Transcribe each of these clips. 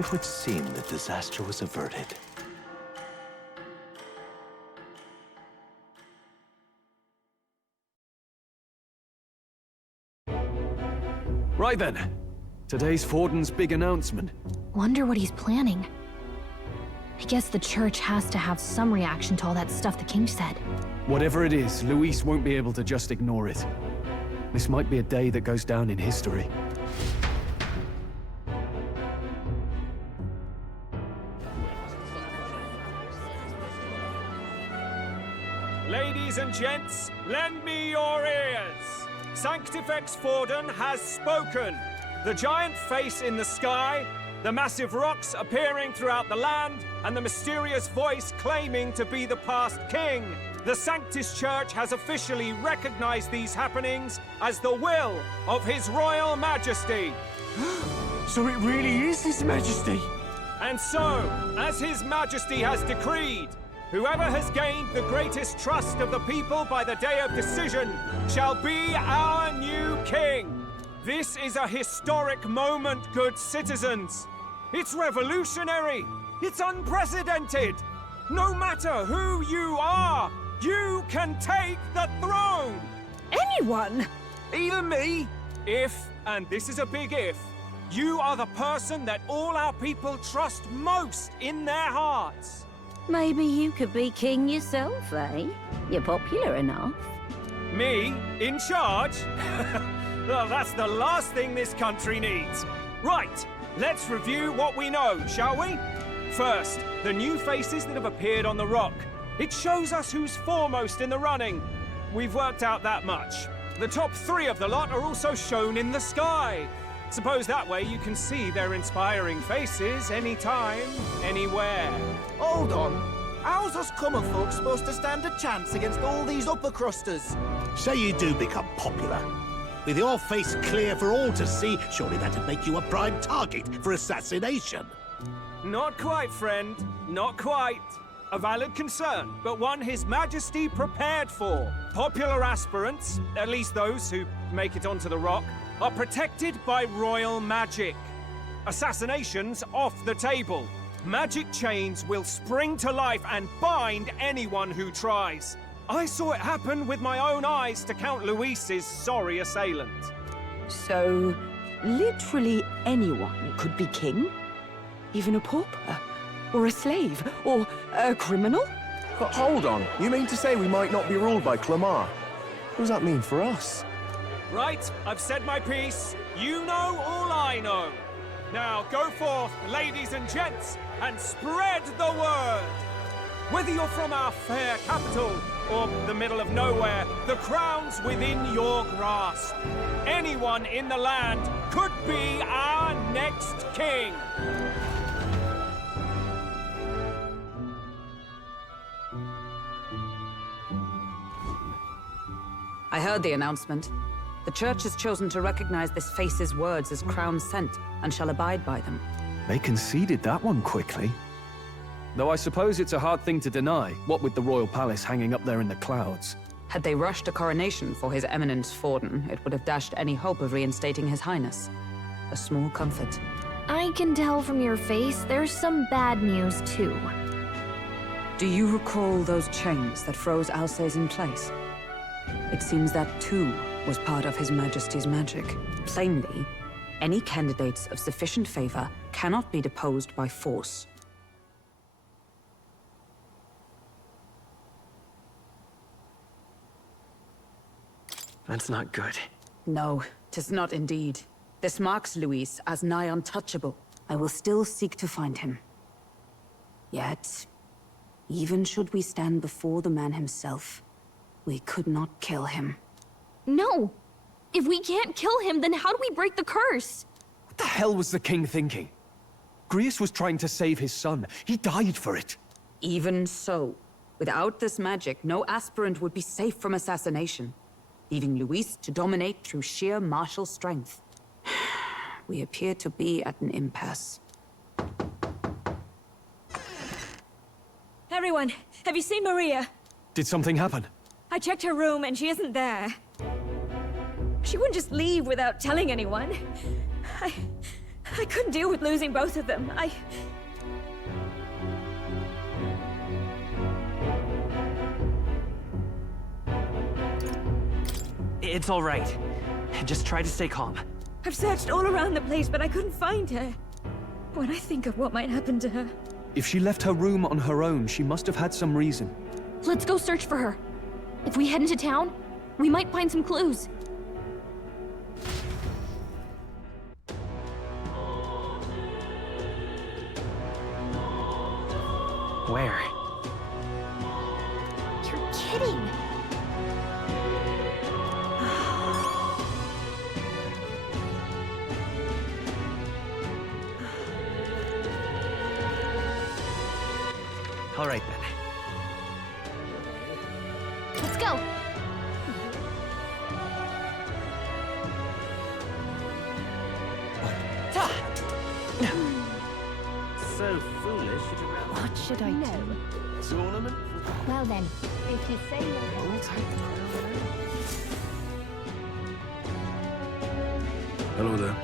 It would seem that disaster was averted. Right then. Today's Forden's big announcement. Wonder what he's planning. I guess the church has to have some reaction to all that stuff the king said. Whatever it is, Luis won't be able to just ignore it. This might be a day that goes down in history. Ladies and gents, lend me your ears. Sanctifex Forden has spoken. The giant face in the sky, the massive rocks appearing throughout the land, and the mysterious voice claiming to be the past king. The Sanctis Church has officially recognized these happenings as the will of His Royal Majesty. So it really is His Majesty? And so, as His Majesty has decreed, whoever has gained the greatest trust of the people by the day of decision shall be our new king. This is a historic moment, good citizens. It's revolutionary. It's unprecedented. No matter who you are, you can take the throne. Anyone? Even me? If, and this is a big if, you are the person that all our people trust most in their hearts. Maybe you could be king yourself, eh? You're popular enough. Me? In charge? Well, that's the last thing this country needs. Right, let's review what we know, shall we? First, the new faces that have appeared on the rock. It shows us who's foremost in the running. We've worked out that much. The top 3 of the lot are also shown in the sky. Suppose that way you can see their inspiring faces anytime, anywhere. Hold on. How's us common folk supposed to stand a chance against all these upper crusters? Say you do become popular. With your face clear for all to see, surely that'd make you a prime target for assassination. Not quite, friend. Not quite. A valid concern, but one His Majesty prepared for. Popular aspirants, at least those who make it onto the rock, are protected by royal magic. Assassinations off the table. Magic chains will spring to life and bind anyone who tries. I saw it happen with my own eyes to Count Luis's sorry assailant. So, literally anyone could be king? Even a pauper? Or a slave? Or a criminal? But hold on, you mean to say we might not be ruled by Clamar? What does that mean for us? Right, I've said my piece. You know all I know. Now go forth, ladies and gents, and spread the word. Whether you're from our fair capital or the middle of nowhere, the crown's within your grasp. Anyone in the land could be our next king. I heard the announcement. The church has chosen to recognize this face's words as crown sent, and shall abide by them. They conceded that one quickly. Though I suppose it's a hard thing to deny, what with the royal palace hanging up there in the clouds. Had they rushed a coronation for His Eminence Forden, it would have dashed any hope of reinstating His Highness. A small comfort. I can tell from your face there's some bad news, too. Do you recall those chains that froze Alsace in place? It seems that, too, was part of His Majesty's magic. Plainly, any candidates of sufficient favor cannot be deposed by force. That's not good. No, 'tis not indeed. This marks Luis as nigh untouchable. I will still seek to find him. Yet, even should we stand before the man himself, we could not kill him. No! If we can't kill him, then how do we break the curse? What the hell was the king thinking? Grius was trying to save his son. He died for it. Even so, without this magic, no aspirant would be safe from assassination, leaving Luis to dominate through sheer martial strength. We appear to be at an impasse. Everyone, have you seen Maria? Did something happen? I checked her room and she isn't there. She wouldn't just leave without telling anyone. I couldn't deal with losing both of them. It's all right. Just try to stay calm. I've searched all around the place, but I couldn't find her. When I think of what might happen to her... If she left her room on her own, she must have had some reason. Let's go search for her. If we head into town, we might find some clues. Where? You're kidding. All right, then. Let's go. So foolish. What should I do? Tournament? Well then, if you say We'll take the crown. Hello there.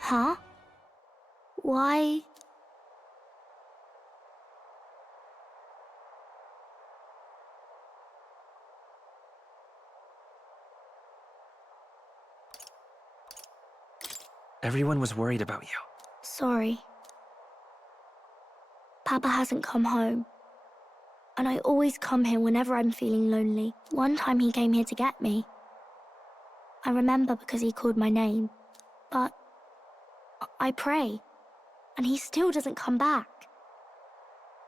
Huh? Why? Everyone was worried about you. Sorry. Papa hasn't come home. And I always come here whenever I'm feeling lonely. One time he came here to get me. I remember because he called my name. But I pray, and he still doesn't come back.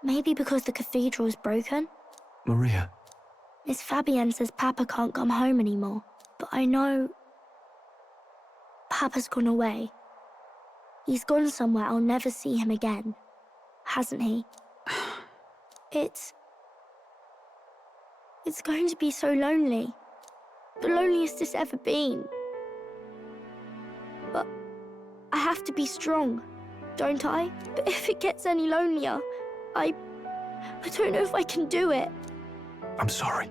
Maybe because the cathedral is broken? Maria. Miss Fabienne says Papa can't come home anymore, but I know Papa's gone away. He's gone somewhere I'll never see him again, hasn't he? It's going to be so lonely. The loneliest it's ever been. But I have to be strong, don't I? But if it gets any lonelier, I don't know if I can do it. I'm sorry.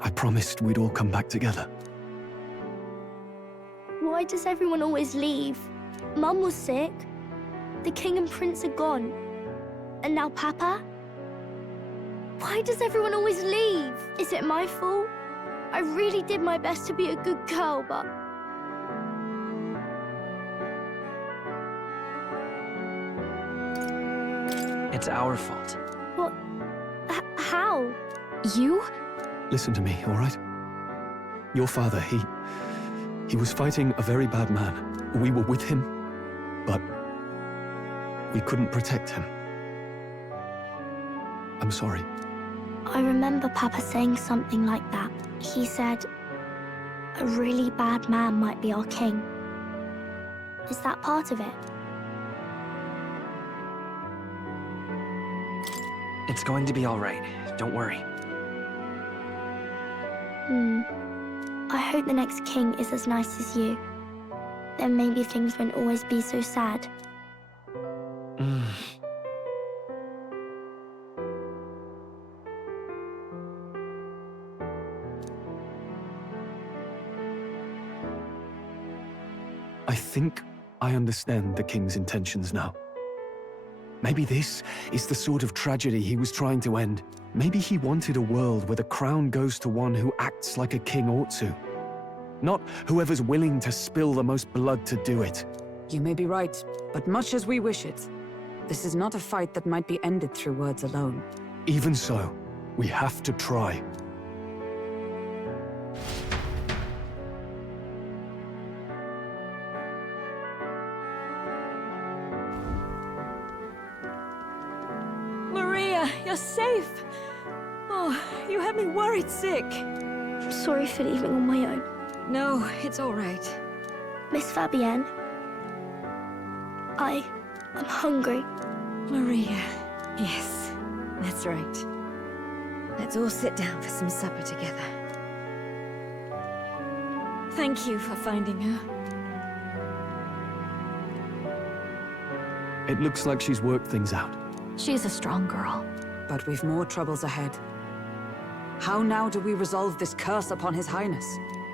I promised we'd all come back together. Why does everyone always leave? Mum was sick. The king and prince are gone. And now Papa? Why does everyone always leave? Is it my fault? I really did my best to be a good girl, but... It's our fault. What? How? You? Listen to me, all right? Your father, he was fighting a very bad man. We were with him, but we couldn't protect him. I'm sorry. I remember Papa saying something like that. He said, a really bad man might be our king. Is that part of it? It's going to be all right. Don't worry. I hope the next king is as nice as you. Then maybe things won't always be so sad. I think I understand the king's intentions now. Maybe this is the sort of tragedy he was trying to end. Maybe he wanted a world where the crown goes to one who acts like a king ought to. Not whoever's willing to spill the most blood to do it. You may be right, but much as we wish it, this is not a fight that might be ended through words alone. Even so, we have to try. Maria, you're safe! Oh. Oh, you had me worried sick. I'm sorry for leaving on my own. No, it's all right. Miss Fabienne, I'm hungry. Maria. Yes, that's right. Let's all sit down for some supper together. Thank you for finding her. It looks like she's worked things out. She's a strong girl. But we've more troubles ahead. How now do we resolve this curse upon His Highness?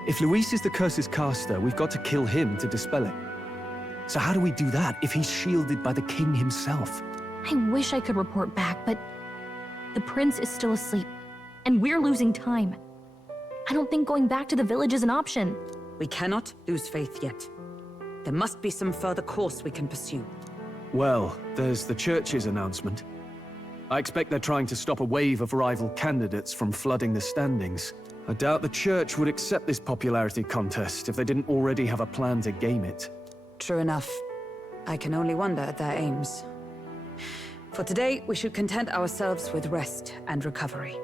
If Luis is the curse's caster, we've got to kill him to dispel it. So how do we do that if he's shielded by the king himself? I wish I could report back, but the prince is still asleep, and we're losing time. I don't think going back to the village is an option. We cannot lose faith yet. There must be some further course we can pursue. Well, there's the church's announcement. I expect they're trying to stop a wave of rival candidates from flooding the standings. I doubt the church would accept this popularity contest if they didn't already have a plan to game it. True enough. I can only wonder at their aims. For today, we should content ourselves with rest and recovery.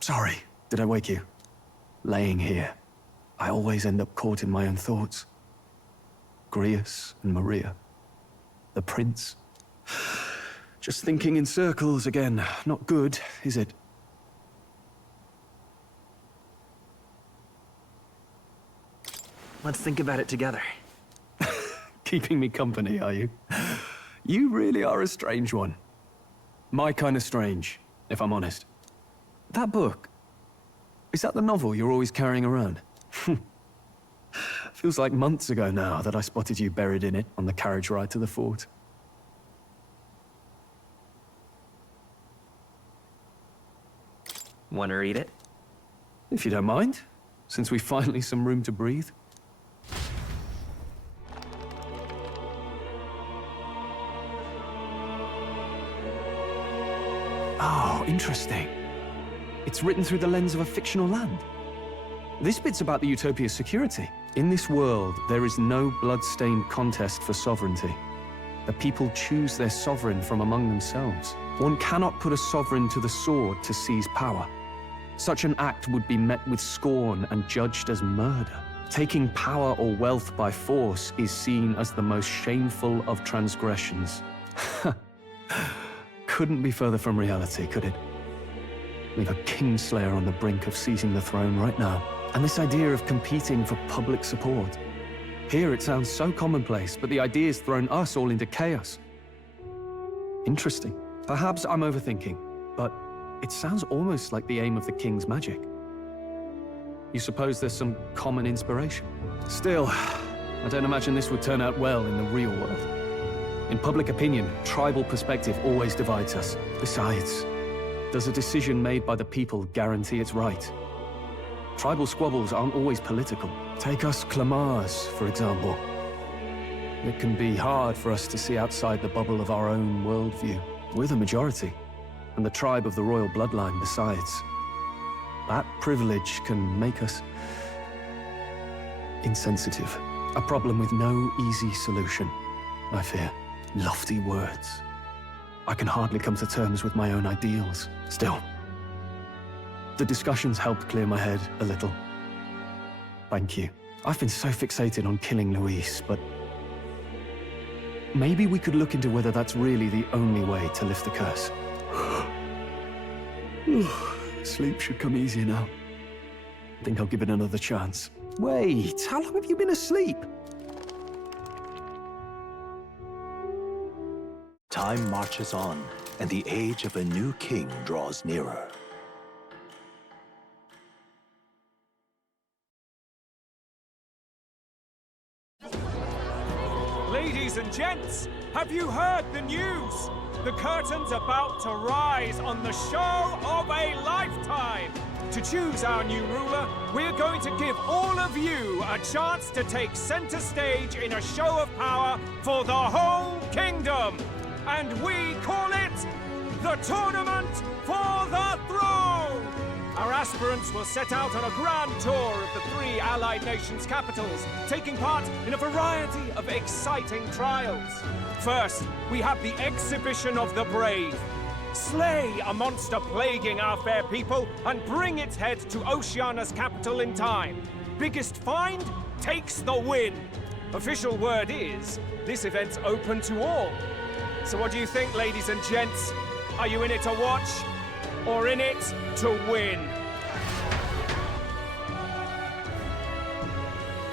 Sorry, did I wake you? Laying here, I always end up caught in my own thoughts. Grius and Maria. The prince. Just thinking in circles again. Not good, is it? Let's think about it together. Keeping me company, are you? You really are a strange one. My kind of strange, if I'm honest. That book, is that the novel you're always carrying around? Feels like months ago now that I spotted you buried in it on the carriage ride to the fort. Want to read it? If you don't mind, since we finally some room to breathe. Oh, interesting. It's written through the lens of a fictional land. This bit's about the Utopia's security. In this world, there is no blood-stained contest for sovereignty. The people choose their sovereign from among themselves. One cannot put a sovereign to the sword to seize power. Such an act would be met with scorn and judged as murder. Taking power or wealth by force is seen as the most shameful of transgressions. Couldn't be further from reality, could it? We've a kingslayer on the brink of seizing the throne right now. And this idea of competing for public support. Here it sounds so commonplace, but the idea's thrown us all into chaos. Interesting. Perhaps I'm overthinking, but it sounds almost like the aim of the king's magic. You suppose there's some common inspiration? Still, I don't imagine this would turn out well in the real world. In public opinion, tribal perspective always divides us. Besides, does a decision made by the people guarantee it's right? Tribal squabbles aren't always political. Take us Clamars, for example. It can be hard for us to see outside the bubble of our own worldview. We're the majority, and the tribe of the royal bloodline besides. That privilege can make us insensitive. A problem with no easy solution, I fear. Lofty words. I can hardly come to terms with my own ideals. Still, the discussions helped clear my head a little. Thank you. I've been so fixated on killing Luis, but maybe we could look into whether that's really the only way to lift the curse. Sleep should come easier now. I think I'll give it another chance. Wait, how long have you been asleep? Time marches on, and the age of a new king draws nearer. Ladies and gents, have you heard the news? The curtain's about to rise on the show of a lifetime. To choose our new ruler, we're going to give all of you a chance to take center stage in a show of power for the whole kingdom. And we call it the Tournament for the Throne! our aspirants will set out on a grand tour of the 3 allied nations' capitals, taking part in a variety of exciting trials. First, we have the Exhibition of the Brave. Slay a monster plaguing our fair people and bring its head to Oceania's capital in time. Biggest find takes the win. Official word is, this event's open to all. So what do you think, ladies and gents? Are you in it to watch, or in it to win?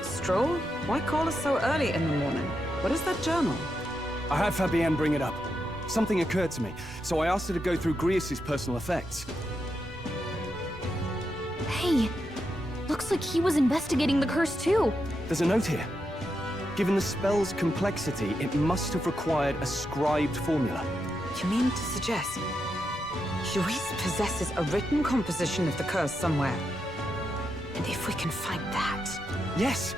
Stroll? Why call us so early in the morning? What is that journal? I had Fabienne bring it up. Something occurred to me, so I asked her to go through Grius' personal effects. Hey, looks like he was investigating the curse too. There's a note here. Given the spell's complexity, it must have required a scribed formula. You mean to suggest Luis possesses a written composition of the curse somewhere? And if we can find that... Yes!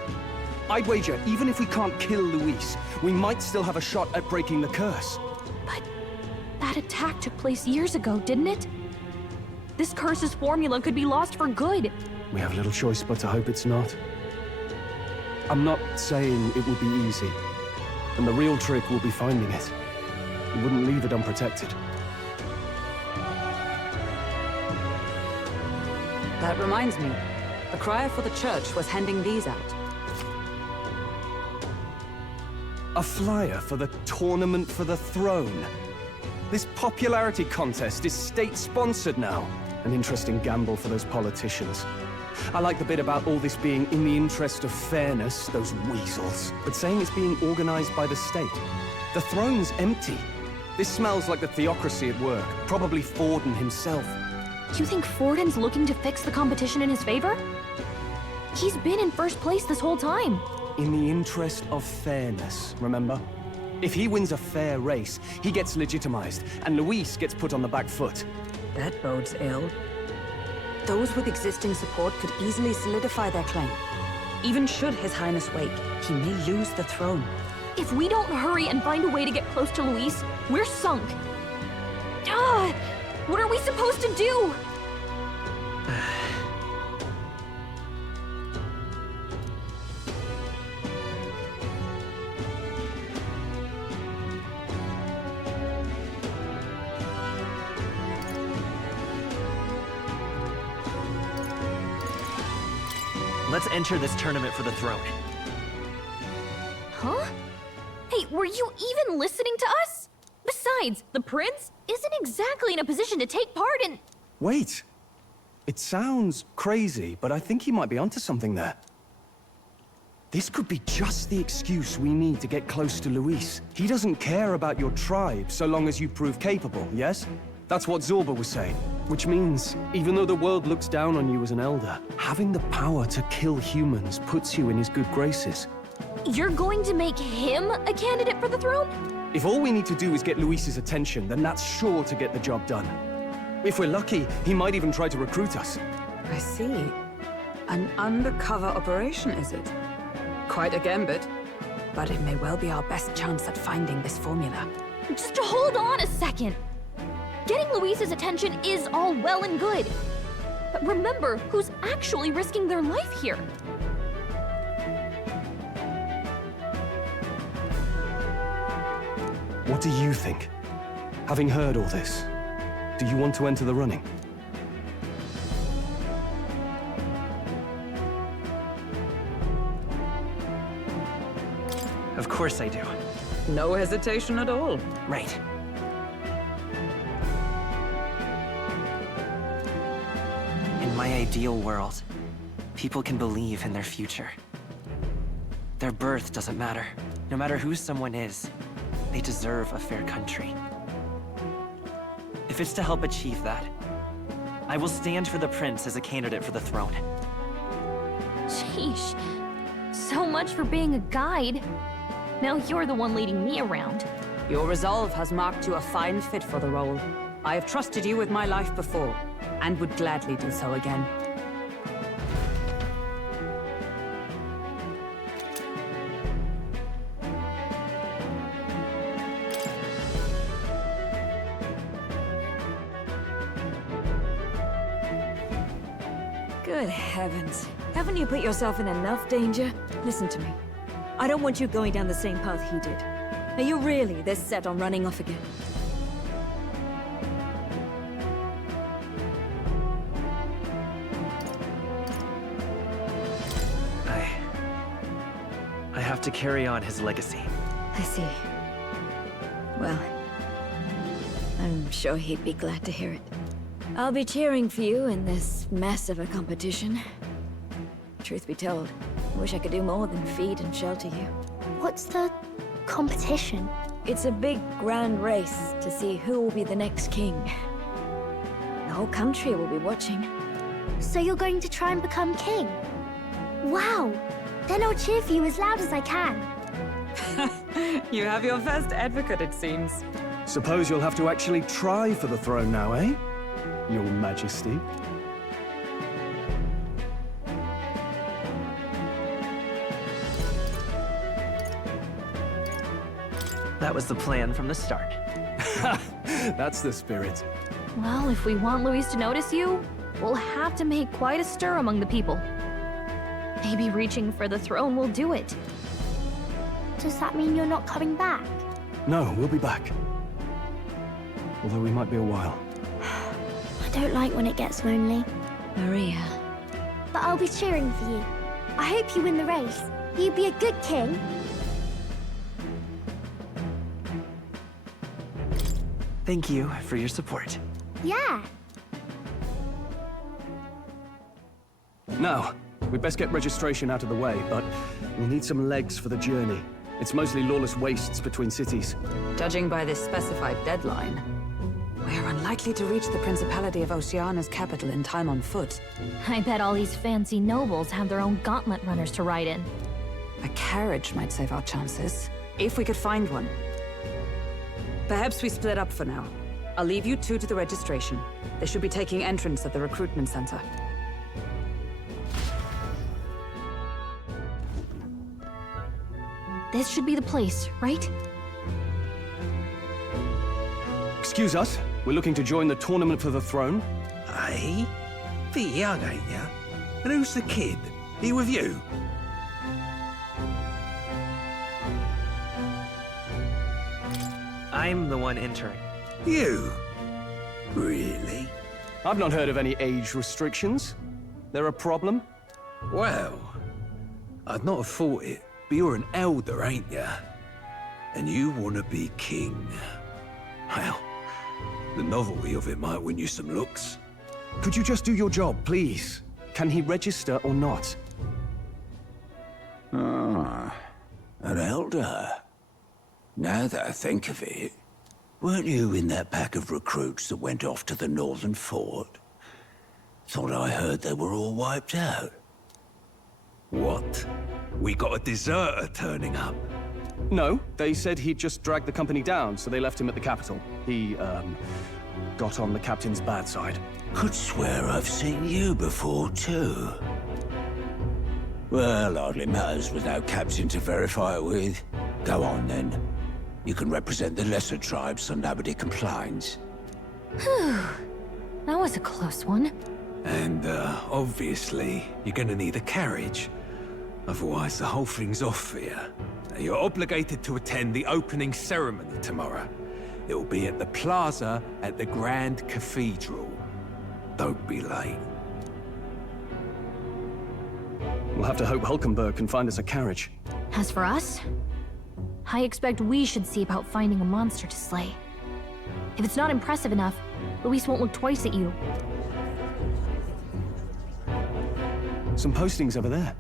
I'd wager, even if we can't kill Luis, we might still have a shot at breaking the curse. But that attack took place years ago, didn't it? This curse's formula could be lost for good. We have little choice but to hope it's not. I'm not saying it would be easy. And the real trick will be finding it. We wouldn't leave it unprotected. That reminds me. The crier for the church was handing these out. A flyer for the Tournament for the Throne. This popularity contest is state-sponsored now. An interesting gamble for those politicians. I like the bit about all this being in the interest of fairness, those weasels. But saying it's being organized by the state. The throne's empty. This smells like the theocracy at work. Probably Forden himself. You think Forden's looking to fix the competition in his favor? He's been in first place this whole time. In the interest of fairness, remember? If he wins a fair race, he gets legitimized, and Luis gets put on the back foot. That bodes ill. Those with existing support could easily solidify their claim. Even should His Highness wake, he may lose the throne. If we don't hurry and find a way to get close to Luis, we're sunk. What are we supposed to do? Let's enter this tournament for the throne. Huh? Hey, were you even listening to us? Besides, the prince isn't exactly in a position to take part in... Wait. It sounds crazy, but I think he might be onto something there. This could be just the excuse we need to get close to Luis. He doesn't care about your tribe so long as you prove capable, yes? That's what Zorba was saying. Which means, even though the world looks down on you as an elder, having the power to kill humans puts you in his good graces. You're going to make him a candidate for the throne? If all we need to do is get Luis's attention, then that's sure to get the job done. If we're lucky, he might even try to recruit us. I see. An undercover operation, is it? Quite a gambit. But it may well be our best chance at finding this formula. Just hold on a second. Getting Luis's attention is all well and good. But remember who's actually risking their life here. What do you think? Having heard all this, do you want to enter the running? Of course I do. No hesitation at all. Right. In my ideal world, people can believe in their future. Their birth doesn't matter. No matter who someone is, they deserve a fair country. If it's to help achieve that, I will stand for the prince as a candidate for the throne. Sheesh. So much for being a guide. Now you're the one leading me around. Your resolve has marked you a fine fit for the role. I have trusted you with my life before, and would gladly do so again. Good heavens. Haven't you put yourself in enough danger? Listen to me. I don't want you going down the same path he did. Are you really this set on running off again? I have to carry on his legacy. I see. Well, I'm sure he'd be glad to hear it. I'll be cheering for you in this mess of a competition. Truth be told, I wish I could do more than feed and shelter you. What's the competition? It's a big, grand race to see who will be the next king. The whole country will be watching. So you're going to try and become king? Wow! Then I'll cheer for you as loud as I can. You have your first advocate, it seems. Suppose you'll have to actually try for the throne now, eh? Your Majesty. That was the plan from the start. That's the spirit. Well, if we want Luis to notice you, we'll have to make quite a stir among the people. Maybe reaching for the throne will do it. Does that mean you're not coming back? No, we'll be back. Although we might be a while. I don't like when it gets lonely. Maria. But I'll be cheering for you. I hope you win the race. You'd be a good king. Thank you for your support. Yeah. Now, we'd best get registration out of the way, but we'll need some legs for the journey. It's mostly lawless wastes between cities. Judging by this specified deadline, we're unlikely to reach the Principality of Oceana's capital in time on foot. I bet all these fancy nobles have their own gauntlet runners to ride in. A carriage might save our chances, if we could find one. Perhaps we split up for now. I'll leave you two to the registration. They should be taking entrance at the recruitment center. This should be the place, right? Excuse us, we're looking to join the tournament for the throne. Hey? Bit young, ain't ya? And who's the kid? He with you? I'm the one entering. You? Really? I've not heard of any age restrictions. There a problem? Well, I'd not have thought it, but you're an elder, ain't ya? And you want to be king. Well, the novelty of it might win you some looks. Could you just do your job, please? Can he register or not? Ah, an elder. Now that I think of it, weren't you in that pack of recruits that went off to the northern fort? Thought I heard they were all wiped out. What? We got a deserter turning up? No, they said he'd just dragged the company down, so they left him at the capital. He, got on the captain's bad side. Could swear I've seen you before, too. Well, hardly matters without captain to verify it with. Go on, then. You can represent the lesser tribes so nobody complains. Whew. That was a close one. And, obviously, you're gonna need a carriage. Otherwise, the whole thing's off for you. Now, you're obligated to attend the opening ceremony tomorrow. It'll be at the plaza at the Grand Cathedral. Don't be late. We'll have to hope Hulkenberg can find us a carriage. As for us, I expect we should see about finding a monster to slay. If it's not impressive enough, Luis won't look twice at you. Some postings over there.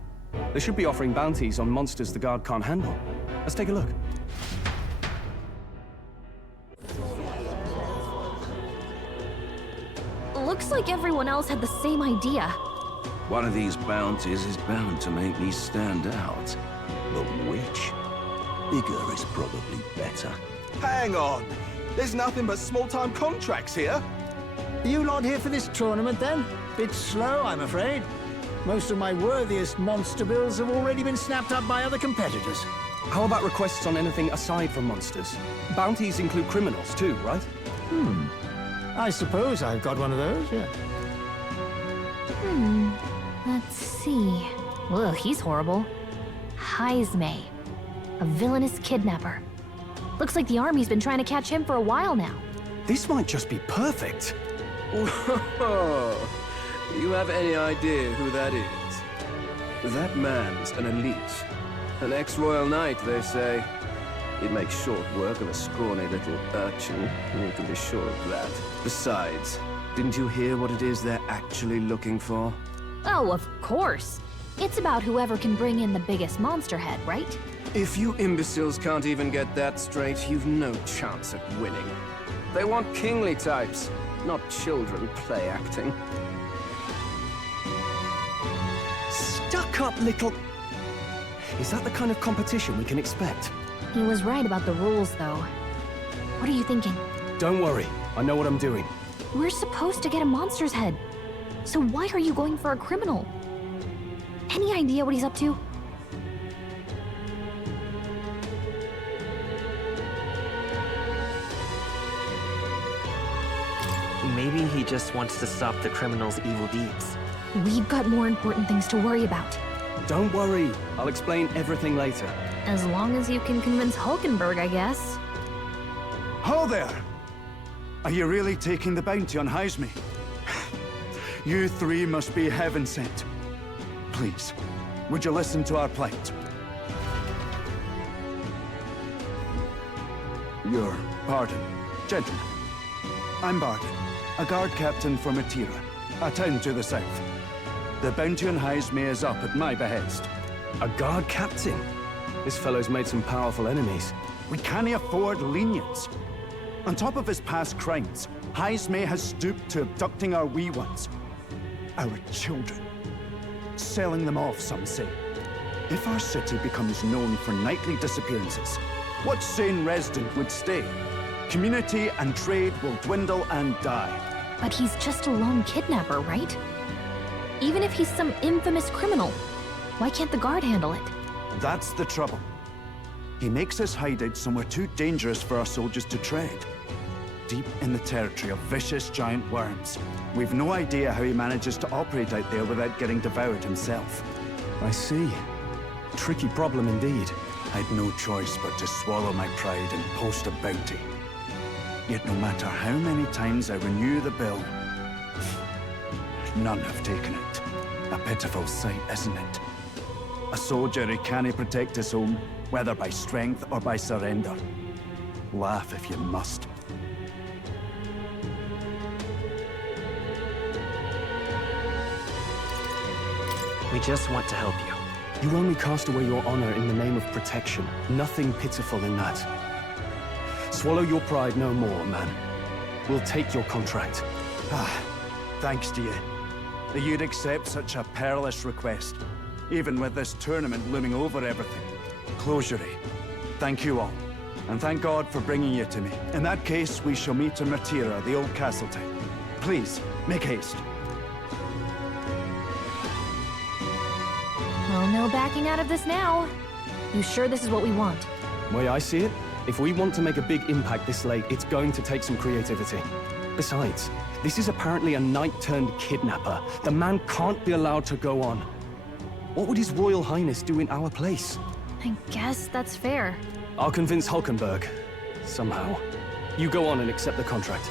They should be offering bounties on monsters the guard can't handle. Let's take a look. Looks like everyone else had the same idea. One of these bounties is bound to make me stand out. But which? Bigger is probably better. Hang on! There's nothing but small-time contracts here. Are you lot here for this tournament, then? Bit slow, I'm afraid. Most of my worthiest monster bills have already been snapped up by other competitors. How about requests on anything aside from monsters? Bounties include criminals too, right? I suppose I've got one of those, yeah. Let's see. Ugh, he's horrible. Heisme, a villainous kidnapper. Looks like the army's been trying to catch him for a while now. This might just be perfect. Whoa! You have any idea who that is? That man's an elite. An ex-royal knight, they say. It makes short work of a scrawny little urchin, you can be sure of that. Besides, didn't you hear what it is they're actually looking for? Oh, of course. It's about whoever can bring in the biggest monster head, right? If you imbeciles can't even get that straight, you've no chance at winning. They want kingly types, not children play acting. Stuck-up little... Is that the kind of competition we can expect? He was right about the rules, though. What are you thinking? Don't worry, I know what I'm doing. We're supposed to get a monster's head. So why are you going for a criminal? Any idea what he's up to? Maybe he just wants to stop the criminal's evil deeds. We've got more important things to worry about. Don't worry, I'll explain everything later. As long as you can convince Hulkenberg, I guess. Ho there! Are you really taking the bounty on Heisme? You three must be heaven sent. Please, would you listen to our plight? Your pardon, gentlemen. I'm Barden, a guard captain for Metira, a town to the south. The bounty on Heisme is up at my behest. A guard captain? This fellow's made some powerful enemies. We can't afford lenience. On top of his past crimes, Heisme has stooped to abducting our wee ones. Our children. Selling them off, some say. If our city becomes known for nightly disappearances, what sane resident would stay? Community and trade will dwindle and die. But he's just a lone kidnapper, right? Even if he's some infamous criminal, why can't the guard handle it? That's the trouble. He makes his hideout somewhere too dangerous for our soldiers to tread. Deep in the territory of vicious giant worms. We've no idea how he manages to operate out there without getting devoured himself. I see. Tricky problem indeed. I'd no choice but to swallow my pride and post a bounty. Yet no matter how many times I renew the bill, none have taken it. A pitiful sight, isn't it? A soldier who can't protect his home, whether by strength or by surrender. Laugh if you must. We just want to help you. You only cast away your honor in the name of protection. Nothing pitiful in that. Swallow your pride no more, man. We'll take your contract. Thanks to you. That you'd accept such a perilous request, even with this tournament looming over everything. Closure. Thank you all. And thank God for bringing you to me. In that case, we shall meet in Metira, the old castle town. Please, make haste. Well, no backing out of this now. You sure this is what we want? Way I see it, if we want to make a big impact this late, it's going to take some creativity. Besides, this is apparently a knight-turned-kidnapper. The man can't be allowed to go on. What would His Royal Highness do in our place? I guess that's fair. I'll convince Hulkenberg. Somehow. You go on and accept the contract.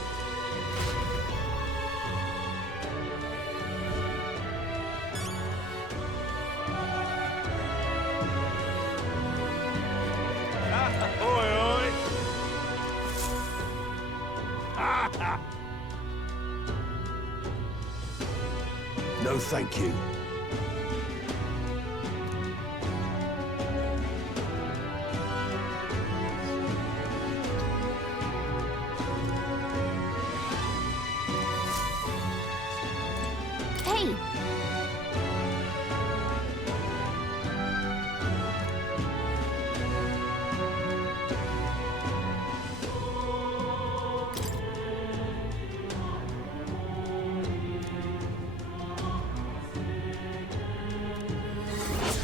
No, thank you. Hey!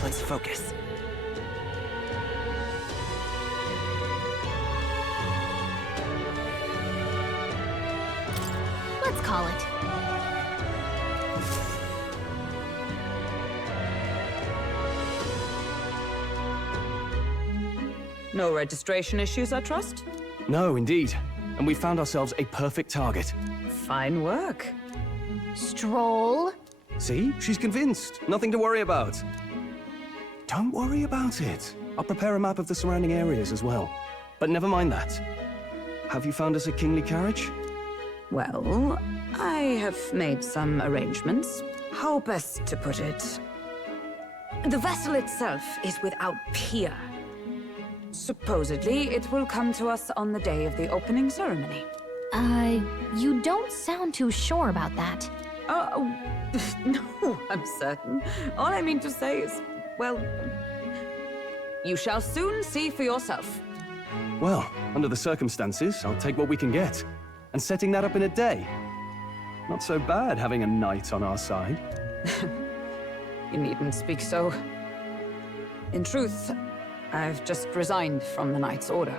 Let's focus. Let's call it. No registration issues, I trust? No, indeed. And we found ourselves a perfect target. Fine work. Stroll. See? She's convinced. Nothing to worry about. Don't worry about it. I'll prepare a map of the surrounding areas as well. But never mind that. Have you found us a kingly carriage? Well, I have made some arrangements. How best to put it? The vessel itself is without peer. Supposedly, it will come to us on the day of the opening ceremony. You don't sound too sure about that. No, I'm certain. All I mean to say is, well, you shall soon see for yourself. Well, under the circumstances, I'll take what we can get. And setting that up in a day. Not so bad having a knight on our side. You needn't speak so. In truth, I've just resigned from the Knight's Order.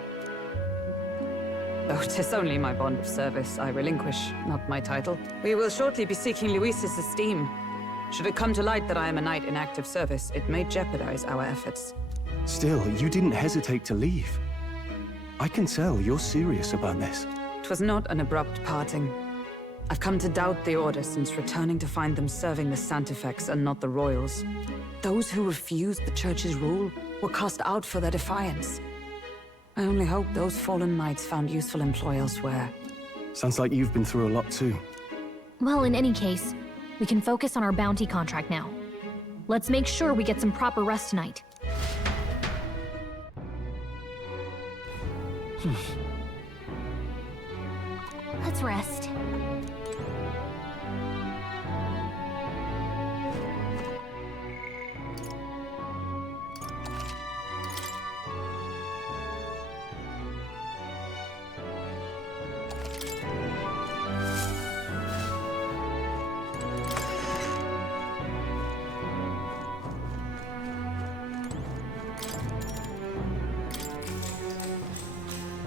Though 'tis only my bond of service I relinquish, not my title. We will shortly be seeking Luis's esteem. Should it come to light that I am a knight in active service, it may jeopardize our efforts. Still, you didn't hesitate to leave. I can tell you're serious about this. It was not an abrupt parting. I've come to doubt the Order since returning to find them serving the Santifex and not the Royals. Those who refused the Church's rule were cast out for their defiance. I only hope those fallen knights found useful employ elsewhere. Sounds like you've been through a lot too. Well, in any case, we can focus on our bounty contract now. Let's make sure we get some proper rest tonight. Let's rest.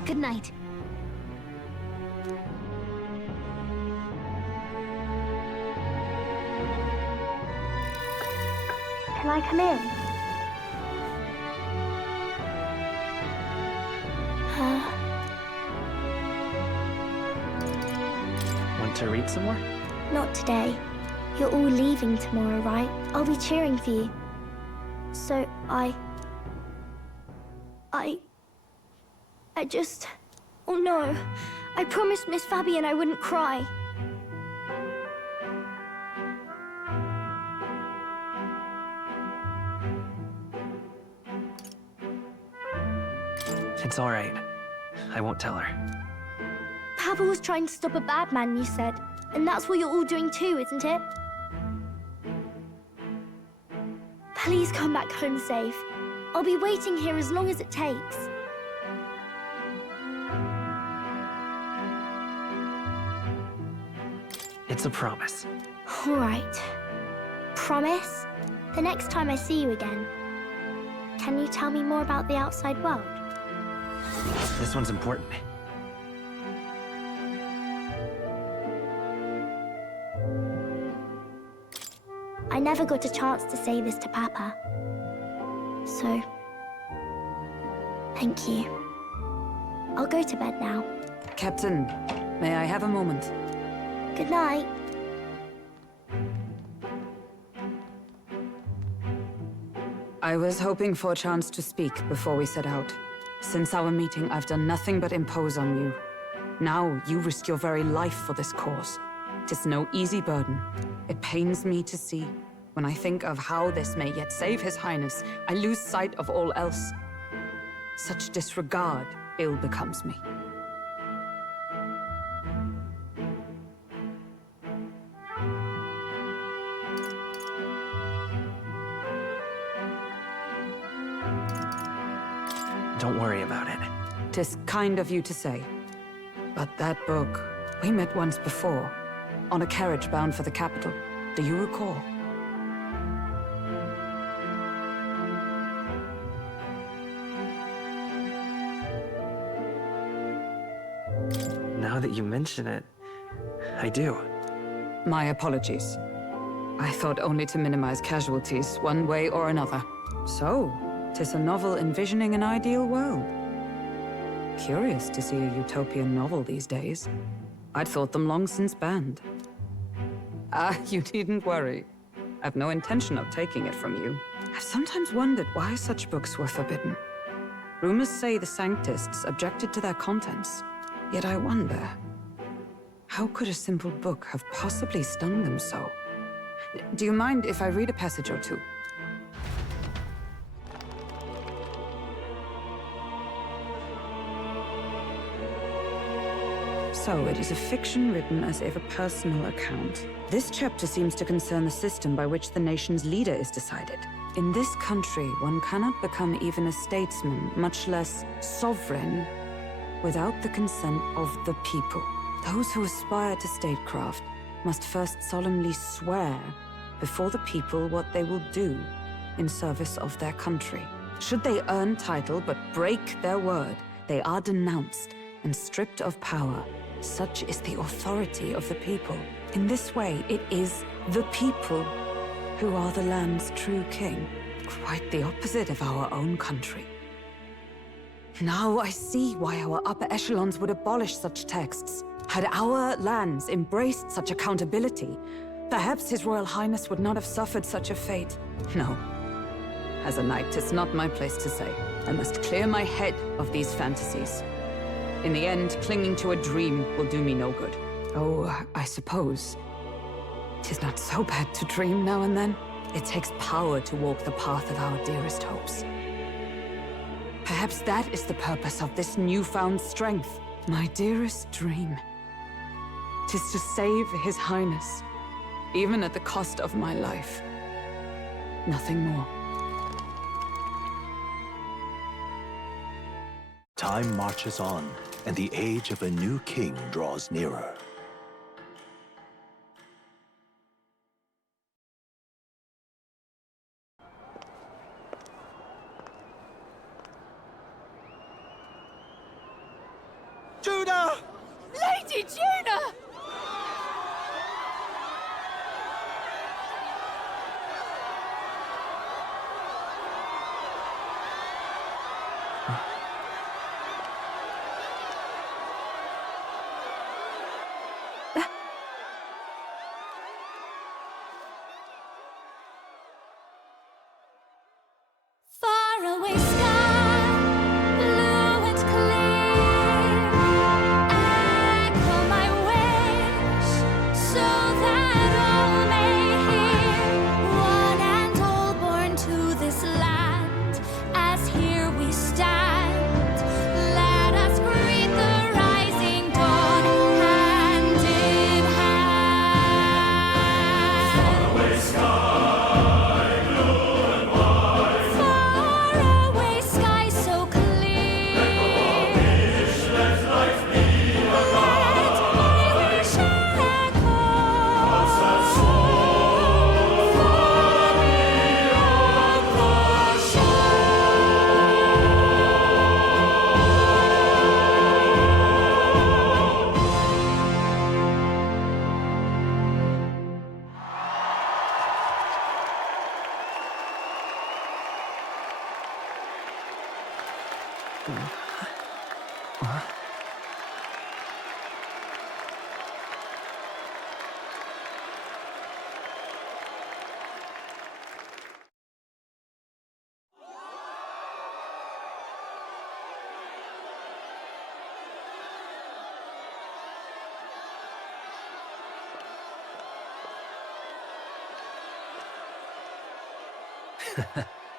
Good night. Can I come in? Want to read some more? Not today. You're all leaving tomorrow, right? I'll be cheering for you. So I just... Oh no. I promised Miss Fabian I wouldn't cry. It's all right. I won't tell her. Papa was trying to stop a bad man, you said. And that's what you're all doing too, isn't it? Please come back home safe. I'll be waiting here as long as it takes. It's a promise. All right. Promise? The next time I see you again, can you tell me more about the outside world? This one's important. I never got a chance to say this to Papa. So, thank you. I'll go to bed now. Captain, may I have a moment? Good night. I was hoping for a chance to speak before we set out. Since our meeting, I've done nothing but impose on you. Now, you risk your very life for this cause. 'Tis no easy burden. It pains me to see. When I think of how this may yet save His Highness, I lose sight of all else. Such disregard ill becomes me. Don't worry about it. 'Tis kind of you to say. But that book, we met once before, on a carriage bound for the capital. Do you recall? Now that you mention it, I do. My apologies. I thought only to minimize casualties, one way or another. So, 'tis a novel envisioning an ideal world. Curious to see a utopian novel these days. I'd thought them long since banned. You needn't worry. I've no intention of taking it from you. I've sometimes wondered why such books were forbidden. Rumors say the Sanctists objected to their contents. Yet I wonder, how could a simple book have possibly stung them so? Do you mind if I read a passage or two? So, it is a fiction written as if a personal account. This chapter seems to concern the system by which the nation's leader is decided. In this country, one cannot become even a statesman, much less sovereign, without the consent of the people. Those who aspire to statecraft must first solemnly swear before the people what they will do in service of their country. Should they earn title but break their word, they are denounced and stripped of power. Such is the authority of the people. In this way, it is the people who are the land's true king. Quite the opposite of our own country. Now I see why our upper echelons would abolish such texts. Had our lands embraced such accountability, perhaps His Royal Highness would not have suffered such a fate. No. As a knight, it's not my place to say. I must clear my head of these fantasies. In the end, clinging to a dream will do me no good. Oh, I suppose 'tis not so bad to dream now and then. It takes power to walk the path of our dearest hopes. Perhaps that is the purpose of this newfound strength. My dearest dream. 'Tis to save His Highness, even at the cost of my life. Nothing more. Time marches on, and the age of a new king draws nearer. Juna! Lady Juna!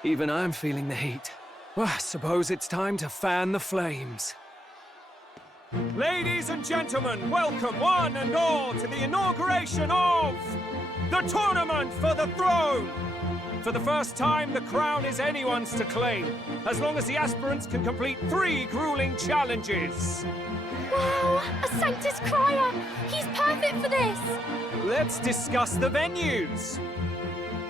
Even I'm feeling the heat. Well, I suppose it's time to fan the flames. Ladies and gentlemen, welcome one and all to the inauguration of the Tournament for the Throne! For the first time, the crown is anyone's to claim, as long as the aspirants can complete 3 grueling challenges. Wow, a Sanctus Crier! He's perfect for this! Let's discuss the venues.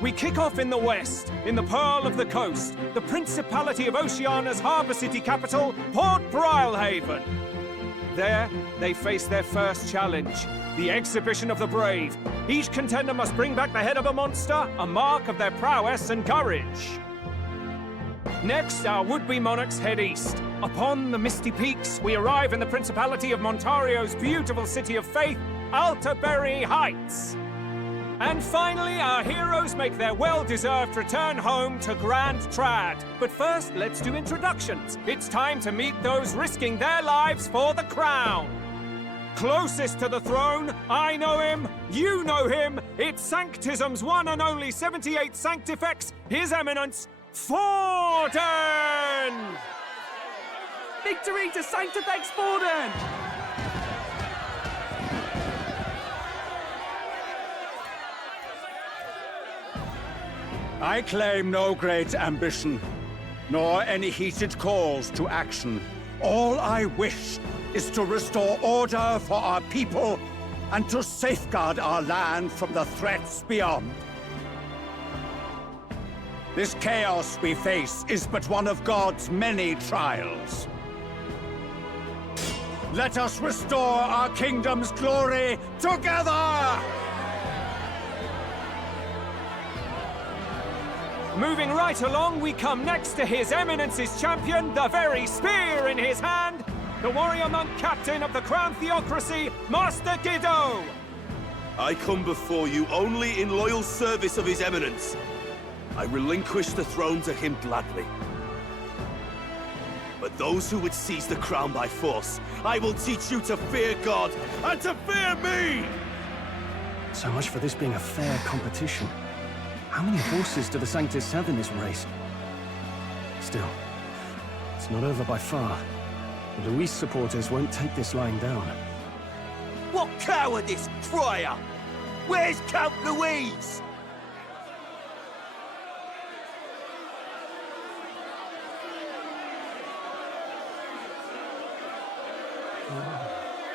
We kick off in the west, in the Pearl of the Coast, the Principality of Oceania's harbour city capital, Port Brilehaven. There, they face their first challenge, the Exhibition of the Brave. Each contender must bring back the head of a monster, a mark of their prowess and courage. Next, our would-be monarchs head east, Upon the misty peaks, we arrive in the Principality of Montario's beautiful city of faith, Altaberry Heights. And finally, our heroes make their well-deserved return home to Grand Trad. But first, let's do introductions. It's time to meet those risking their lives for the crown. Closest to the throne, I know him, you know him. It's Sanctism's one and only 78th Sanctifex, His Eminence, Forden! Victory to Sanctifex Forden! I claim no great ambition, nor any heated calls to action. All I wish is to restore order for our people and to safeguard our land from the threats beyond. This chaos we face is but one of God's many trials. Let us restore our kingdom's glory together! Moving right along, we come next to His Eminence's champion, the very spear in his hand, the warrior monk captain of the Crown Theocracy, Master Giddo! I come before you only in loyal service of His Eminence. I relinquish the throne to him gladly. But those who would seize the crown by force, I will teach you to fear God and to fear me! So much for this being a fair competition. How many horses do the Sanctists have in this race? Still, it's not over by far. The Weiss supporters won't take this lying down. What cowardice, Friar! Where's Count Louise?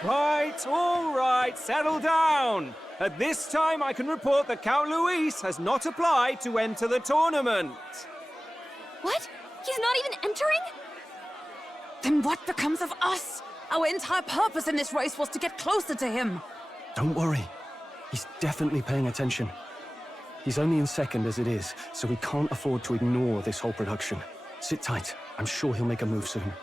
Right, all right, settle down. At this time, I can report that Count Louise has not applied to enter the tournament. What? He's not even entering? Then what becomes of us? Our entire purpose in this race was to get closer to him. Don't worry. He's definitely paying attention. He's only in second as it is, so we can't afford to ignore this whole production. Sit tight. I'm sure he'll make a move soon.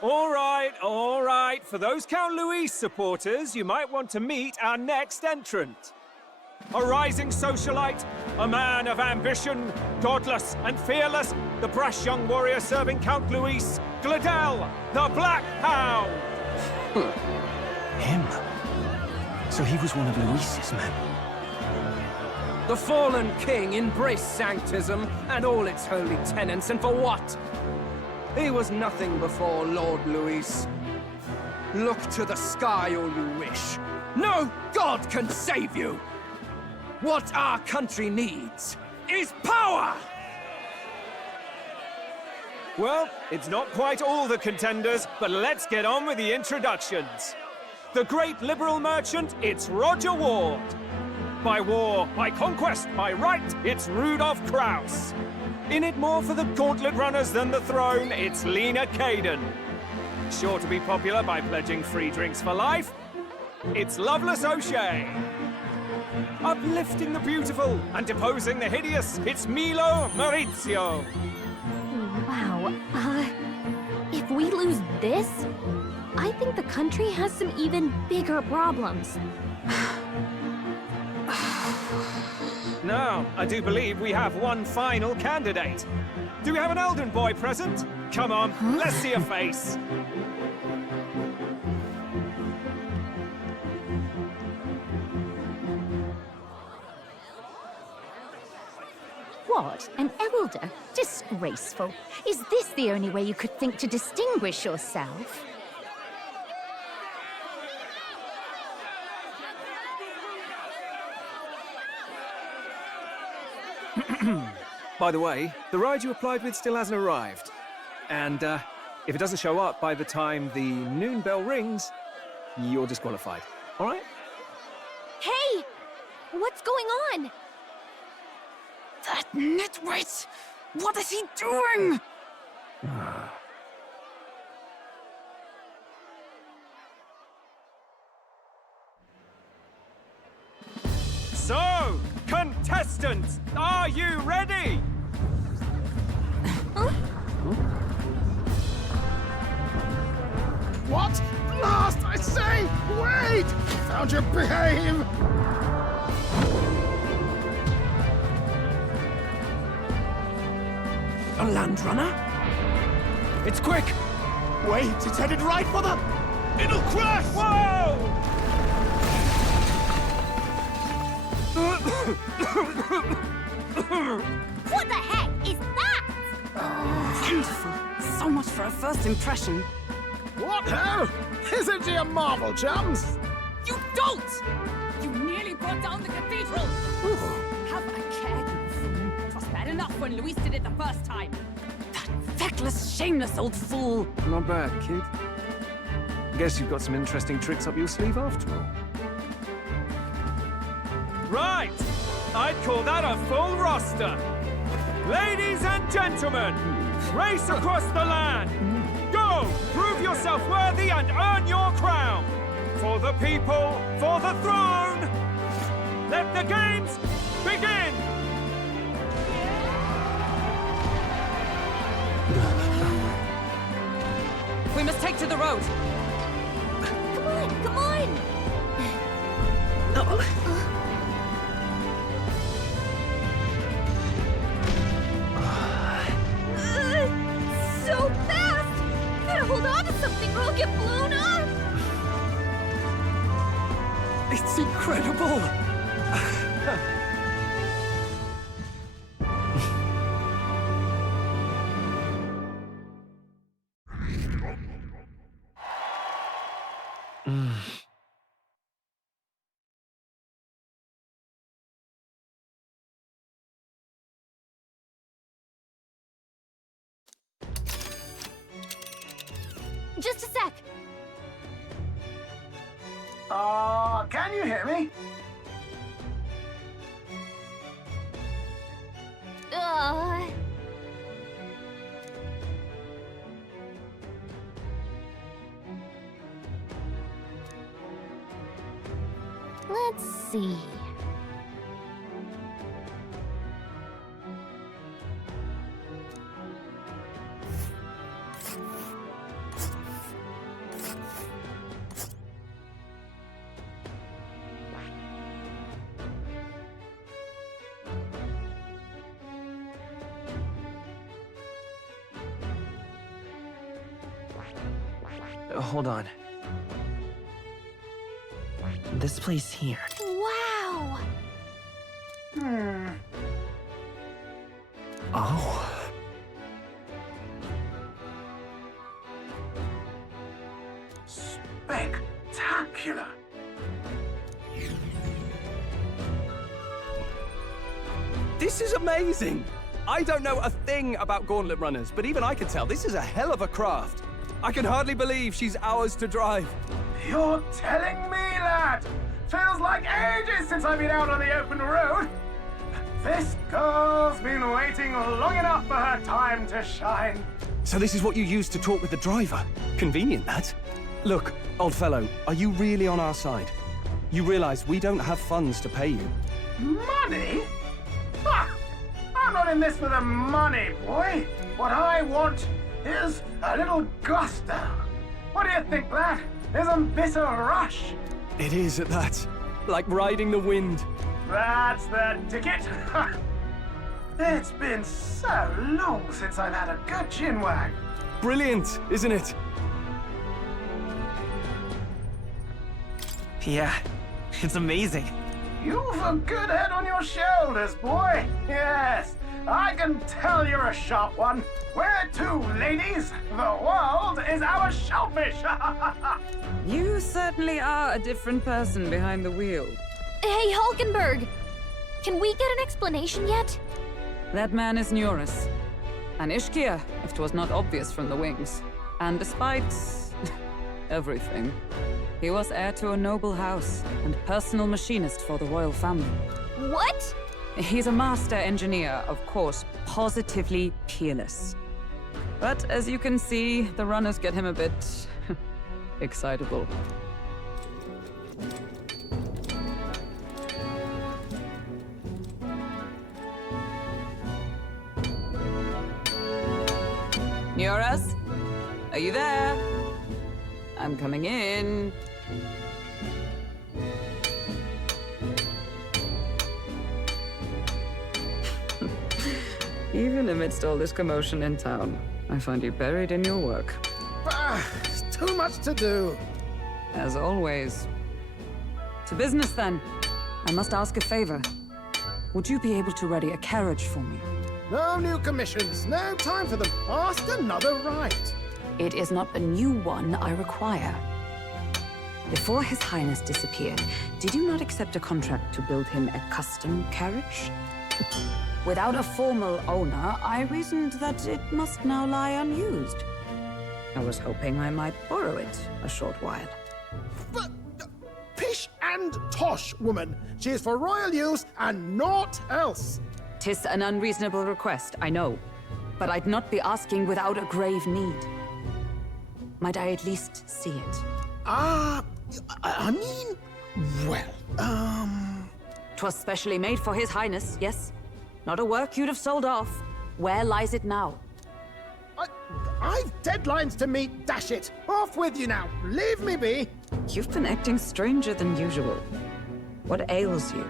All right, all right. For those Count Louise supporters, you might want to meet our next entrant. A rising socialite, a man of ambition, godless and fearless, the brash young warrior serving Count Louise, Gladel, the Black Hound. Him? So he was one of Louise's men. The fallen king embraced Sanctism and all its holy tenets, and for what? He was nothing before Lord Louis. Look to the sky all you wish. No god can save you! What our country needs is power! Well, it's not quite all the contenders, but let's get on with the introductions. The great liberal merchant, it's Roger Ward. By war, by conquest, by right, it's Rudolph Krauss. In it more for the gauntlet runners than the throne, it's Lena Caden. Sure to be popular by pledging free drinks for life, it's Loveless O'Shea. Uplifting the beautiful and deposing the hideous, it's Milo Maurizio. Wow, if we lose this, I think the country has some even bigger problems. Now, I do believe we have one final candidate. Do we have an Elden boy present? Come on, let's see a face. What? An elder? Disgraceful. Is this the only way you could think to distinguish yourself? By the way, the ride you applied with still hasn't arrived. And, if it doesn't show up by the time the noon bell rings, you're disqualified. All right? Hey! What's going on? That nitwit! What is he doing? So, contestants, are you ready? What? Last, I say! Wait! Found your behave! A land runner? It's quick! Wait, it's headed right for the... It'll crash! Whoa! What the heck is that? Wonderful. So much for a first impression. What ho? Isn't she a marvel, chums? You don't! You nearly brought down the cathedral! Have a care, you fool. It was bad enough when Luis did it the first time. That feckless, shameless old fool. Not bad, kid. Guess you've got some interesting tricks up your sleeve after all. Right! I'd call that a full roster. Ladies and gentlemen, race across the land. Go! Prove yourself worthy and earn your crown. For the people, for the throne. Let the games begin! We must take to the road. Come on, come on! So fast! Gotta hold on to something or I'll get blown up! It's incredible! Just a sec. Can you hear me? Let's see. Hold on. This place here. Wow! Oh. Spectacular! This is amazing! I don't know a thing about gauntlet runners, but even I can tell this is a hell of a craft. I can hardly believe she's ours to drive. You're telling me, lad? Feels like ages since I've been out on the open road. This girl's been waiting long enough for her time to shine. So this is what you used to talk with the driver? Convenient, that. Look, old fellow, are you really on our side? You realize we don't have funds to pay you. Money? Ha! I'm not in this for the money, boy. What I want is a little gusto. What do you think, lad? Isn't this a rush? It is at that. Like riding the wind. That's the ticket. It's been so long since I've had a good chinwag. Brilliant, isn't it? Yeah, it's amazing. You've a good head on your shoulders, boy. Yes, I can tell you're a sharp one. Where to, ladies? The world is our shellfish. You certainly are a different person behind the wheel. Hey, Hulkenberg! Can we get an explanation yet? That man is Nuris. An Ishkia, if 'twas not obvious from the wings. And despite everything, he was heir to a noble house and personal machinist for the royal family. What? He's a master engineer, of course, positively peerless. But as you can see, the runners get him a bit excitable. Nuris? Are you there? I'm coming in. Even amidst all this commotion in town, I find you buried in your work. Too much to do. As always. To business, then. I must ask a favor. Would you be able to ready a carriage for me? No new commissions. No time for them. Ask another right. It is not a new one I require. Before His Highness disappeared, did you not accept a contract to build him a custom carriage? Without a formal owner, I reasoned that it must now lie unused. I was hoping I might borrow it a short while. But, pish and tosh, woman. She is for royal use and naught else. 'Tis an unreasonable request, I know. But I'd not be asking without a grave need. Might I at least see it? I mean, well, 'Twas specially made for His Highness, yes? Not a work you'd have sold off. Where lies it now? I've deadlines to meet, dash it! Off with you now! Leave me be! You've been acting stranger than usual. What ails you?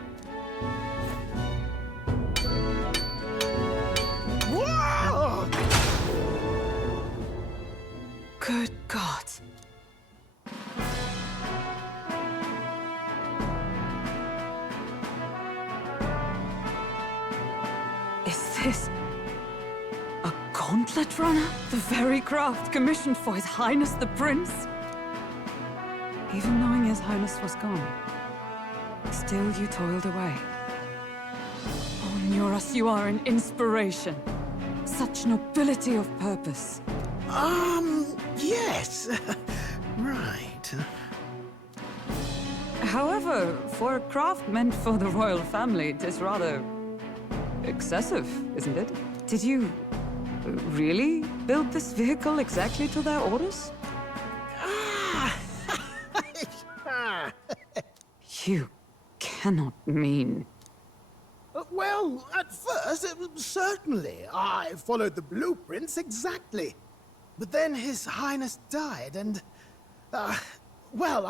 Whoa! Good God. Is this a gauntlet runner? The very craft commissioned for His Highness the Prince? Even knowing His Highness was gone, still you toiled away. Oh, Nuras, you are an inspiration. Such nobility of purpose. Yes. Right. However, for a craft meant for the royal family, 'tis rather excessive, isn't it? Did you really build this vehicle exactly to their orders? You cannot mean... Well, at first, certainly. I followed the blueprints exactly. But then His Highness died, and... well,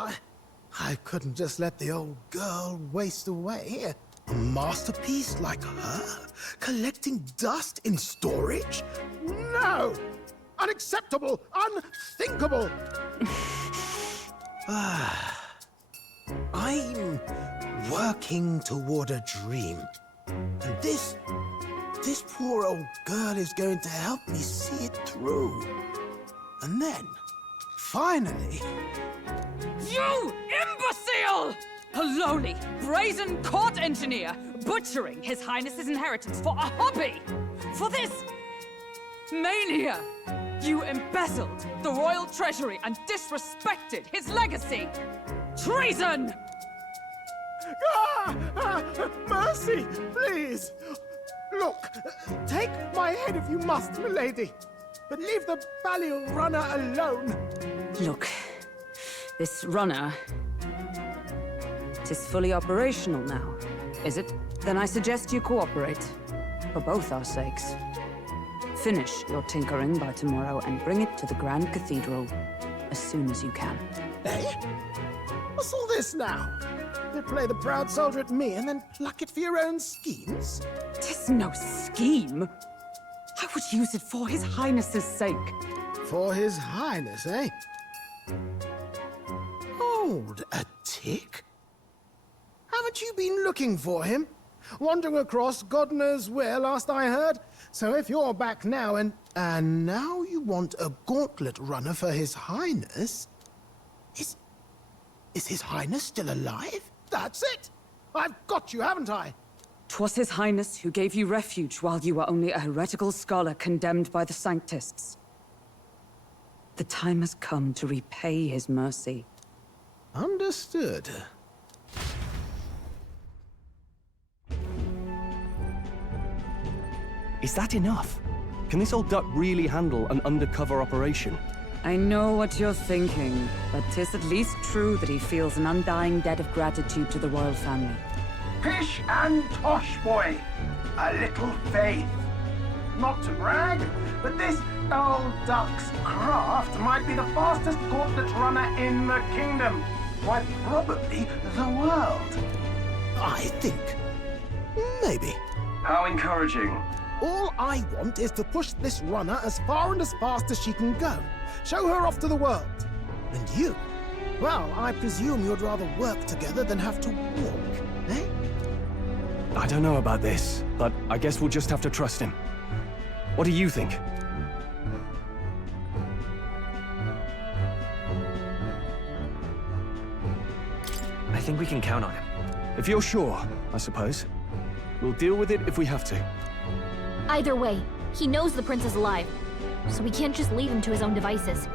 I couldn't just let the old girl waste away. A masterpiece like her? Collecting dust in storage? No! Unacceptable! Unthinkable! I'm working toward a dream. And this poor old girl is going to help me see it through. And then, finally... You imbecile! A lowly, brazen court engineer, butchering His Highness's inheritance for a hobby! For this mania! You embezzled the royal treasury and disrespected his legacy! Treason! Mercy, please! Look, take my head if you must, milady. But leave the Balliol runner alone. Look, this runner... 'tis fully operational now, is it? Then I suggest you cooperate. For both our sakes. Finish your tinkering by tomorrow and bring it to the Grand Cathedral as soon as you can. Eh? What's all this now? You play the proud soldier at me and then pluck it for your own schemes? 'Tis no scheme. I would use it for His Highness's sake. For His Highness, eh? Hold a tick. Haven't you been looking for him? Wandering across God knows where, last I heard. So if you're back now and now you want a gauntlet runner for His Highness... Is His Highness still alive? That's it! I've got you, haven't I? 'Twas His Highness who gave you refuge while you were only a heretical scholar condemned by the Sanctists. The time has come to repay His mercy. Understood. Is that enough? Can this old duck really handle an undercover operation? I know what you're thinking, but 'tis at least true that he feels an undying debt of gratitude to the royal family. Pish and tosh, boy. A little faith. Not to brag, but this old duck's craft might be the fastest gauntlet runner in the kingdom. Why, probably the world. I think. Maybe. How encouraging. All I want is to push this runner as far and as fast as she can go. Show her off to the world. And you? Well, I presume you'd rather work together than have to walk, eh? I don't know about this, but I guess we'll just have to trust him. What do you think? I think we can count on him. If you're sure, I suppose. We'll deal with it if we have to. Either way, he knows the prince is alive, so we can't just leave him to his own devices.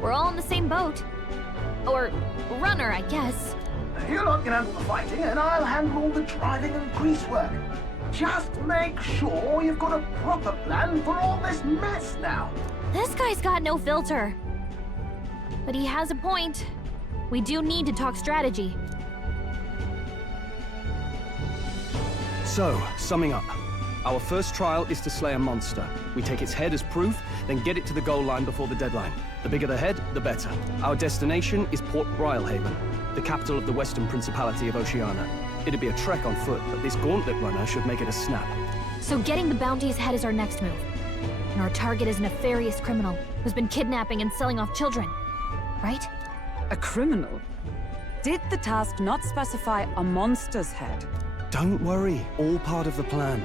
We're all in the same boat. Or runner, I guess. You lot can handle the fighting, and I'll handle all the driving and greasework. Just make sure you've got a proper plan for all this mess now. This guy's got no filter. But he has a point. We do need to talk strategy. So, summing up. Our first trial is to slay a monster. We take its head as proof, then get it to the goal line before the deadline. The bigger the head, the better. Our destination is Port Rhylehaven, the capital of the Western Principality of Oceania. It'd be a trek on foot, but this gauntlet runner should make it a snap. So getting the bounty's head is our next move. And our target is a nefarious criminal who's been kidnapping and selling off children. Right? A criminal? Did the task not specify a monster's head? Don't worry, all part of the plan.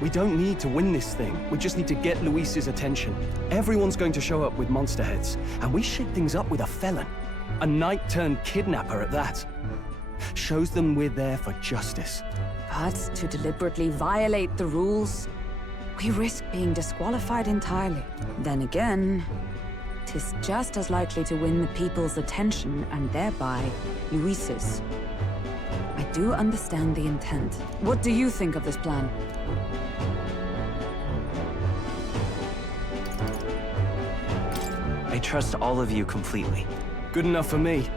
We don't need to win this thing. We just need to get Luis's attention. Everyone's going to show up with monster heads, and we shake things up with a felon. A knight-turned-kidnapper at that. Shows them we're there for justice. But to deliberately violate the rules, we risk being disqualified entirely. Then again, 'tis just as likely to win the people's attention and thereby Luis's. I do understand the intent. What do you think of this plan? I trust all of you completely. Good enough for me.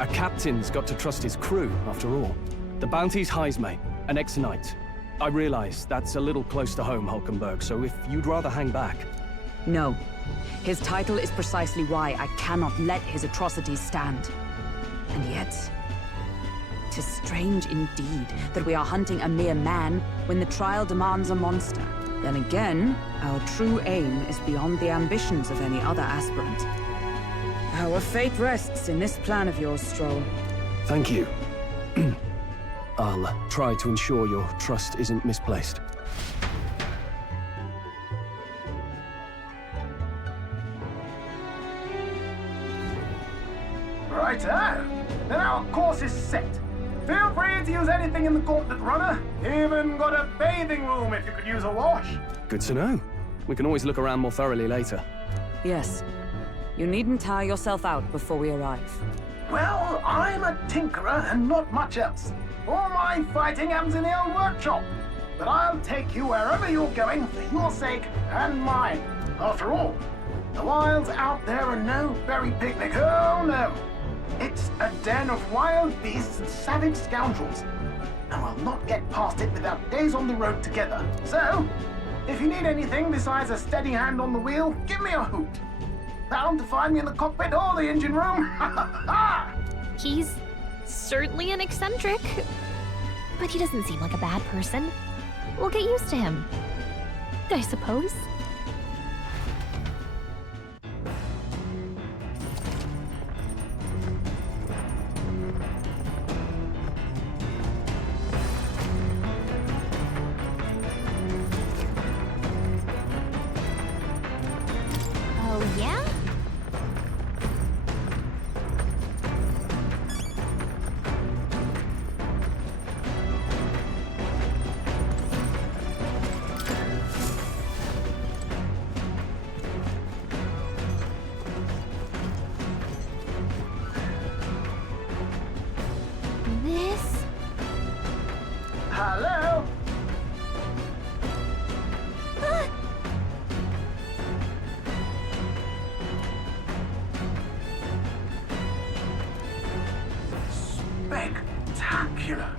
A captain's got to trust his crew, after all. The bounty's Heismay, an ex-knight. I realize that's a little close to home, Hulkenberg, so if you'd rather hang back... No. His title is precisely why I cannot let his atrocities stand. And yet... 'tis strange indeed that we are hunting a mere man when the trial demands a monster. Then again, our true aim is beyond the ambitions of any other aspirant. Our fate rests in this plan of yours, Stroll. Thank you. I'll try to ensure your trust isn't misplaced. Righto. Then our course is set. Feel free to use anything in the gauntlet runner. Even got a bathing room if you could use a wash. Good to know. We can always look around more thoroughly later. Yes. You needn't tire yourself out before we arrive. Well, I'm a tinkerer and not much else. All my fighting happens in the old workshop. But I'll take you wherever you're going for your sake and mine. After all, the wilds out there are no berry picnic. Oh, no. It's a den of wild beasts and savage scoundrels. And we'll not get past it without days on the road together. So, if you need anything besides a steady hand on the wheel, give me a hoot. Bound to find me in the cockpit or the engine room. He's certainly an eccentric, but he doesn't seem like a bad person. We'll get used to him, I suppose. Oh, yeah? This? Hello? Spectacular.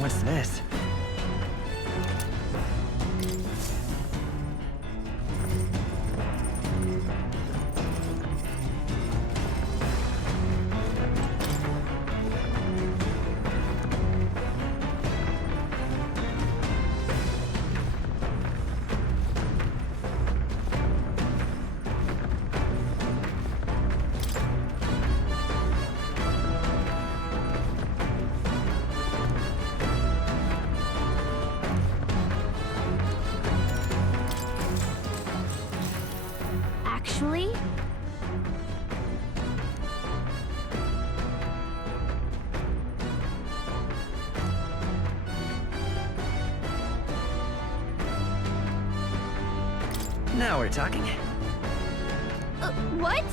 What's this? Actually? Now we're talking. What?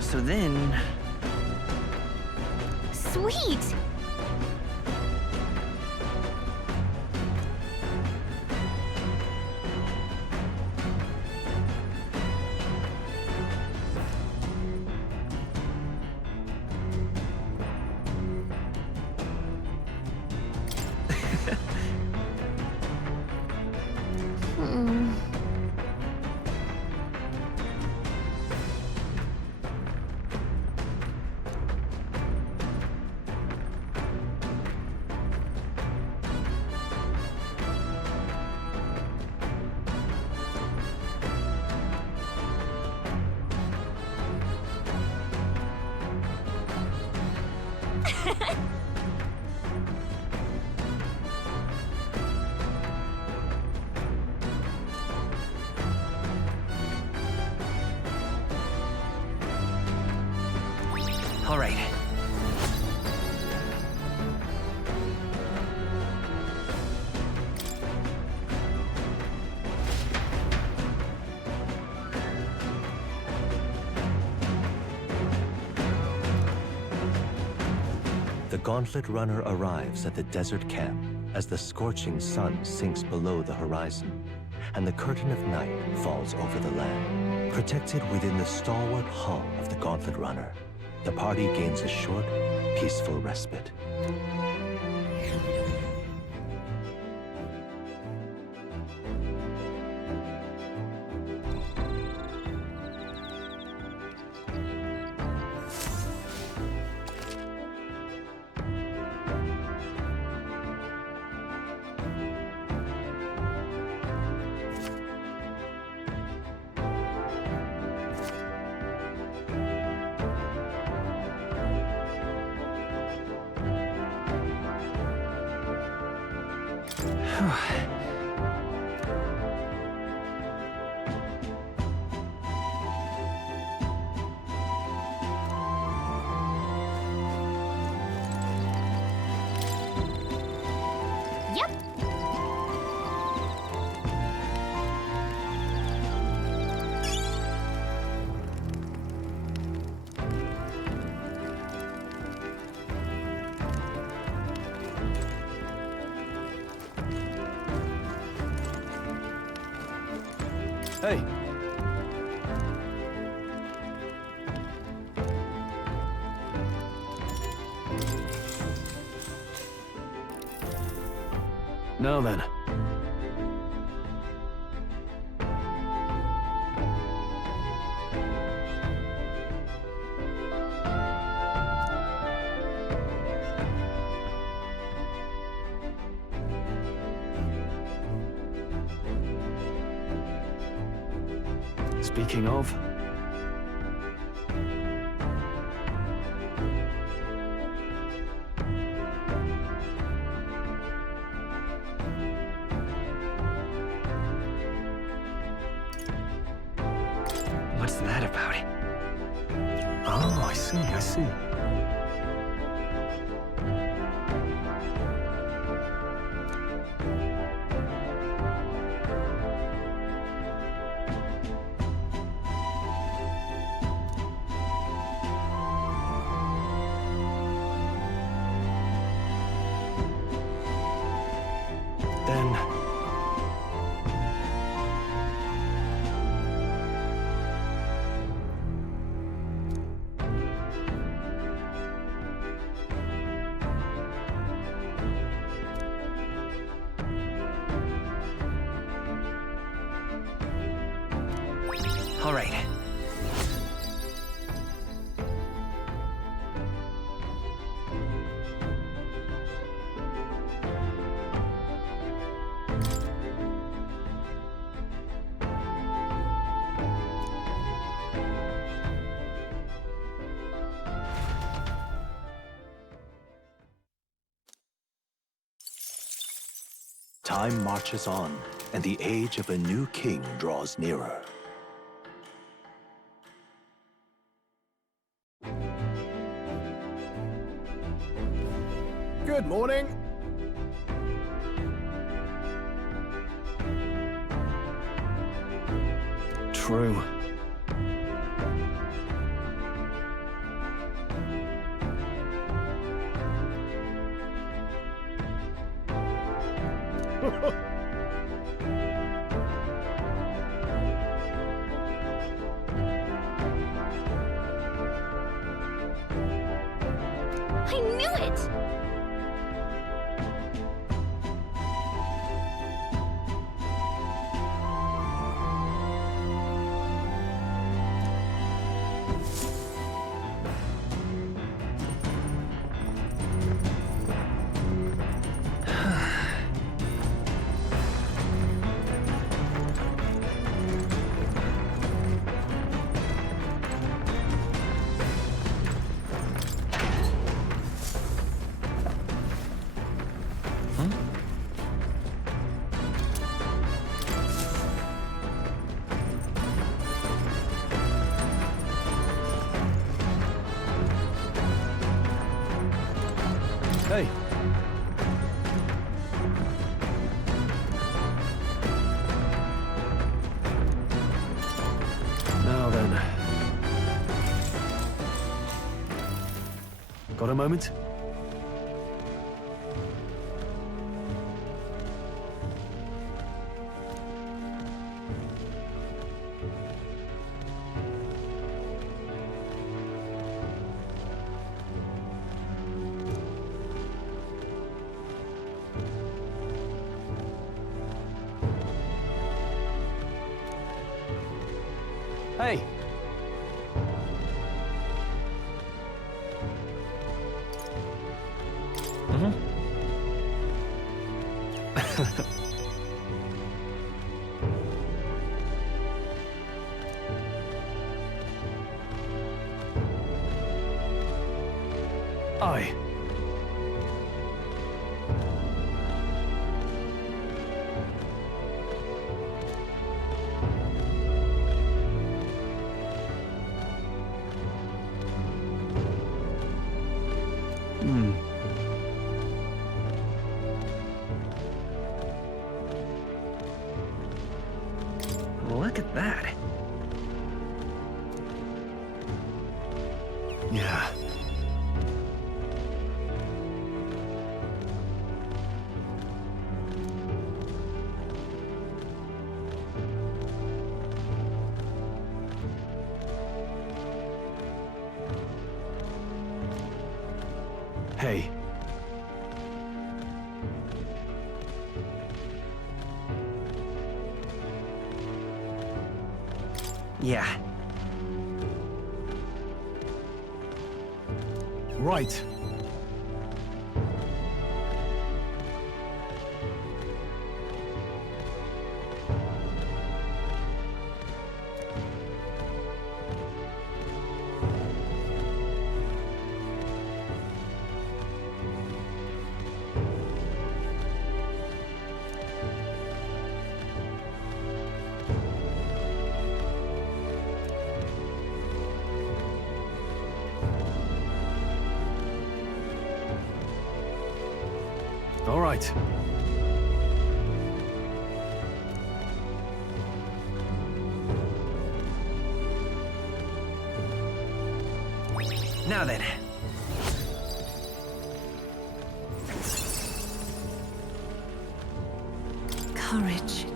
So then... Sweet! All right. The Gauntlet Runner arrives at the desert camp as the scorching sun sinks below the horizon, and the curtain of night falls over the land. Protected within the stalwart hull of the Gauntlet Runner, the party gains a short, peaceful respite. Yep. Hey. Now then. Speaking of... What's that about? Oh, I see, I see. Then... All right. Time marches on, and the age of a new king draws nearer. Good morning. True. I knew it! Hey. Now then. Got a moment? Hey. Aye. that. Yeah. Hey. Yeah. Right. All right. Now then. Courage.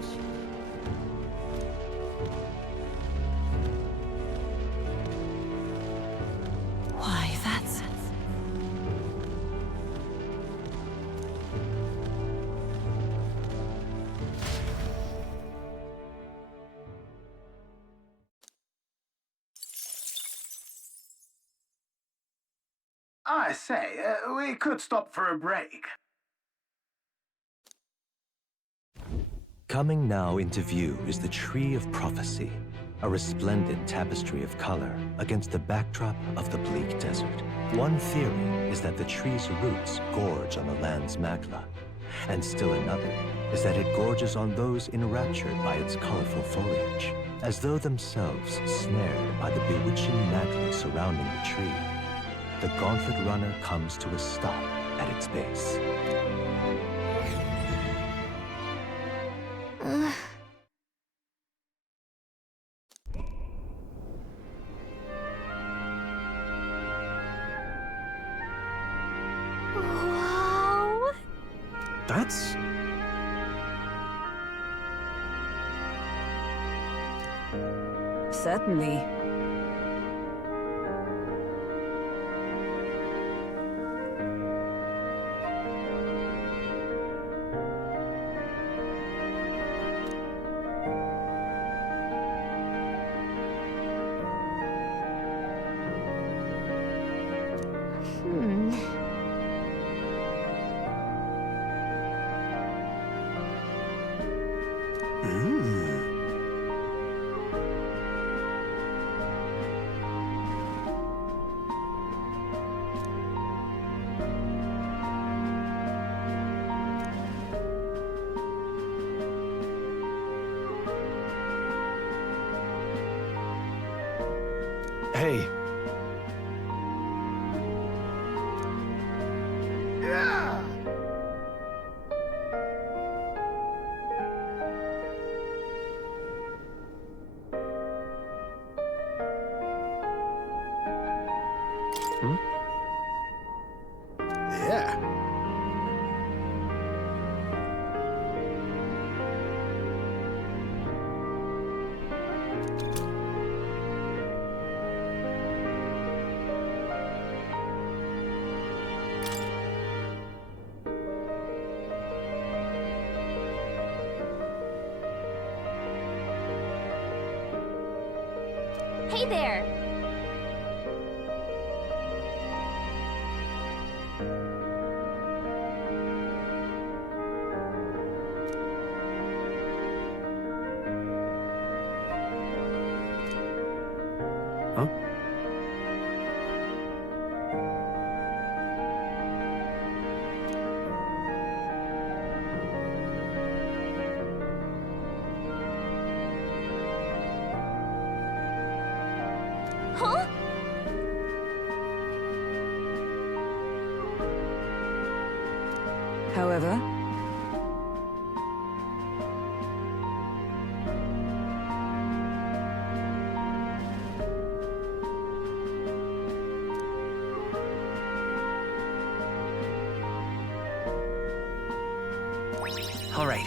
Why, that's... I say, we could stop for a break. Coming now into view is the Tree of Prophecy, a resplendent tapestry of color against the backdrop of the bleak desert. One theory is that the tree's roots gorge on the land's magma, and still another is that it gorges on those enraptured by its colorful foliage, as though themselves snared by the bewitching magic surrounding the tree. The gauntlet runner comes to a stop at its base. Wow! That's... Certainly. Hey. Yeah! Yeah. Hey there! Huh? Huh? However, All right.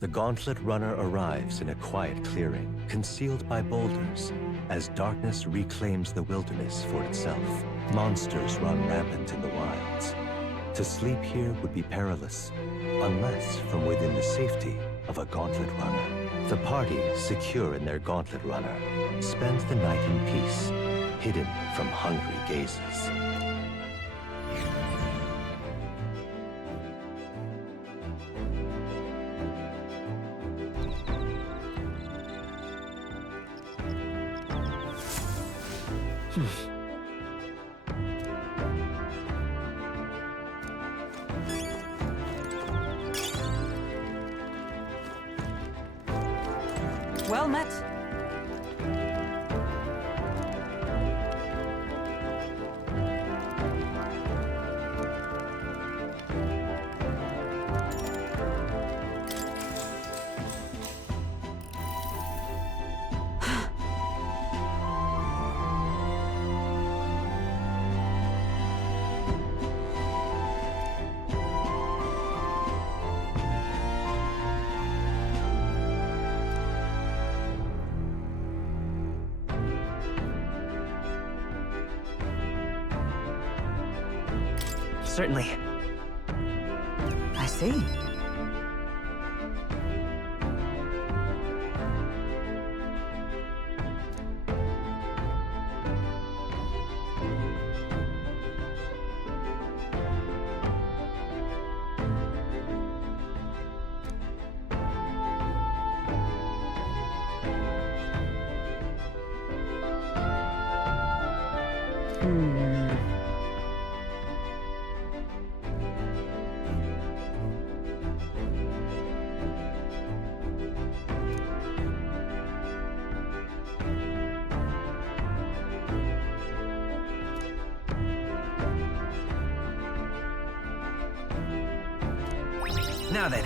The Gauntlet Runner arrives in a quiet clearing, concealed by boulders. As darkness reclaims the wilderness for itself, monsters run rampant in the wilds. To sleep here would be perilous, unless from within the safety of a Gauntlet Runner. The party, secure in their Gauntlet Runner, spends the night in peace, hidden from hungry gazes. Well met. Certainly. I see. Now then.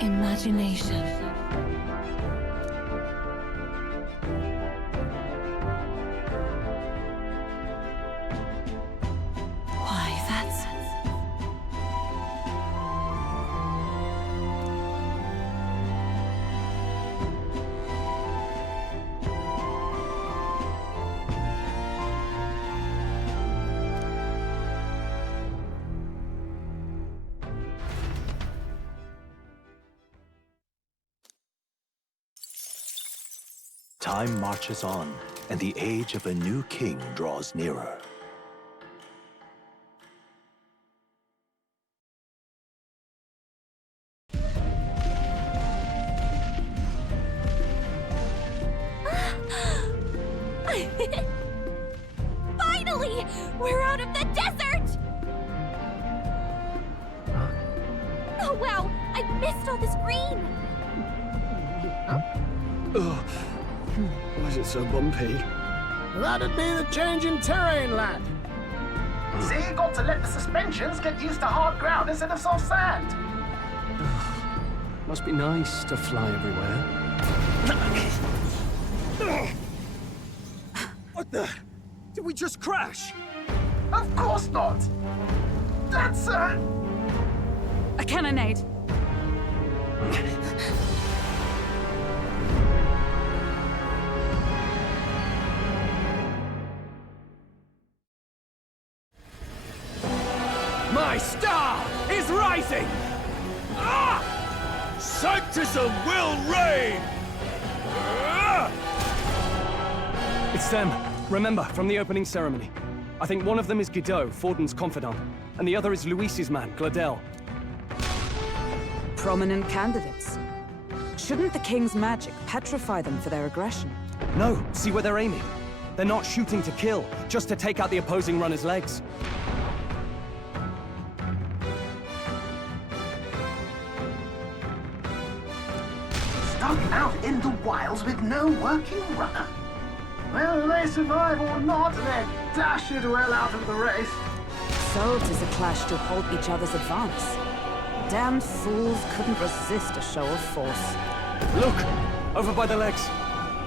Imagination. Why, that's... Time marches on, and the age of a new king draws nearer. Finally! We're out of the desert! Oh wow! I missed all this green! Ugh. Why is it so bumpy? That'd be the change in terrain, lad. See, you got to let the suspensions get used to hard ground instead of soft sand. Must be nice to fly everywhere. What the? Did we just crash? Of course not. That's a cannonade. My star is rising! Ah! Sanctism will reign! Ah! It's them. Remember, from the opening ceremony. I think one of them is Guido, Forden's confidant, and the other is Luis's man, Gladel. Prominent candidates. Shouldn't the king's magic petrify them for their aggression? No, see where they're aiming. They're not shooting to kill, just to take out the opposing runner's legs. Stuck out in the wilds with no working runner. Whether they survive or not, they're dashed well out of the race. So it is a clash to halt each other's advance. Damned fools couldn't resist a show of force. Look! Over by the legs.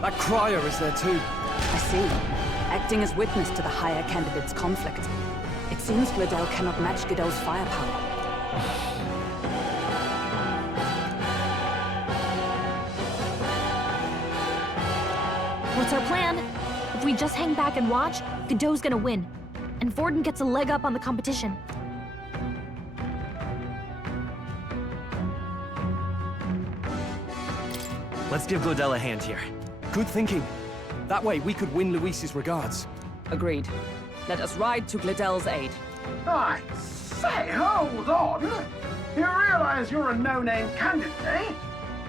That crier is there too. I see. Acting as witness to the higher candidate's conflict. It seems Glidel cannot match Godot's firepower. What's our plan? If we just hang back and watch, Godot's gonna win. And Vorden gets a leg up on the competition. Let's give Glidel a hand here. Good thinking. That way we could win Luis's regards. Agreed. Let us ride to Glidel's aid. I say, hold on. You realize you're a no-name candidate, eh?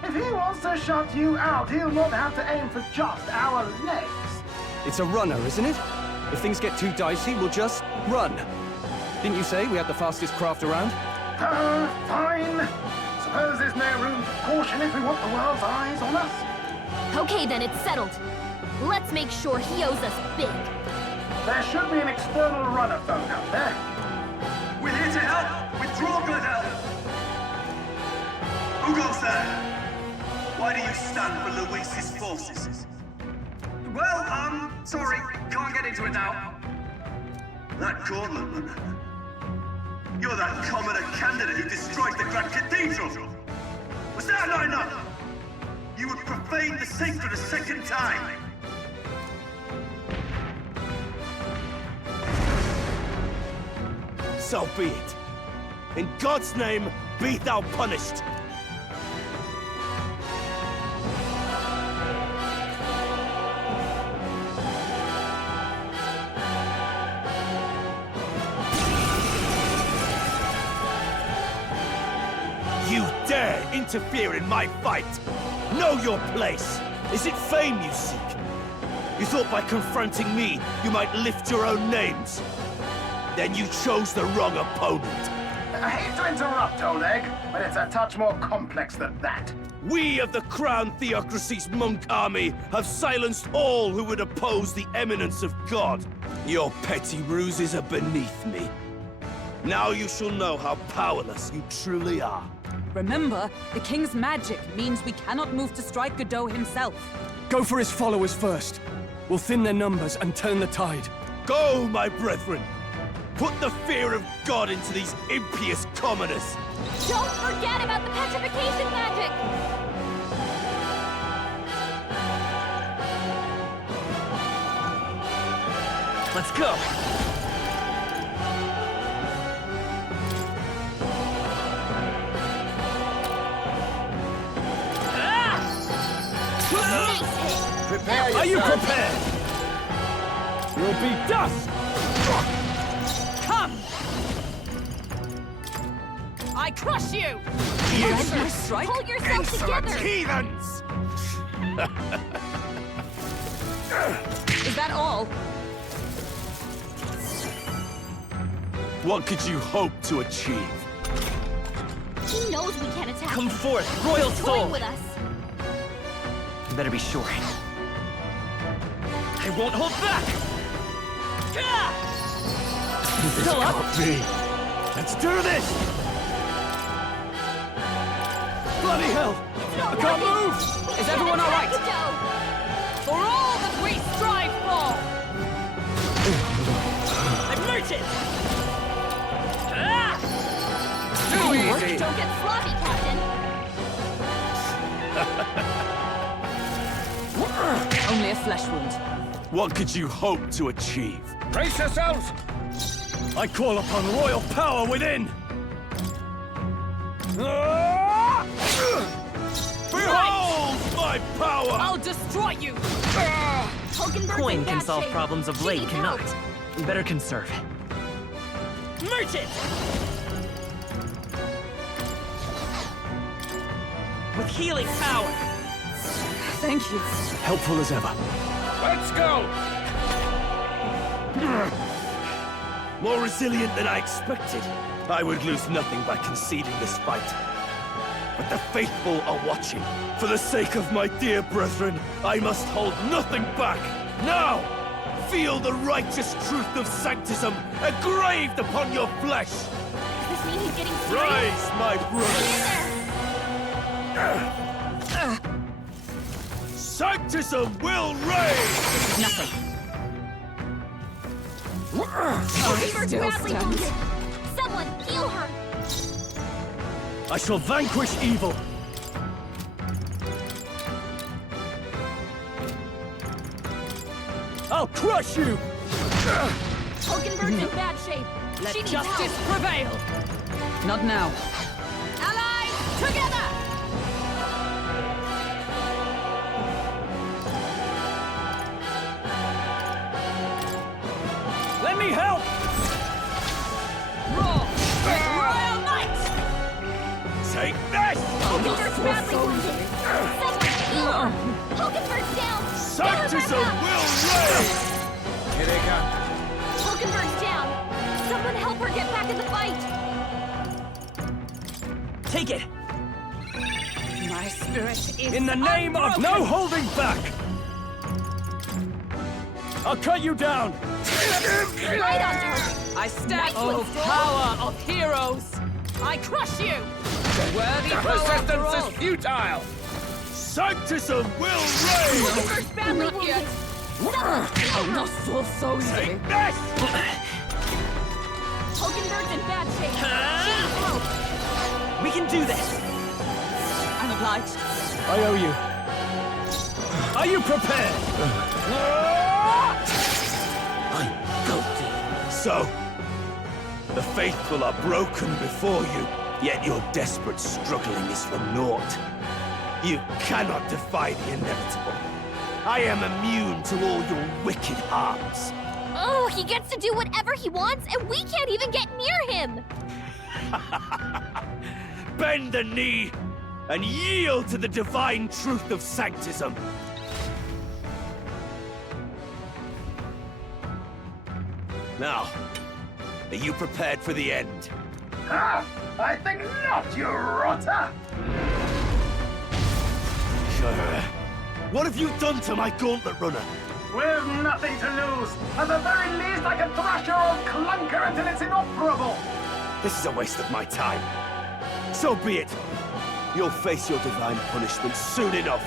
If he wants to shut you out, he'll not have to aim for just our legs. It's a runner, isn't it? If things get too dicey, we'll just run. Didn't you say we had the fastest craft around? Fine. Suppose there's no room for caution if we want the world's eyes on us. Okay then, it's settled. Let's make sure he owes us big. There should be an external runner phone out there. We're here to help! Withdraw, Glidel! Who goes there? Why do you stand for Luis's forces? Well, sorry, can't get into it now. That gauntlet runner. You're that commoner candidate who destroyed the Grand Cathedral! Was that not enough? You would profane the sacred a second time! So be it. In God's name, be thou punished! You dare interfere in my fight! Know your place! Is it fame you seek? You thought by confronting me, you might lift your own names? Then you chose the wrong opponent. I hate to interrupt, Oleg, but it's a touch more complex than that. We of the Crown Theocracy's monk army have silenced all who would oppose the eminence of God. Your petty ruses are beneath me. Now you shall know how powerless you truly are. Remember, the King's magic means we cannot move to strike Godot himself. Go for his followers first. We'll thin their numbers and turn the tide. Go, my brethren! Put the fear of God into these impious commoners! Don't forget about the petrification magic! Let's go! Prepare Are you prepared? You'll be dust! Come! I crush you! Useless! Hold yourself together! Heathens! Is that all? What could you hope to achieve? He knows we can't attack. Come forth, Royal He's Soul! toying with us. You better be sure. I won't hold back! Still up? Let's do this! Bloody hell! I can't move! Is everyone all right? For all that we strive for! I'm merchant! Too easy! Don't get sloppy, Captain. Only a flesh wound. What could you hope to achieve? Brace yourselves! I call upon royal power within! Behold my power! I'll destroy you! Coin can solve problems of blade cannot. We better conserve. Merchant! With healing power! Thank you. Helpful as ever. Let's go! More resilient than I expected. I would lose nothing by conceding this fight. But the faithful are watching. For the sake of my dear brethren, I must hold nothing back. Now! Feel the righteous truth of sanctism engraved upon your flesh! Does this mean he's getting serious? Rise, my brother! Sanctism will reign! Nothing. We're badly wounded. Someone heal her. I shall vanquish evil. I'll crush you! Hulkenberg's in bad shape. Let She needs justice help. prevail! Not now. Allies, together! Let me help! Roar! Royal Knight! Take this! Hulkenberg's badly wounded. Someone heal her. Hulkenberg's down. Sanctism will reign! Here they come. Hulkenberg's down. Someone help her get back in the fight. Take it! My spirit is In the name of no holding back! I'll cut you down! Right on her. I stand Nice for one, the power of heroes! I crush you! Worthy foe after all. futile! Sanctism will reign! Hulkenberg's badly wounded. Oh, not so easy. Take this! Hulkenberg's in bad shape. She needs help. We can do this! I'm obliged. I owe you. Are you prepared? So, the faithful are broken before you, yet your desperate struggling is for naught. You cannot defy the inevitable. I am immune to all your wicked harms. Oh, he gets to do whatever he wants, and we can't even get near him. Bend the knee and yield to the divine truth of sanctism. Now, are you prepared for the end? Ah, I think not, you rotter! What have you done to my gauntlet runner? We've nothing to lose. At the very least, I can thrash your old clunker until it's inoperable. This is a waste of my time. So be it. You'll face your divine punishment soon enough.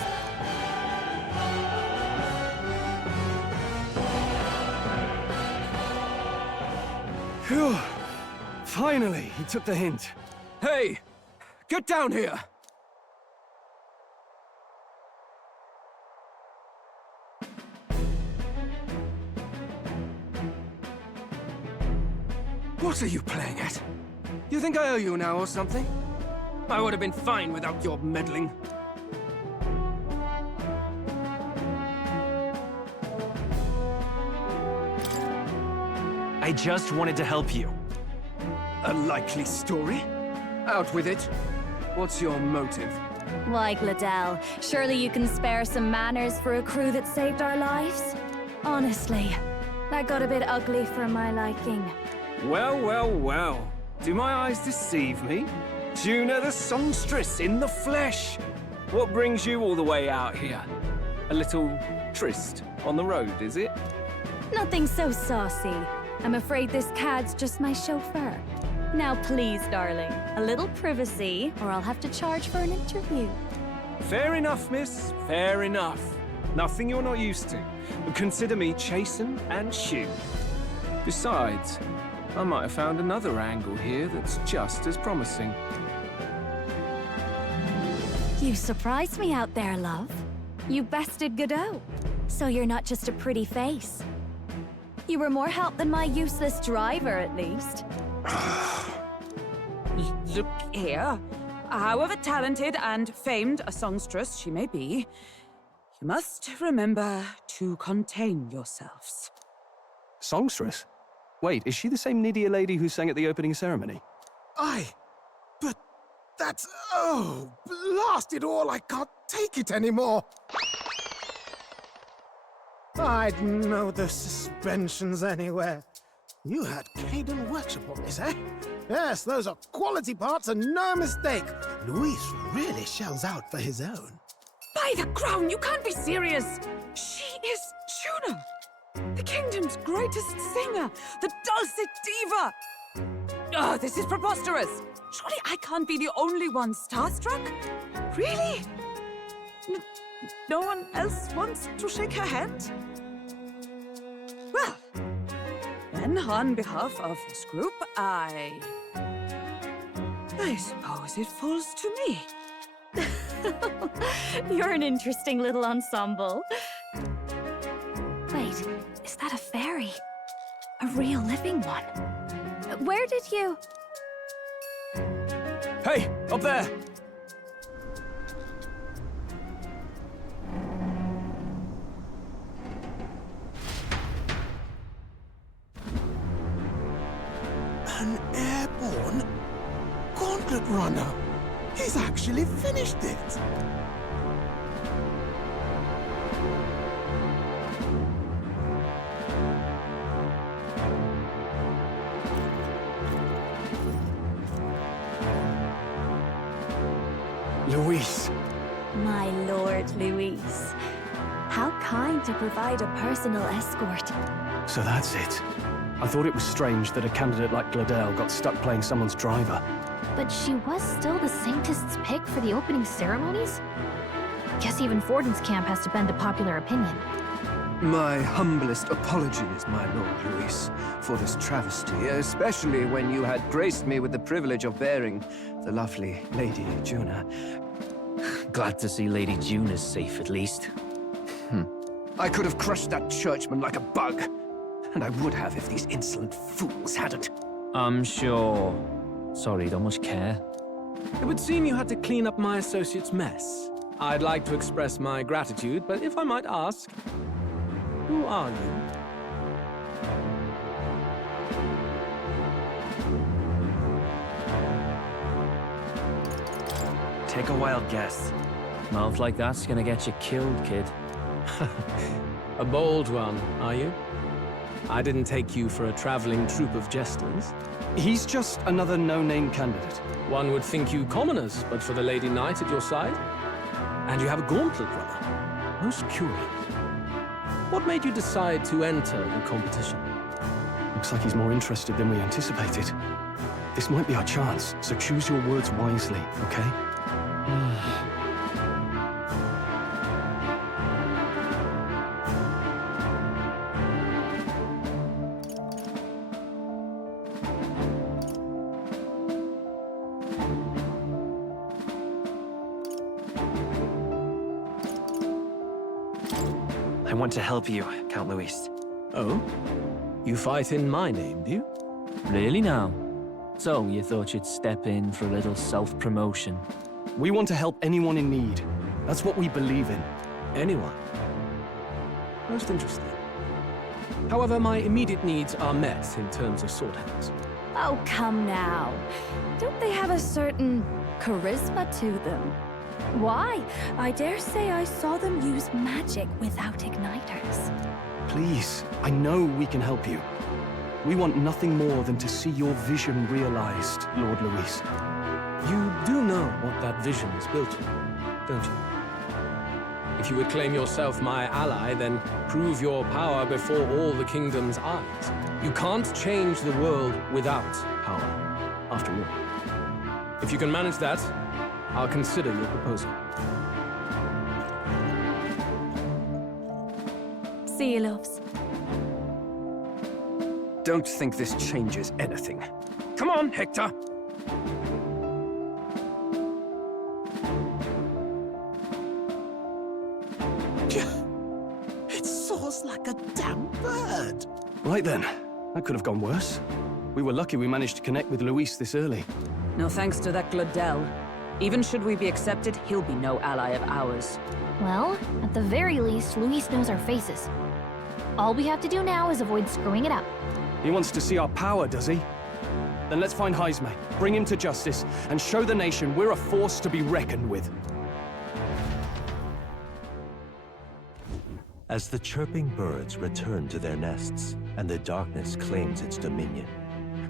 Phew. Finally, he took the hint. Hey! Get down here! What are you playing at? You think I owe you now or something? I would have been fine without your meddling. I just wanted to help you. A likely story? Out with it. What's your motive? Why, Gladell, surely you can spare some manners for a crew that saved our lives? Honestly, that got a bit ugly for my liking. Well, well, well. Do my eyes deceive me? Juna the songstress in the flesh. What brings you all the way out here? A little tryst on the road, is it? Nothing so saucy. I'm afraid this cad's just my chauffeur. Now please, darling, a little privacy, or I'll have to charge for an interview. Fair enough, miss. Fair enough. Nothing you're not used to. But consider me chastened and shoe. Besides, I might have found another angle here that's just as promising. You surprised me out there, love. You bested Godot. So you're not just a pretty face. You were more help than my useless driver, at least. Look here. However talented and famed a songstress she may be, you must remember to contain yourselves. Songstress? Wait, is she the same Nydia lady who sang at the opening ceremony? Aye, but that's... oh, blast it all, I can't take it anymore. I'd know the suspensions anywhere. You had Caden Workshop on this, eh? Yes, those are quality parts and no mistake. Luis really shells out for his own. By the crown, you can't be serious! She is Juna! The kingdom's greatest singer! The dulcet diva! Oh, this is preposterous! Surely I can't be the only one starstruck? Really? No one else wants to shake her hand? Well, then on behalf of this group, I suppose it falls to me. You're an interesting little ensemble. Wait, is that a fairy? A real living one? Where did you... Hey, up there! An airborne gauntlet runner. He's actually finished it. Luis. My Lord Luis. How kind to provide a personal escort. So that's it. I thought it was strange that a candidate like Gladel got stuck playing someone's driver. But she was still the Saintist's pick for the opening ceremonies? Guess even Forden's camp has to bend to popular opinion. My humblest apologies, my Lord Luis, for this travesty, especially when you had graced me with the privilege of bearing the lovely Lady Juna. Glad to see Lady Juna's safe, at least. I could have crushed that churchman like a bug. And I would have if these insolent fools hadn't. I'm sure. Sorry, don't much care. It would seem you had to clean up my associate's mess. I'd like to express my gratitude, but if I might ask, who are you? Take a wild guess. Mouth like that's gonna get you killed, kid. A bold one, are you? I didn't take you for a traveling troupe of jesters. He's just another no-name candidate. One would think you commoners, but for the Lady Knight at your side. And you have a gauntlet runner. Most curious. What made you decide to enter the competition? Looks like he's more interested than we anticipated. This might be our chance, so choose your words wisely, okay? I want to help you, Count Luis. Oh? You fight in my name, do you? Really now? So, you thought you'd step in for a little self-promotion? We want to help anyone in need. That's what we believe in. Anyone? Most interesting. However, my immediate needs are met in terms of sword hands. Oh, come now. Don't they have a certain charisma to them? Why? I dare say I saw them use magic without igniters. Please, I know we can help you. We want nothing more than to see your vision realized, Lord Luis. You do know what that vision is built on, don't you? If you would claim yourself my ally, then prove your power before all the kingdom's eyes. You can't change the world without power, after all. If you can manage that, I'll consider your proposal. See you, loves. Don't think this changes anything. Come on, Hector! It soars like a damn bird. Right then, that could have gone worse. We were lucky we managed to connect with Luis this early. No thanks to that Gladel. Even should we be accepted, he'll be no ally of ours. Well, at the very least, Luis knows our faces. All we have to do now is avoid screwing it up. He wants to see our power, does he? Then let's find Heisme, bring him to justice, and show the nation we're a force to be reckoned with. As the chirping birds return to their nests and the darkness claims its dominion,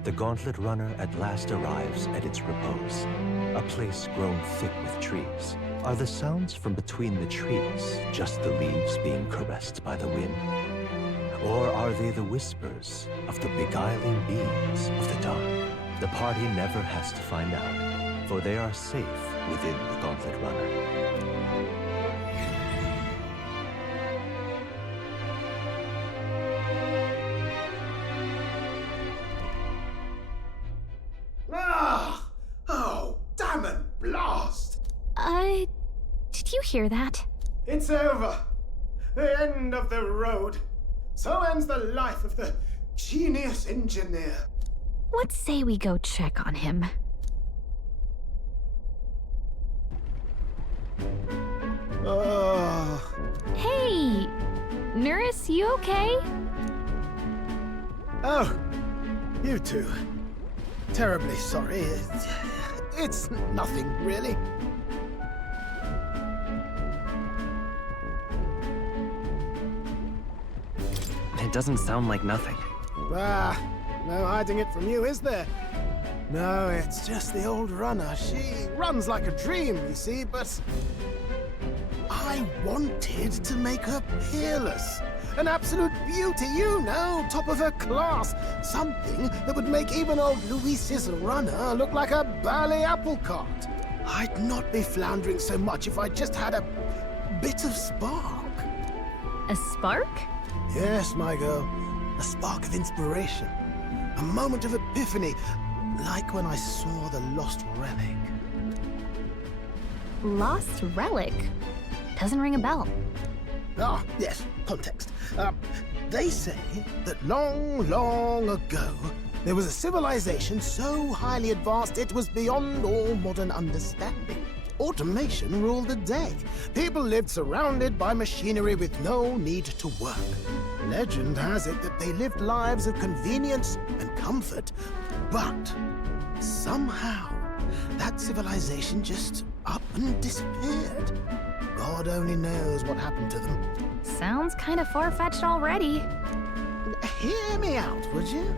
the Gauntlet Runner at last arrives at its repose, a place grown thick with trees. Are the sounds from between the trees just the leaves being caressed by the wind? Or are they the whispers of the beguiling beings of the dark? The party never has to find out, for they are safe within the Gauntlet Runner. Oh, damn it, blast! Did you hear that? It's over. The end of the road. So ends the life of the genius engineer. Let's say we go check on him. Hey! Nurse, you okay? Oh, you two. Terribly sorry. It's nothing, really. It doesn't sound like nothing. Ah, no hiding it from you, is there? No, it's just the old runner. She runs like a dream, you see, but I wanted to make her peerless. An absolute beauty, you know, top of her class. Something that would make even old Luis's runner look like a bally apple cart. I'd not be floundering so much if I just had a bit of spark. A spark? Yes, my girl. A spark of inspiration. A moment of epiphany, like when I saw the Lost Relic. Lost Relic? Doesn't ring a bell. Ah, yes, context. They say that long, long ago, there was a civilization so highly advanced it was beyond all modern understanding. Automation ruled the day. People lived surrounded by machinery with no need to work. Legend has it that they lived lives of convenience and comfort, but somehow that civilization just up and disappeared. God only knows what happened to them. Sounds kind of far-fetched already. Hear me out, would you?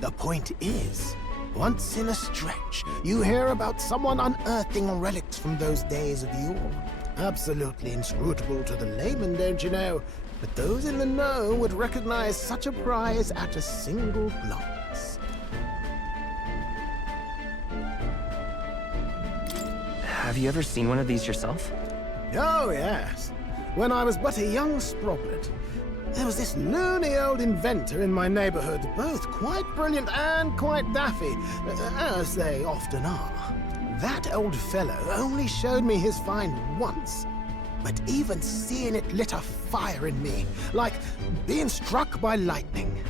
The point is, once in a stretch, you hear about someone unearthing relics from those days of yore. Absolutely inscrutable to the layman, don't you know? But those in the know would recognize such a prize at a single glance. Have you ever seen one of these yourself? Oh, yes. When I was but a young sproglet, there was this loony old inventor in my neighborhood, both quite brilliant and quite daffy, as they often are. That old fellow only showed me his find once, but even seeing it lit a fire in me, like being struck by lightning.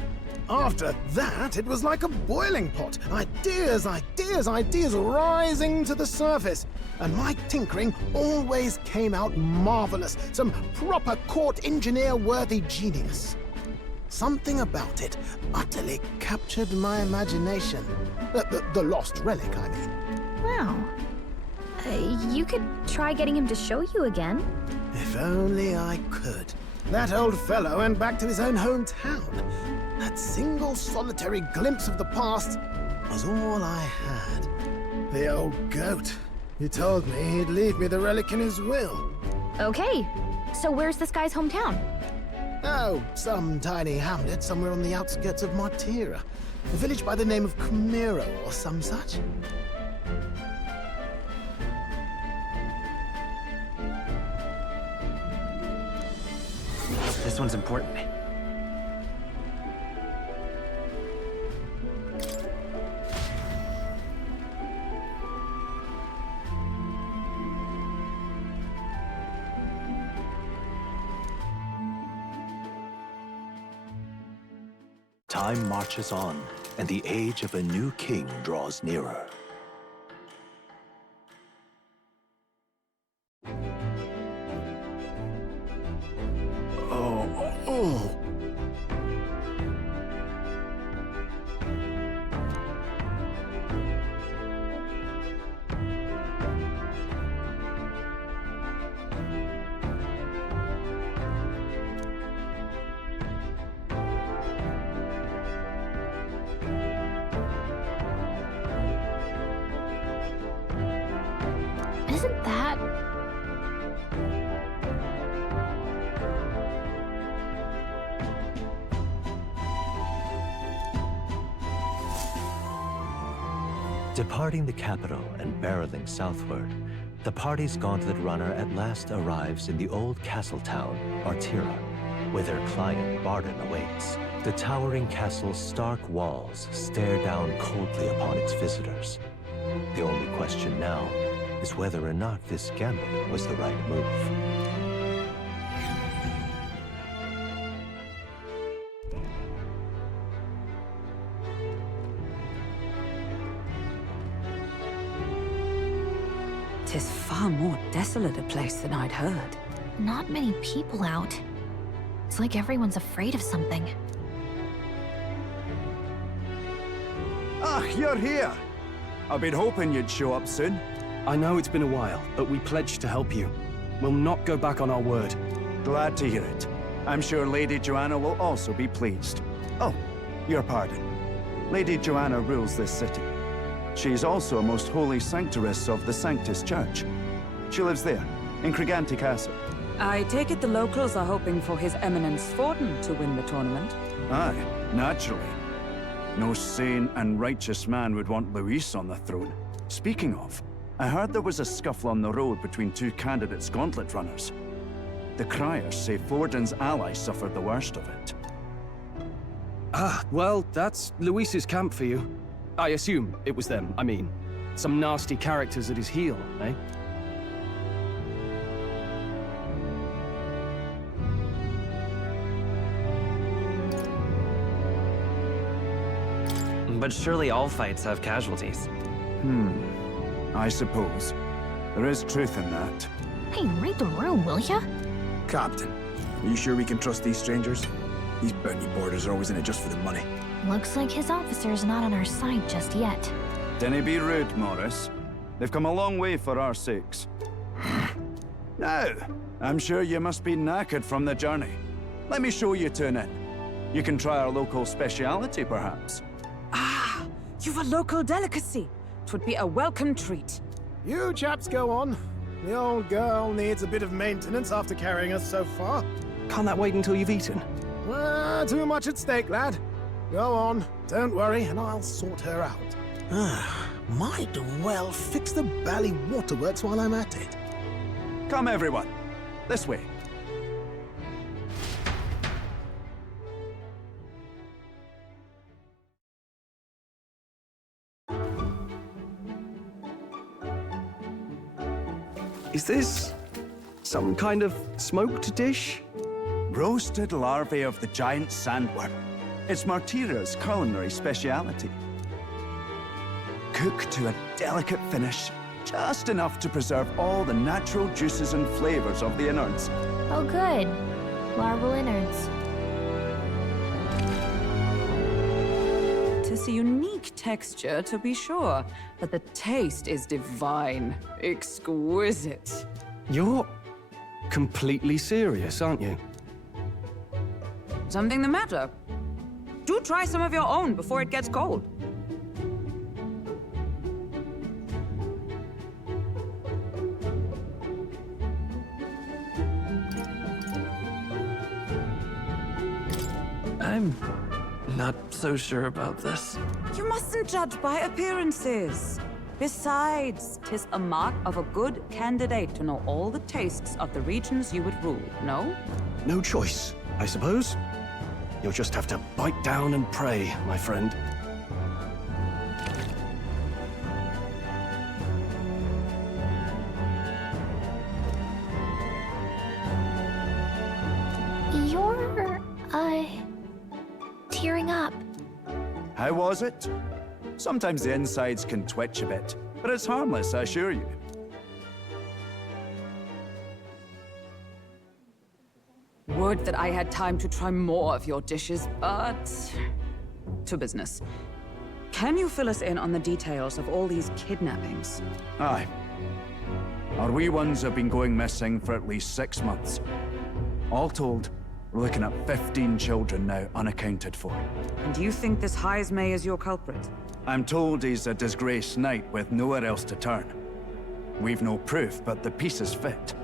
After that, it was like a boiling pot. Ideas, ideas, ideas rising to the surface. And my tinkering always came out marvelous. Some proper court engineer-worthy genius. Something about it utterly captured my imagination. The Lost Relic, I mean. Wow. You could try getting him to show you again. If only I could. That old fellow went back to his own hometown. That single solitary glimpse of the past was all I had. The old goat. He told me he'd leave me the relic in his will. Okay, so where's this guy's hometown? Oh, some tiny hamlet somewhere on the outskirts of Martira. A village by the name of Camiro or some such. This one's important. Time marches on, and the age of a new king draws nearer. Oh. Isn't that... Departing the capital and barreling southward, the party's gauntlet runner at last arrives in the old castle town, Artira, where their client Barden awaits. The towering castle's stark walls stare down coldly upon its visitors. The only question now is whether or not this gambit was the right move. Tis far more desolate a place than I'd heard. Not many people out. It's like everyone's afraid of something. Ah, you're here! I've been hoping you'd show up soon. I know it's been a while, but we pledged to help you. We'll not go back on our word. Glad to hear it. I'm sure Lady Joanna will also be pleased. Oh, your pardon. Lady Joanna rules this city. She's also a most holy sanctoress of the Sanctus Church. She lives there, in Criganti Castle. I take it the locals are hoping for His Eminence Forden to win the tournament. Aye, naturally. No sane and righteous man would want Luis on the throne. Speaking of, I heard there was a scuffle on the road between two candidates' gauntlet runners. The criers say Forden's allies suffered the worst of it. Ah, well, that's Luis's camp for you. I assume it was them, I mean. Some nasty characters at his heel, eh? But surely all fights have casualties. I suppose. There is truth in that. Hey, read the room, will ya? Captain, are you sure we can trust these strangers? These bounty boarders are always in it just for the money. Looks like his officer's not on our side just yet. Dinna be rude, Morris. They've come a long way for our sakes. Now, I'm sure you must be knackered from the journey. Let me show you to an inn. You can try our local speciality, perhaps. Ah, you've a local delicacy. 'Twould be a welcome treat. You chaps go on. The old girl needs a bit of maintenance after carrying us so far. Can't that wait until you've eaten? Too much at stake, lad. Go on, don't worry, and I'll sort her out. Might well fix the bally waterworks while I'm at it. Come, everyone. This way. Is this some kind of smoked dish? Roasted larvae of the giant sandworm. It's Martira's culinary speciality. Cooked to a delicate finish, just enough to preserve all the natural juices and flavors of the innards. Oh good. Larval innards. Tis a unique texture, to be sure, but the taste is divine. Exquisite. You're completely serious, aren't you? Something the matter? Do try some of your own before it gets cold. I'm not so sure about this. You mustn't judge by appearances. Besides, 'tis a mark of a good candidate to know all the tastes of the regions you would rule, no? No choice, I suppose. You'll just have to bite down and pray, my friend. You're, tearing up. How was it? Sometimes the insides can twitch a bit, but it's harmless, I assure you. Would that I had time to try more of your dishes, but... to business. Can you fill us in on the details of all these kidnappings? Aye. Our wee ones have been going missing for at least 6 months. All told, we're looking at 15 children now unaccounted for. And do you think this Heismay is your culprit? I'm told he's a disgraced knight with nowhere else to turn. We've no proof, but the pieces fit.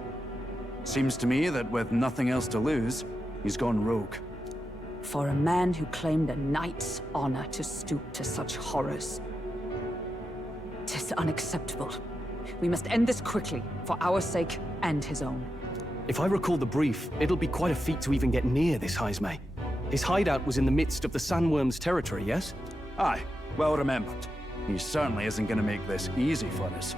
Seems to me that with nothing else to lose, he's gone rogue. For a man who claimed a knight's honor to stoop to such horrors. is unacceptable. We must end this quickly, for our sake and his own. If I recall the brief, it'll be quite a feat to even get near this Heisme. His hideout was in the midst of the Sandworm's territory, yes? Aye, well remembered. He certainly isn't going to make this easy for us.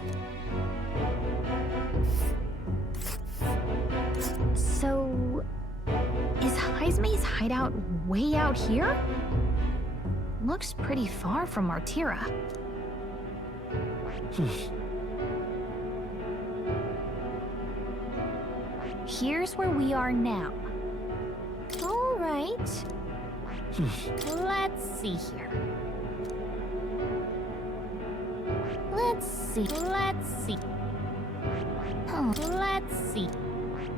So... is Heisme's hideout way out here? Looks pretty far from Martira. Here's where we are now. All right. Let's see here. Let's see. Oh, let's see.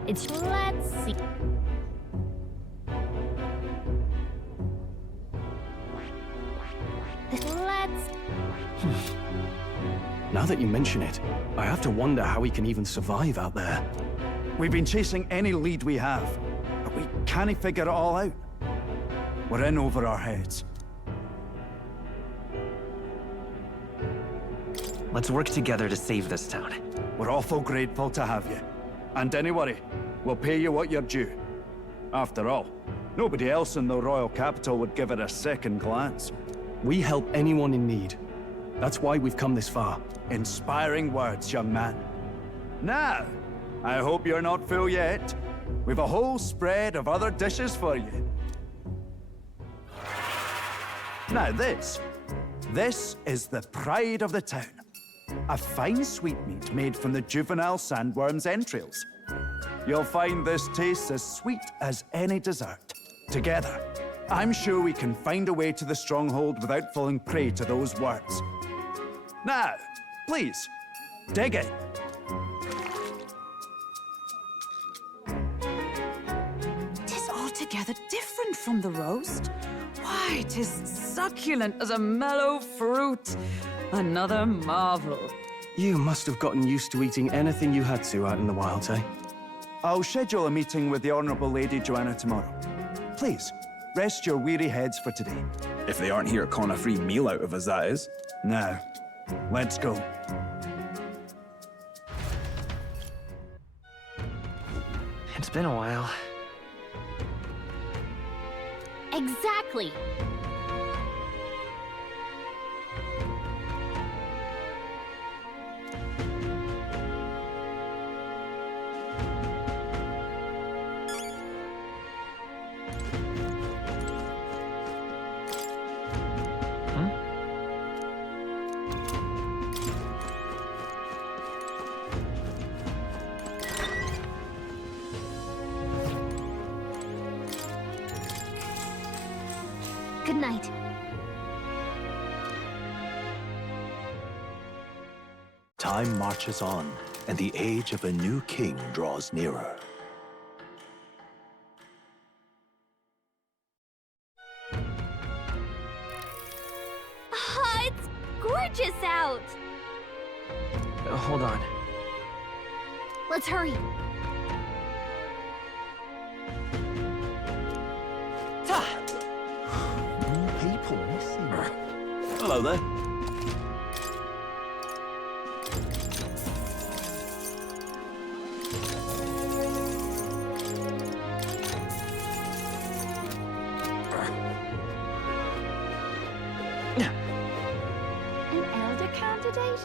Let's see. Now that you mention it, I have to wonder how he can even survive out there. We've been chasing any lead we have, but we can't figure it all out. We're in over our heads. Let's work together to save this town. We're awful grateful to have you. And don't worry, we'll pay you what you're due. After all, nobody else in the royal capital would give it a second glance. We help anyone in need. That's why we've come this far. Inspiring words, young man. Now, I hope you're not full yet. We've a whole spread of other dishes for you. Now this is the pride of the town. A fine sweetmeat made from the juvenile sandworm's entrails. You'll find this tastes as sweet as any dessert. Together, I'm sure we can find a way to the stronghold without falling prey to those words. Now, please, dig in. Tis altogether different from the roast. Why, 'tis succulent as a mellow fruit. Another marvel. You must have gotten used to eating anything you had to out in the wilds, eh? I'll schedule a meeting with the Honourable Lady Joanna tomorrow. Please, rest your weary heads for today. If they aren't here, con a free meal out of us, that is. Now, let's go. It's been a while. Exactly. Good night. Time marches on, and the age of a new king draws nearer. It's gorgeous out! Hold on. Let's hurry. People missing. Hello there. An elder candidate?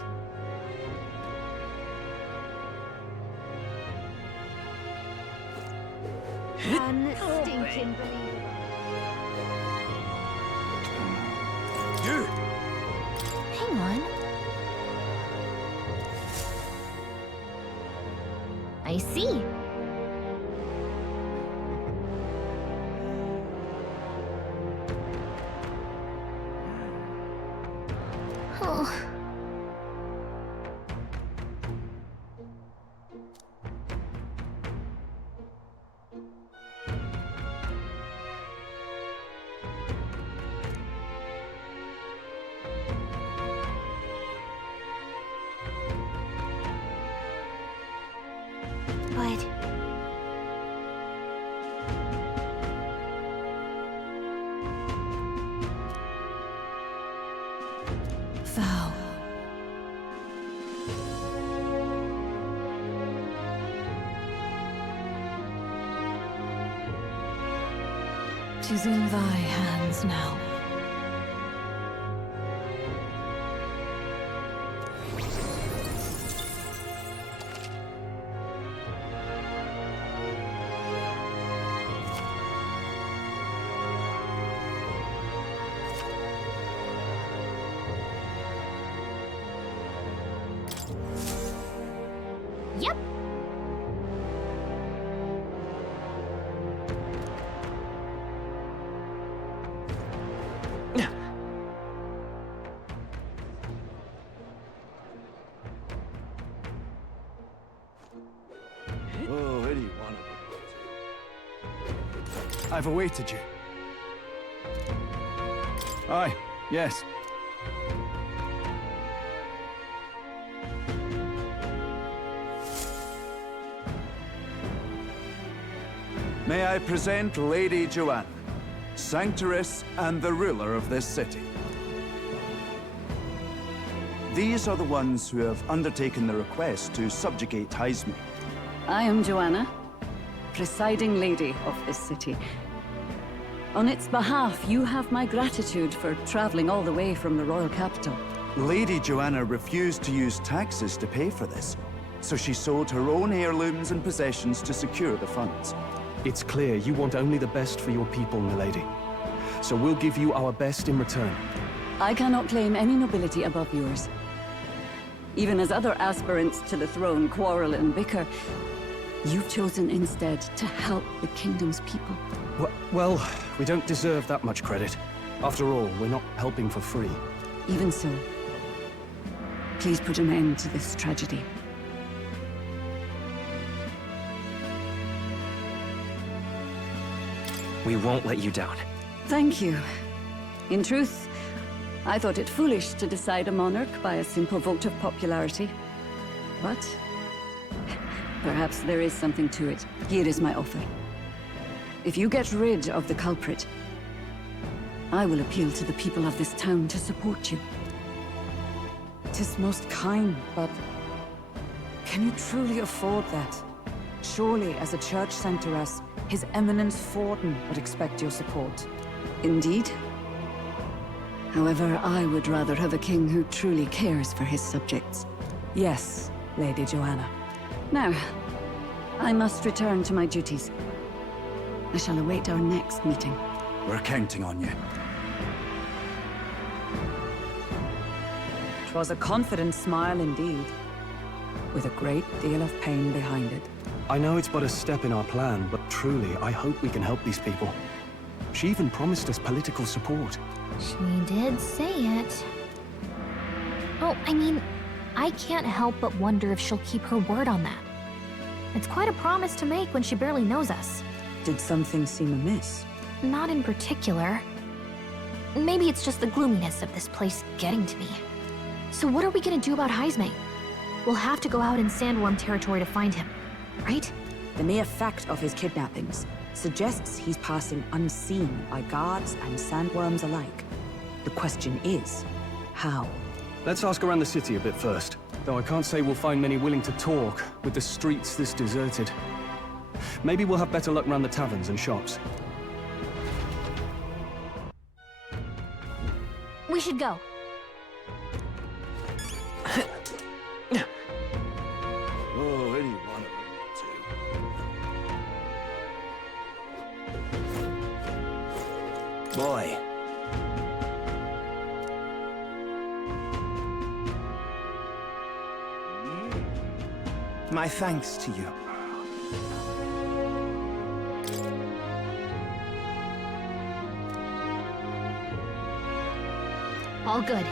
Unstinking believer. You! Hang on. I see. Oh. But... Vow. 'Tis in thy hands now. Yep. Oh, any one of them. I've awaited you. Aye, yes. May I present Lady Joanna, Sanctoress and the ruler of this city. These are the ones who have undertaken the request to subjugate Heisme. I am Joanna, presiding lady of this city. On its behalf, you have my gratitude for traveling all the way from the royal capital. Lady Joanna refused to use taxes to pay for this, so she sold her own heirlooms and possessions to secure the funds. It's clear you want only the best for your people, milady. So we'll give you our best in return. I cannot claim any nobility above yours. Even as other aspirants to the throne quarrel and bicker, you've chosen instead to help the kingdom's people. Well, we don't deserve that much credit. After all, we're not helping for free. Even so, please put an end to this tragedy. We won't let you down. Thank you. In truth, I thought it foolish to decide a monarch by a simple vote of popularity. But perhaps there is something to it. Here is my offer. If you get rid of the culprit, I will appeal to the people of this town to support you. 'Tis most kind, but can you truly afford that? Surely, as a church Sanctoress, His Eminence Forden would expect your support. Indeed. However, I would rather have a king who truly cares for his subjects. Yes, Lady Joanna. Now, I must return to my duties. I shall await our next meeting. We're counting on you. 'Twas a confident smile indeed, with a great deal of pain behind it. I know it's but a step in our plan, but truly, I hope we can help these people. She even promised us political support. She did say it. Oh, I mean, I can't help but wonder if she'll keep her word on that. It's quite a promise to make when she barely knows us. Did something seem amiss? Not in particular. Maybe it's just the gloominess of this place getting to me. So what are we gonna do about Heisme? We'll have to go out in Sandworm territory to find him, right? The mere fact of his kidnappings suggests he's passing unseen by guards and sandworms alike. The question is, how? Let's ask around the city a bit first. Though I can't say we'll find many willing to talk with the streets this deserted. Maybe we'll have better luck around the taverns and shops. We should go. Oh, any one of them will do. Boy. My thanks to you. All good.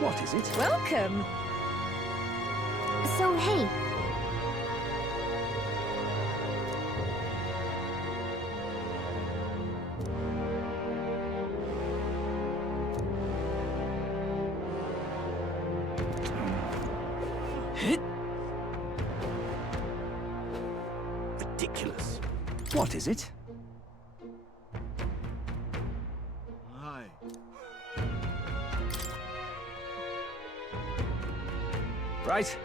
What is it? Welcome. So, hey. Ridiculous. What is it? Aye. Right.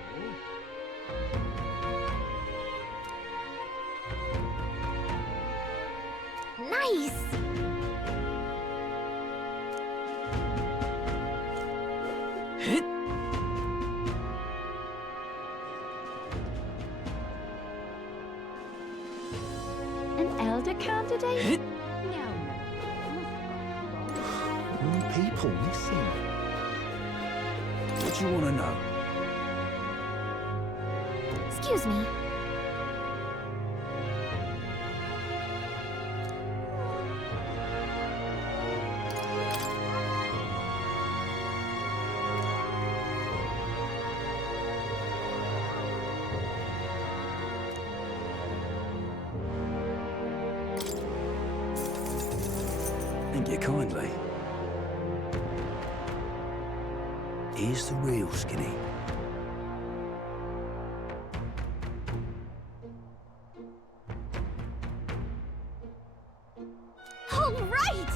Nice! An elder candidate? More people missing. What do you want to know? Excuse me. Thank you kindly. Here's the real skinny. All right!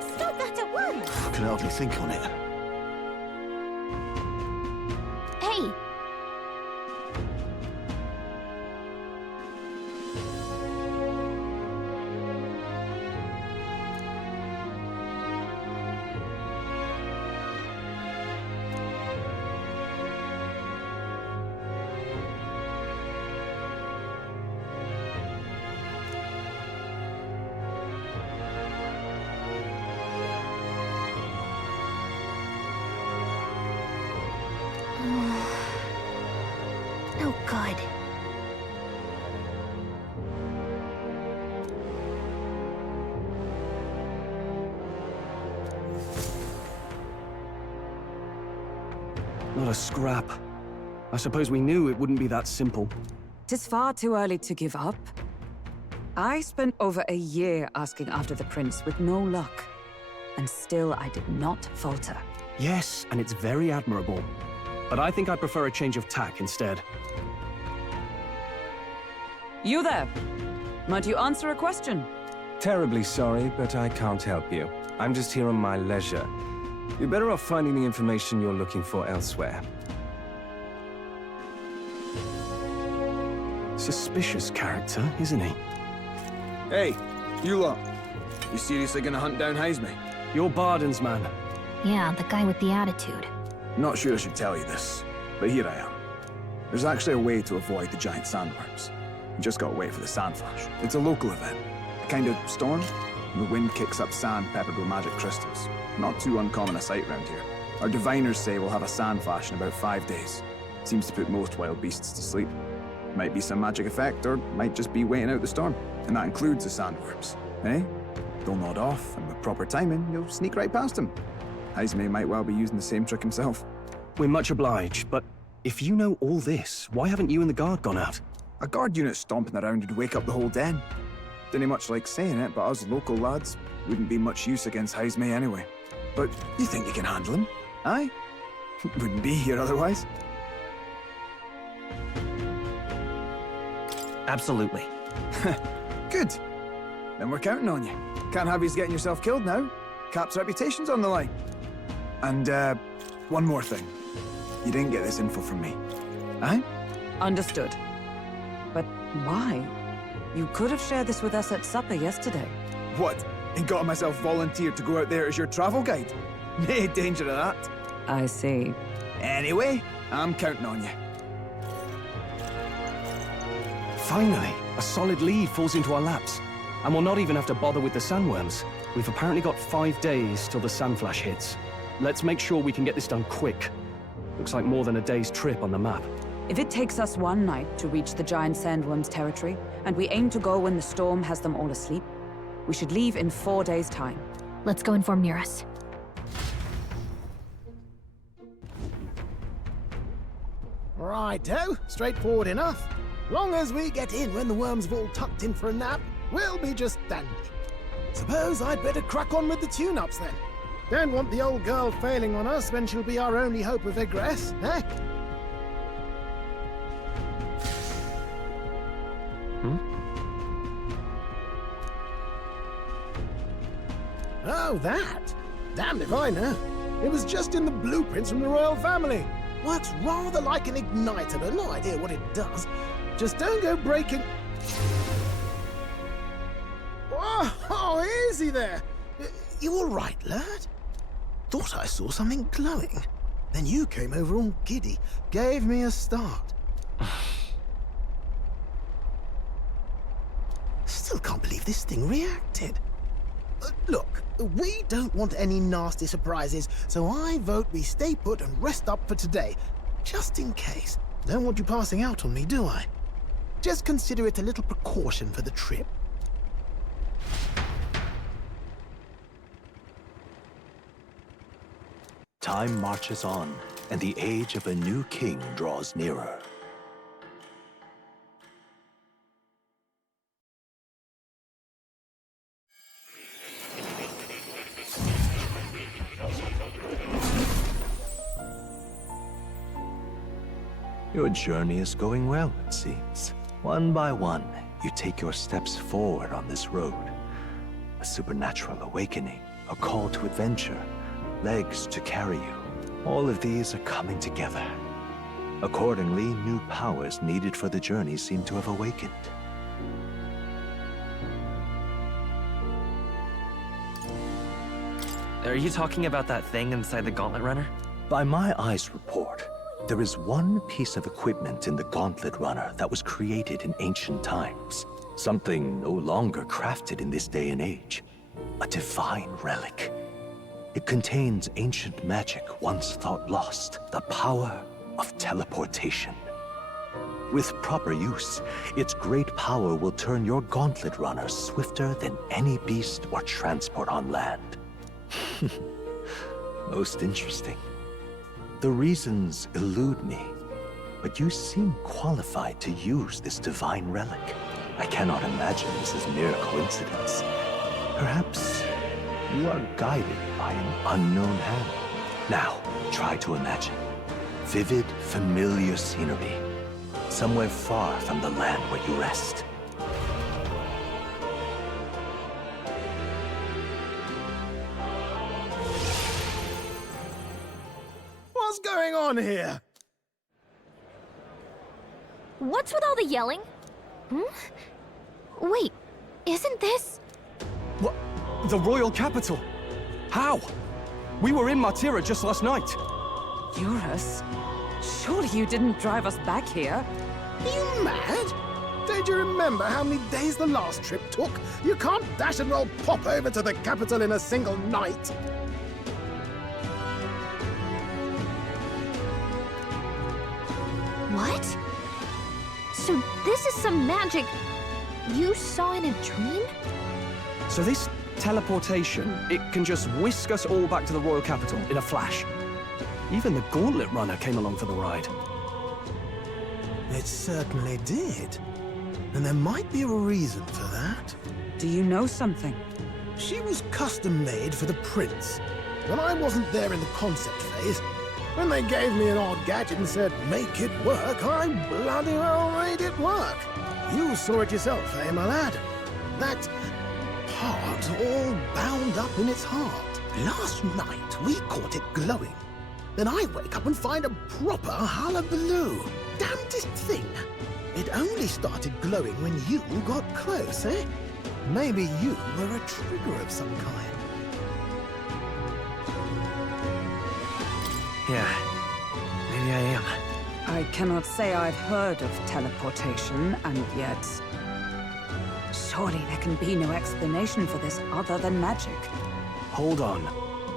Stop that at once! I can hardly think on it. Hey! No good. Not a scrap. I suppose we knew it wouldn't be that simple. Tis far too early to give up. I spent over a year asking after the prince with no luck. And still I did not falter. Yes, and it's very admirable. But I think I prefer a change of tack instead. You there! Might you answer a question? Terribly sorry, but I can't help you. I'm just here on my leisure. You're better off finding the information you're looking for elsewhere. Suspicious character, isn't he? Hey, you lot. You seriously gonna hunt down Heisme? You're Barden's man. Yeah, the guy with the attitude. Not sure I should tell you this, but here I am. There's actually a way to avoid the giant sandworms. You just gotta wait for the sand flash. It's a local event. A kind of storm, and the wind kicks up sand peppered with magic crystals. Not too uncommon a sight around here. Our diviners say we'll have a sand flash in about 5 days. Seems to put most wild beasts to sleep. Might be some magic effect, or might just be waiting out the storm. And that includes the sandworms. Eh? They'll nod off, and with proper timing, you'll sneak right past them. Heisme might well be using the same trick himself. We're much obliged, but if you know all this, why haven't you and the guard gone out? A guard unit stomping around would wake up the whole den. Didn't much like saying it, but us local lads wouldn't be much use against Heisme anyway. But you think you can handle him? Aye? Wouldn't be here otherwise. Absolutely. Good. Then we're counting on you. Can't have you getting yourself killed now. Cap's reputation's on the line. And, one more thing. You didn't get this info from me. Aye? Understood. But why? You could have shared this with us at supper yesterday. What? And got myself volunteered to go out there as your travel guide? No danger of that. I see. Anyway, I'm counting on you. Finally, a solid lead falls into our laps. And we'll not even have to bother with the sandworms. We've apparently got 5 days till the sandflash hits. Let's make sure we can get this done quick. Looks like more than a day's trip on the map. If it takes us one night to reach the giant sandworms' territory, and we aim to go when the storm has them all asleep, we should leave in 4 days' time. Let's go inform Nearest. Righto, straightforward enough. Long as we get in when the worms have all tucked in for a nap, we'll be just dandy. Suppose I'd better crack on with the tune-ups then. Don't want the old girl failing on us when she'll be our only hope of egress, eh? Oh, that? Damned if I know. It was just in the blueprints from the royal family. Works rather like an igniter, but no idea what it does. Just don't go breaking... Oh, easy there. You all right, lad? Thought I saw something glowing. Then you came over all giddy, gave me a start. Still can't believe this thing reacted. Look, we don't want any nasty surprises, so I vote we stay put and rest up for today. Just in case. Don't want you passing out on me, do I? Just consider it a little precaution for the trip. Time marches on, and the age of a new king draws nearer. Your journey is going well, it seems. One by one, you take your steps forward on this road. A supernatural awakening, a call to adventure, legs to carry you. All of these are coming together. Accordingly, new powers needed for the journey seem to have awakened. Are you talking about that thing inside the Gauntlet Runner? By my eyes report, there is one piece of equipment in the Gauntlet Runner that was created in ancient times. Something no longer crafted in this day and age. A divine relic. It contains ancient magic once thought lost, the power of teleportation. With proper use, its great power will turn your Gauntlet Runner swifter than any beast or transport on land. Most interesting. The reasons elude me, but you seem qualified to use this divine relic. I cannot imagine this is mere coincidence. Perhaps you are guided by an unknown hand. Now, try to imagine. Vivid, familiar scenery. Somewhere far from the land where you rest. What's going on here? What's with all the yelling? Wait, isn't this... What? The royal capital? How? We were in Matira just last night. Eurus? Surely you didn't drive us back here? Are you mad? Don't you remember how many days the last trip took? You can't dash and roll pop over to the capital in a single night. What? So this is some magic you saw in a dream? So this teleportation, it can just whisk us all back to the royal capital in a flash. Even the Gauntlet Runner came along for the ride. It certainly did. And there might be a reason for that. Do you know something? She was custom-made for the prince. When I wasn't there in the concept phase, when they gave me an odd gadget and said, make it work, I bloody well made it work. You saw it yourself, eh, my lad? That part all bound up in its heart. Last night, we caught it glowing. Then I wake up and find a proper hullabaloo. Damnedest thing. It only started glowing when you got close, eh? Maybe you were a trigger of some kind. Yeah, maybe I am. I cannot say I've heard of teleportation, and yet... Surely there can be no explanation for this other than magic. Hold on.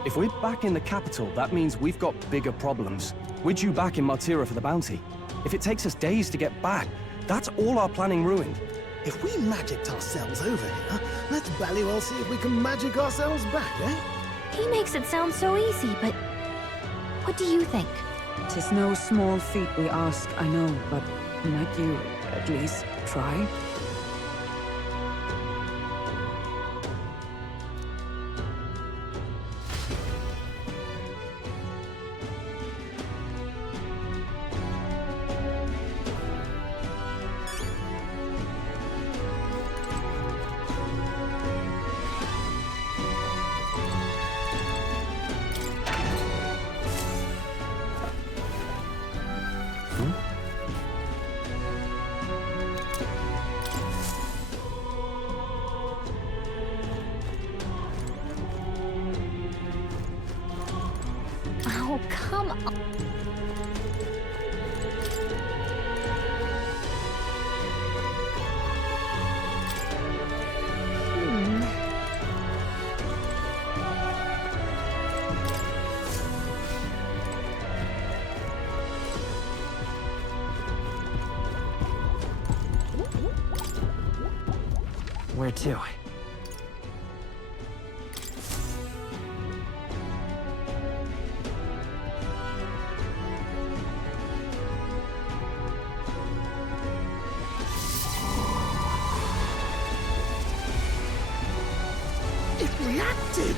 If we're back in the capital, that means we've got bigger problems. We're due back in Matira for the bounty. If it takes us days to get back, that's all our planning ruined. If we magicked ourselves over here, let's bally well see if we can magic ourselves back, eh? He makes it sound so easy, but... what do you think? 'Tis no small feat we ask, I know, but might you at least try? Oh, come on. Where to? It reacted!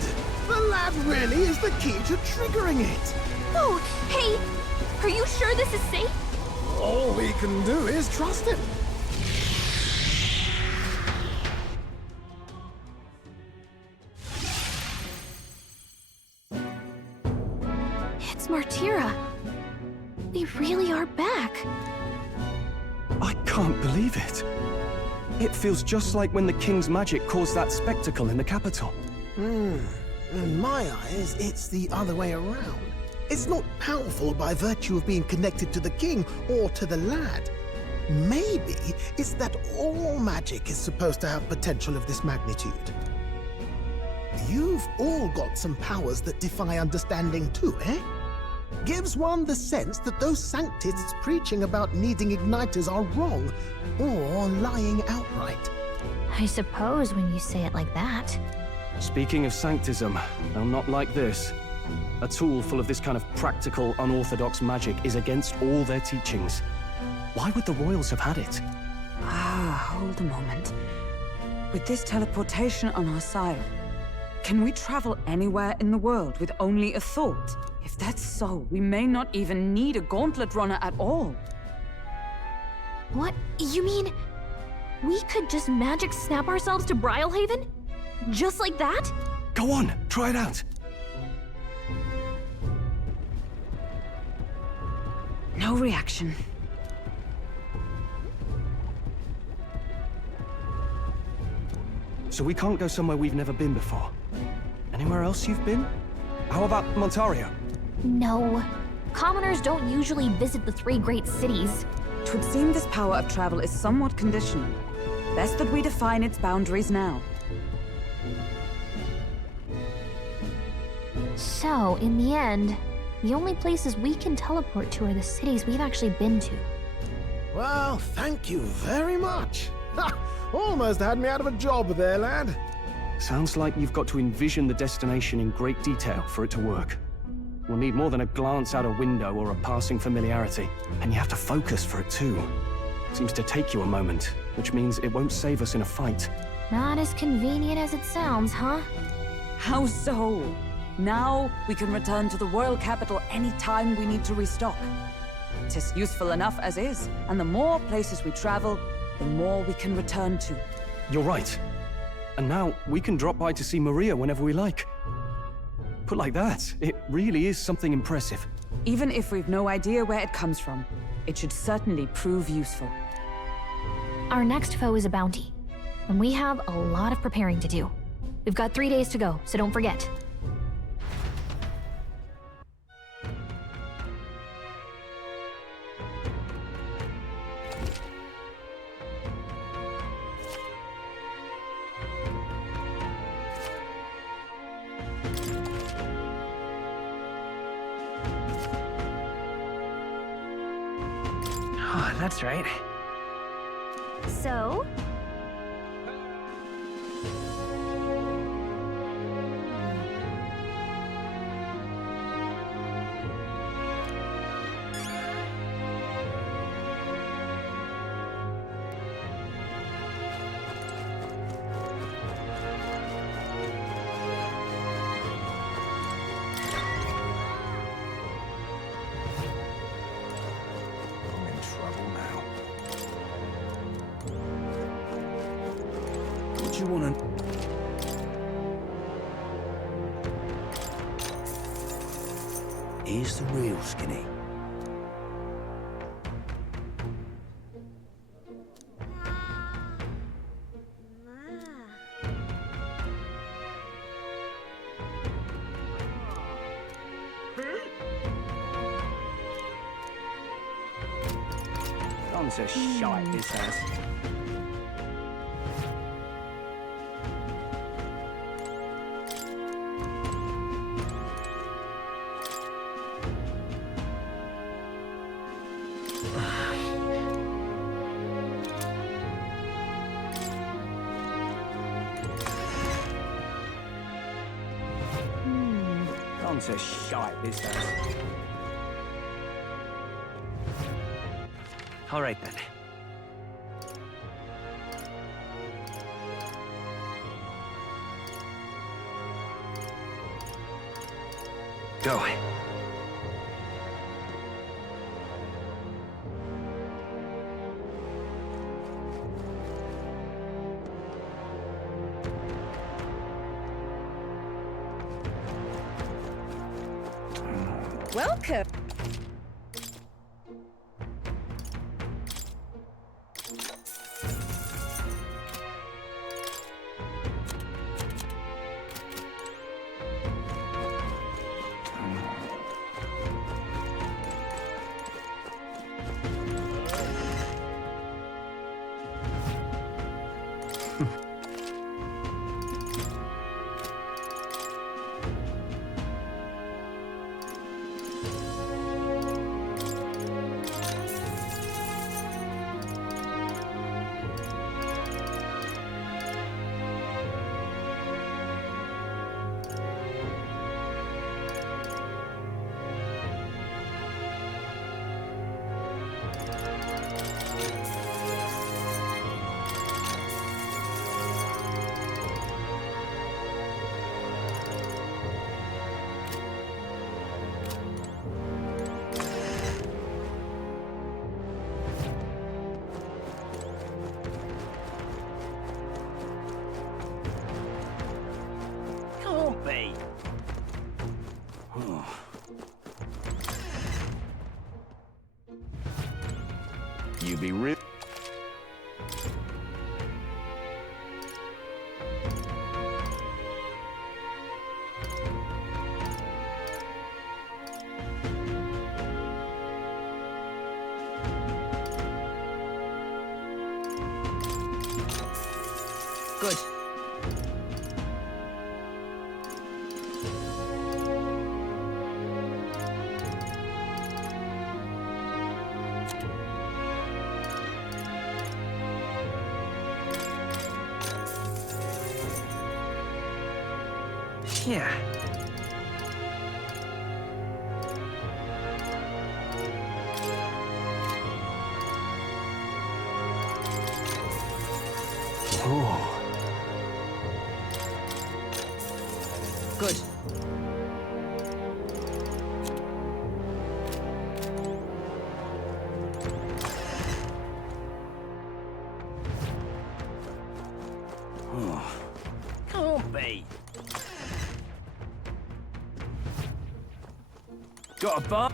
The lad really is the key to triggering it! Oh, hey! Are you sure this is safe? All we can do is trust him. It's Martira. We really are back. I can't believe it. It feels just like when the king's magic caused that spectacle in the capital. In my eyes, it's the other way around. It's not powerful by virtue of being connected to the king or to the lad. Maybe it's that all magic is supposed to have potential of this magnitude. You've all got some powers that defy understanding too, eh? Gives one the sense that those sanctists preaching about needing igniters are wrong, or lying outright. I suppose when you say it like that. Speaking of sanctism, they'll not like this. A tool full of this kind of practical, unorthodox magic is against all their teachings. Why would the royals have had it? Hold a moment. With this teleportation on our side, can we travel anywhere in the world with only a thought? If that's so, we may not even need a gauntlet runner at all. What? You mean we could just magic snap ourselves to Brialhaven? Just like that? Go on, try it out. No reaction. So we can't go somewhere we've never been before. Anywhere else you've been? How about Montario? No. Commoners don't usually visit the 3 great cities. It would seem this power of travel is somewhat conditional. Best that we define its boundaries now. So, in the end, the only places we can teleport to are the cities we've actually been to. Well, thank you very much. Ha! Almost had me out of a job there, lad. Sounds like you've got to envision the destination in great detail for it to work. We'll need more than a glance out a window or a passing familiarity. And you have to focus for it too. Seems to take you a moment, which means it won't save us in a fight. Not as convenient as it sounds, huh? How so? Now we can return to the royal capital any time we need to restock. It is useful enough as is, and the more places we travel, the more we can return to. You're right. And now we can drop by to see Maria whenever we like. Put like that, it really is something impressive. Even if we've no idea where it comes from, it should certainly prove useful. Our next foe is a bounty, and we have a lot of preparing to do. We've got 3 days to go, so don't forget. Oh, that's right. So? You wanna... Here's the real skinny. Gone to shite, this has. Gone to shite, this has. All right, then. Go. Welcome. Can't be. You be real. Good. Yeah. Oh. Good. Can't be. Got a bar?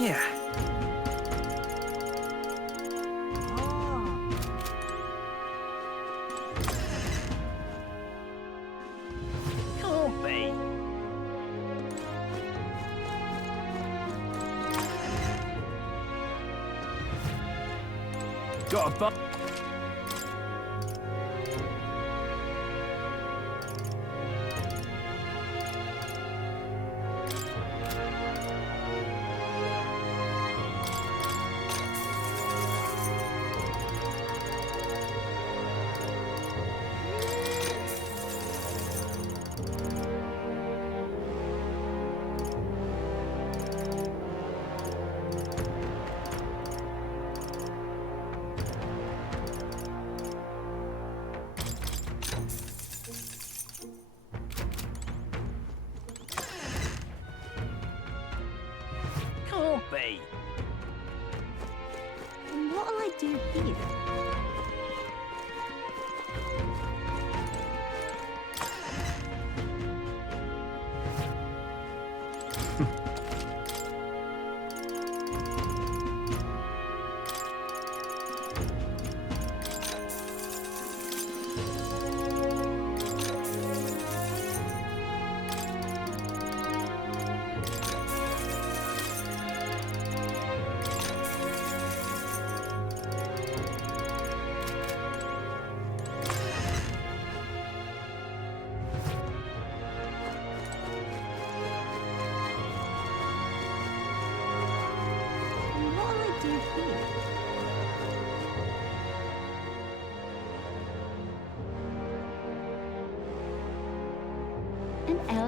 Yeah. Can't be. Got a bar? Can't be. What'll I do here?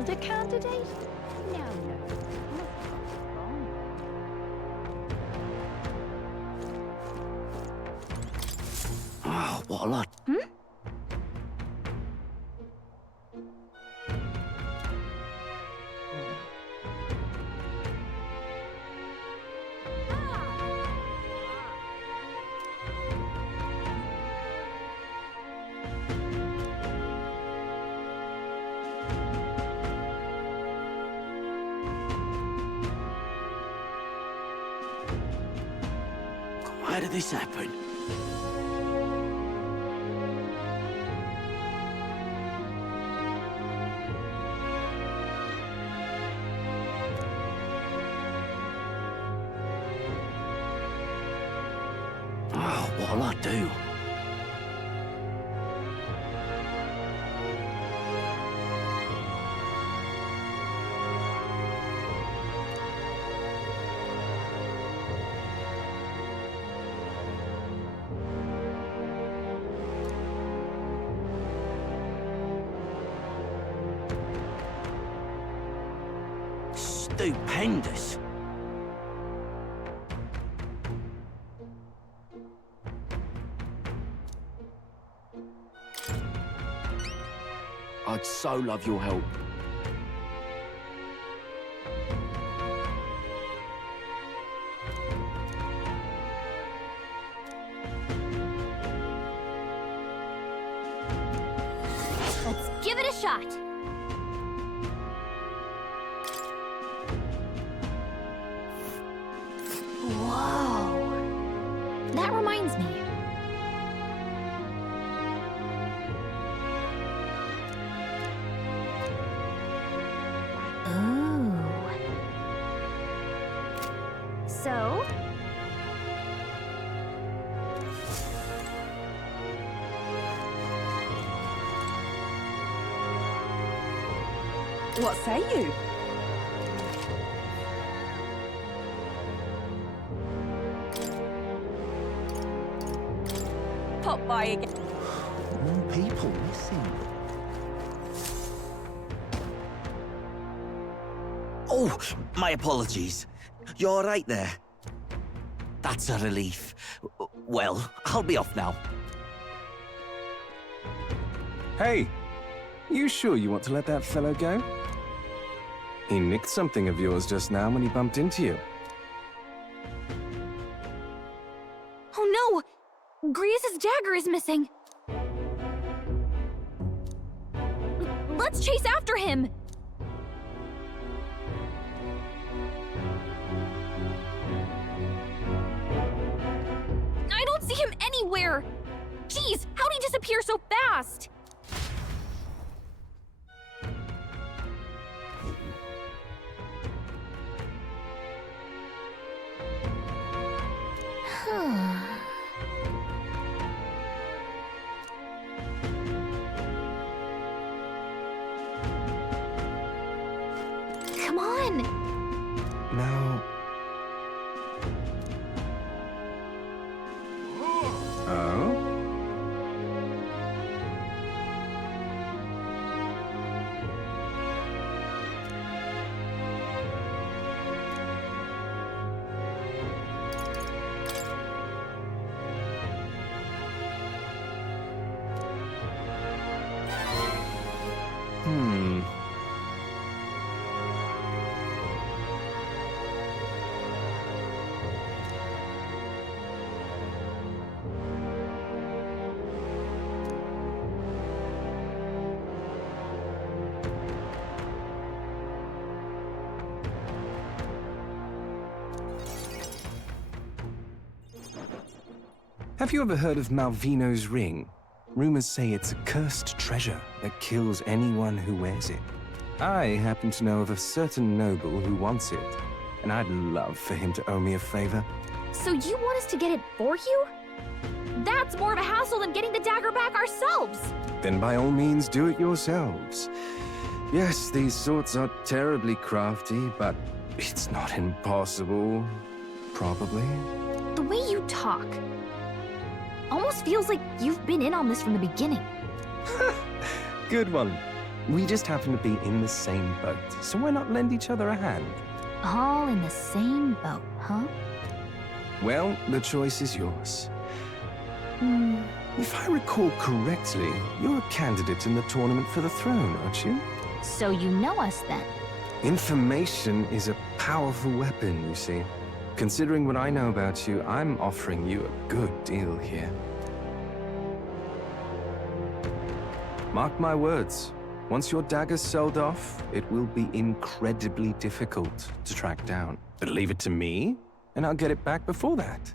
elder candidate? No, no. Oh, what a lot. Why did this happen? Oh, what'll I do? Stupendous. I'd so love your help. Let's give it a shot. Whoa. That reminds me. Ooh. So? What say you? Pop by again. More people missing. Oh, my apologies. You're all right there? That's a relief. Well, I'll be off now. Hey, you sure you want to let that fellow go? He nicked something of yours just now when he bumped into you. Oh no! Grius's dagger is missing! Let's chase after him! I don't see him anywhere! Jeez, how'd he disappear so fast? Come on! Now... Oh? Have you ever heard of Malvino's ring? Rumors say it's a cursed treasure that kills anyone who wears it. I happen to know of a certain noble who wants it, and I'd love for him to owe me a favor. So you want us to get it for you? That's more of a hassle than getting the dagger back ourselves! Then by all means do it yourselves. Yes, these sorts are terribly crafty, but it's not impossible. Probably. The way you talk almost feels like you've been in on this from the beginning. Good one. We just happen to be in the same boat, so why not lend each other a hand? All in the same boat, huh? Well, the choice is yours. If I recall correctly, you're a candidate in the tournament for the throne, aren't you? So you know us then? Information is a powerful weapon, you see. Considering what I know about you, I'm offering you a good deal here. Mark my words, once your dagger's sold off, it will be incredibly difficult to track down. But leave it to me, and I'll get it back before that.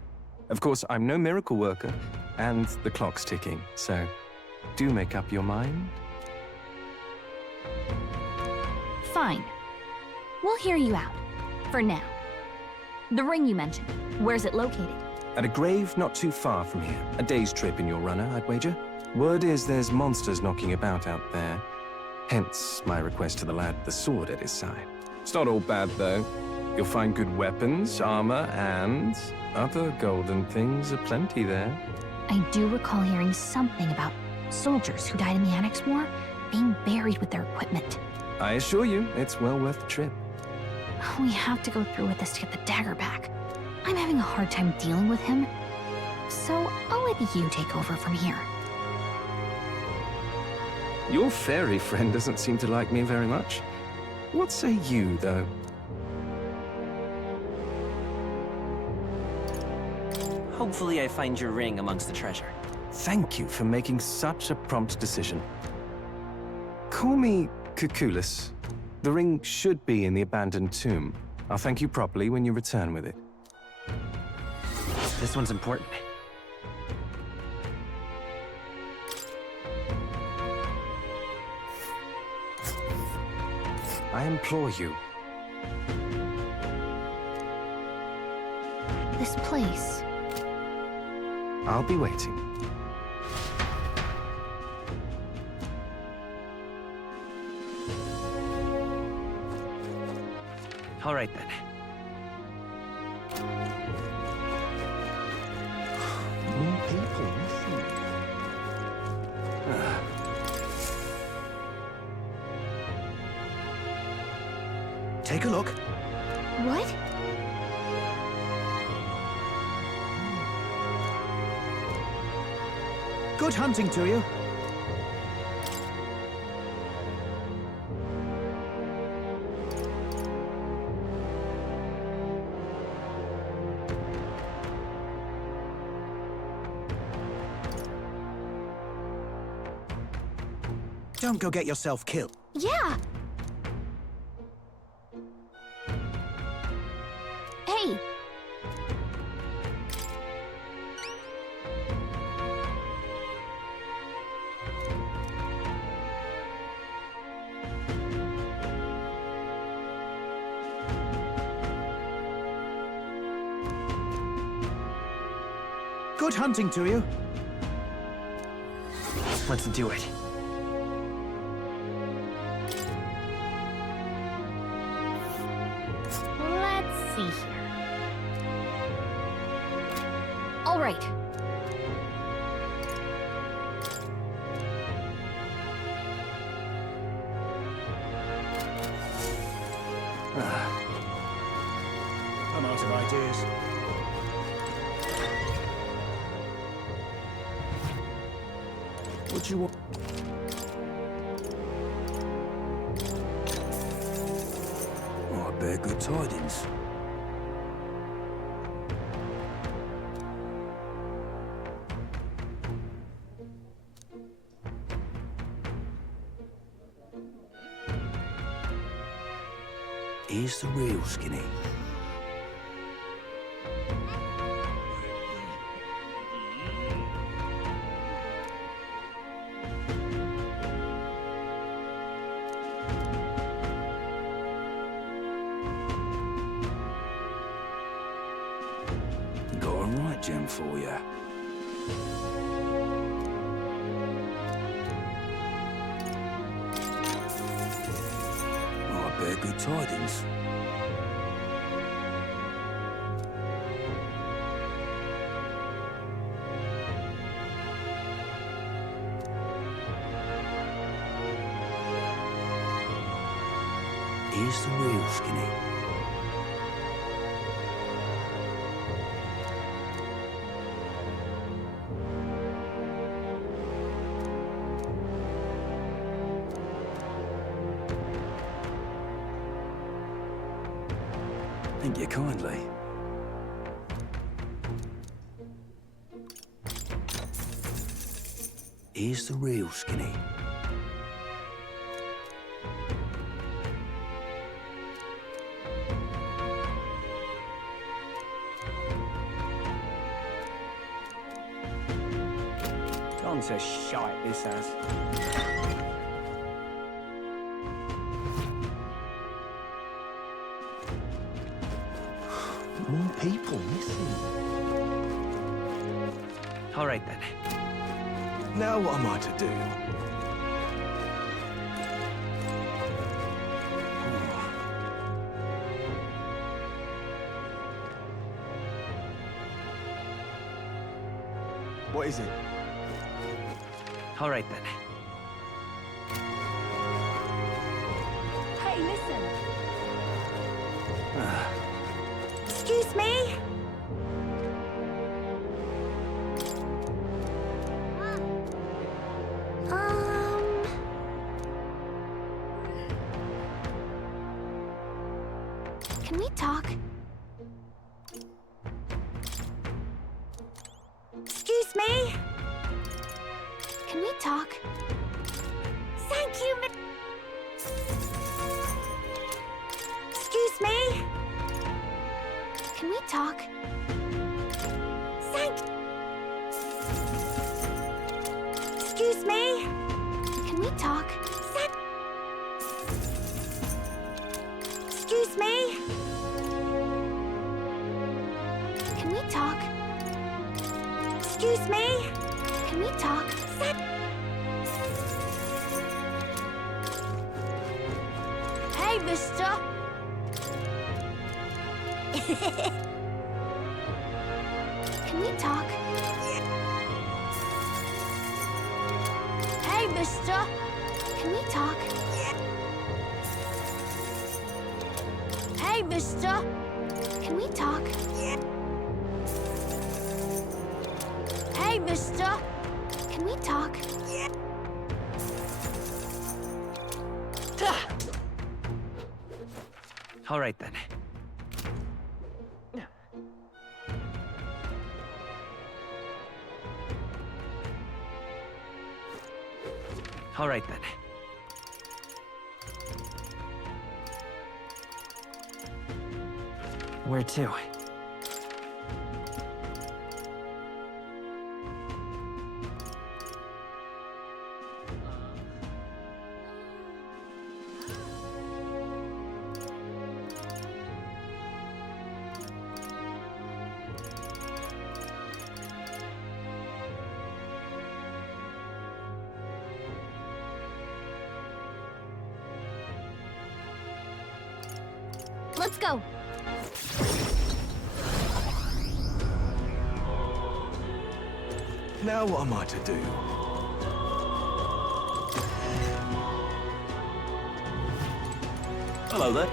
Of course, I'm no miracle worker, and the clock's ticking, so do make up your mind. Fine. We'll hear you out. For now. The ring you mentioned, where's it located? At a grave not too far from here. A day's trip in your runner, I'd wager. Word is there's monsters knocking about out there. Hence my request to the lad with the sword at his side. It's not all bad, though. You'll find good weapons, armor, and other golden things aplenty there. I do recall hearing something about soldiers who died in the Annex War being buried with their equipment. I assure you, it's well worth the trip. We have to go through with this to get the dagger back. I'm having a hard time dealing with him, so I'll let you take over from here. Your fairy friend doesn't seem to like me very much. What say you, though? Hopefully I find your ring amongst the treasure. Thank you for making such a prompt decision. Call me Cuculus. The ring should be in the abandoned tomb. I'll thank you properly when you return with it. This one's important. I implore you. This place. I'll be waiting. All right, then. More people, Take a look. What? Good hunting to you. Don't go get yourself killed. Yeah! Hey! Good hunting to you. Let's do it. Let's see here. All right. I'm out of ideas. What you want? Oh, I bear good tidings. Here's the real skinny. Got a right gem for you. Oh, I bear good tidings. Here's the real skinny. Thank you kindly. Here's the real skinny. Gone to shite, this has. More people missing. All right then. Now what am I to do? What is it? All right then. Hey, listen. Excuse me? Can we talk? Excuse me? Can we talk? Thank you, Excuse me? Can we talk? Thank Excuse me? Can we talk? Excuse me? Can we talk? Excuse me? Can we talk? Hey, mister! Can we talk? Hey, mister! Can we talk? Hey, mister! Can we talk? Hey, mister! Can we talk? All right then. All right then. Where to? Let's go. Now what am I to do? Hello there.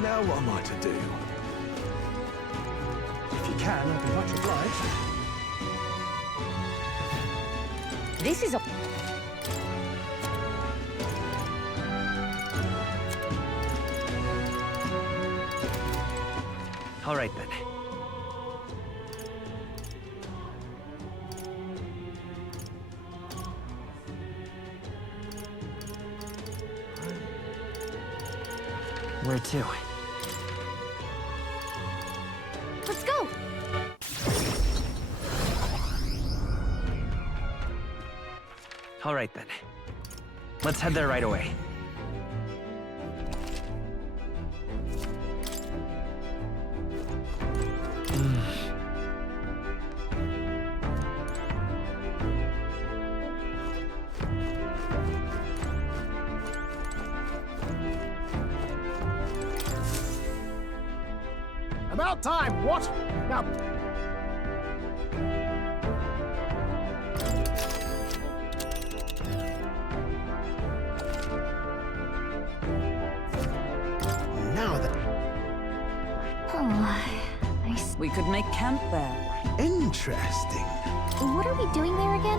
Now what am I to do? If you can, I'll be much obliged. This is a... All right then. Where to? Let's go. All right then. Let's head there right away. About time, what? Now... could make camp there. Interesting. What are we doing there again?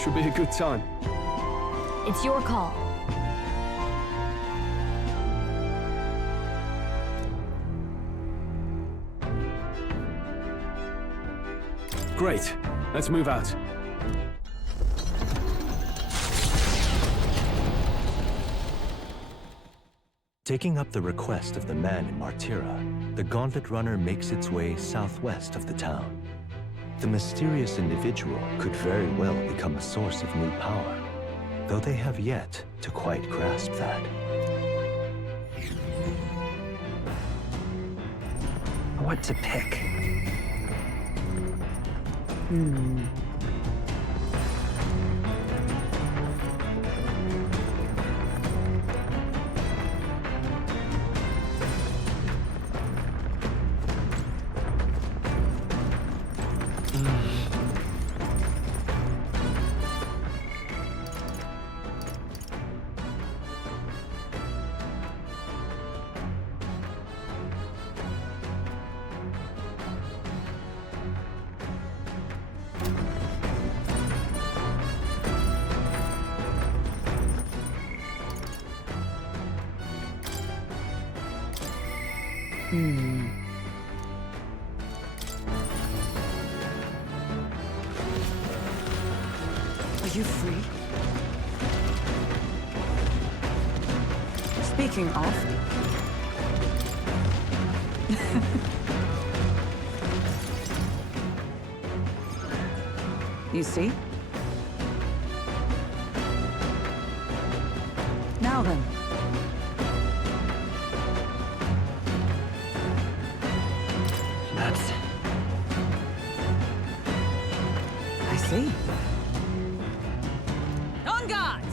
Should be a good time. It's your call. Great. Let's move out. Taking up the request of the man in Martyra, the Gauntlet Runner makes its way southwest of the town. The mysterious individual could very well become a source of new power, though they have yet to quite grasp that. What to pick? Are you free? Speaking of... You see? Now then. That's... I see. On guard!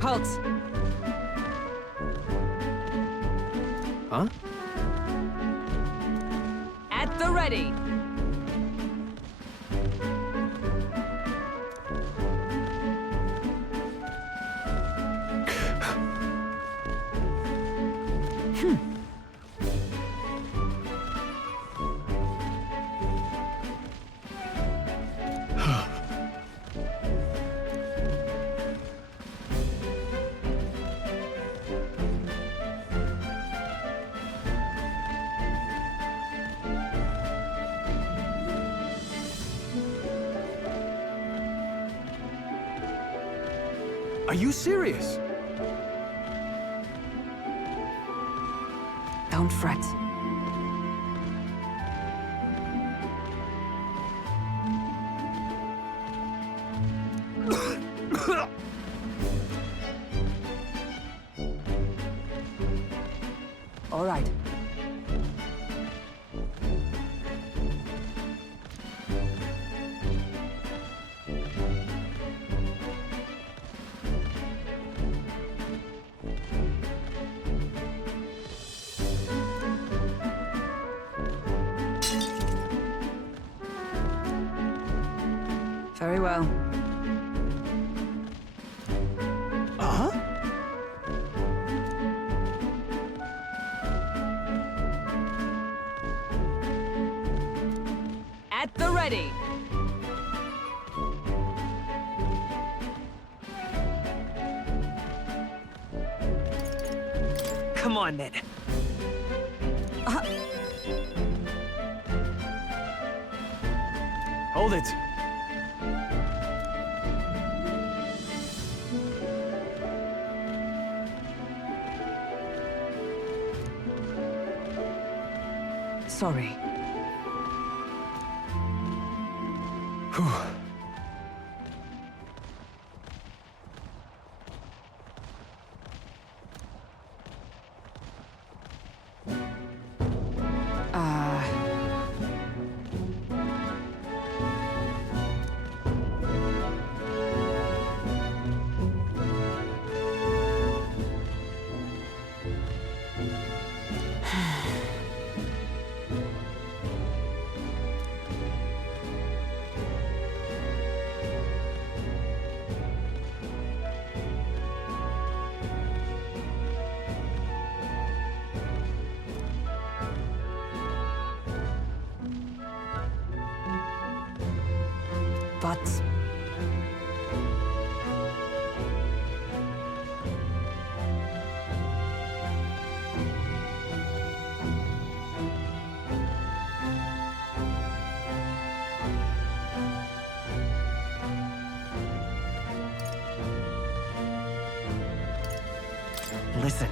Halt! Huh? At the ready! Are you serious? Don't fret. All right. Very well. At the ready. Come on, then. Hold it. Sorry. but... Listen.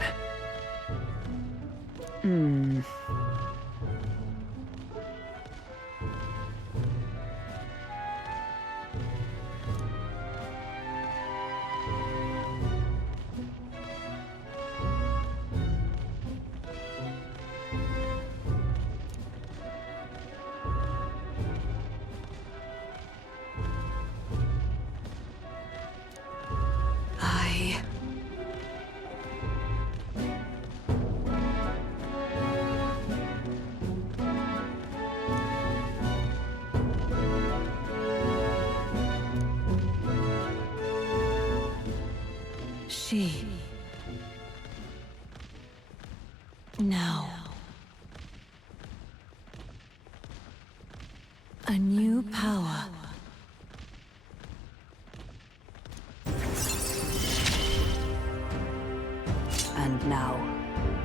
She... Now... A new power. And now,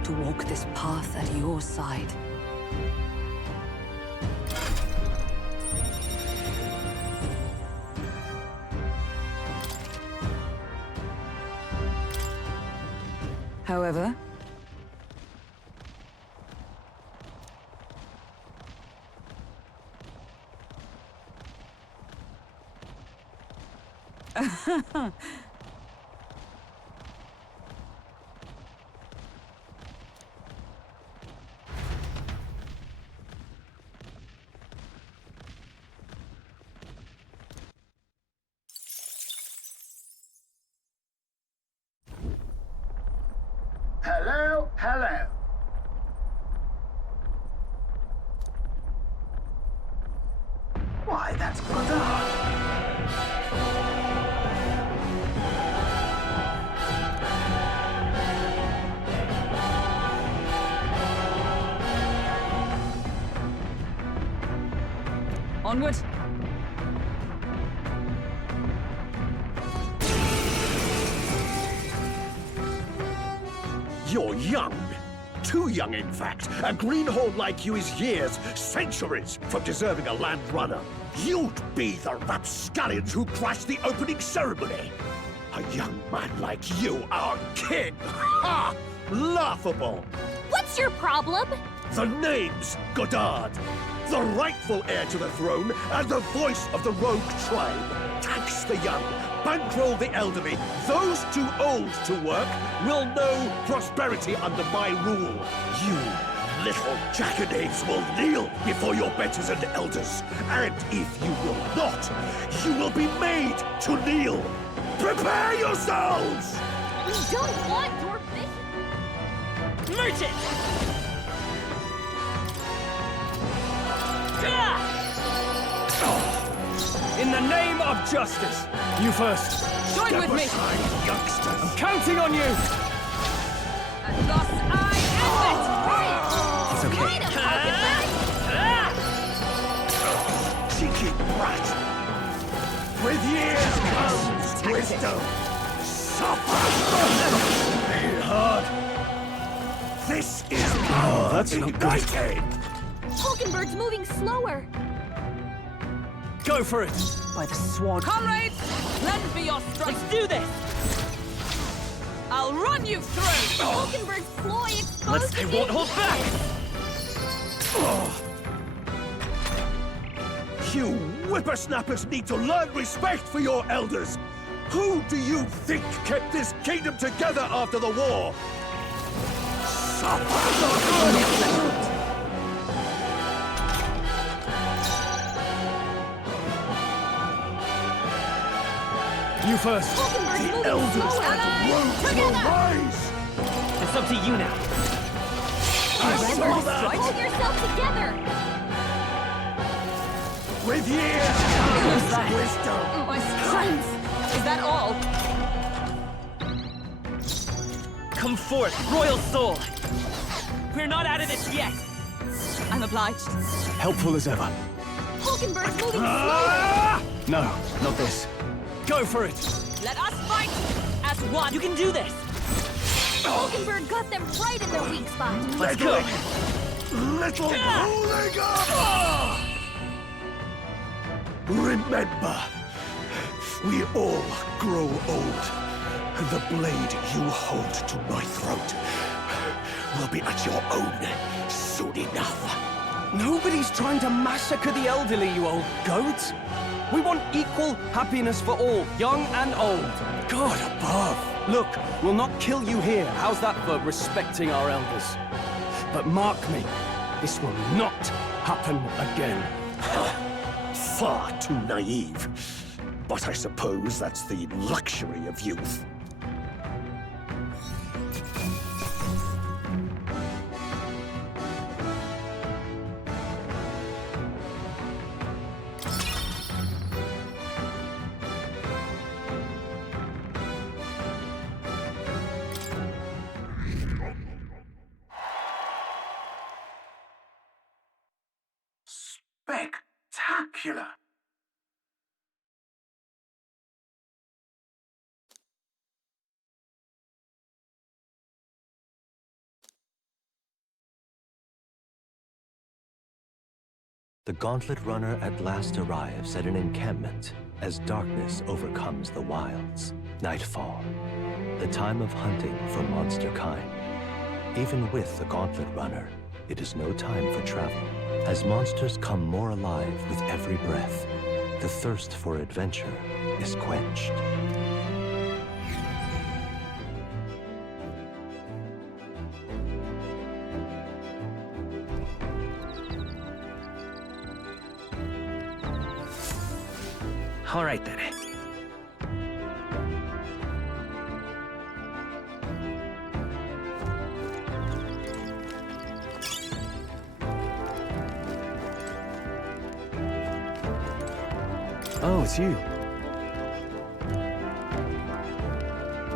to walk this path at your side. However, Hello, hello. Why, that's Godard. onward. You're young. Too young, in fact. A greenhorn like you is years, centuries, from deserving a land runner. You'd be the rapscallions who crashed the opening ceremony. A young man like you, our king. Ha! Laughable. What's your problem? The name's Godard. The rightful heir to the throne and the voice of the rogue tribe. Tax the young, bankroll the elderly. Those too old to work will know prosperity under my rule. You little jackanapes will kneel before your betters and elders. And if you will not, you will be made to kneel. Prepare yourselves! We don't want your vision! Merchant! In the name of justice! You first! Join with me! Aside, youngsters! I'm counting on you! And thus I end it! It's okay. Cheeky brat! With years comes wisdom! Suffer! Be hard! This is power that's not ignited! Hulkenberg's moving slower. Go for it! By the swan. Comrades, lend me your strength. Let's do this! I'll run you through! Hulkenberg's ploy exposed. They won't hold back! You whippersnappers need to learn respect for your elders! Who do you think kept this kingdom together after the war? Suffer! You first! The elders and rogues will rise! It's up to you now! I saw that! Hold yourself together. With years comes wisdom! My strength! Is that all? Come forth, royal soul! We're not out of this yet! I'm obliged. Helpful as ever. Vulcanbird's moving slower! No, not this. Go for it! Let us fight as one! You can do this! Vulcanbird got them right in their weak spot! Let's go! Little hooligan! Remember, we all grow old, and the blade you hold to my throat will be at your own soon enough. Nobody's trying to massacre the elderly, you old goat. We want equal happiness for all, young and old. God above. Look, we'll not kill you here. How's that for respecting our elders? But mark me, this will not happen again. Far too naive. But I suppose that's the luxury of youth. Spectacular! The Gauntlet Runner at last arrives at an encampment as darkness overcomes the wilds. Nightfall, the time of hunting for monster kind. Even with the Gauntlet Runner, it is no time for travel. As monsters come more alive with every breath, the thirst for adventure is quenched. All right, then. Oh, it's you.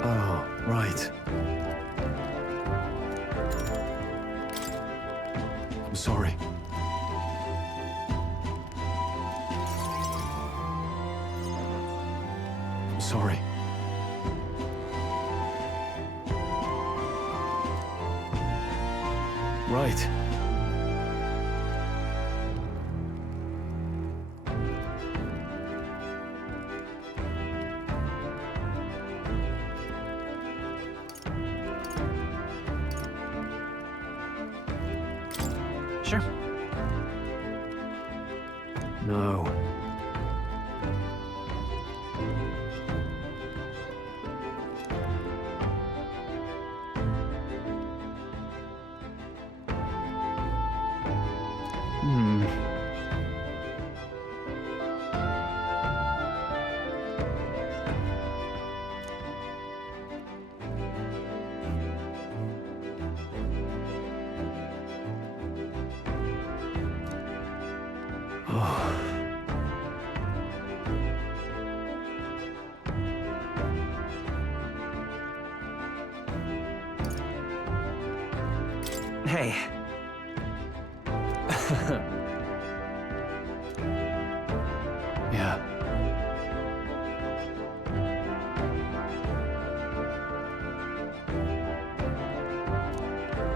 Oh, right. I'm sorry. I'm sorry. Right. Sure. No. Hey. Yeah.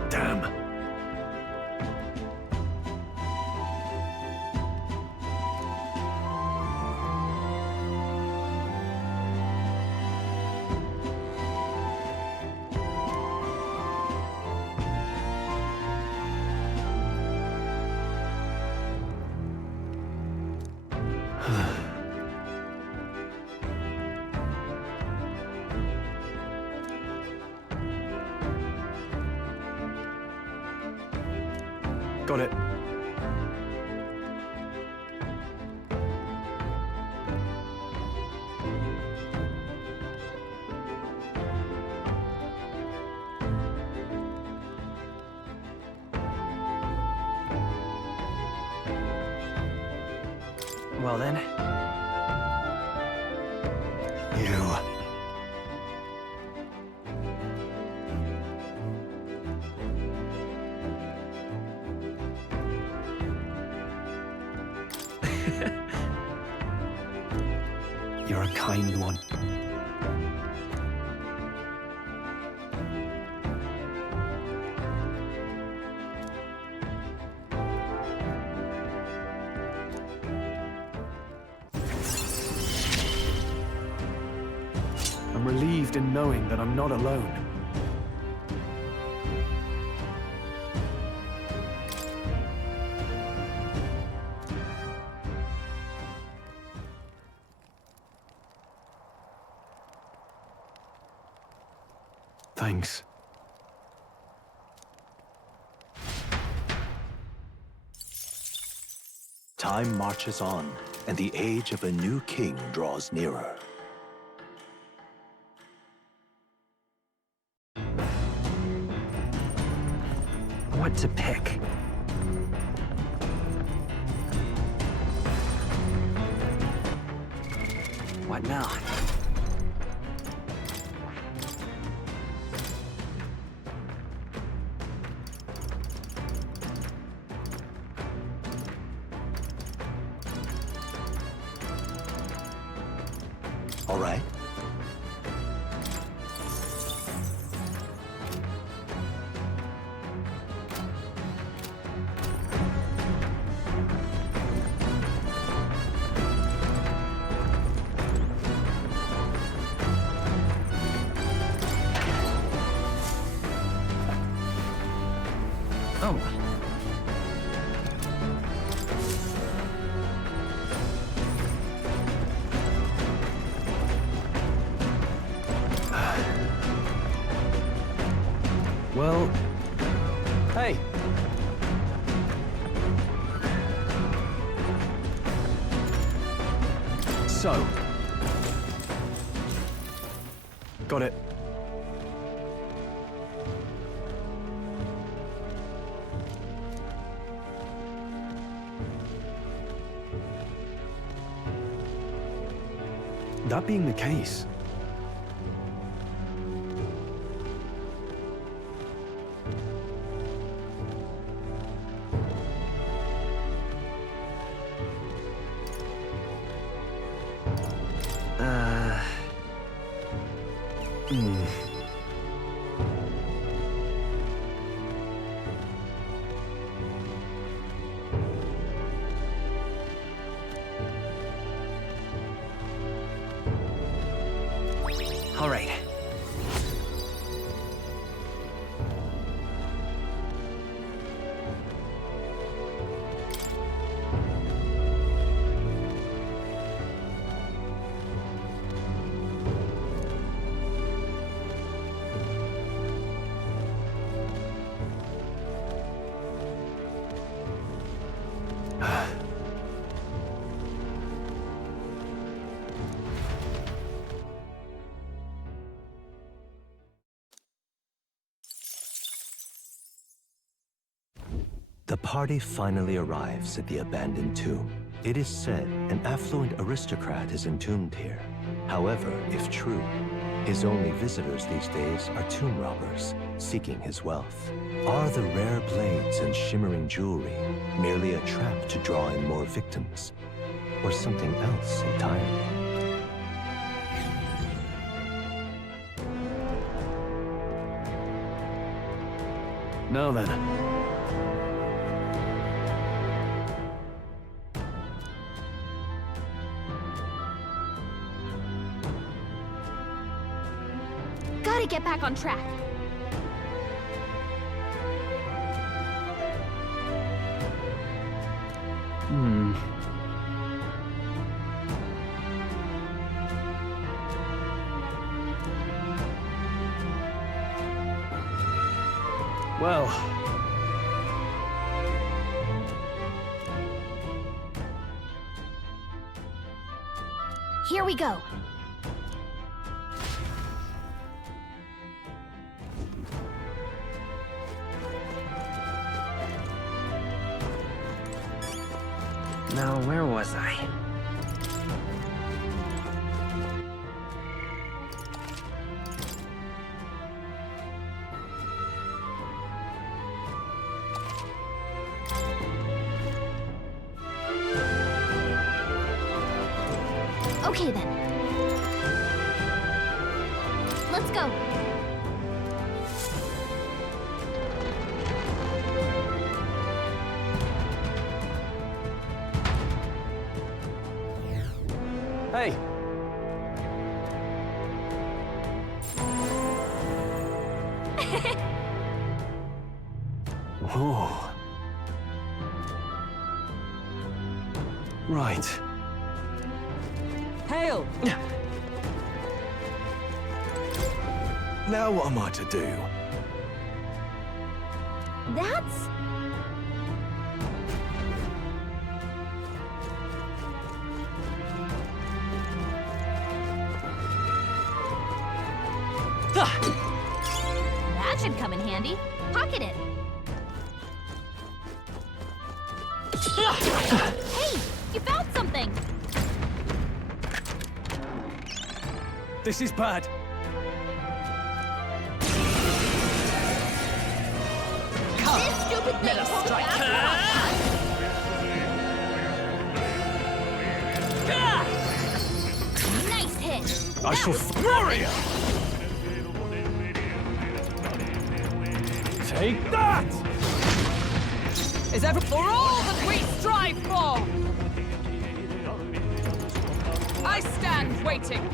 Damn. Got it. Well then. You. You're a kind one. I'm relieved in knowing that I'm not alone. Thanks. Time marches on, and the age of a new king draws nearer. What to pick? What now? All right. Oh. Well, hey. So. Got it. That being the case, All right. The party finally arrives at the abandoned tomb. It is said an affluent aristocrat is entombed here. However, if true, his only visitors these days are tomb robbers seeking his wealth. Are the rare blades and shimmering jewelry merely a trap to draw in more victims, or something else entirely? now then. Gotta get back on track. Well... Here we go. Now, where was I? Okay then. Let's go. Hey. Oh. Right. Hail! Now what am I to do? That's... That should come in handy. Pocket it. Hey, you found something. This is bad. This stupid thing won't last long. Nice hit. I shall warrior. Take that! Is ever for all that we strive for? I stand waiting.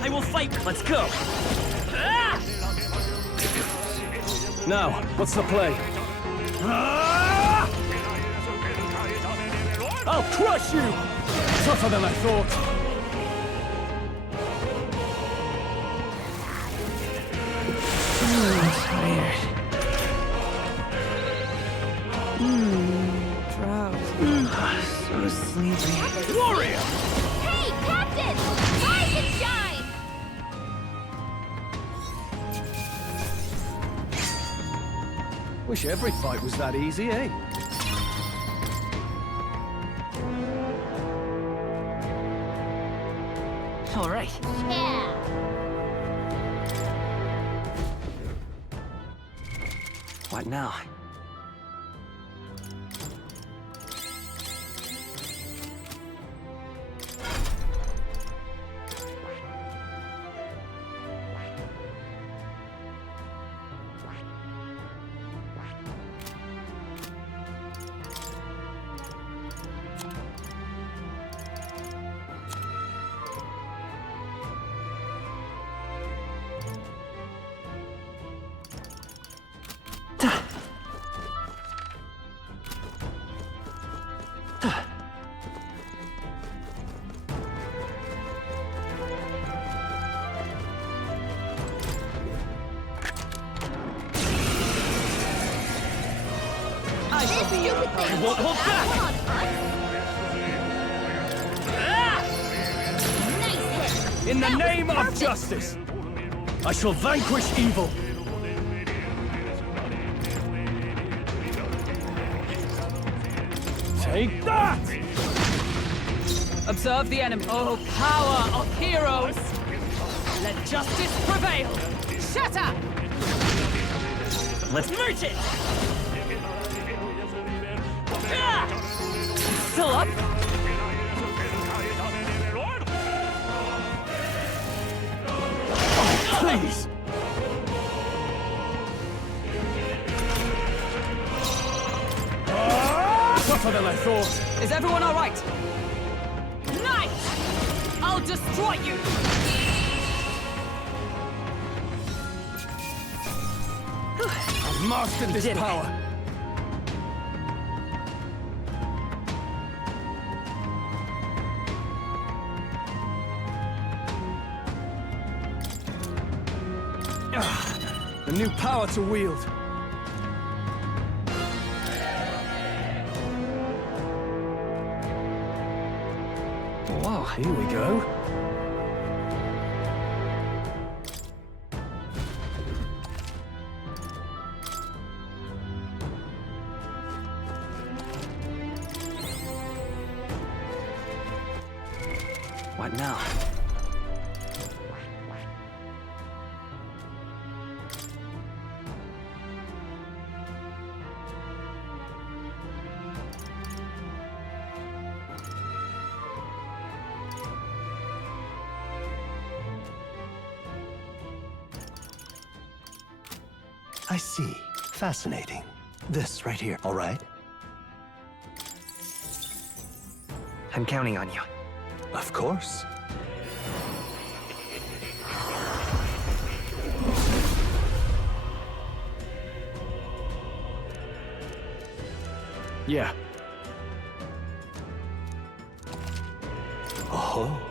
I will fight. Let's go. Now, what's the play? I'll crush you! Tougher than I thought. So sleepy. Warrior! Hey, Captain! Rise and shine! Wish every fight was that easy, eh? All right. Yeah! What now? You won't hold back! Nice hit! In the name of justice, I shall vanquish evil. Take that! Observe the enemy. Oh, power of heroes! Let justice prevail! Shatter! Let's merge it! Still up? Oh, please! Tougher than I thought. Is everyone all right? Knight! I'll destroy you! I've mastered this power. A new power to wield. Wow, here we go. What now? I see. Fascinating. This right here, all right? I'm counting on you. Of course. Yeah. Oh.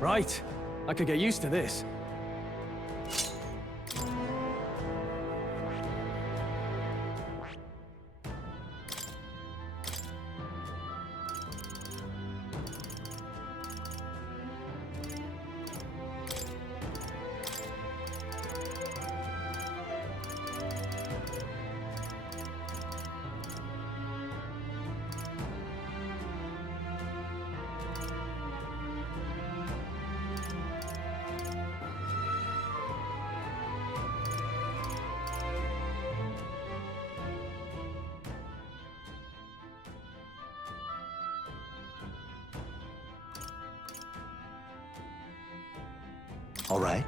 Right. I could get used to this. All right.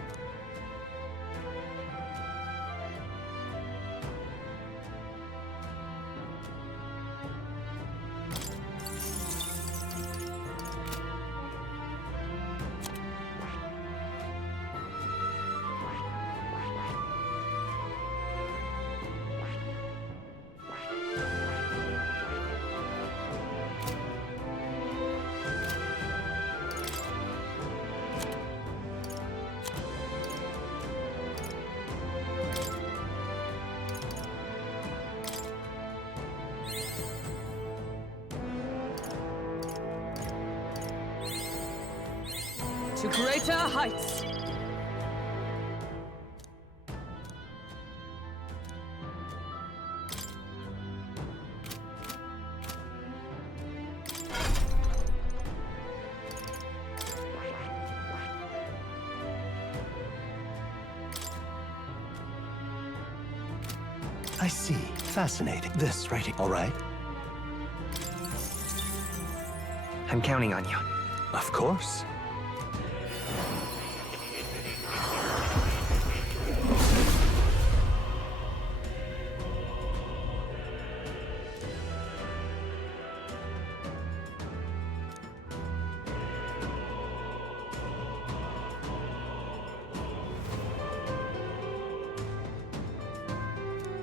To greater heights! I see. Fascinating. This right here, all right? I'm counting on you. Of course.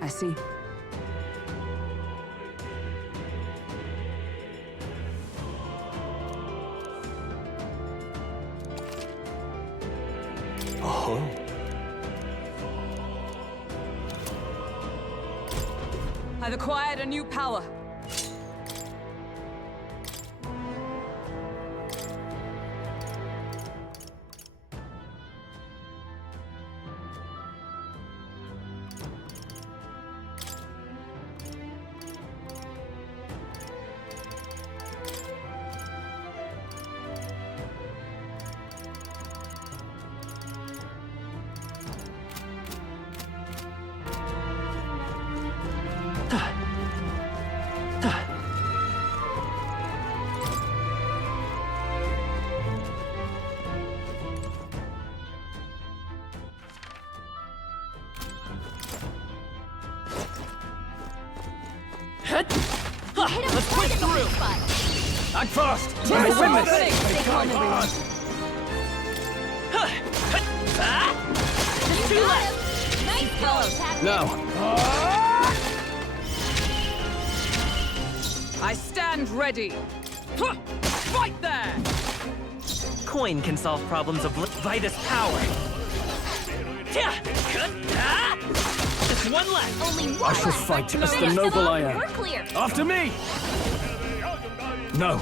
I see. Oh. I've acquired a new power. Let's push through! Act fast! We'll win this! Stay calm, everyone. You got him! Nice goal, Captain! Now! I stand ready. Fight there! Coin can solve problems of Vitus power. Just one left. Only one I shall left. fight as the Finish them noble off. I am. We're clear. After me! No.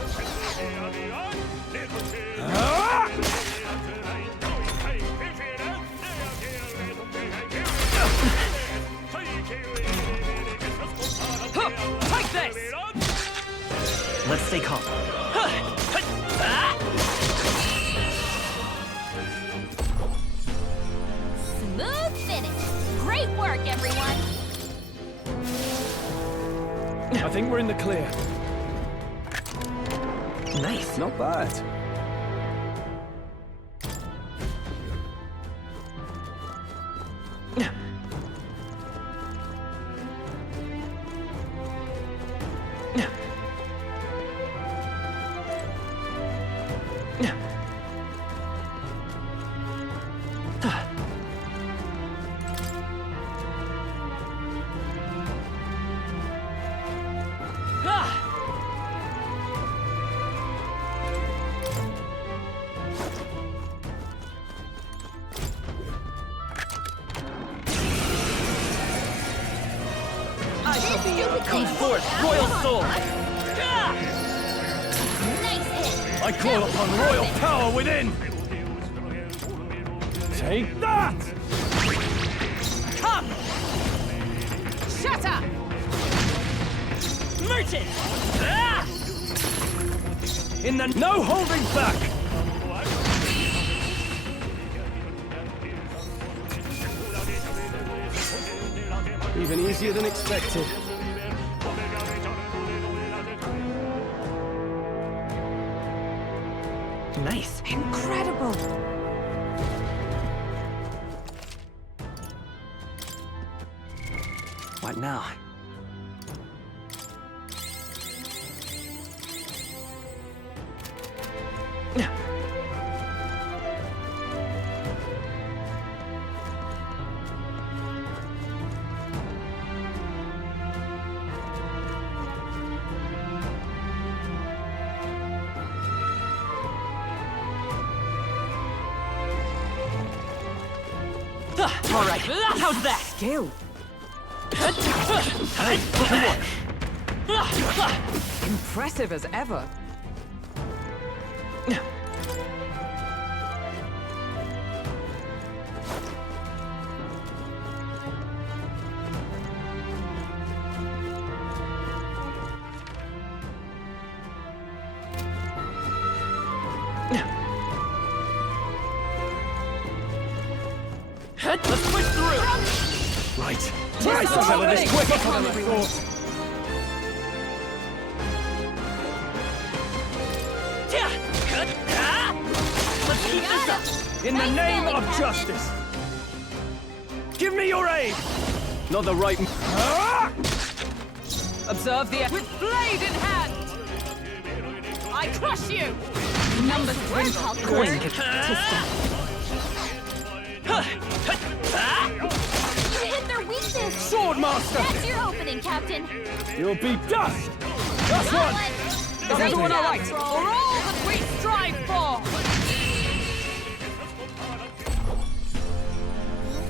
Take this! Let's stay calm. Smooth finish. Great work, everyone. I think we're in the clear. Nice. Not bad. I shall be your Forth, royal soul! Nice hit! I call upon royal power within! Take that! Come! Shatter! Merchant! In the no holding back! Even easier than expected. Nice. Incredible! What now? All right, how's that? Skill. Impressive as ever. Let's push through! Right. Right, to settle this quicker than I thought. Let's keep this up! In the name of justice! Give me your aid! Not the right... Observe the... With blade in hand! I crush you! Number 3 called Coin. You hit their weakness! Sword Master! That's your opening, Captain! You'll be dust! That's one! Is everyone all right? For all that we strive for!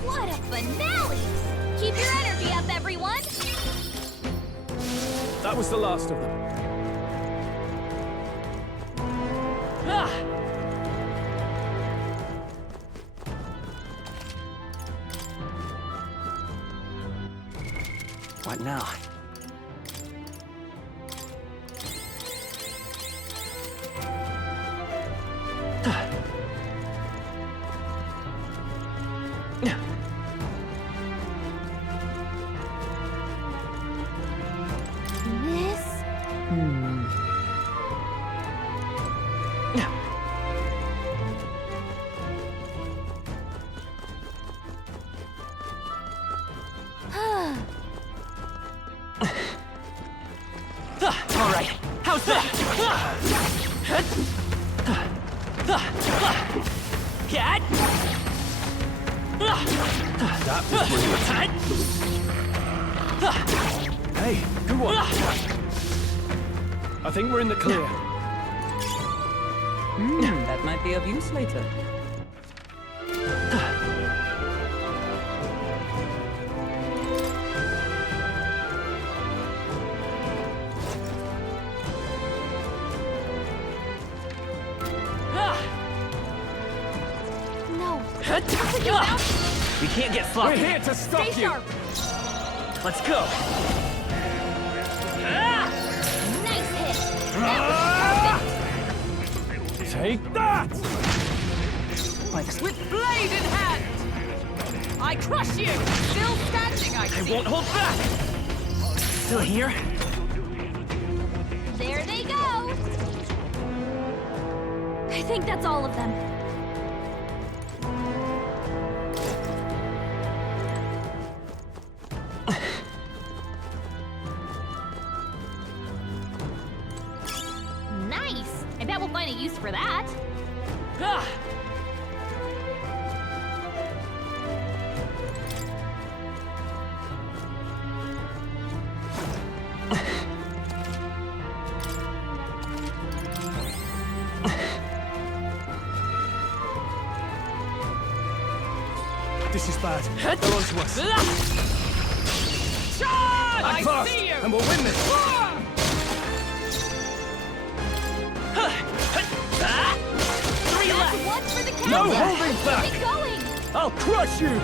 What a finale! Keep your energy up, everyone! That was the last of them. What now? This... All right, how's that? Get! That was brilliant. Hey, good one. I think we're in the clear. That might be of use later. No. We can't get sloppy. We're here to stop Stay you! sharp! Let's go. Nice hit! Take that! With blade in hand! I crush you! Still standing, I see! I won't hold back! Still here? There they go! think that's all of them. Nice! I bet we'll find a use for that. This is bad. They're on to us. Charge! Act fast, see you! and we'll win this. Three That's left! one for the count. No holding back! Keep going. I'll crush you!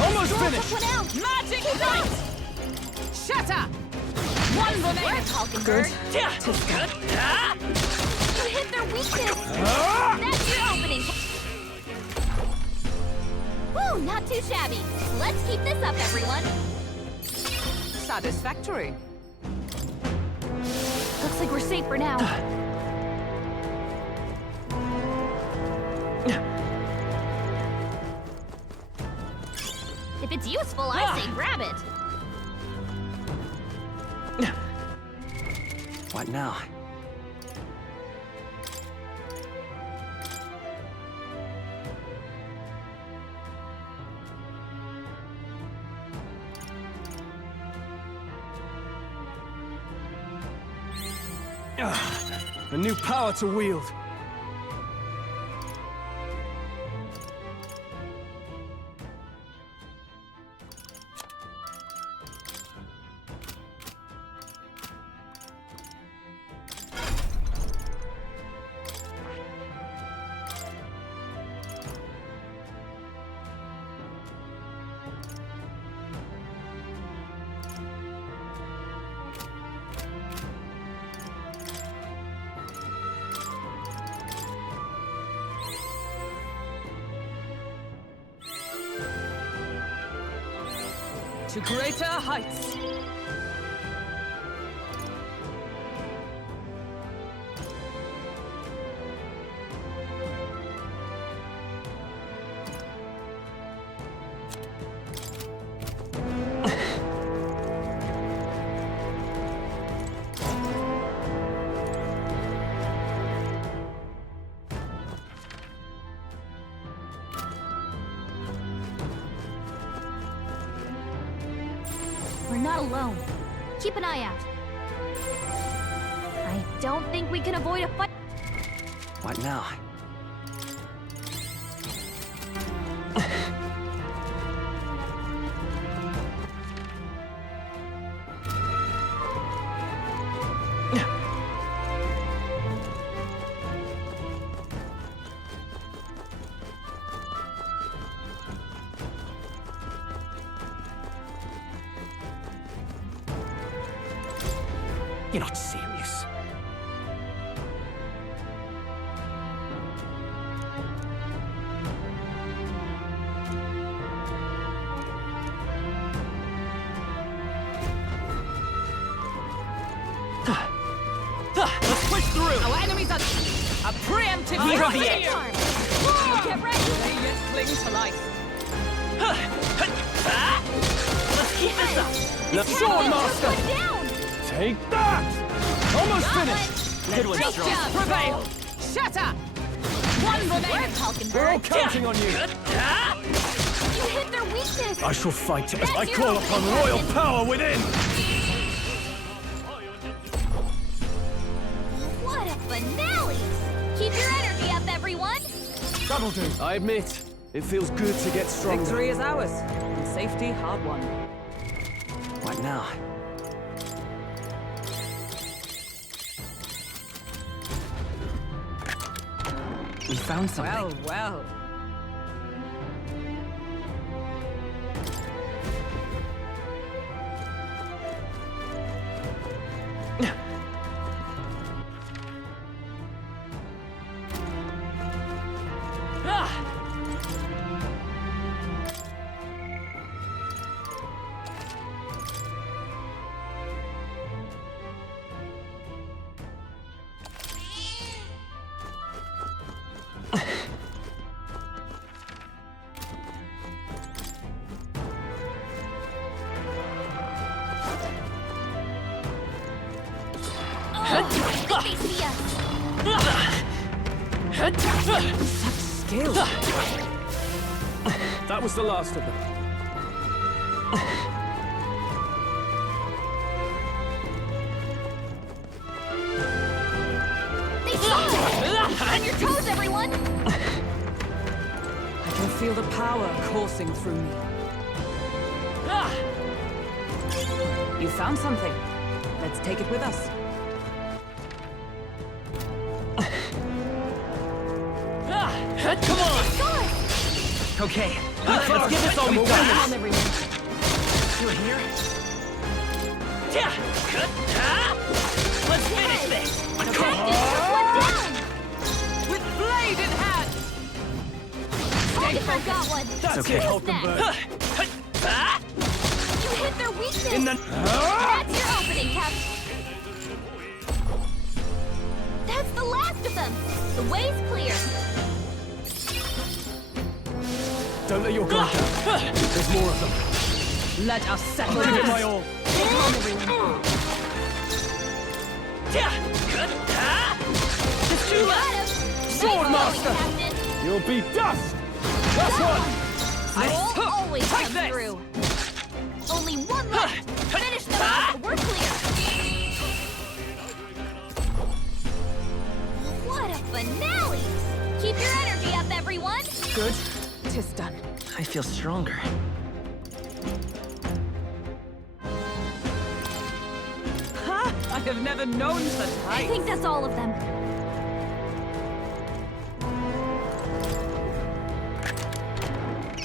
Almost Draw finished! someone out. Magic Keep sight! going. Shatter! One remaining. Work, Hulkenberg. You hit their weakness. That's your opening. Woo, not too shabby. Let's keep this up, everyone. Satisfactory. Looks like we're safe for now. If it's useful, I say grab it. What now? A new power to wield. To greater heights. We're not alone. Keep an eye out. I don't think we can avoid a fight. What now? You're not serious. Let's push through! Our enemies are a preemptive Near the edge. Get ready! May yet cling to life. Let's keep this up! The Sword Master! One down. Take that! Almost finished! Good one, Great Strong. job! Prevail! Shatter! One remaining. We're all counting on you! You hit their weakness. I shall fight as That's I your call opening upon royal weapon. power within! What a finale! Keep your energy up, everyone. That'll do. I admit, it feels good to get stronger. Victory is ours, and safety hard won. What now? We found something. Well, well. Such skill. That was the last of them. They saw us! On your toes, everyone! I can feel the power coursing through me. You found something. Let's take it with us. Come on! Okay, let's give this all we've got. Come on, everyone. You're here? Let's finish this! With blade in hand! Hulkenberg got one! That's okay, Hulkenberg. You hit their weakness! That's your opening, Cap! That's the last of them! The way's clear! Don't let your guard down. There's more of them. Let us settle Give it this. my all. Come on, everyone! It's too late! Swordmaster! You'll be dust! That's one! We'll always come through! Only one left! Finish them off and we're clear! What a finale! Keep your energy up, everyone! Good. 'Tis done. I feel stronger. Ha! I have never known such I heights. think that's all of them.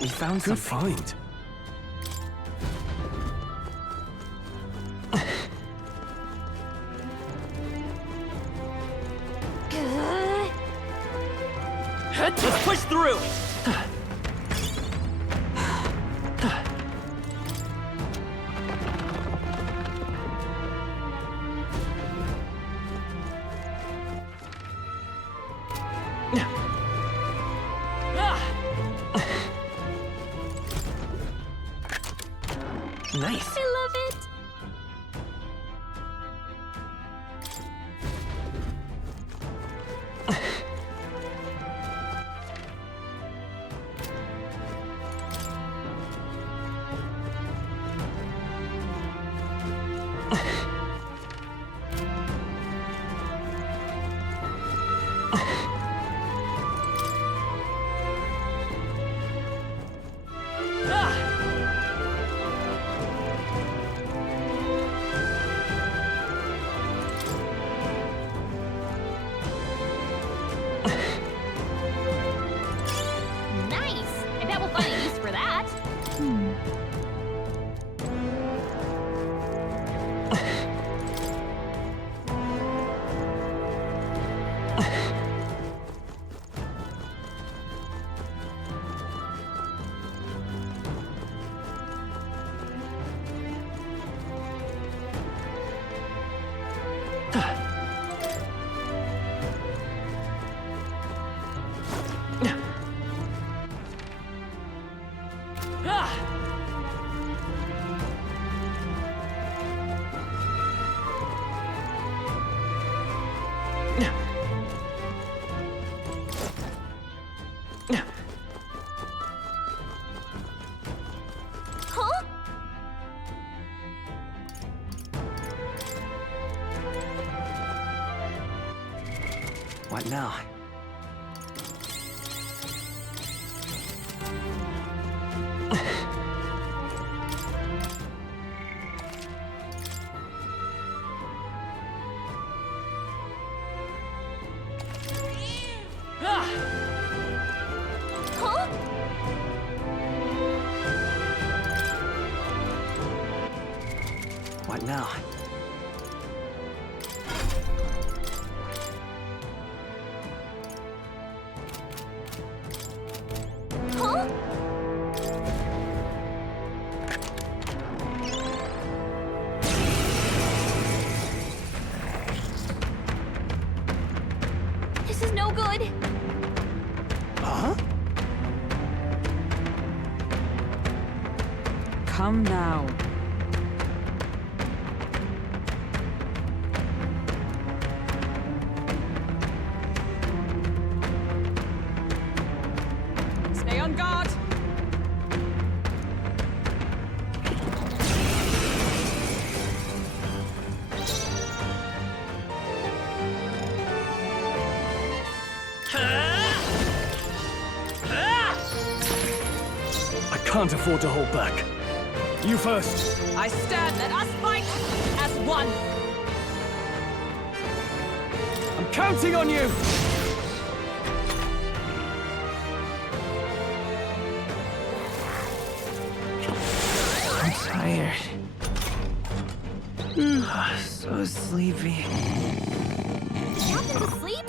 We found Good something. find. Let's push through! Nice. I love it! Nice! I bet we'll find a use for that. Huh? What now? Huh? What now? Huh? This is no good. Huh? Come now. I can't afford to hold back. You first. I stand. Let us fight as one. I'm counting on you! I'm tired. So sleepy. Captain's asleep?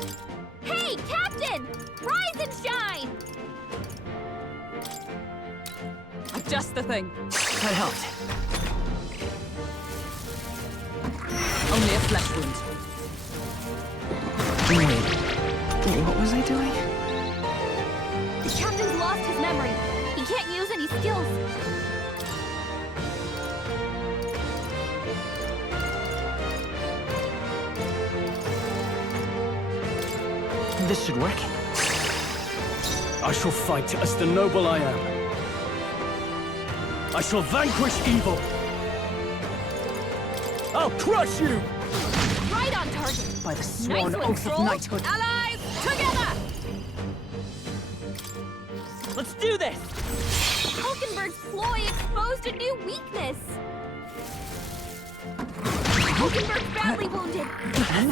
Hey, Captain! Rise and shine! Just the thing. That helped. Only a flesh wound. Wait, what was I doing? The captain's lost his memory. He can't use any skills. This should work. I shall fight as the noble I am. I shall vanquish evil. I'll crush you! Right on target. By the sworn oath of knighthood. Allies, together! Let's do this! Hulkenberg's ploy exposed a new weakness. Hulkenberg's badly wounded.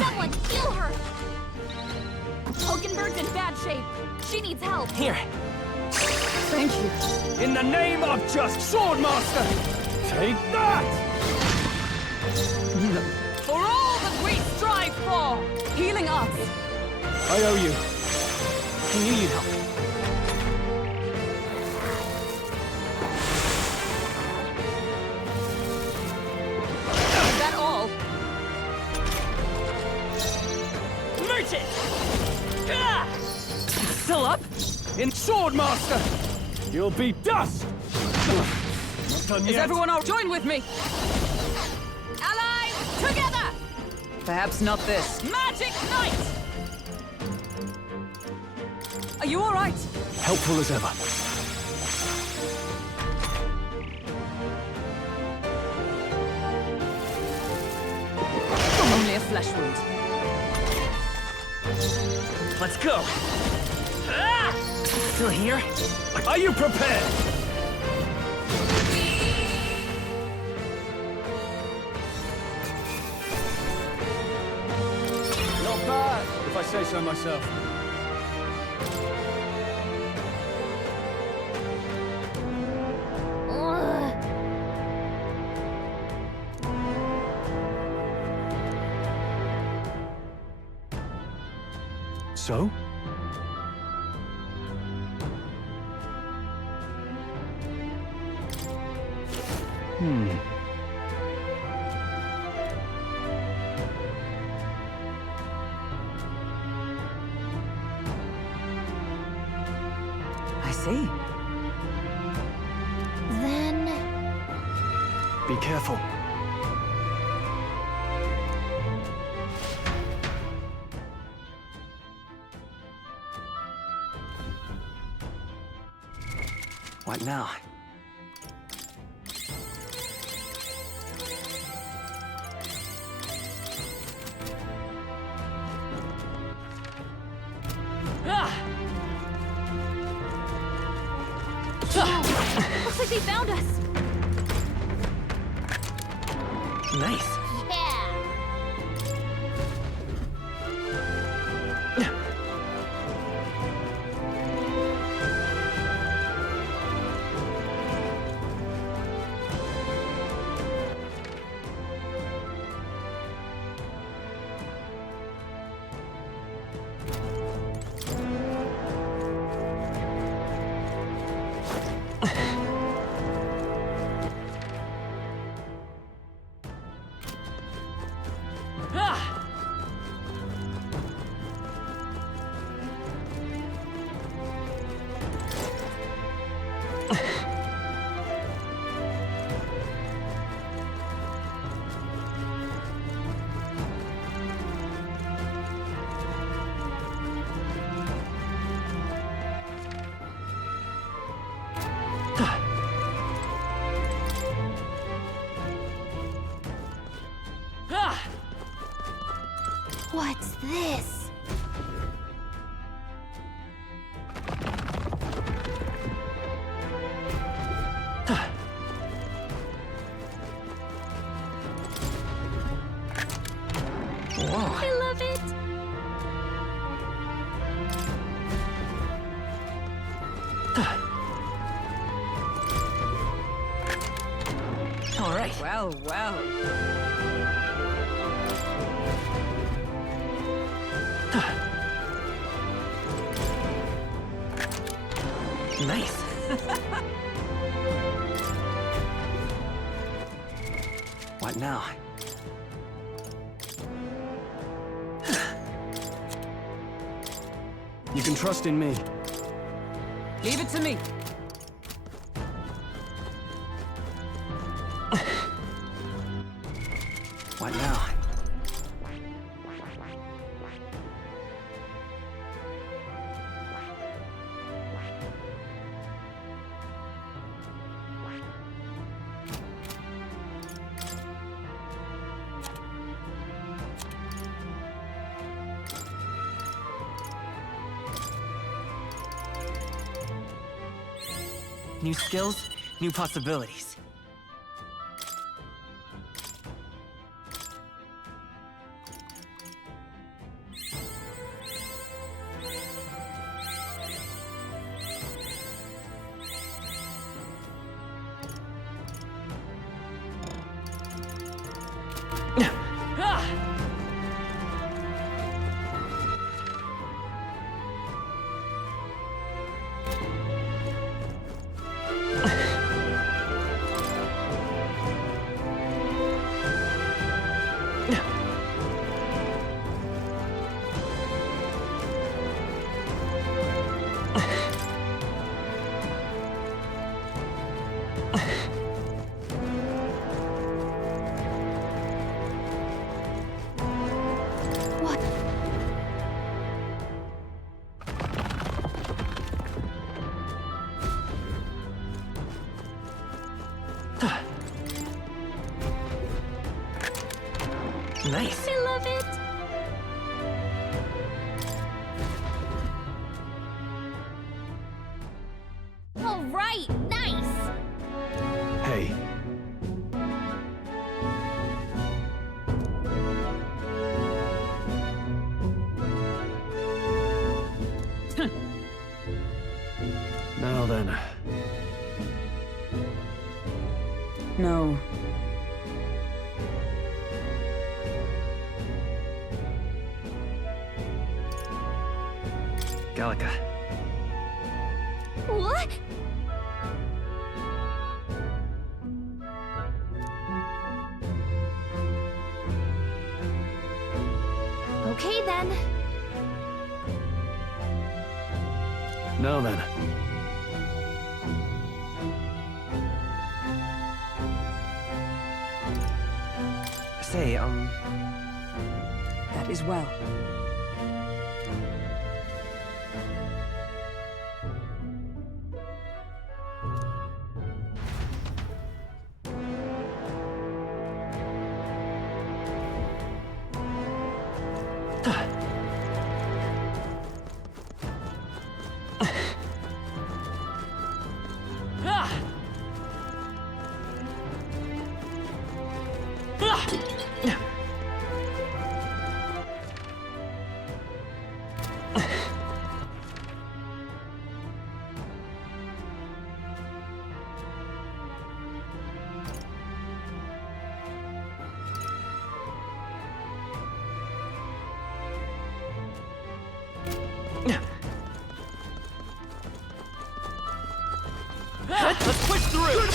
Someone heal her! Hulkenberg's in bad shape. She needs help. Here. Thank you. In the name of just Swordmaster! Take that! For all that we strive for! Healing us! I owe you. I knew you'd help. Is that all? Merchant! Still up? In Swordmaster! You'll be dust! Not done Is yet. everyone all join with me? Allies, together! Perhaps not this. Magic Knight! Are you all right? Helpful as ever. Only a flesh wound. Let's go. Still here? Are you prepared? Not bad, if I say so myself. So? I see. Then... Be careful. What now? Looks like they found us. Nice. All right. Well, well. Nice. What now? You can trust in me. Leave it to me. What now? New skills, new possibilities. Nice. I love it. All right, nice. Hey. Now then. No. Gallica. What? Okay then. Now then. Say, That is well. Let's push through!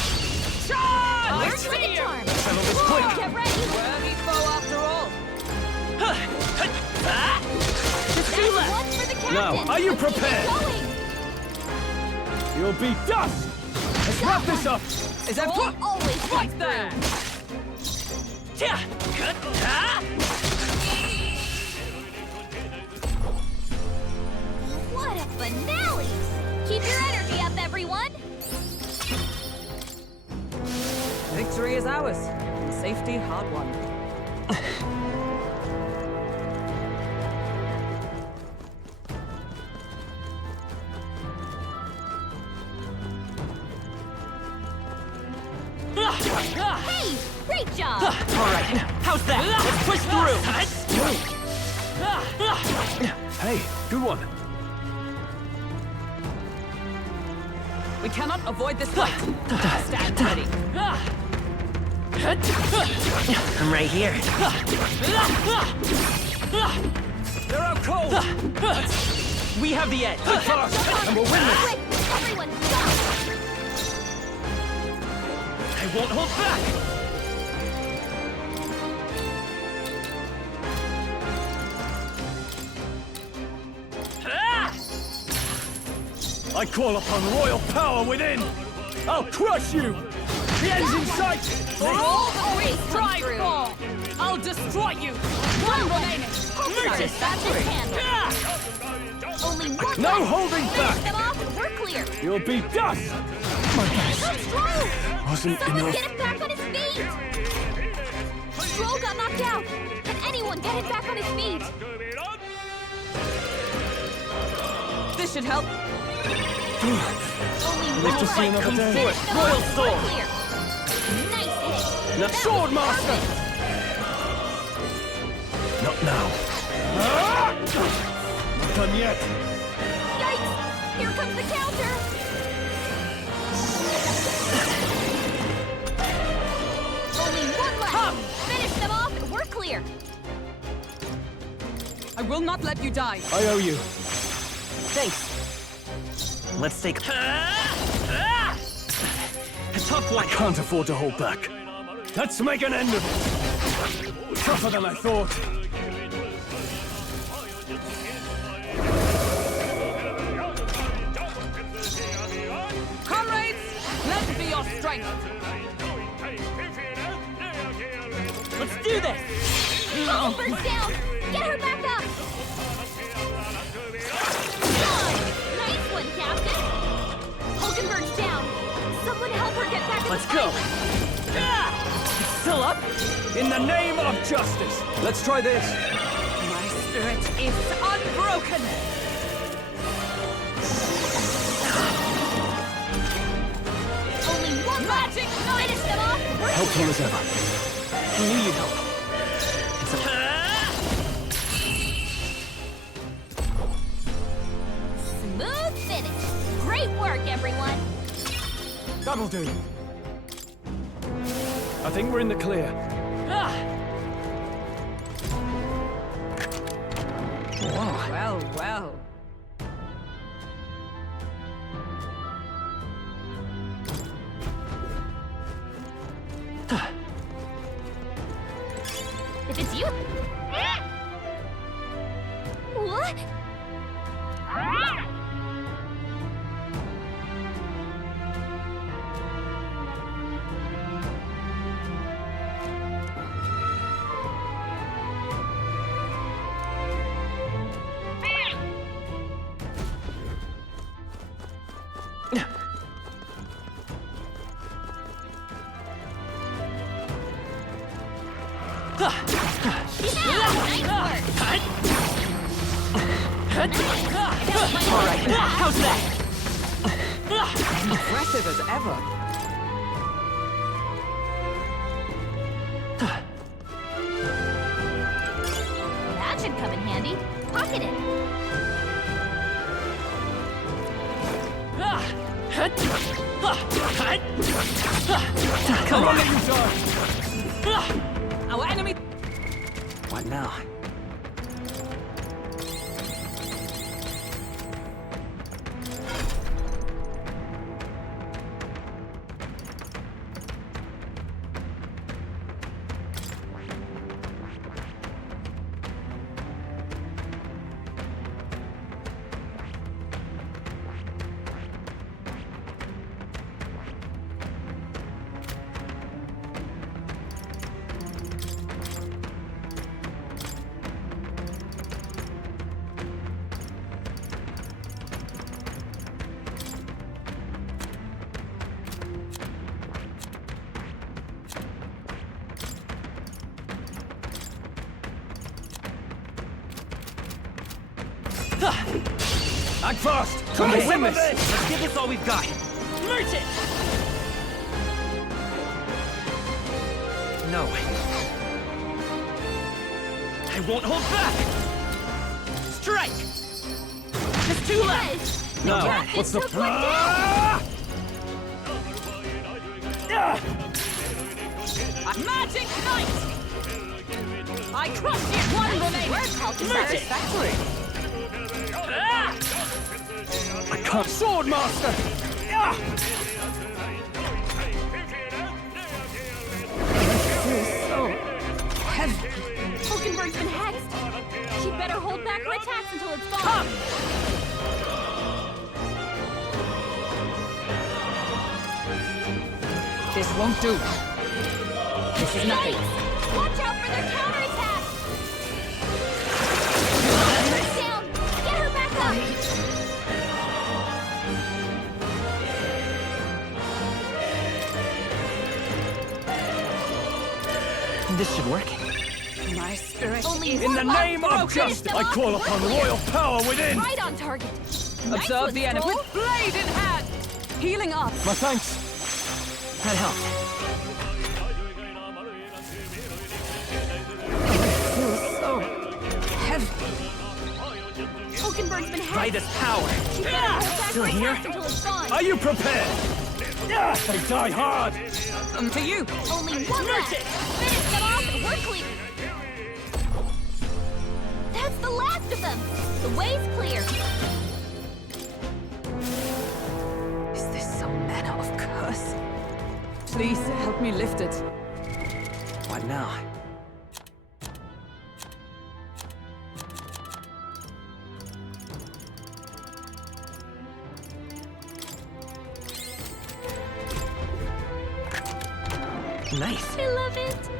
Charge! Where's the charm? Settle this quick! Get ready! Worthy foe after all. Just two left! One for the captain! Now, are you Let's keep it prepared? going. You'll be dust! Let's wrap this up! Is that Roll always right there? What a finale! Keep your energy up, everyone! Victory is ours. And safety hard won. Hey! Great job! All right, how's that? Let's push through! Hey, good one. We cannot avoid this fight. Stand ready. I'm right here. They're out cold! We have the edge! Fast, and we'll win this! Everyone, stop! I won't hold back! I call upon royal power within! I'll crush you! The end's in sight! For all the we strive for! I'll destroy you! One remaining! Merchant, that's his hand! Only one No left. holding Finish back. them off and we're clear! You'll be dust! That's Stroll! Wasn't Someone enough. get him back on his feet! Stroll got knocked out! Can anyone get him back on his feet? This should help. Only Live to one see left. another day. Finish them Royal off and sword. we're clear! Nice hit! The That sword was master! perfect. Not now. Not done yet. Yikes! Here comes the counter! Only one left! Finish them off and we're clear! I will not let you die. I owe you. Thanks. Let's take a tough one. I can't afford to hold back. Let's make an end of it. Tougher than I thought. Comrades, let be your strength. Let's do this! Hulkenberg's down! Get her back up! Done! Nice one, Captain! Hulkenberg's down! Someone help her get back in Let's the go. fight! It's still up? In the name of justice. Let's try this. My spirit is unbroken. Only one magic! Finish them off! and we're Helpful clear. as ever. I knew you'd help. Smooth finish! Great work, everyone! That'll do. I think we're in the clear. Well, well. If it's you... What? All right, how's that? Impressive as ever. That should come in handy. Pocket it. Come on. Our enemy. What now? Act fast! Come Let's on, win this! Let's give this all we've got. Merchant! No. I won't hold back! Strike! There's two left! Now, Captain what's the took one down. Magic Knight! I crushed it! One remaining! Satisfactory! I can't. Sword Master! So heavy. Hulkenberg's been hexed. She better hold back her attacks until it's gone. This won't do. This is nothing. Watch out for their counterattack! Her down! Get her back up! This should work. My spirit Only In the name of justice, I call upon royal power within! Right on target! Observe the enemy with blade in hand! Healing up! My thanks! That helped. So heavy. Hulkenberg's been hacked! By this power. She better hold back Still her here? attacks until it's gone! Are you prepared? They die hard! To you! Only one left! Finish them off and we're clear! That's the last of them! The way's clear! Is this some manner of curse? Please help me lift it. What now? Nice. I love it!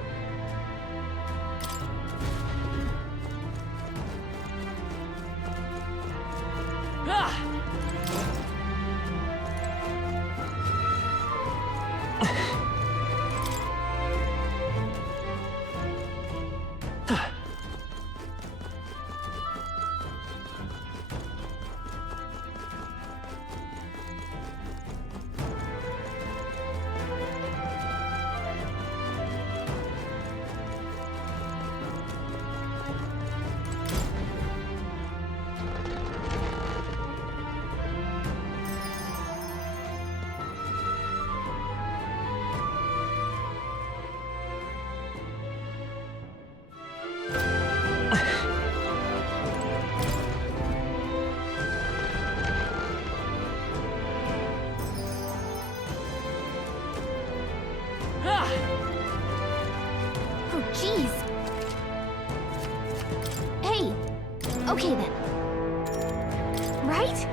Oh, jeez. Hey. Okay, then. Right?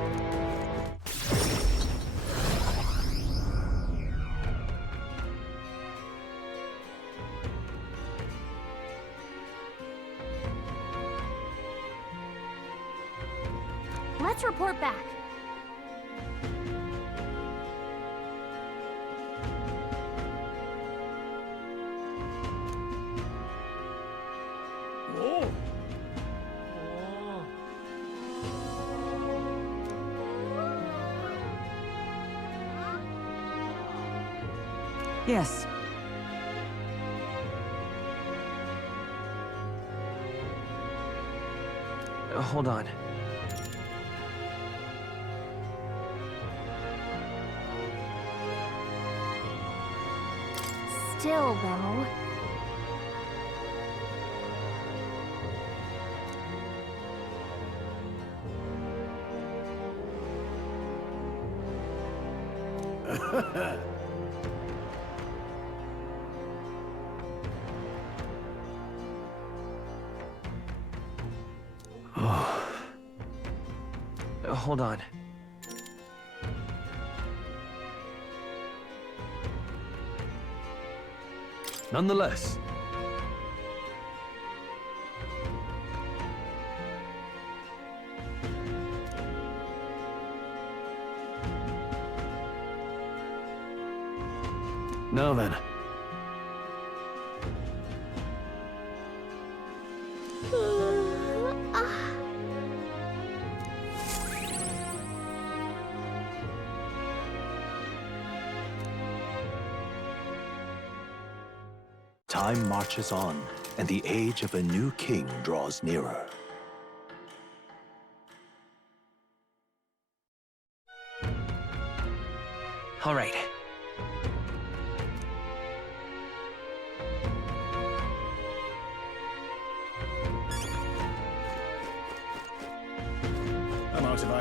Let's report back. Yes. Hold on. Still, though. Hold on. Nonetheless. Now then. Time marches on, and the age of a new king draws nearer. All right.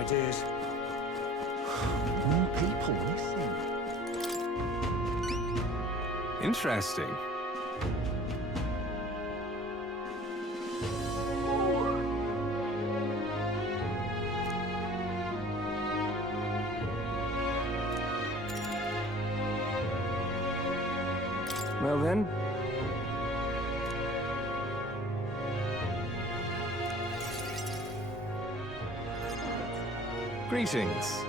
ideas. More people missing. Interesting. Well then. Greetings.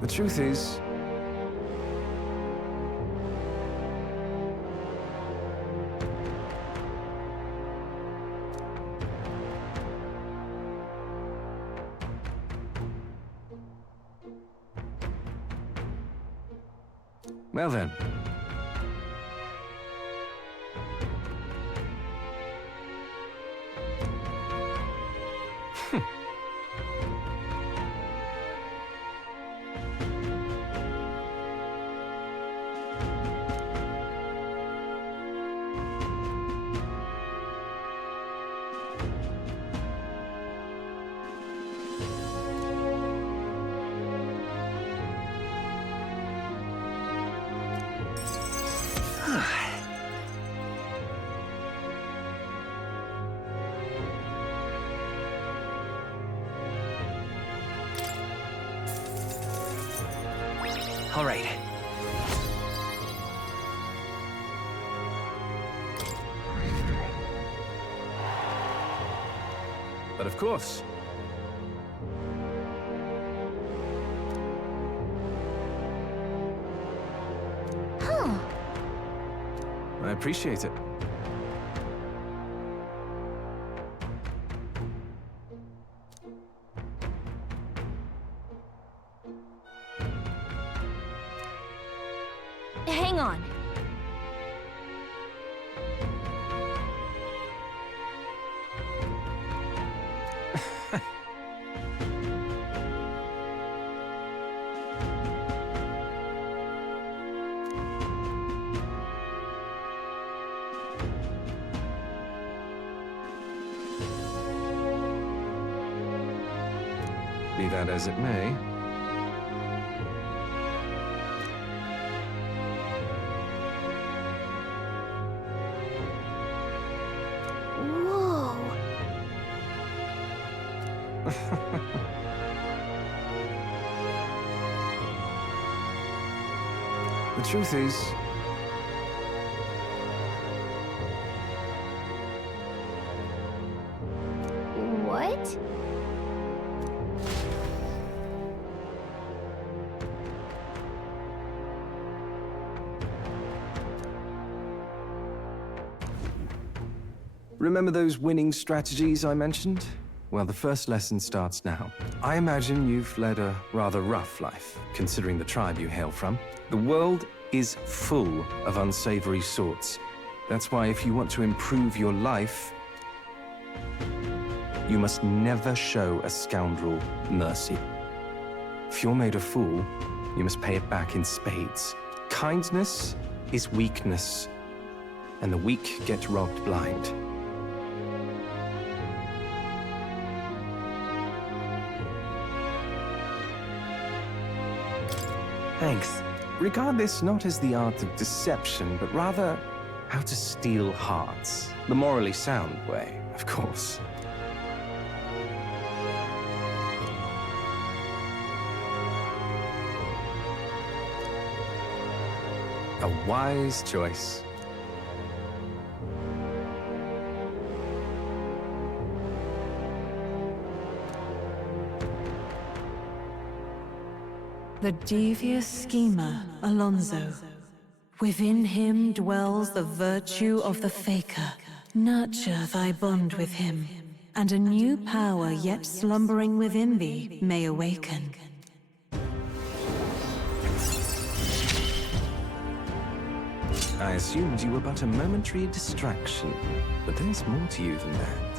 The truth is, well then. All right. But of course. Huh. I appreciate it. Hang on. Be that as it may. Whoa. The truth is, What? remember those winning strategies I mentioned? Well, the first lesson starts now. I imagine you've led a rather rough life, considering the tribe you hail from. The world is full of unsavory sorts. That's why if you want to improve your life, you must never show a scoundrel mercy. If you're made a fool, you must pay it back in spades. Kindness is weakness, and the weak get robbed blind. Thanks. Regard this not as the art of deception, but rather how to steal hearts. The morally sound way, of course. A wise choice. The devious schemer, Alonso. Within him dwells the virtue of the faker. Nurture thy bond with him, and a new power yet slumbering within thee may awaken. I assumed you were but a momentary distraction, but there's more to you than that.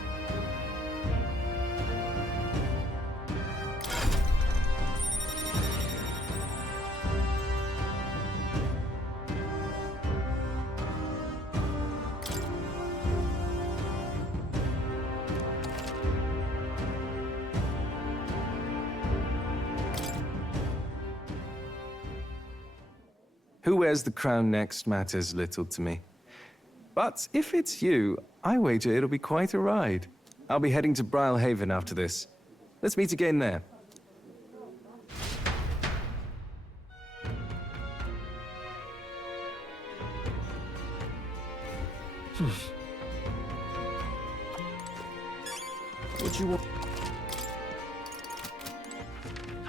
Who wears the crown next matters little to me. But if it's you, I wager it'll be quite a ride. I'll be heading to Brilehaven after this. Let's meet again there. Would you want...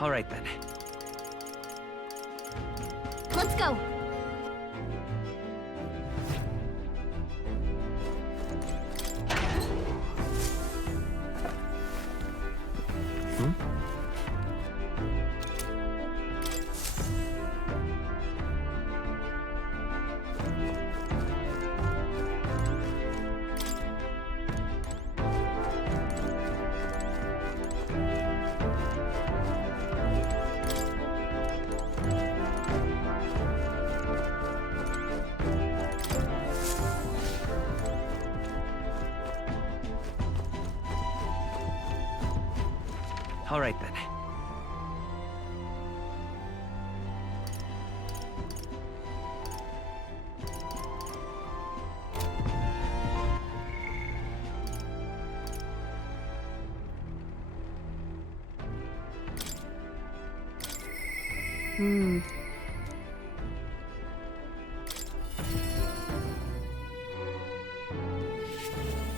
All right, then. Let's go. All right, then.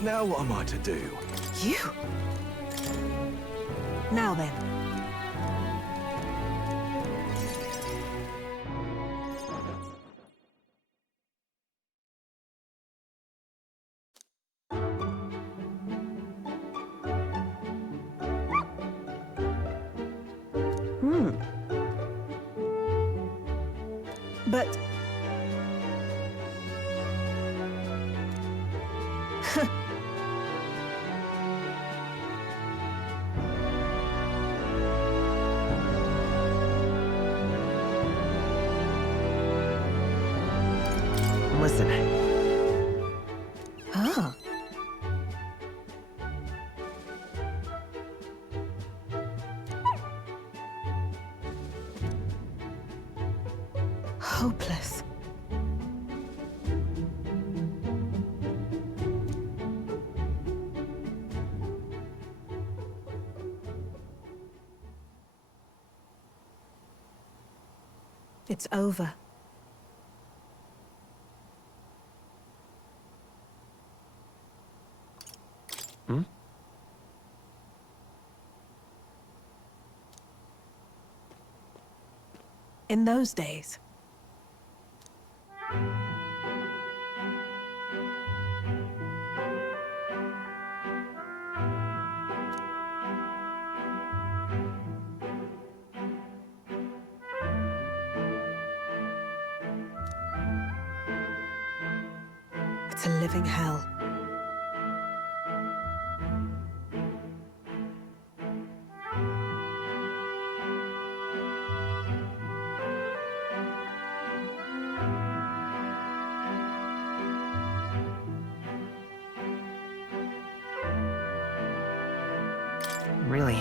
Now what am I to do? You? Now then. But... Listen. Ah. Hopeless. It's over. In those days. It's a living hell. Really?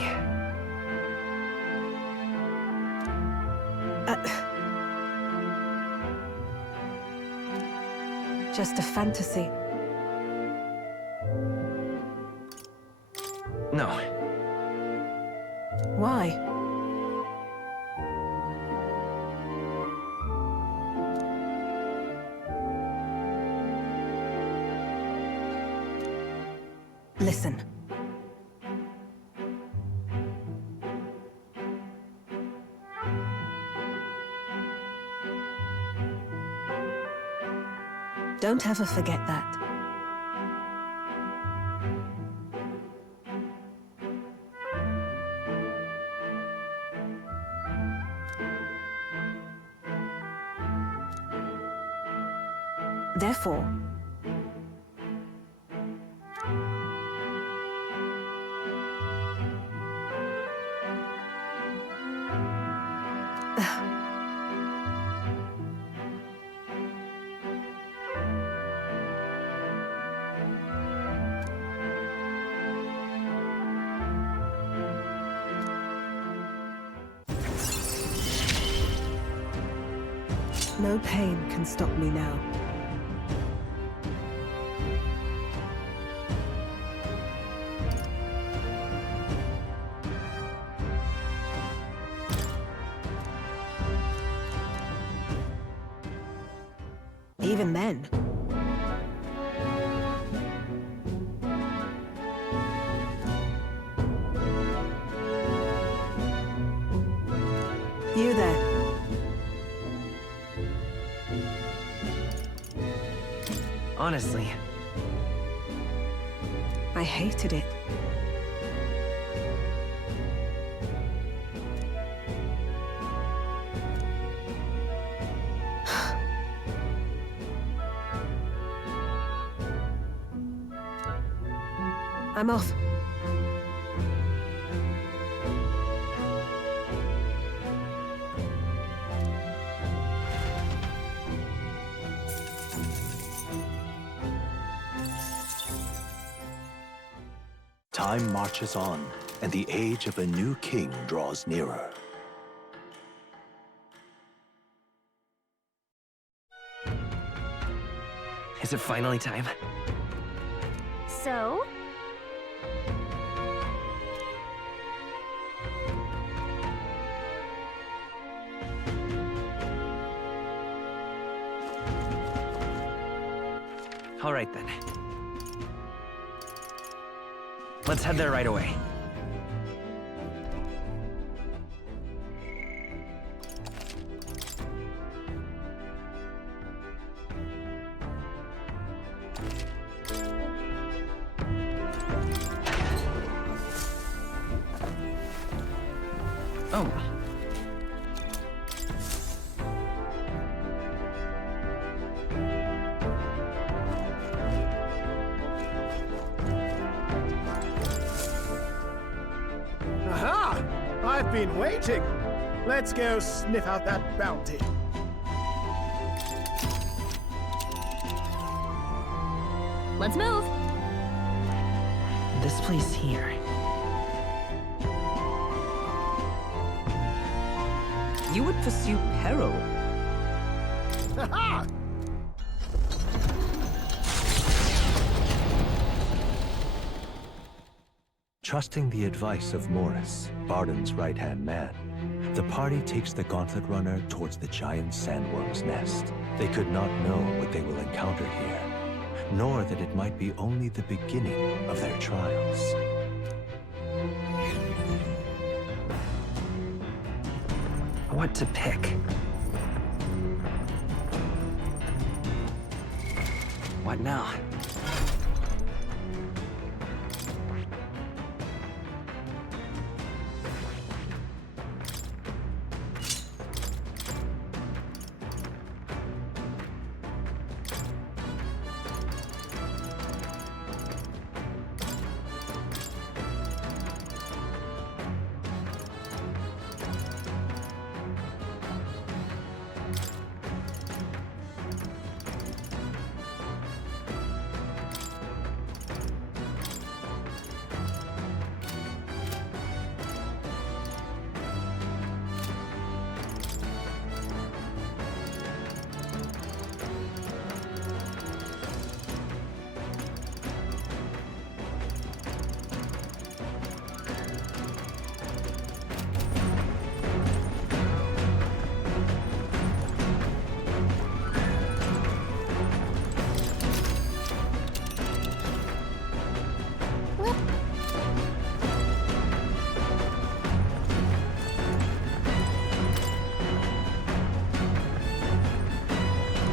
Just a fantasy. No. Why? Listen. Don't ever forget that. Therefore, No pain can stop me now. Even then. You there. Honestly, I hated it. I'm off. Time marches on, and the age of a new king draws nearer. is it finally time? So? All right then. Let's head there right away. Oh. Aha! I've been waiting. Let's go sniff out that bounty. Let's move. This place here. You would pursue peril. Ha-ha! Trusting the advice of Morris, Barden's right-hand man, the party takes the Gauntlet Runner towards the giant sandworm's nest. They could not know what they will encounter here, nor that it might be only the beginning of their trials. What to pick? What now?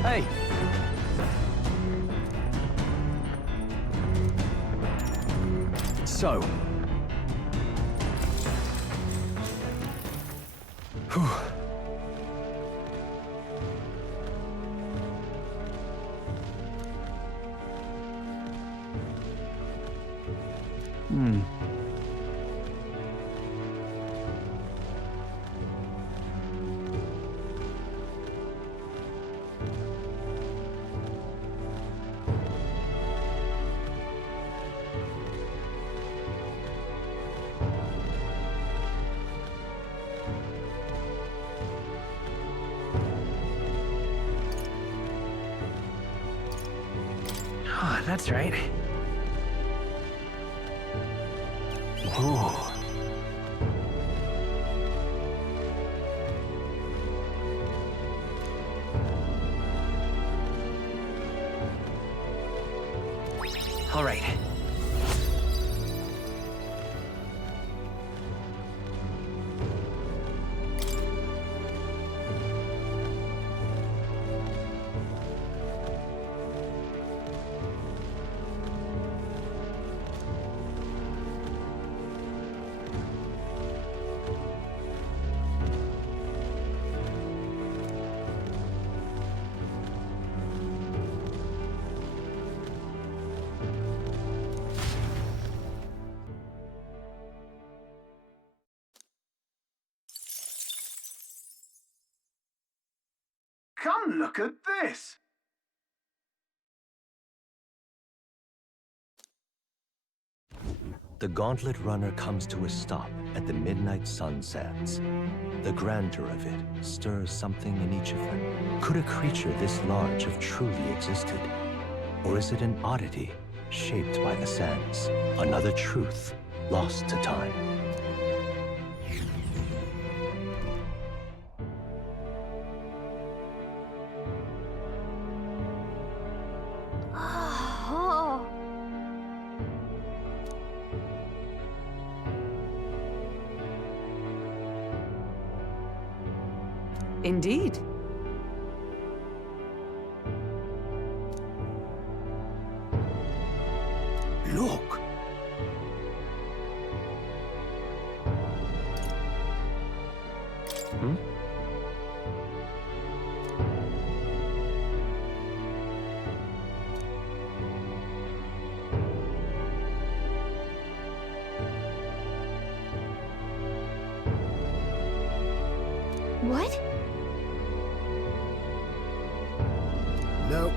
Hey! So... Whew. Oh, that's right. Whoa. All right. Come look at this! The gauntlet runner comes to a stop at the midnight sunsets. The grandeur of it stirs something in each of them. Could a creature this large have truly existed? Or is it an oddity shaped by the sands? Another truth lost to time. Oh. Indeed. Look! Hmm? What? No.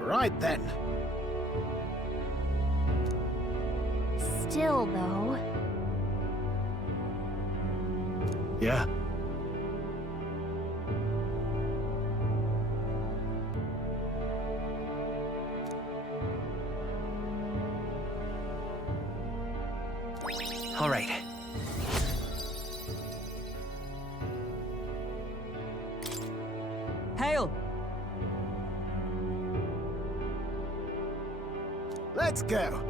Right then. Still, though. Yeah. All right. Hail! Let's go.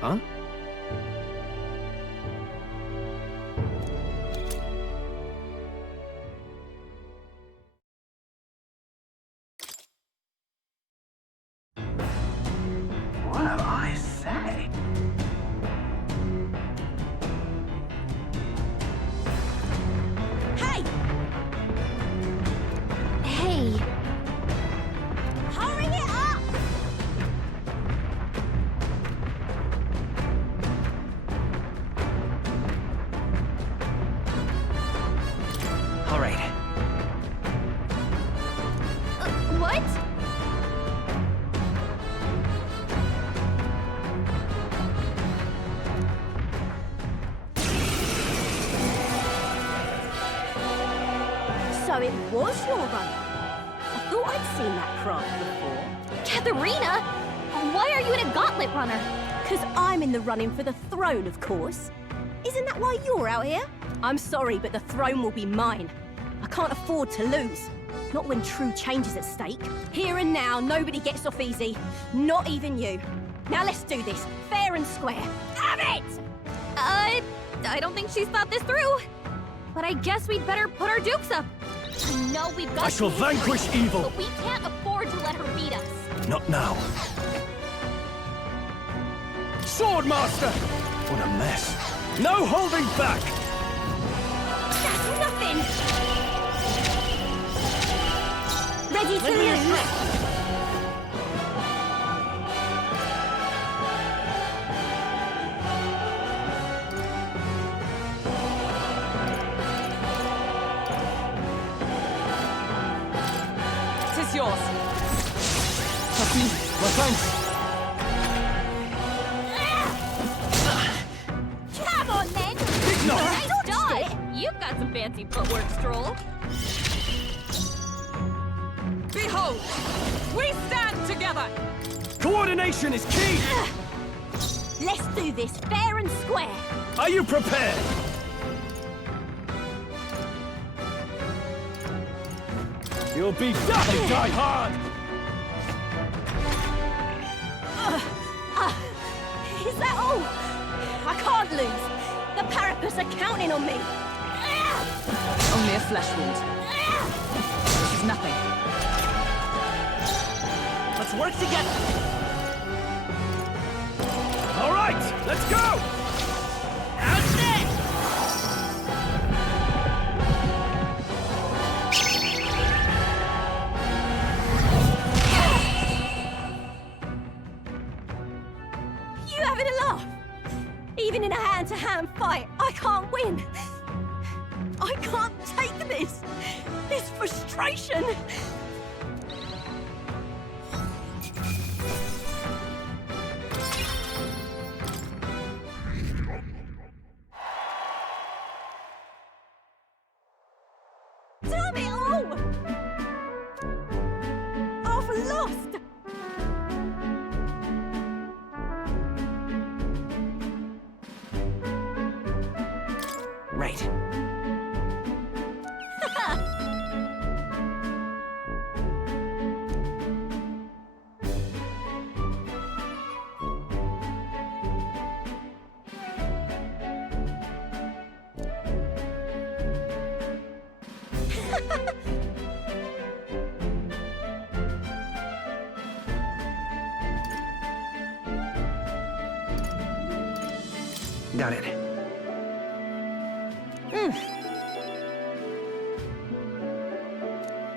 Huh? Well, I say. Hey! Hey. Hurry it up! All right. What? So it was your runner. I thought I'd seen that craft before. Katharina? Why are you in a gauntlet runner? Because I'm in the running for the throne, of course. Isn't that why you're out here? I'm sorry, but the throne will be mine. I can't afford to lose. Not when true change is at stake. Here and now, nobody gets off easy. Not even you. Now let's do this, fair and square. Have it! I don't think she's thought this through. But I guess we'd better put our dukes up. I know we've got I shall vanquish evil! but we can't afford to let her beat us. Not now. Swordmaster! What a mess. No holding back! That's nothing! Ready to lose! Tis yours. My thanks. Come on, then! Nice dodge! You've got some fancy footwork, Stroll. Behold, we stand together. Coordination is key! Let's do this fair and square. Are you prepared? You'll be die hard! Is that all? I can't lose. The parapets are counting on me. Only a flesh wound. This is nothing. Let's work together. All right, let's go! How's this? You having a laugh? Even in a hand-to-hand fight, I can't win. I can't take this. This frustration. Damn it all! I've lost! Right. Got it.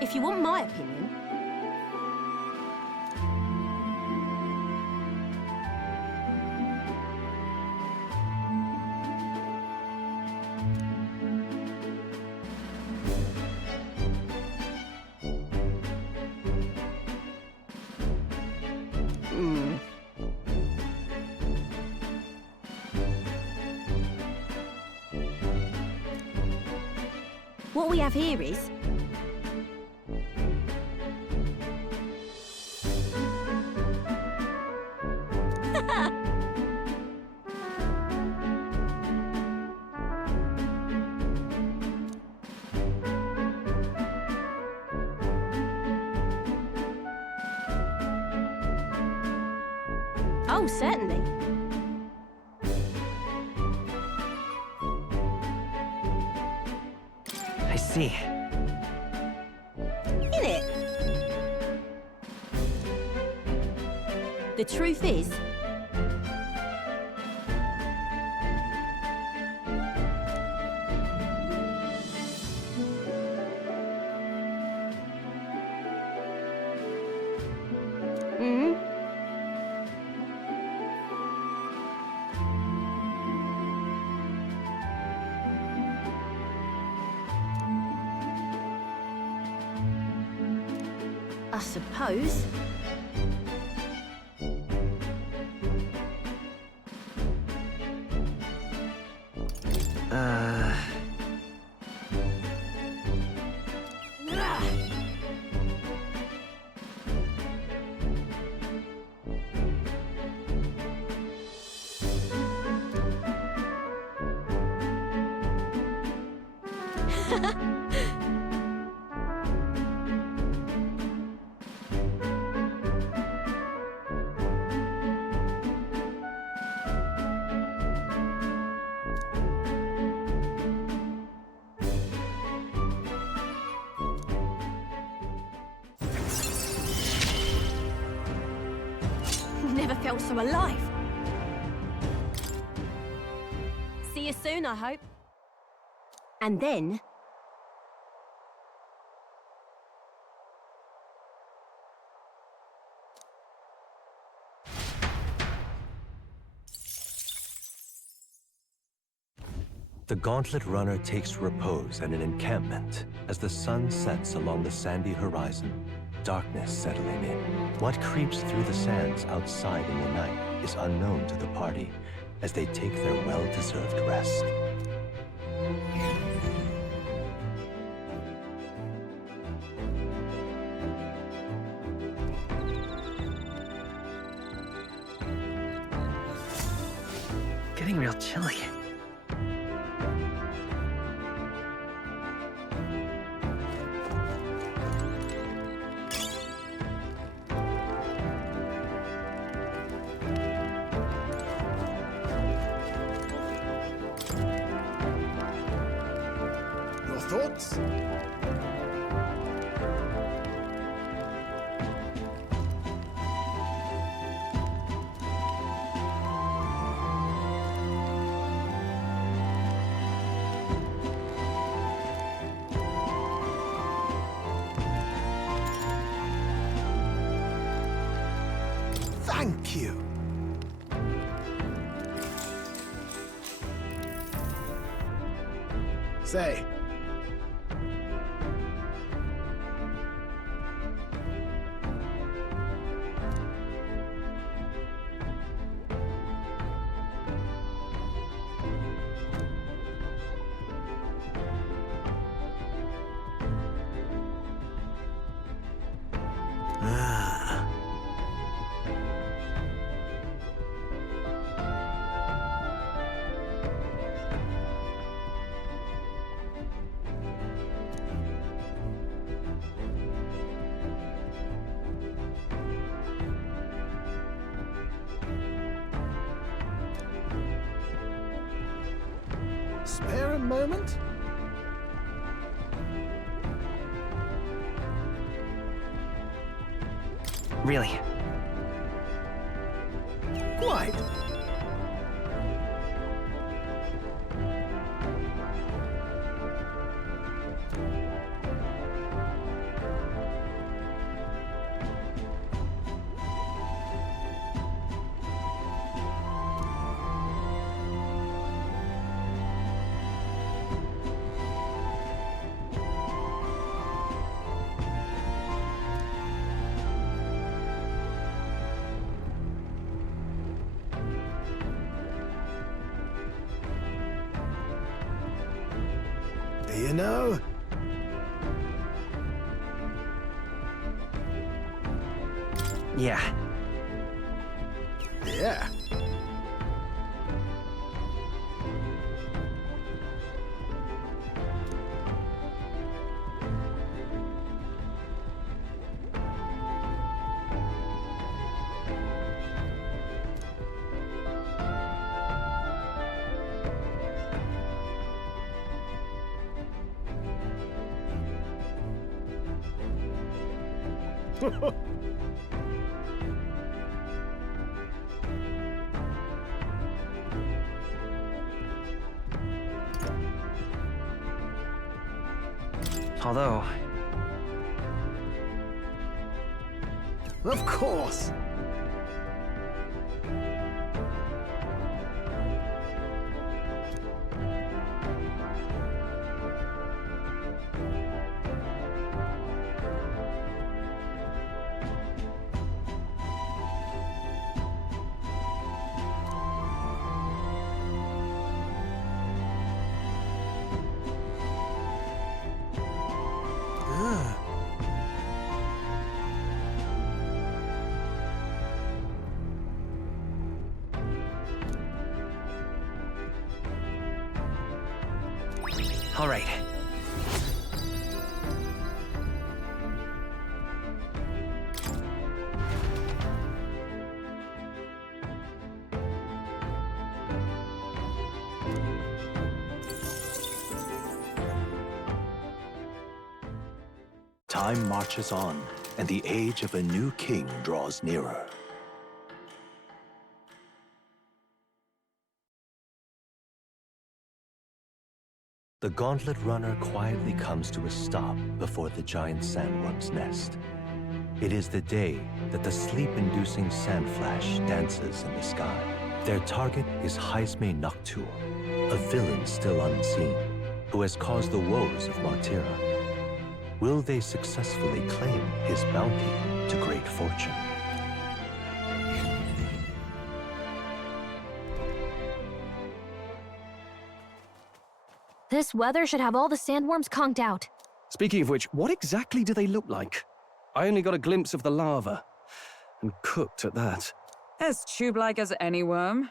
If you want my opinion, what we have here is oh, certainly. I see. In it. The truth is, I suppose. Never felt so alive. See you soon, I hope. And then... The Gauntlet Runner takes repose at an encampment as the sun sets along the sandy horizon, darkness settling in. What creeps through the sands outside in the night is unknown to the party as they take their well-deserved rest. Getting real chilly. Your thoughts? Thank you. Say. Ah. Spare a moment? Really? Quite. Do you know? Yeah. Yeah. Although... Of course. Ah. All right. Time marches on, and the age of a new king draws nearer. the gauntlet runner quietly comes to a stop before the giant sandworm's nest. It is the day that the sleep-inducing sand flash dances in the sky. Their target is Heisme Noctul, a villain still unseen, who has caused the woes of Martira. Will they successfully claim his bounty to great fortune? This weather should have all the sandworms conked out. Speaking of which, what exactly do they look like? I only got a glimpse of the larva, and cooked at that. As tube-like as any worm.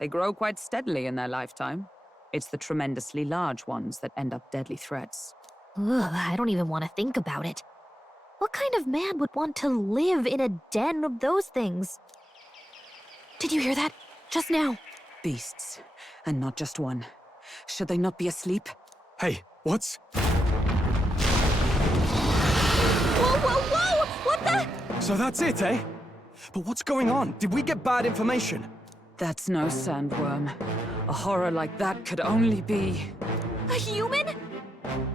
They grow quite steadily in their lifetime. It's the tremendously large ones that end up deadly threats. Ugh, I don't even want to think about it. What kind of man would want to live in a den of those things? Did you hear that? Just now. Beasts, and not just one. Should they not be asleep? Hey, what's... Whoa, whoa, whoa! What the? So that's it, eh? But what's going on? Did we get bad information? That's no sandworm. A horror like that could only be... A human?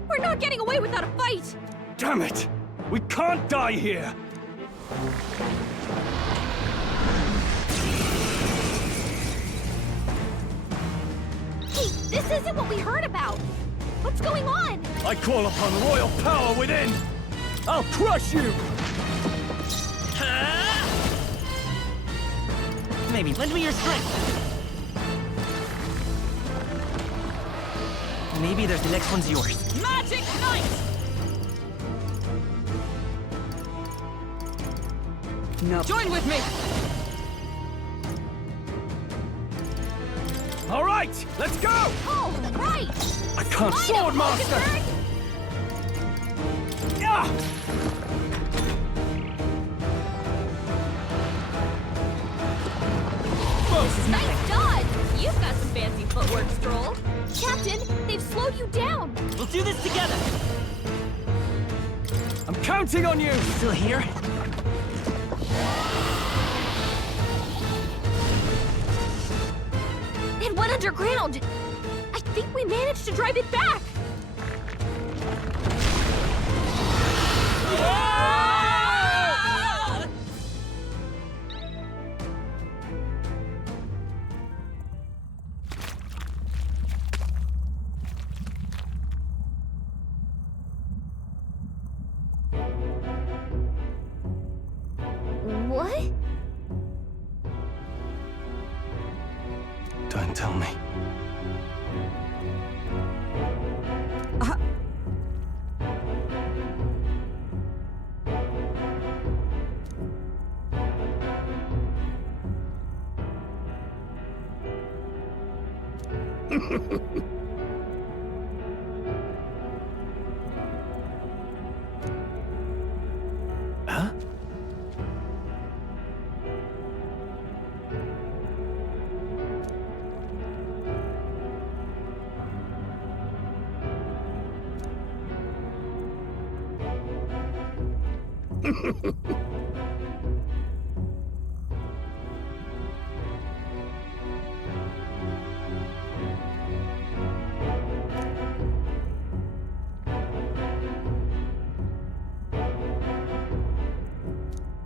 We're not getting away without a fight! Damn it! We can't die here! Hey, this isn't what we heard about! What's going on? I call upon royal power within! I'll crush you! Maybe lend me your strength. Maybe there's the next one's yours. Magic Knight! No. Join with me! All right, let's go! Oh, right! I can't sword master! Yeah! Nice dodge! You've got some fancy footwork, Stroll. Captain, they've slowed you down. We'll do this together. I'm counting on you! Still here? It went underground. I think we managed to drive it back. What? Don't tell me. Huh?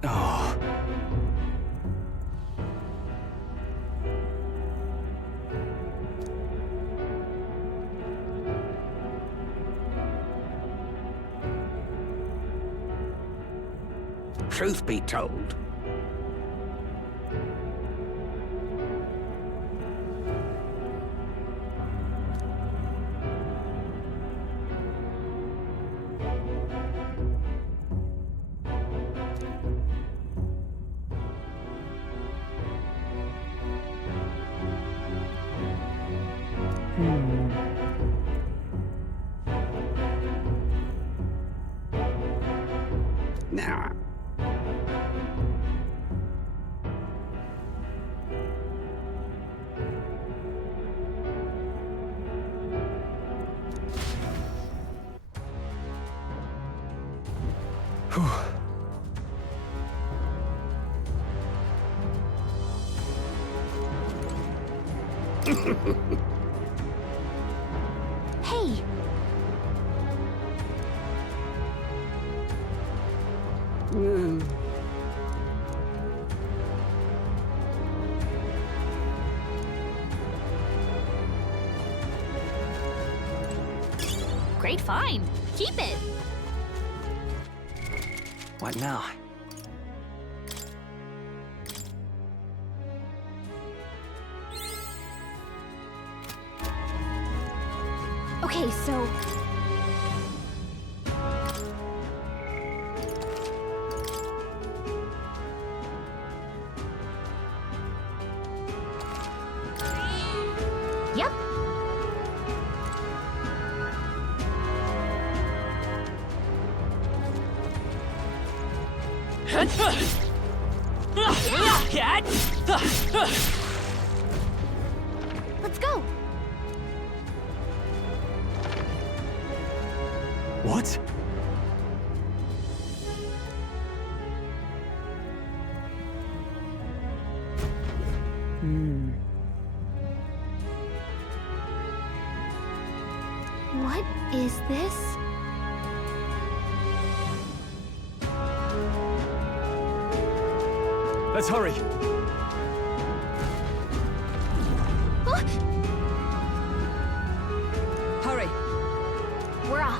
Oh. Truth be told, now Hey, Great find. Keep it. What now? Okay, so... Yep. Let's go. What? What is this? Let's hurry. Hurry. We're off.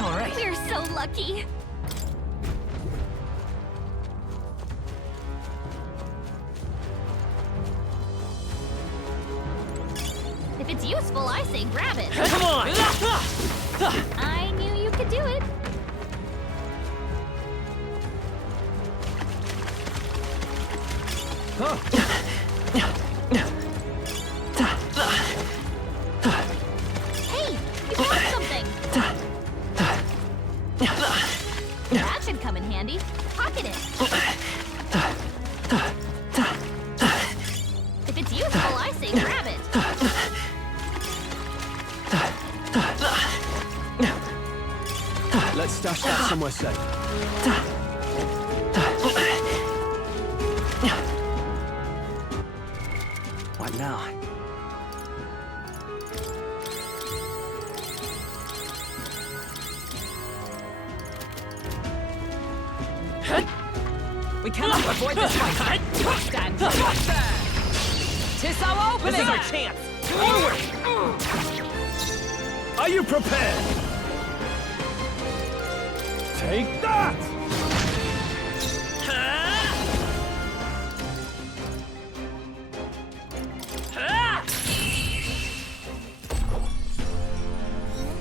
All right. We're so lucky. If it's useful, I say grab it. Come on! I knew you could do it. Hey, you found something. That should come in handy. Pocket it. If it's useful, I say grab it. Let's stash that somewhere safe. What now? We cannot avoid this fight. Stand. Tis our opening. This is our chance. Forward! Are you prepared? Take that!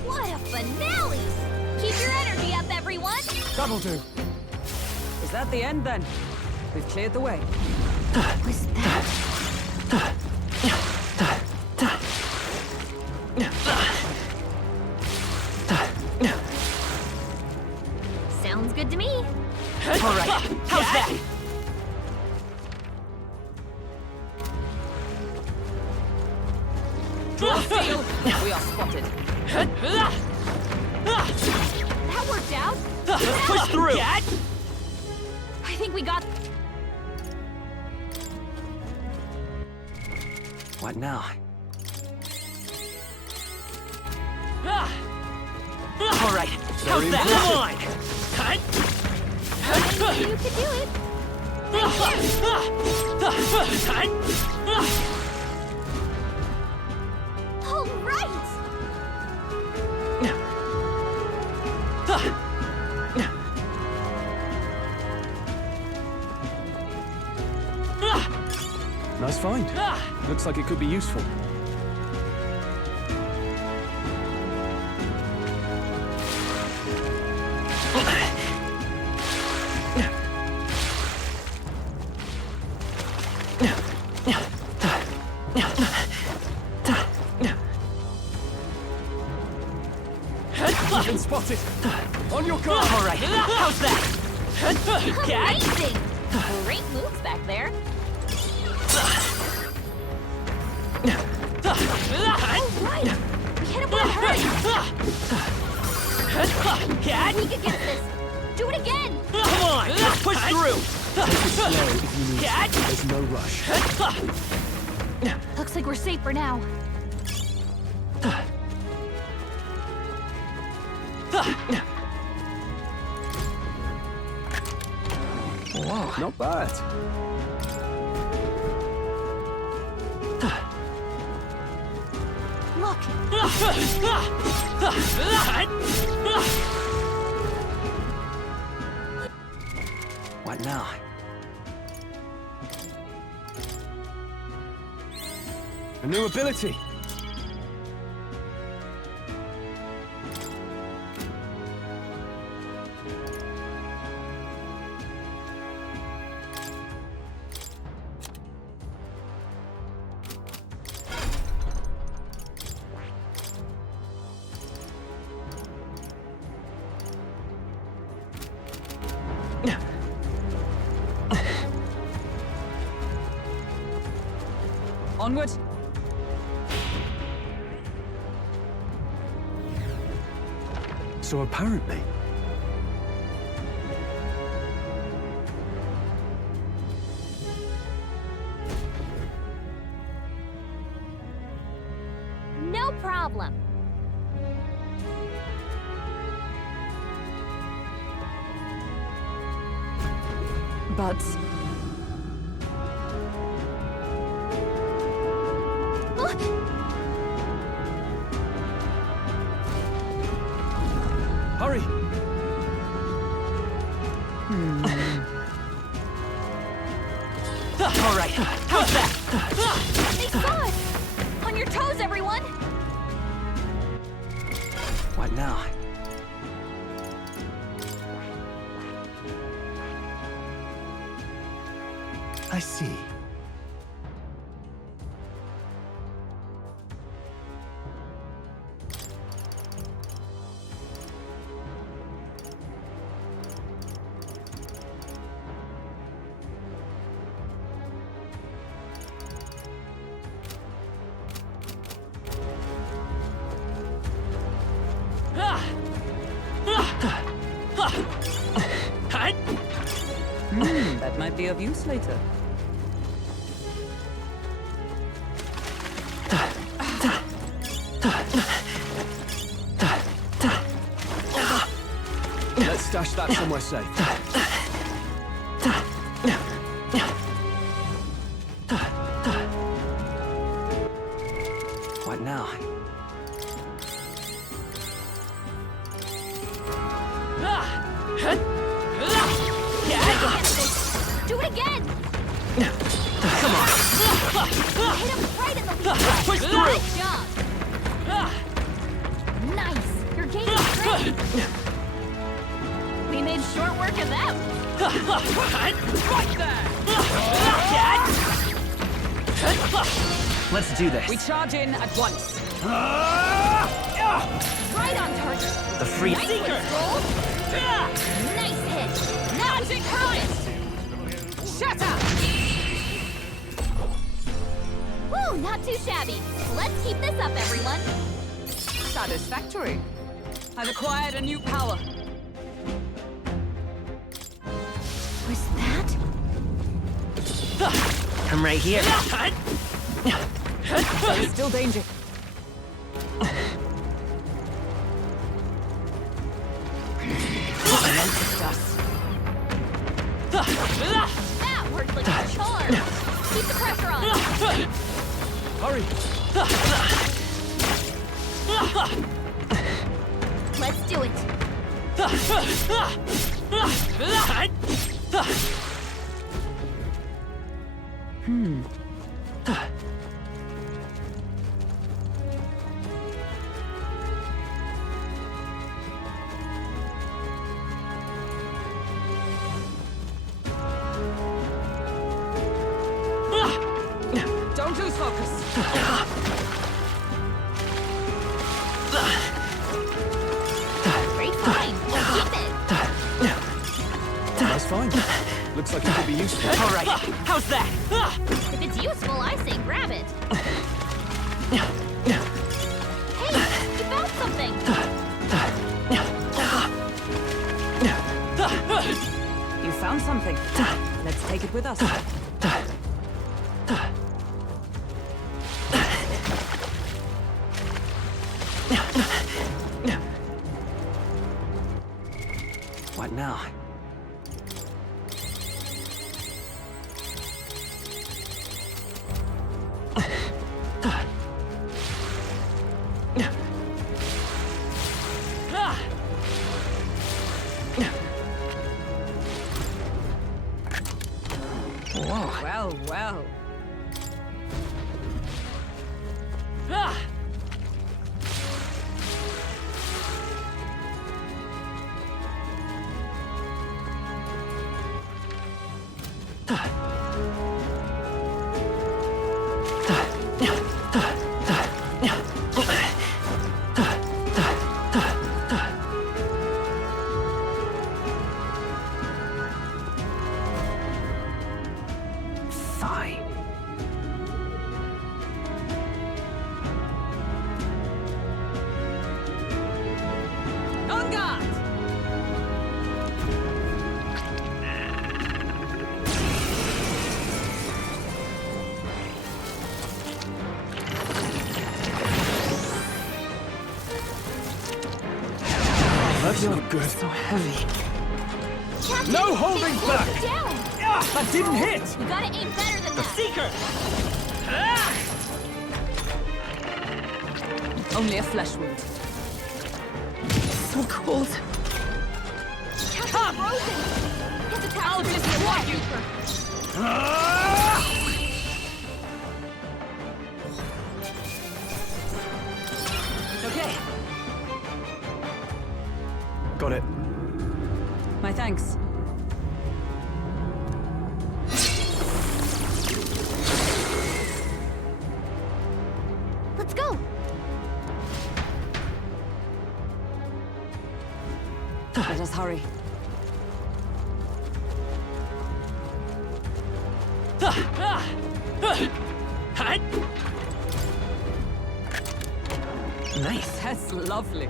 What a finale! Keep your energy up, everyone! That'll do. Is that the end then? We've cleared the way. Was that... Sounds good to me. All right, how's that? Draw steel. We are spotted. That worked out. Let's push through. I think we got... What now? All right, how's that? Come on! I knew you could do it. All right! Nice find. Looks like it could be useful. You've been spotted. On your guard. All right, how's that? Amazing! Great moves back there. All right! We hit him with a hurry! We could get this! Do it again! Come on, let's push through! Take it slow if you need to. There's no rush. Looks like we're safe for now. Wow, not bad. Look! What now? A new ability. Onward. So apparently... No problem. But... Hurry! All right, how's that? They saw us! On your toes, everyone! What now? I see. That might be of use later. Let's stash that somewhere safe. What now? Do it again! Come on. Hit him right in the weak Let's push spot. through. Good job! Nice! You're gaining strength! We made short work of them! Right there! Let's do this. We charge in at once. Right on target! The free Nice seeker! control. Nice hit! Now it's perfect! Shut up! Woo, not too shabby. Let's keep this up, everyone. Satisfactory. I've acquired a new power. Was that? I'm right here. There is still danger. That worked like a charm. Keep the pressure on. Hurry! Let's do it. Don't lose focus. Great find. Keep it. That's fine. Looks like it could be useful. All right, how's that? If it's useful, I say grab it. Hey, you found something. You found something. Let's take it with us. Fine. On guard! That's not good. So heavy. Captain, No holding they back! slowed you down. That didn't hit! You gotta aim better than that. Seeker! Only a flesh wound. So cold. Captain frozen. His attack will just be a lot deeper. Okay, Got it. my thanks. Let's go. Let us hurry. Nice. That's lovely.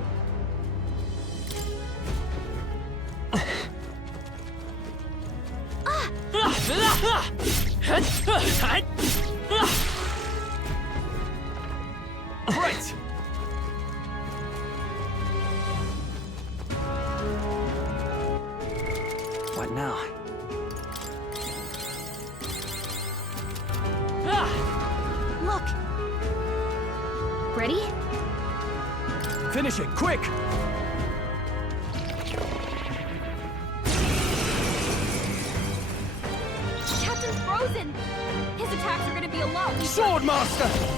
Right! What now? Look. Ready? Finish it, quick! Captain's frozen. His attacks are gonna be a lot weaker. Swordmaster!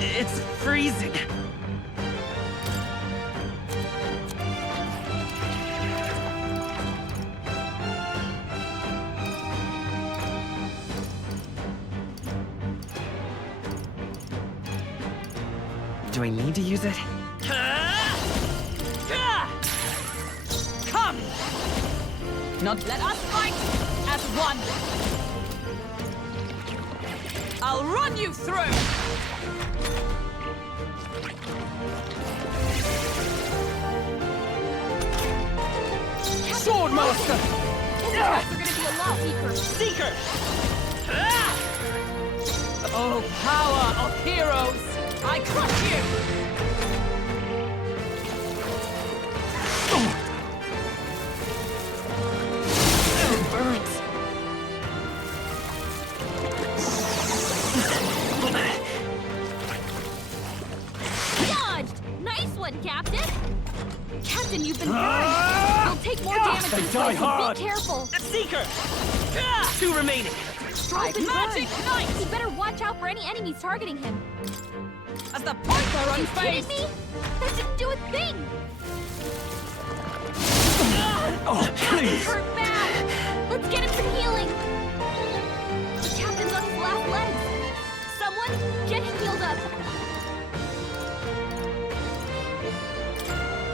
It's freezing. Do I need to use it? Come! Not let us fight as one! I'll run you through! Swordmaster! His attacks are gonna be a lot weaker. Seeker! Oh, power of heroes! I crush you! It burns. Dodged! Nice one, Captain! Captain, you've been burned! You'll take more damage They this die way, so hard. be careful! Seeker! 2 remaining. Strike Magic Knight! He better watch out for any enemies targeting him. As the pointer Are you unfazed! kidding me? That didn't do a thing! Oh, please! Hurt bad! Let's get him some healing! The captain's on his last legs! Someone, get him healed up!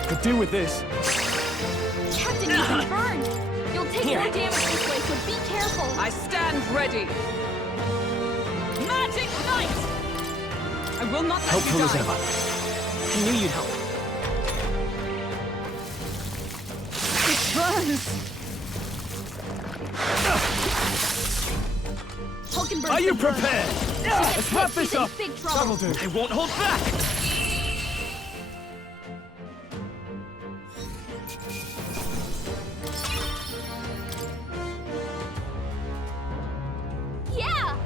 Could do with this. Captain, you've been burned! You'll take Here. more damage this way, so be careful! I stand ready! Magic Knight! I will not let Helpful you as die. ever. I knew you'd help. It burns! Hulkenberg's Are you been burned. prepared? Let's wrap this He's in up! big trouble. That'll do. I won't hold back. Yeah!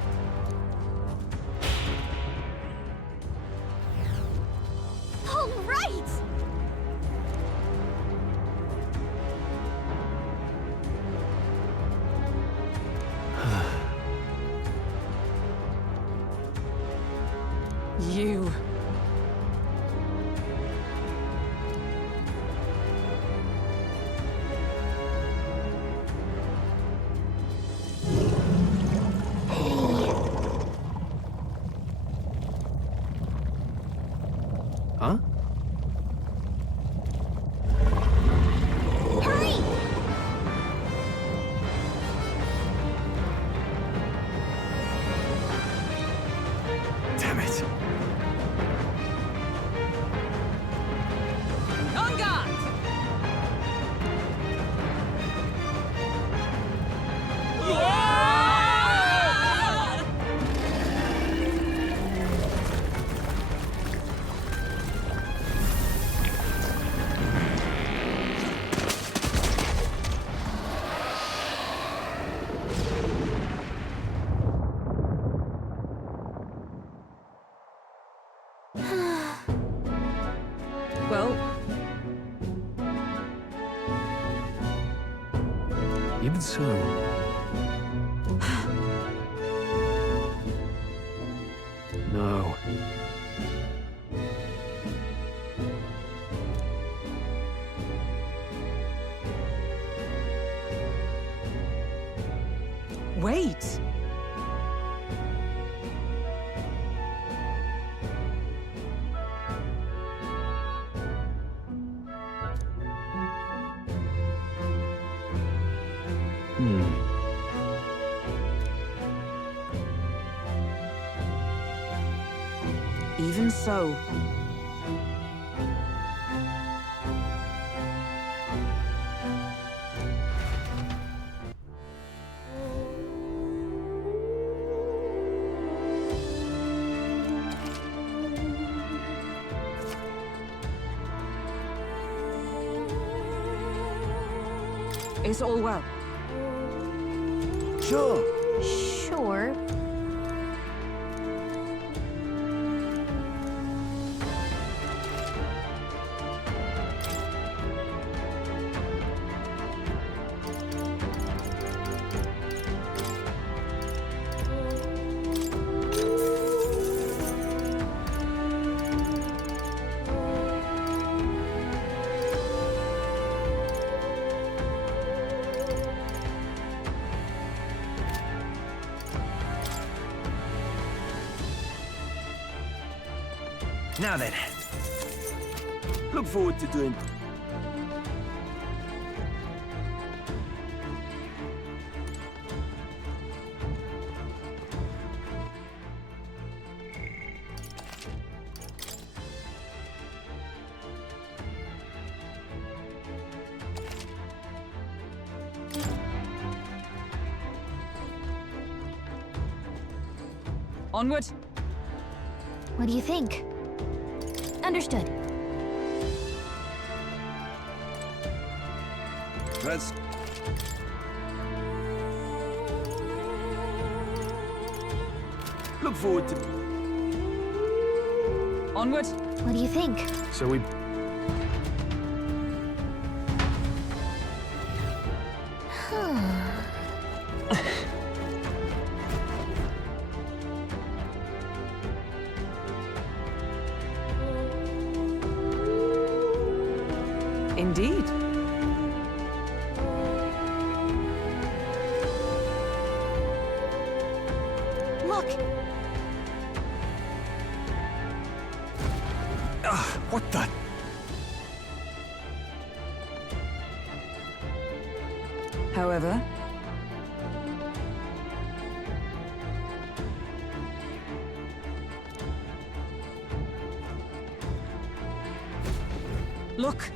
All right! You. Even so... No. Wait! Even so. Is all well? Sure. Sure. Now then. Look forward to doing... Onward. What do you think? Understood. Let's... Look forward to... Onward. What do you think? So we... Indeed. Look! What the... However... Look!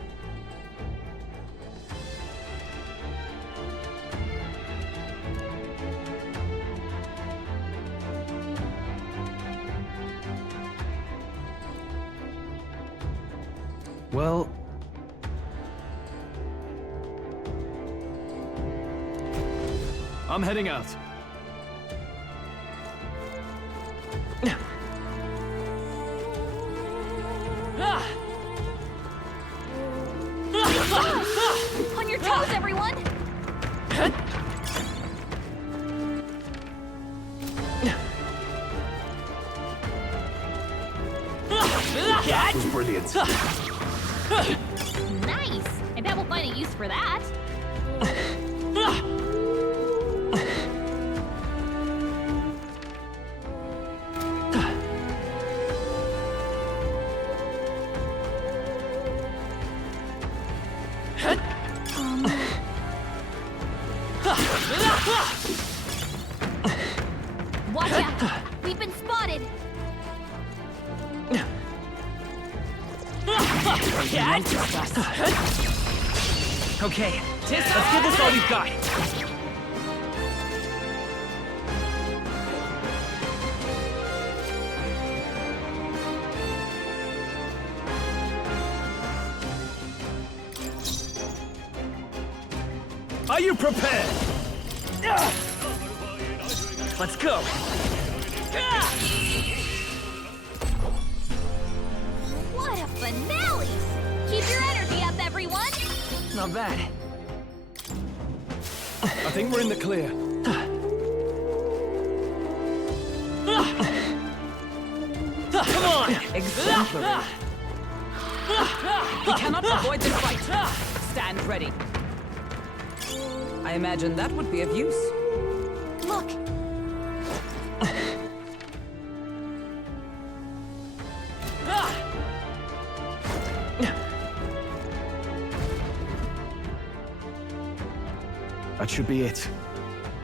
Well... I'm heading out. On your toes, everyone! That was brilliant. Nice! I bet we'll find a use for that. Watch out! We've been spotted! Okay, let's give this all we've got. Are you prepared? Let's go. What a finale! Keep your energy up, everyone! Not bad. I think we're in the clear. Come on! Exemplary. We cannot avoid the fight. Stand ready. I imagine that would be of use. Look! That should be it.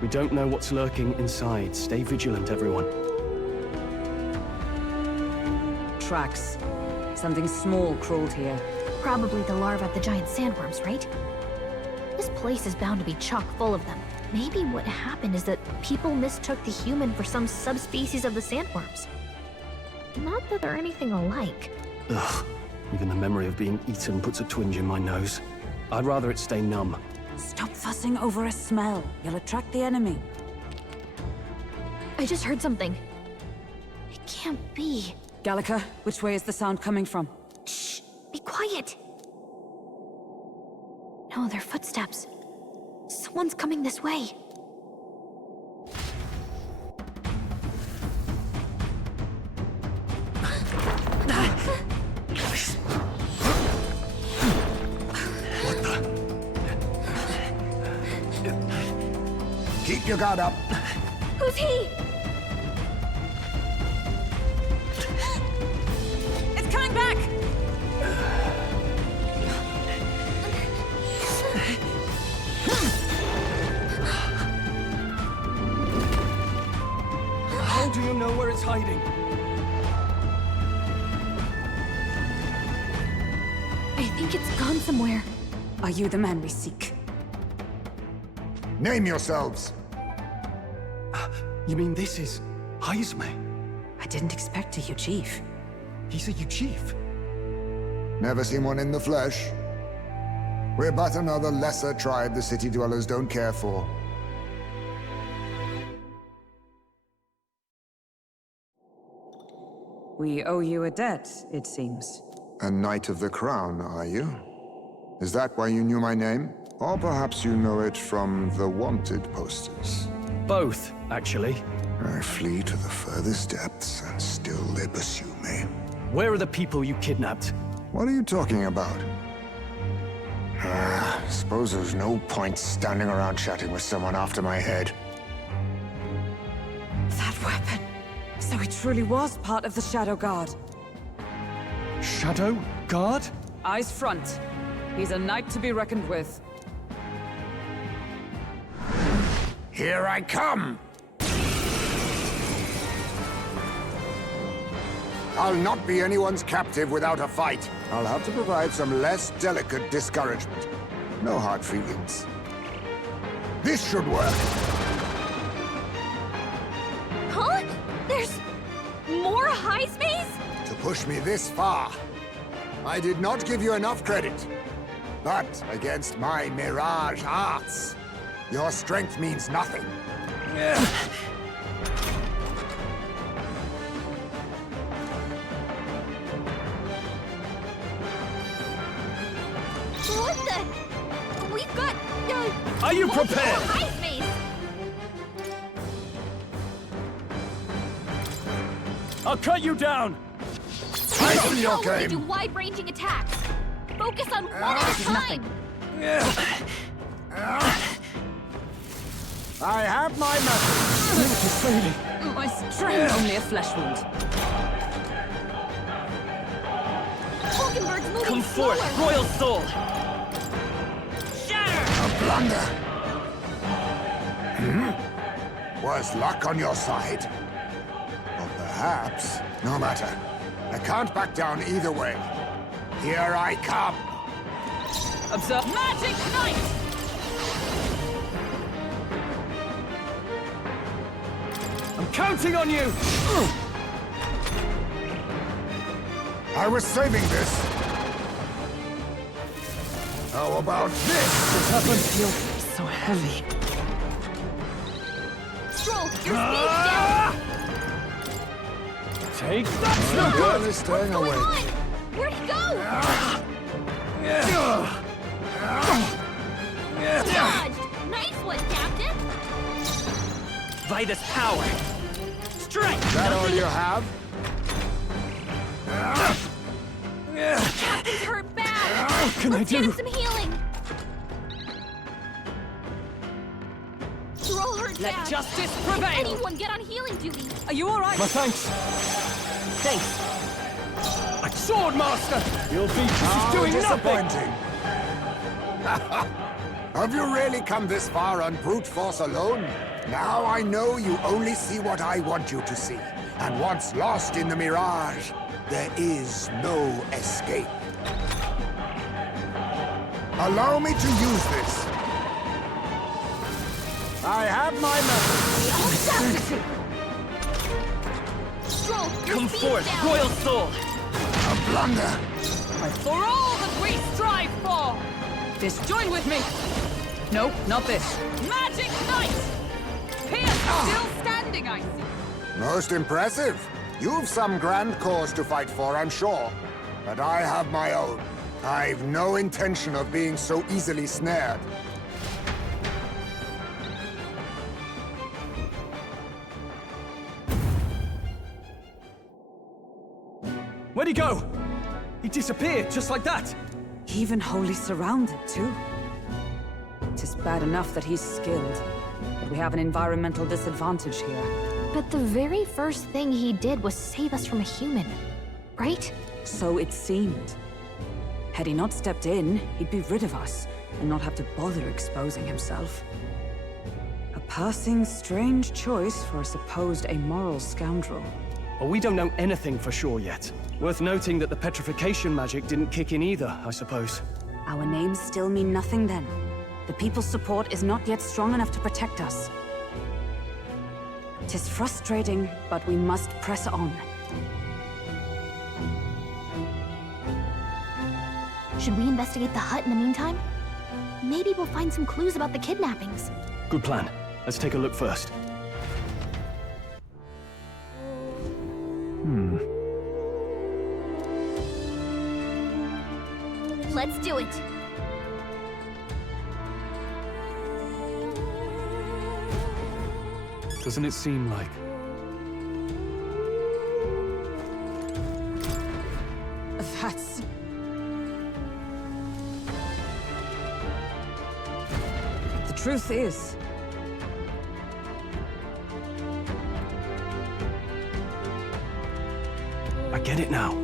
We don't know what's lurking inside. Stay vigilant, everyone. Tracks. Something small crawled here. Probably the larvae of the giant sandworms, right? This place is bound to be chock full of them. Maybe what happened is that people mistook the human for some subspecies of the sandworms. Not that they're anything alike. Ugh. Even the memory of being eaten puts a twinge in my nose. I'd rather it stay numb. Stop fussing over a smell. You'll attract the enemy. I just heard something. It can't be. Gallica, which way is the sound coming from? Shh! Be quiet! No, they're footsteps. Someone's coming this way. What the? Keep your guard up. Who's he? It's coming back! How do you know where it's hiding? I think it's gone somewhere. Are you the man we seek? Name yourselves. You mean this is Heisme? I didn't expect a Chief. He's a Chief? Never seen one in the flesh. We're but another lesser tribe the city dwellers don't care for. We owe you a debt, it seems. A Knight of the Crown, are you? Is that why you knew my name? Or perhaps you know it from the wanted posters? Both, actually. I flee to the furthest depths, and still they pursue me. Where are the people you kidnapped? What are you talking about? Suppose there's no point standing around chatting with someone after my head. That weapon. So he truly was part of the Shadow Guard. Shadow Guard? Eyes front. He's a knight to be reckoned with. Here I come! I'll not be anyone's captive without a fight. I'll have to provide some less delicate discouragement. No hard feelings. This should work. Huh? There's more Heismes? To push me this far. I did not give you enough credit. But against my mirage arts, your strength means nothing. What the? We've got... Are you prepared? Heismes! I'll cut you down! I see your We game! do wide-ranging attacks. Focus on one at a time. I have my method. My strength only a flesh wound. Hulkenberg's moving Come slower. forth, Royal Soul! Shatter! A blunder. Was luck on your side? Or perhaps... No matter. I can't back down either way. Here I come. Observe Magic Knight! I'm counting on you! I was saving this. How about this? This happened. Feels so heavy. Stroll, your speed's down. Take that! No good. Is staying What's going awake. on? Where'd he go? Dodged. Nice one, Captain. it? Vitus power. Strike! Is that all you have? Captain's hurt bad! What can I do? Get him some healing! You're all hurt Let bad. justice prevail! Anyone get on healing duty! Are you alright? My thanks. Thanks. Sword Master! You'll be doing disappointing. Have you really come this far on brute force alone? Now I know you only see what I want you to see. And once lost in the mirage, there is no escape. Allow me to use this. I have my method. Stroll, your Come speed's forth, down. Royal Soul! A blunder. For all that we strive for! Disjoin with me! No, not this. Magic Knight! Pierce still standing, I see. Most impressive. You've some grand cause to fight for, I'm sure. But I have my own. I've no intention of being so easily snared. Where'd he go? He disappeared, just like that. Even wholly surrounded, too. Tis bad enough that he's skilled, but we have an environmental disadvantage here. But the very first thing he did was save us from a human, right? So it seemed. Had he not stepped in, he'd be rid of us, and not have to bother exposing himself. A passing, strange choice for a supposed amoral scoundrel. Well, we don't know anything for sure yet. Worth noting that the petrification magic didn't kick in either, I suppose. Our names still mean nothing then. The people's support is not yet strong enough to protect us. 'Tis frustrating, but we must press on. Should we investigate the hut in the meantime? Maybe we'll find some clues about the kidnappings. Good plan. Let's take a look first. Let's do it. Doesn't it seem like... That's... The truth is... I get it now.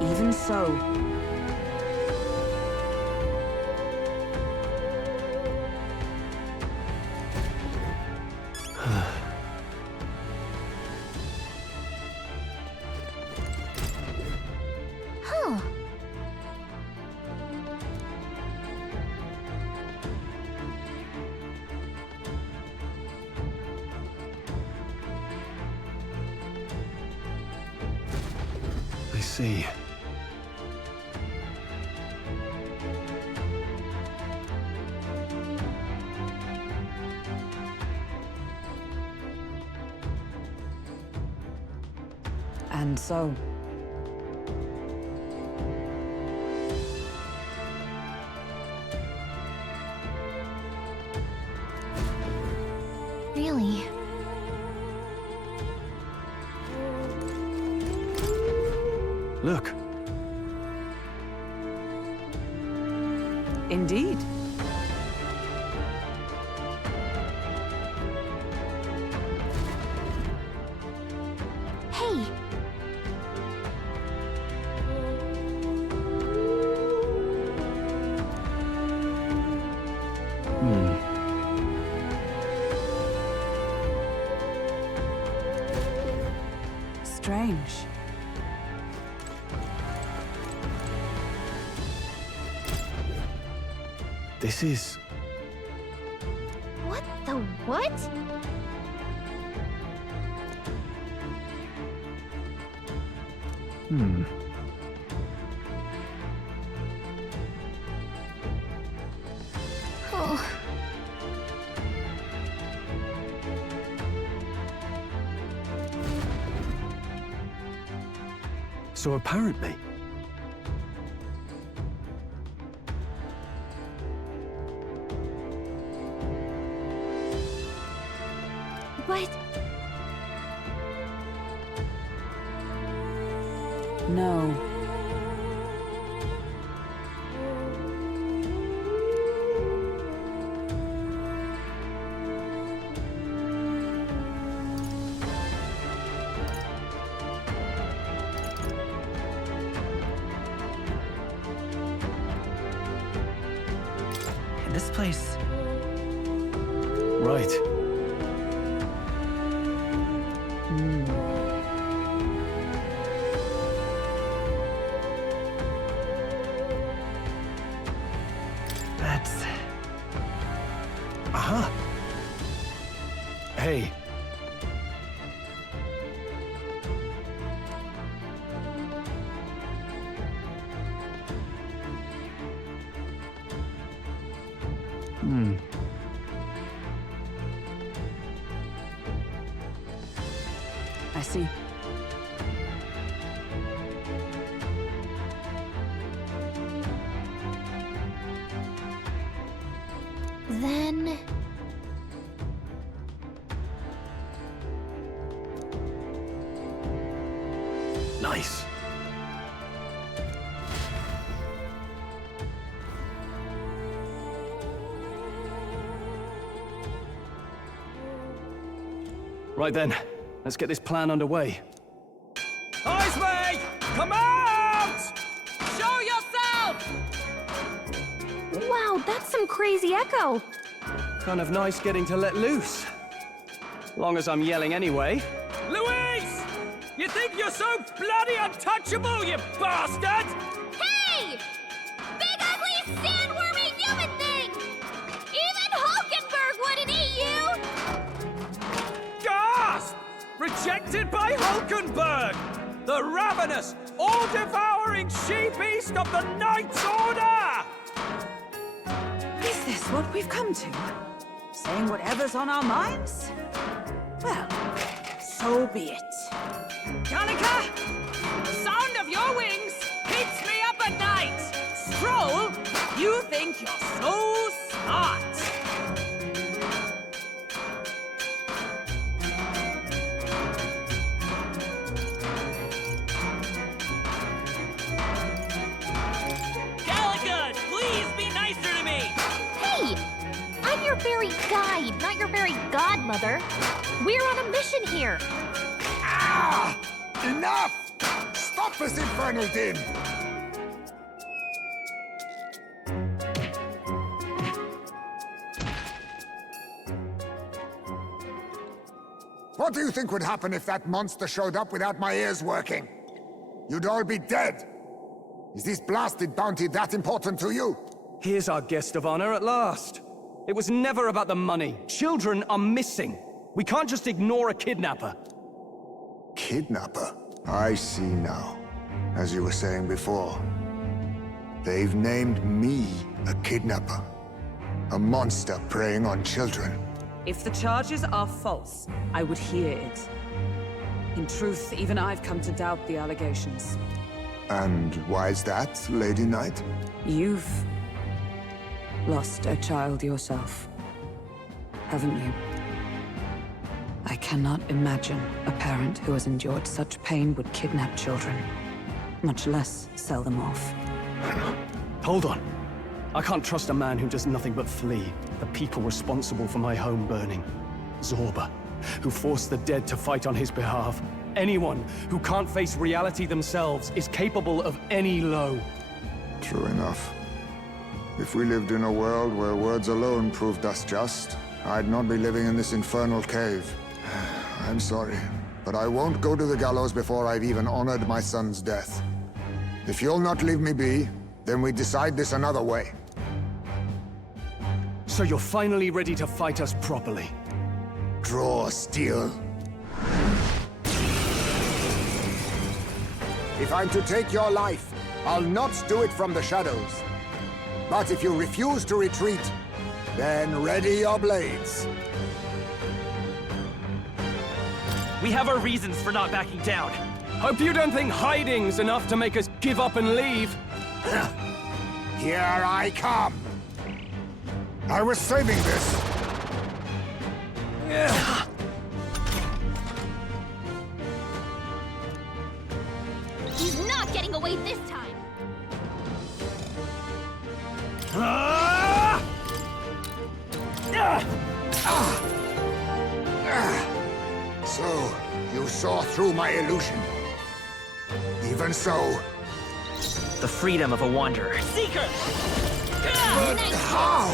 Even so... Huh. I see. And so... Really? Look. Indeed. Hey! Strange. This is... What the what? Oh. So apparently... But... No. This place... Right. That's... Aha! Hey. I see. Then... Nice. Right then, let's get this plan underway. Heismay! Come out! Show yourself! Wow, that's some crazy echo. Kind of nice getting to let loose. Long as I'm yelling anyway. Louise! You think you're so bloody untouchable, you bastard? Hey! Big ugly sandwormy human thing! Even Hulkenberg wouldn't eat you! Gasp! Rejected by Hulkenberg! The ravenous, all-devouring she-beast of the Knight's Order! Is this what we've come to? Saying whatever's on our minds? Well, so be it. Gallica! The sound of your wings keeps me up at night! Stroll, you think you're so smart! Gallica, please be nicer to me! Hey! I'm your fairy guide, not your fairy godmother. We're on a mission here. Ah! Enough! Stop this infernal din! What do you think would happen if that monster showed up without my ears working? You'd all be dead. Is this blasted bounty that important to you? Here's our guest of honor at last. It was never about the money. Children are missing. We can't just ignore a kidnapper. Kidnapper? I see now. As you were saying before, they've named me a kidnapper. A monster preying on children. If the charges are false, I would hear it. In truth, even I've come to doubt the allegations. And why is that, Lady Knight? You've lost a child yourself, haven't you? I cannot imagine a parent who has endured such pain would kidnap children, much less sell them off. Hold on. I can't trust a man who does nothing but flee the people responsible for my home burning. Zorba, who forced the dead to fight on his behalf. Anyone who can't face reality themselves is capable of any low. True enough. If we lived in a world where words alone proved us just, I'd not be living in this infernal cave. I'm sorry, but I won't go to the gallows before I've even honored my son's death. If you'll not leave me be, then we decide this another way. So you're finally ready to fight us properly? Draw steel. If I'm to take your life, I'll not do it from the shadows. But if you refuse to retreat, then ready your blades. We have our reasons for not backing down. Hope you don't think hiding's enough to make us give up and leave. Here I come. I was saving this. way this time. So, you saw through my illusion. Even so... The freedom of a wanderer. Seeker! But how?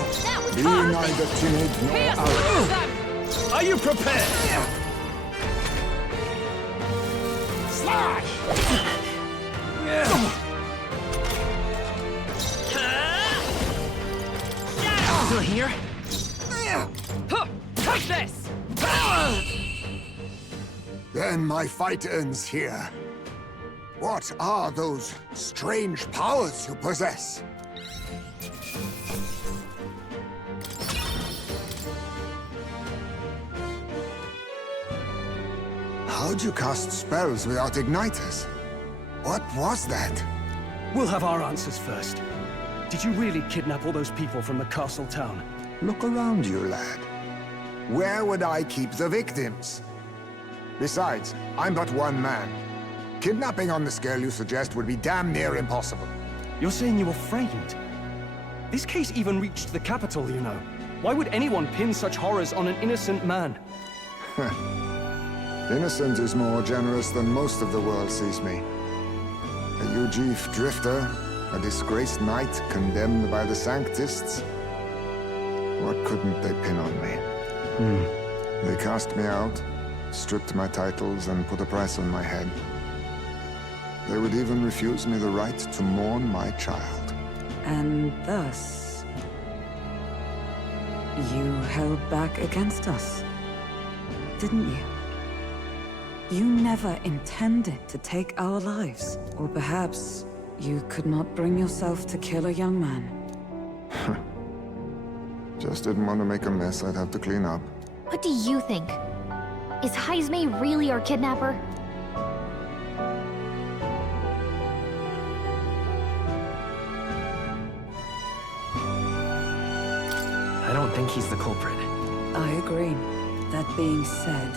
Being neither timid nor arrogant. Are you prepared? Slash! Still here? Take this! Then my fight ends here. What are those strange powers you possess? How'd you cast spells without igniters? What was that? We'll have our answers first. Did you really kidnap all those people from the castle town? Look around you, lad. Where would I keep the victims? Besides, I'm but one man. Kidnapping on the scale you suggest would be damn near impossible. You're saying you were framed? This case even reached the capital, you know. Why would anyone pin such horrors on an innocent man? Innocent is more generous than most of the world sees me. A Ujif drifter, a disgraced knight condemned by the Sanctists. What couldn't they pin on me? They cast me out, stripped my titles, and put a price on my head. They would even refuse me the right to mourn my child. And thus, you held back against us, didn't you? You never intended to take our lives. Or perhaps you could not bring yourself to kill a young man. Just didn't want to make a mess I'd have to clean up. What do you think? Is Heismay really our kidnapper? I don't think he's the culprit. I agree. That being said,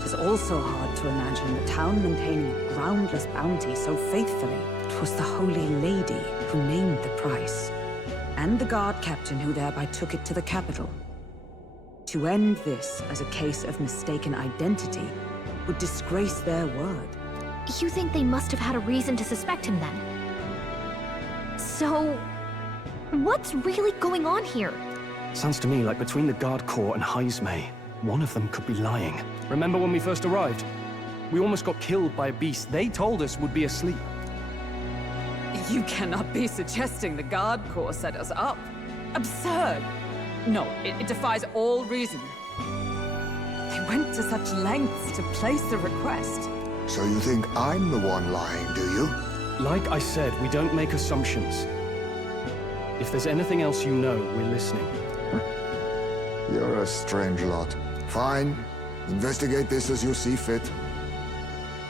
it is also hard to imagine the town maintaining a groundless bounty so faithfully. It was the Holy Lady who named the price, and the guard captain who thereby took it to the capital. To end this as a case of mistaken identity would disgrace their word. You think they must have had a reason to suspect him then? So, what's really going on here? Sounds to me like between the Guard Corps and Heismay, one of them could be lying. Remember when we first arrived? We almost got killed by a beast they told us would be asleep. You cannot be suggesting the Guard Corps set us up. Absurd! No, it defies all reason. They went to such lengths to place the request. So you think I'm the one lying, do you? Like I said, we don't make assumptions. If there's anything else you know, we're listening. You're a strange lot. Fine. Investigate this as you see fit.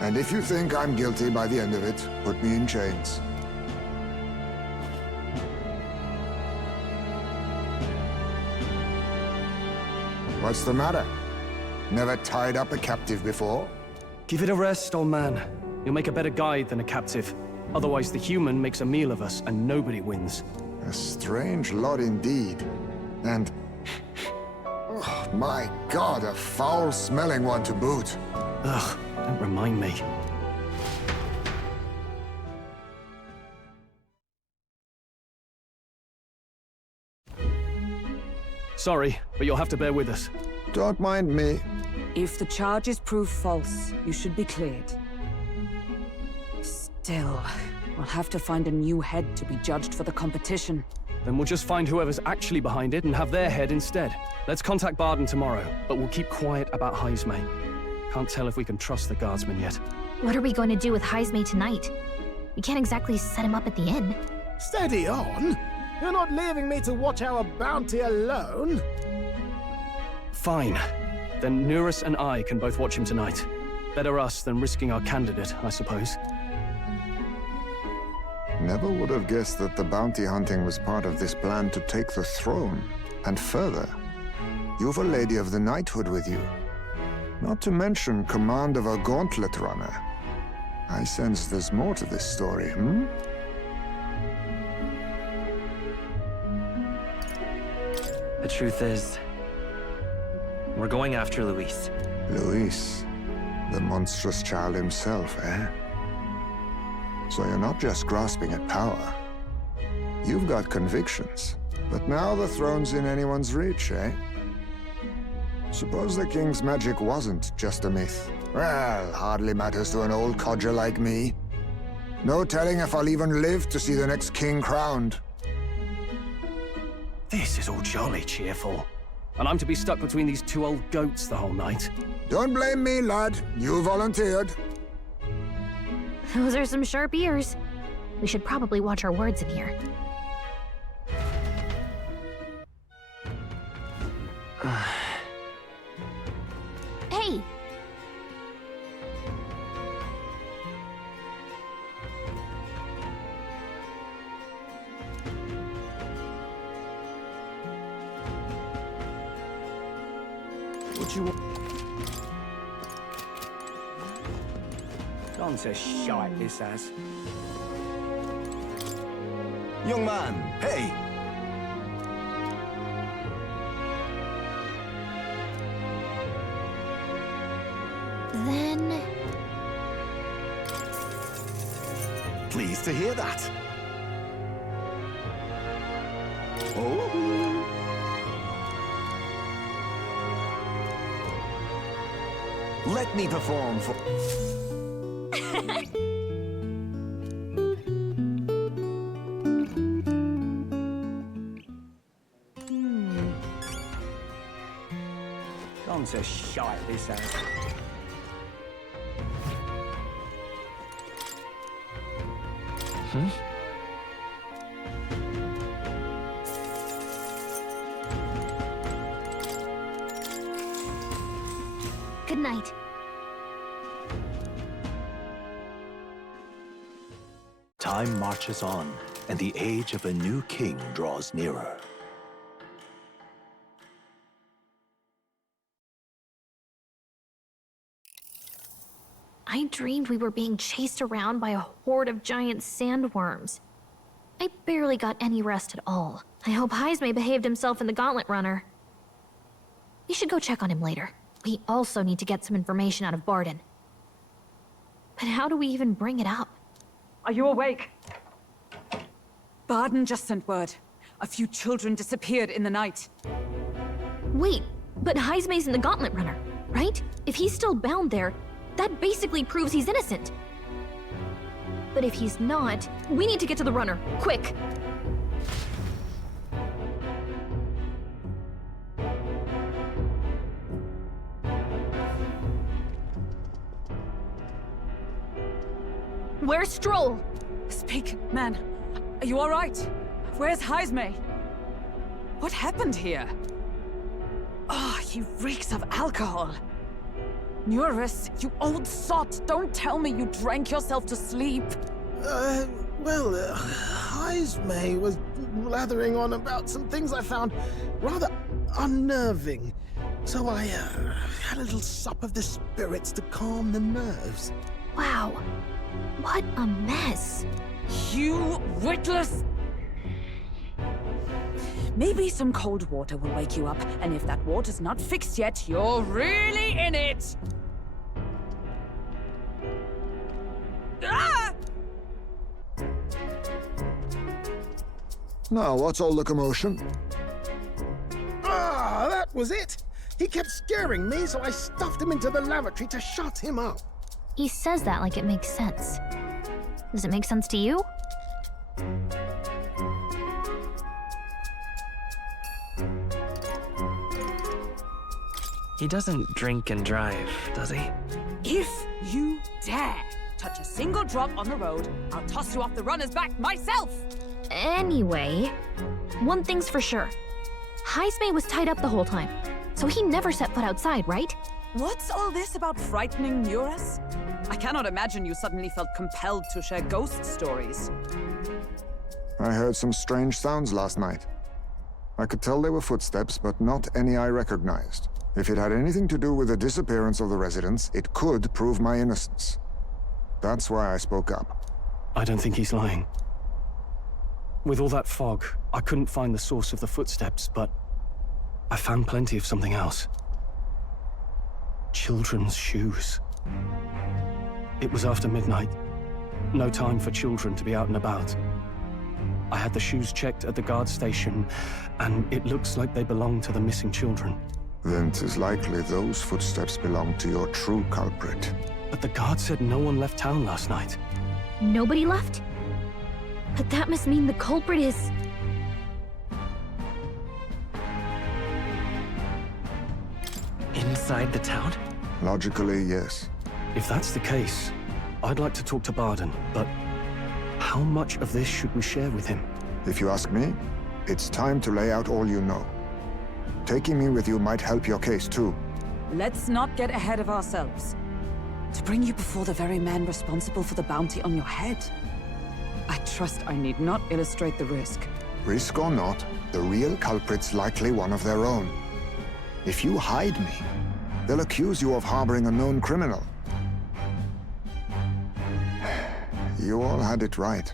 And if you think I'm guilty by the end of it, put me in chains. What's the matter? Never tied up a captive before? Give it a rest, old man. You'll make a better guide than a captive. Otherwise, the human makes a meal of us, and nobody wins. A strange lot indeed. And... oh, my God, a foul-smelling one to boot. Ugh, don't remind me. Sorry, but you'll have to bear with us. Don't mind me. If the charges prove false, you should be cleared. Still, we'll have to find a new head to be judged for the competition. Then we'll just find whoever's actually behind it and have their head instead. Let's contact Barden tomorrow, but we'll keep quiet about Heismay. Can't tell if we can trust the guardsmen yet. What are we going to do with Heismay tonight? We can't exactly set him up at the inn. Steady on! You're not leaving me to watch our bounty alone! Fine. Then Nurus and I can both watch him tonight. Better us than risking our candidate, I suppose. Never would have guessed that the bounty hunting was part of this plan to take the throne. And further, you've a Lady of the Knighthood with you. Not to mention command of a gauntlet runner. I sense there's more to this story, hmm? The truth is, we're going after Luis. Luis, the monstrous child himself, eh? So you're not just grasping at power. You've got convictions. But now the throne's in anyone's reach, eh? Suppose the king's magic wasn't just a myth. Well, hardly matters to an old codger like me. No telling if I'll even live to see the next king crowned. This is all jolly cheerful. And I'm to be stuck between these two old goats the whole night. Don't blame me, lad. You volunteered. Those are some sharp ears. We should probably watch our words in here. Hey! What you want? Gone to shite, this has. Young man, hey! Then... Pleased to hear that. Oh. Let me perform for... Gone to shite, this has. Good night. Time marches on, and the age of a new king draws nearer. I dreamed we were being chased around by a horde of giant sandworms. I barely got any rest at all. I hope Heisme behaved himself in the Gauntlet Runner. We should go check on him later. We also need to get some information out of Barden. But how do we even bring it up? Are you awake? Barden just sent word. A few children disappeared in the night. Wait, but Heisme's in the Gauntlet Runner, right? If he's still bound there, that basically proves he's innocent. But if he's not, we need to get to the runner, quick! Where's Stroll? Speak, man. Are you all right? Where's Heisme? What happened here? Oh, he reeks of alcohol. Nuris, you old sot! Don't tell me you drank yourself to sleep! Heisme was blathering on about some things I found rather unnerving. So I had a little sup of the spirits to calm the nerves. Wow. What a mess. You witless... Maybe some cold water will wake you up, and if that water's not fixed yet, you're really in it! Ah! Now, what's all the commotion? Ah, that was it! He kept scaring me, so I stuffed him into the lavatory to shut him up. He says that like it makes sense. Does it make sense to you? He doesn't drink and drive, does he? If you dare touch a single drop on the road, I'll toss you off the runner's back myself! Anyway, one thing's for sure. Heisme was tied up the whole time, so he never set foot outside, right? What's all this about frightening Nuris? I cannot imagine you suddenly felt compelled to share ghost stories. I heard some strange sounds last night. I could tell they were footsteps, but not any I recognized. If it had anything to do with the disappearance of the residents, it could prove my innocence. That's why I spoke up. I don't think he's lying. With all that fog, I couldn't find the source of the footsteps, but I found plenty of something else. Children's shoes. It was after midnight. No time for children to be out and about. I had the shoes checked at the guard station, and it looks like they belong to the missing children. Then 'tis likely those footsteps belong to your true culprit. But the guard said no one left town last night. Nobody left? But that must mean the culprit is... Inside the town? Logically, yes. If that's the case, I'd like to talk to Barden, but how much of this should we share with him? If you ask me, it's time to lay out all you know. Taking me with you might help your case too. Let's not get ahead of ourselves. To bring you before the very man responsible for the bounty on your head, I trust I need not illustrate the risk. Risk or not, the real culprit's likely one of their own. If you hide me, they'll accuse you of harboring a known criminal. You all had it right.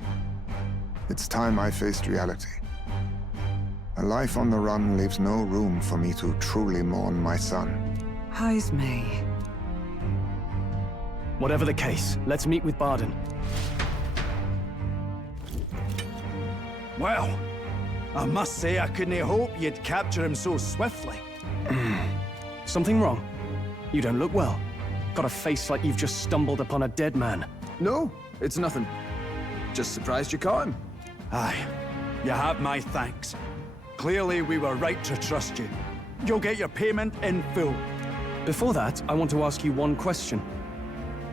It's time I faced reality. A life on the run leaves no room for me to truly mourn my son. Heismay. Whatever the case, let's meet with Barden. Well, I must say I couldn't hope you'd capture him so swiftly. Something wrong? You don't look well. Got a face like you've just stumbled upon a dead man. No, it's nothing. Just surprised you caught him. Aye, you have my thanks. Clearly we were right to trust you. You'll get your payment in full. Before that, I want to ask you one question.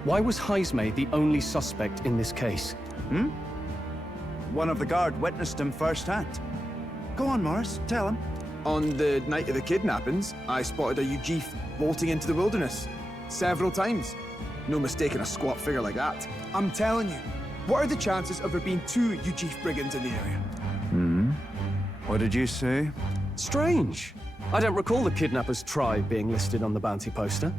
Why was Heismay the only suspect in this case? One of the guard witnessed him firsthand. Go on, Morris, tell him. On the night of the kidnappings, I spotted a Ujif bolting into the wilderness. Several times. No mistaking a squat figure like that. I'm telling you, what are the chances of there being 2 Ujif brigands in the area? What did you say? Strange. I don't recall the kidnappers' tribe being listed on the bounty poster.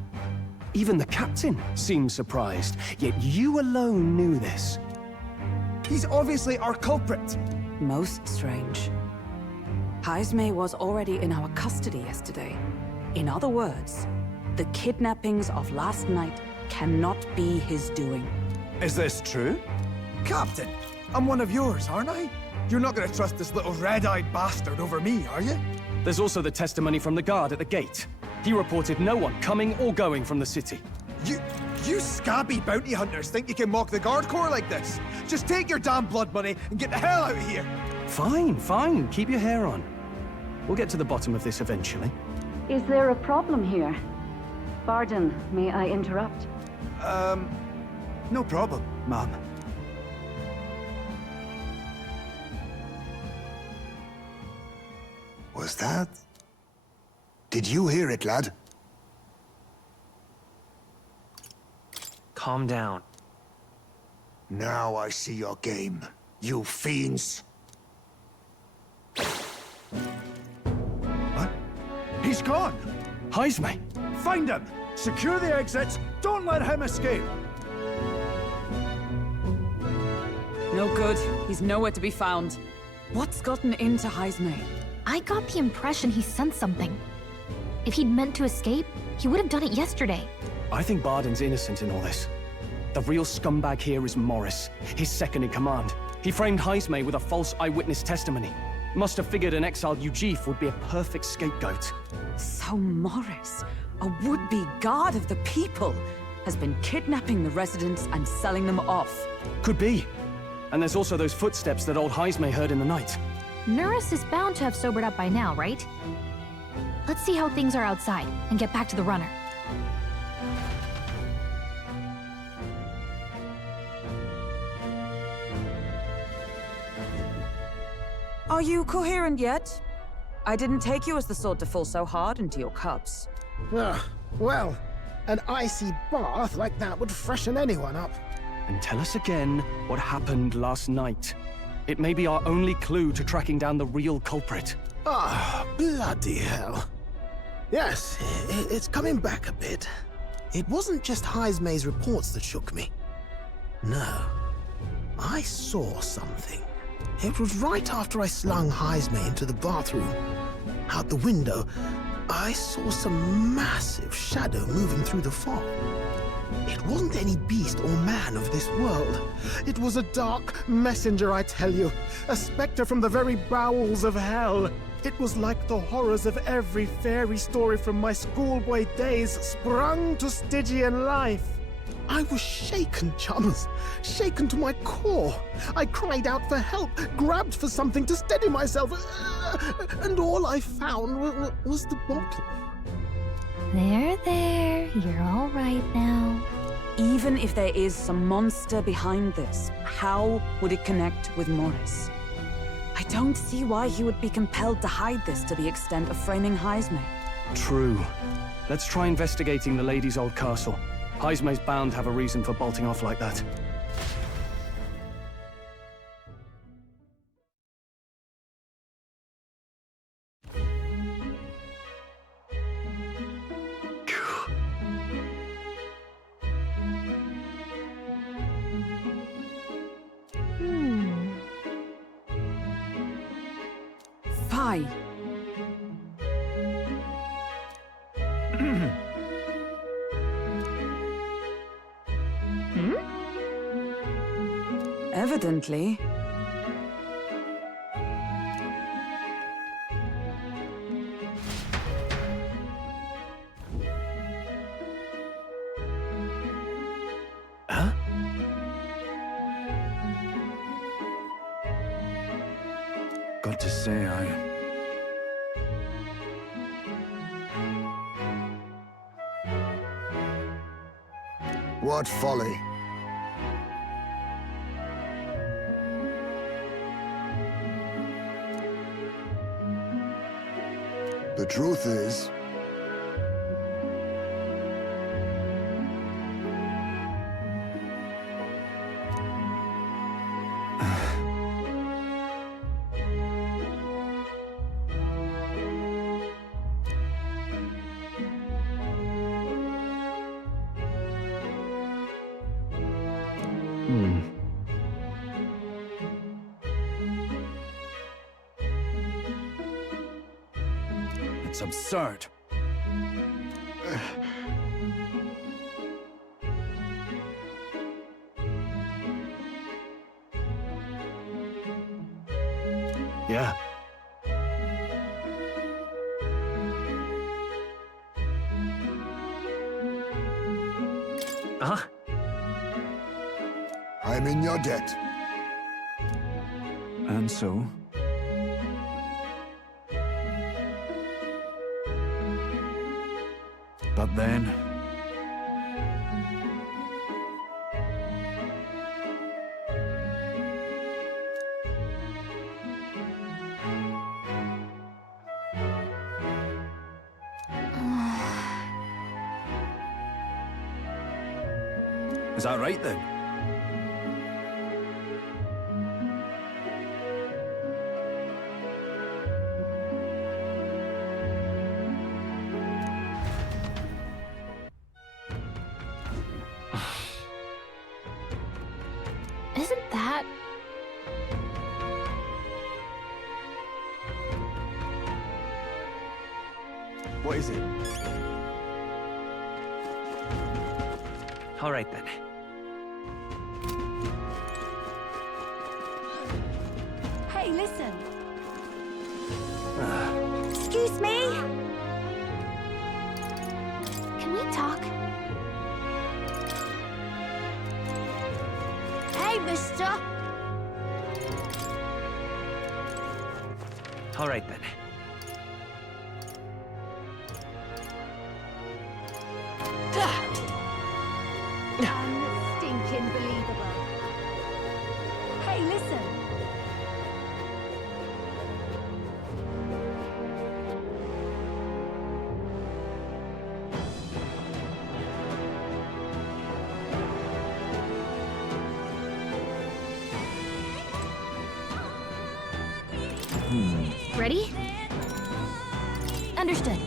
Even the captain seemed surprised, yet you alone knew this. He's obviously our culprit. Most strange. Heismay was already in our custody yesterday. In other words, the kidnappings of last night cannot be his doing. Is this true? Captain, I'm one of yours, aren't I? You're not gonna trust this little red-eyed bastard over me, are you? There's also the testimony from the guard at the gate. He reported no one coming or going from the city. You scabby bounty hunters think you can mock the guard corps like this? Just take your damn blood money and get the hell out of here! Fine, fine. Keep your hair on. We'll get to the bottom of this eventually. Is there a problem here? Barden, may I interrupt? No problem, ma'am. Was that? Did you hear it, lad? Calm down. Now I see your game, you fiends. What? He's gone! Heismay! Find him! Secure the exits! Don't let him escape! No good. He's nowhere to be found. What's gotten into Heismay? I got the impression he sensed something. If he'd meant to escape, he would have done it yesterday. I think Barden's innocent in all this. The real scumbag here is Morris, his second in command. He framed Heismay with a false eyewitness testimony. Must have figured an exiled Ujif would be a perfect scapegoat. So Morris, a would-be guard of the people, has been kidnapping the residents and selling them off. Could be. And there's also those footsteps that old Heismay heard in the night. Nuris is bound to have sobered up by now, right? Let's see how things are outside and get back to the runner. Are you coherent yet? I didn't take you as the sort to fall so hard into your cups. Well, an icy bath like that would freshen anyone up. And tell us again what happened last night. It may be our only clue to tracking down the real culprit. Bloody hell. Yes, it's coming back a bit. It wasn't just Heismay's reports that shook me. No. I saw something. It was right after I slung Heisme into the bathroom. Out the window, I saw some massive shadow moving through the fog. It wasn't any beast or man of this world. It was a dark messenger, I tell you. A specter from the very bowels of hell. It was like the horrors of every fairy story from my schoolboy days sprung to Stygian life. I was shaken, chums. Shaken to my core. I cried out for help, grabbed for something to steady myself, and all I found was the bottle. There. You're all right now. Even if there is some monster behind this, how would it connect with Morris? I don't see why he would be compelled to hide this to the extent of framing Heisme. True. Let's try investigating the lady's old castle. Heisme's bound to have a reason for bolting off like that. Phi. Evidently. Huh? Got to say, What folly! The truth is, It's absurd. Yeah. Huh? I'm in your debt. And so? But then... Is that right then? Isn't that... What is it? All right then. Hey, listen. Excuse me? Can we talk? Hey, mister. All right then. Stinking believable. Hey, listen. Ready? Understood.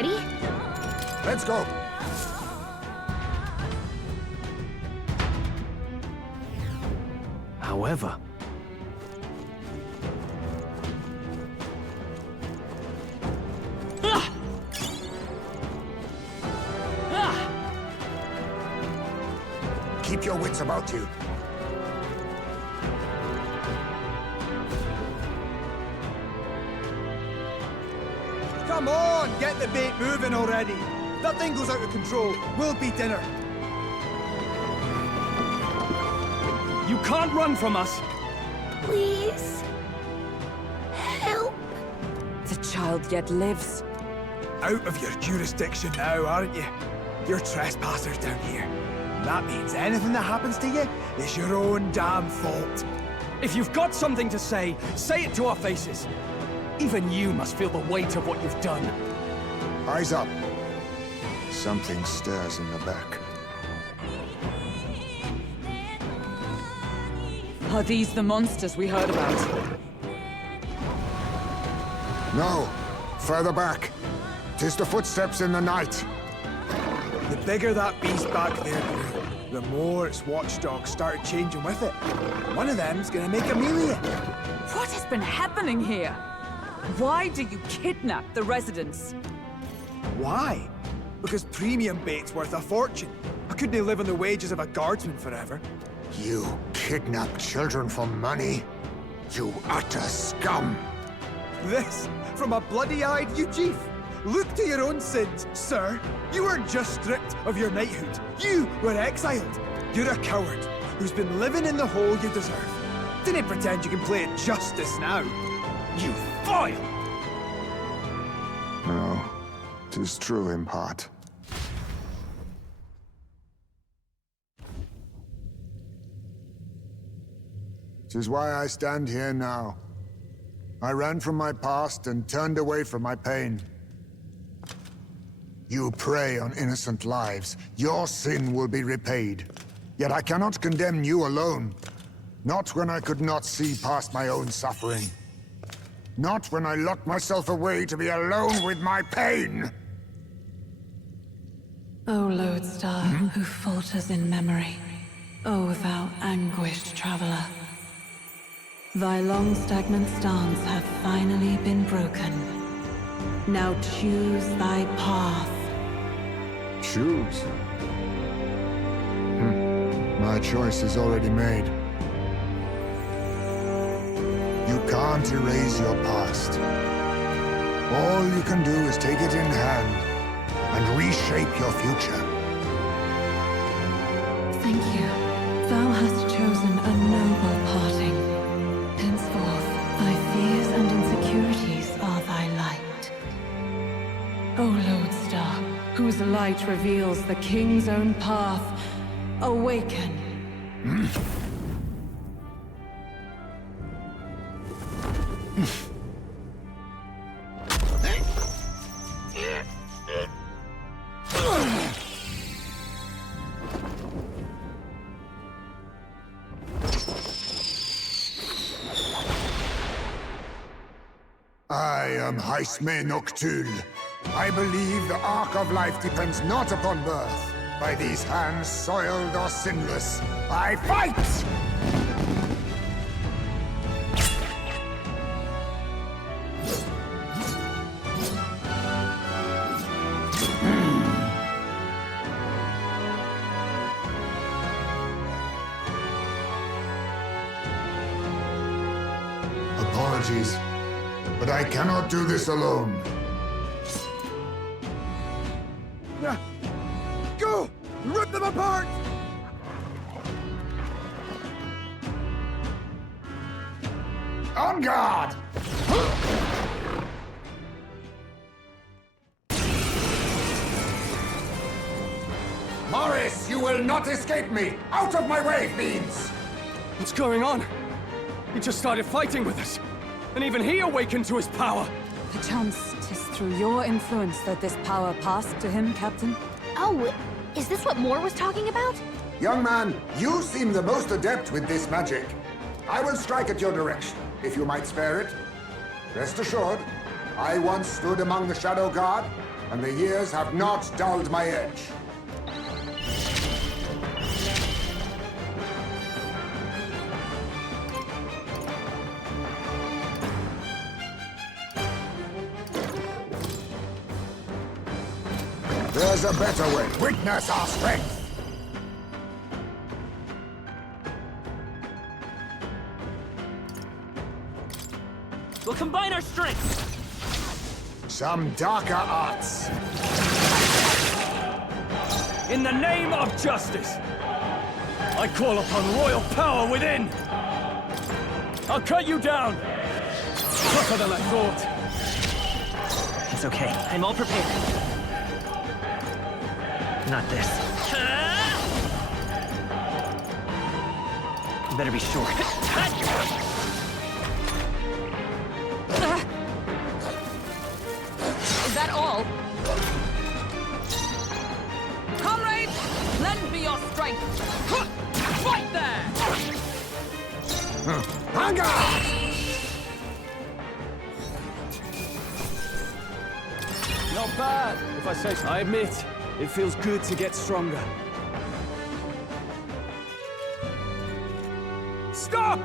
Ready? Let's go. However, keep your wits about you. Come on, get the bait moving already. If that thing goes out of control, we'll be dinner. You can't run from us! Please. Help. The child yet lives. Out of your jurisdiction now, aren't you? You're trespassers down here. That means anything that happens to you is your own damn fault. If you've got something to say it to our faces. Even you must feel the weight of what you've done. Eyes up. Something stirs in the back. Are these the monsters we heard about? No. Further back. 'Tis the footsteps in the night. The bigger that beast back there grew, the more its watchdogs started changing with it. One of them's gonna make a meal of it. What has been happening here? Why do you kidnap the residents? Why? Because premium bait's worth a fortune. I couldn't live on the wages of a guardsman forever. You kidnap children for money? You utter scum! This from a bloody-eyed Eugene. Look to your own sins, sir. You weren't just stripped of your knighthood. You were exiled. You're a coward who's been living in the hole you deserve. Didn't pretend you can play at justice now. You foil! No, 'tis true in part. Tis why I stand here now. I ran from my past and turned away from my pain. You prey on innocent lives. Your sin will be repaid. Yet I cannot condemn you alone. Not when I could not see past my own suffering. Not when I locked myself away to be alone with my pain! O lodestar, who falters in memory, O thou anguished traveler. Thy long stagnant stance hath finally been broken. Now choose thy path. Choose? My choice is already made. You can't erase your past. All you can do is take it in hand and reshape your future. Thank you. Thou hast chosen a noble parting. Henceforth, thy fears and insecurities are thy light. O lodestar, whose light reveals the king's own path, awaken. I am Weiss Network. I believe the arc of life depends not upon birth. By these hands, soiled or sinless, I fight! Apologies, but I cannot do this alone. Go! Rip them apart! On guard! Morris, you will not escape me! Out of my way, fiends! What's going on? He just started fighting with us. And even he awakened to his power. Perchance 'tis through your influence that this power passed to him, Captain? Oh, is this what Moore was talking about? Young man, you seem the most adept with this magic. I will strike at your direction, if you might spare it. Rest assured, I once stood among the Shadow Guard, and the years have not dulled my edge. There's a better way. Witness our strength. We'll combine our strengths! Some darker arts. In the name of justice, I call upon royal power within! I'll cut you down! Tougher than I thought. It's okay. I'm all prepared. Not this. You better be sure. Is that all? Comrades, lend me your strength. Fight there! Hunger! Not bad, if I say so. I admit, it feels good to get stronger. Stop!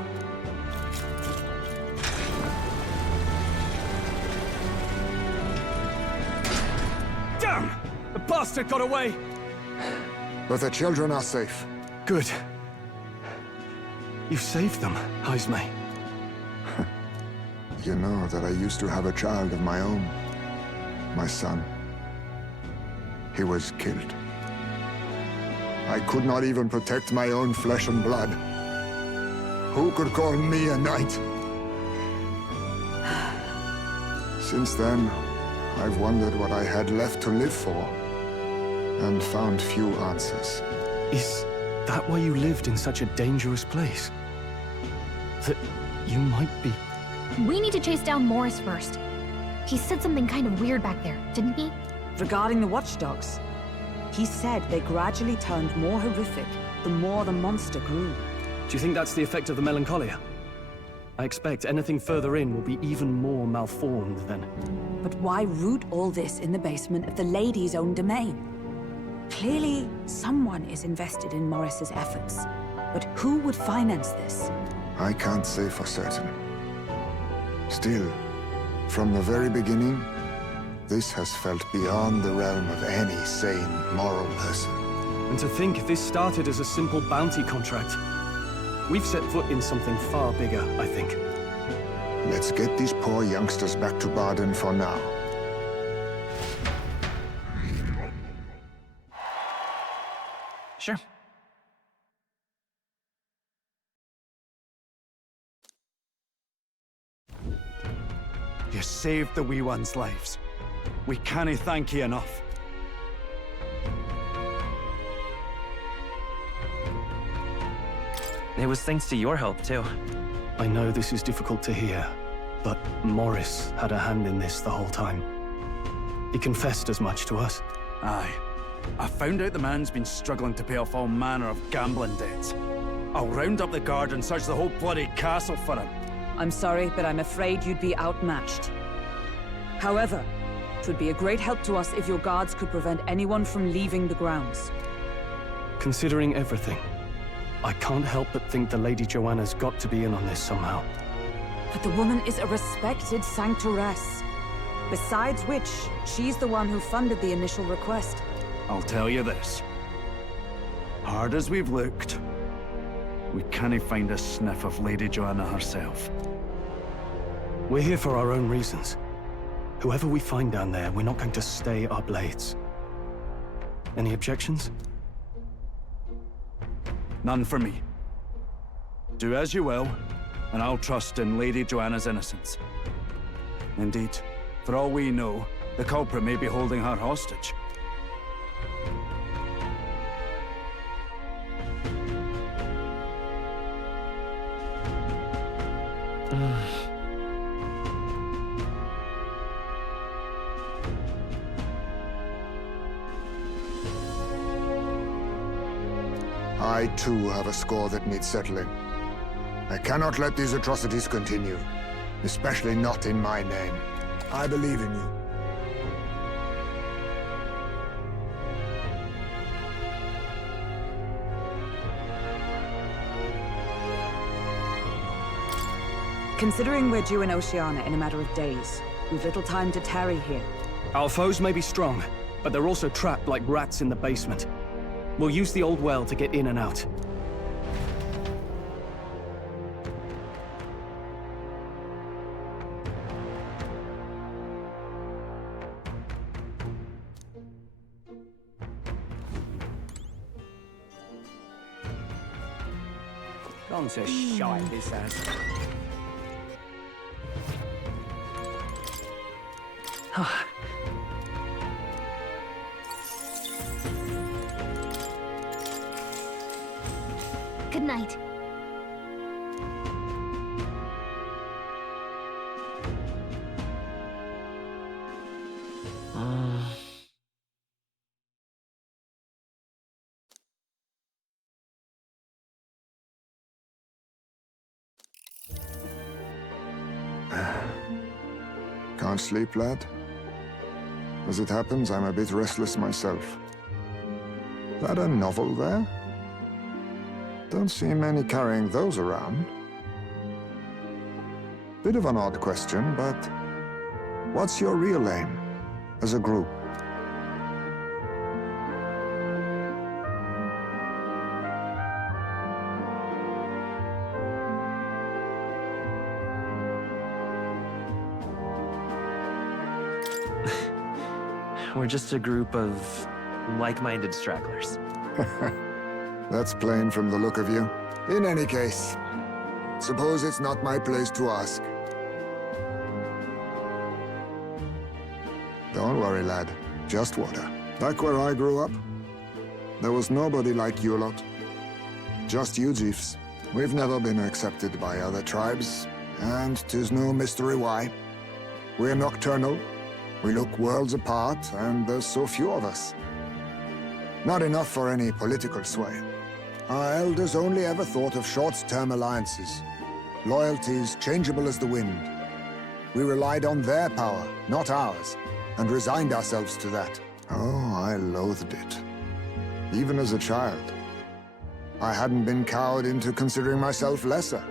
Damn! The bastard got away! But the children are safe. Good. You saved them, Heismay. You know that I used to have a child of my own. My son. He was killed. I could not even protect my own flesh and blood. Who could call me a knight? Since then, I've wondered what I had left to live for, and found few answers. Is that why you lived in such a dangerous place? That you might be... We need to chase down Morris first. He said something kind of weird back there, didn't he? Regarding the watchdogs, he said they gradually turned more horrific the more the monster grew. Do you think that's the effect of the melancholia? I expect anything further in will be even more malformed then. But why root all this in the basement of the lady's own domain? Clearly, someone is invested in Morris's efforts. But who would finance this? I can't say for certain. Still, from the very beginning, this has felt beyond the realm of any sane, moral person. And to think this started as a simple bounty contract. We've set foot in something far bigger, I think. Let's get these poor youngsters back to Baden for now. Sure. You saved the wee ones' lives. We can't thank you enough. It was thanks to your help, too. I know this is difficult to hear, but Morris had a hand in this the whole time. He confessed as much to us. Aye. I found out the man's been struggling to pay off all manner of gambling debts. I'll round up the guard and search the whole bloody castle for him. I'm sorry, but I'm afraid you'd be outmatched. However, it would be a great help to us if your guards could prevent anyone from leaving the grounds. Considering everything, I can't help but think the Lady Joanna's got to be in on this somehow. But the woman is a respected sanctoress. Besides which, she's the one who funded the initial request. I'll tell you this. Hard as we've looked, we can't find a sniff of Lady Joanna herself. We're here for our own reasons. Whoever we find down there, we're not going to stay our blades. Any objections? None for me. Do as you will, and I'll trust in Lady Joanna's innocence. Indeed, for all we know, the culprit may be holding her hostage. I too have a score that needs settling. I cannot let these atrocities continue, especially not in my name. I believe in you. Considering we're due in Oceania in a matter of days, we've little time to tarry here. Our foes may be strong, but they're also trapped like rats in the basement. We'll use the old well to get in and out. Gone to shite, this has. Good night. Can't sleep, lad? As it happens, I'm a bit restless myself. That a novel there? Don't see many carrying those around. Bit of an odd question, but what's your real aim as a group? We're just a group of like-minded stragglers. That's plain from the look of you. In any case, suppose it's not my place to ask. Don't worry, lad. Just water. Back where I grew up, there was nobody like you lot. Just you chiefs. We've never been accepted by other tribes, and 'tis no mystery why. We're nocturnal, we look worlds apart, and there's so few of us. Not enough for any political sway. Our elders only ever thought of short-term alliances, loyalties changeable as the wind. We relied on their power, not ours, and resigned ourselves to that. Oh, I loathed it. Even as a child. I hadn't been cowed into considering myself lesser.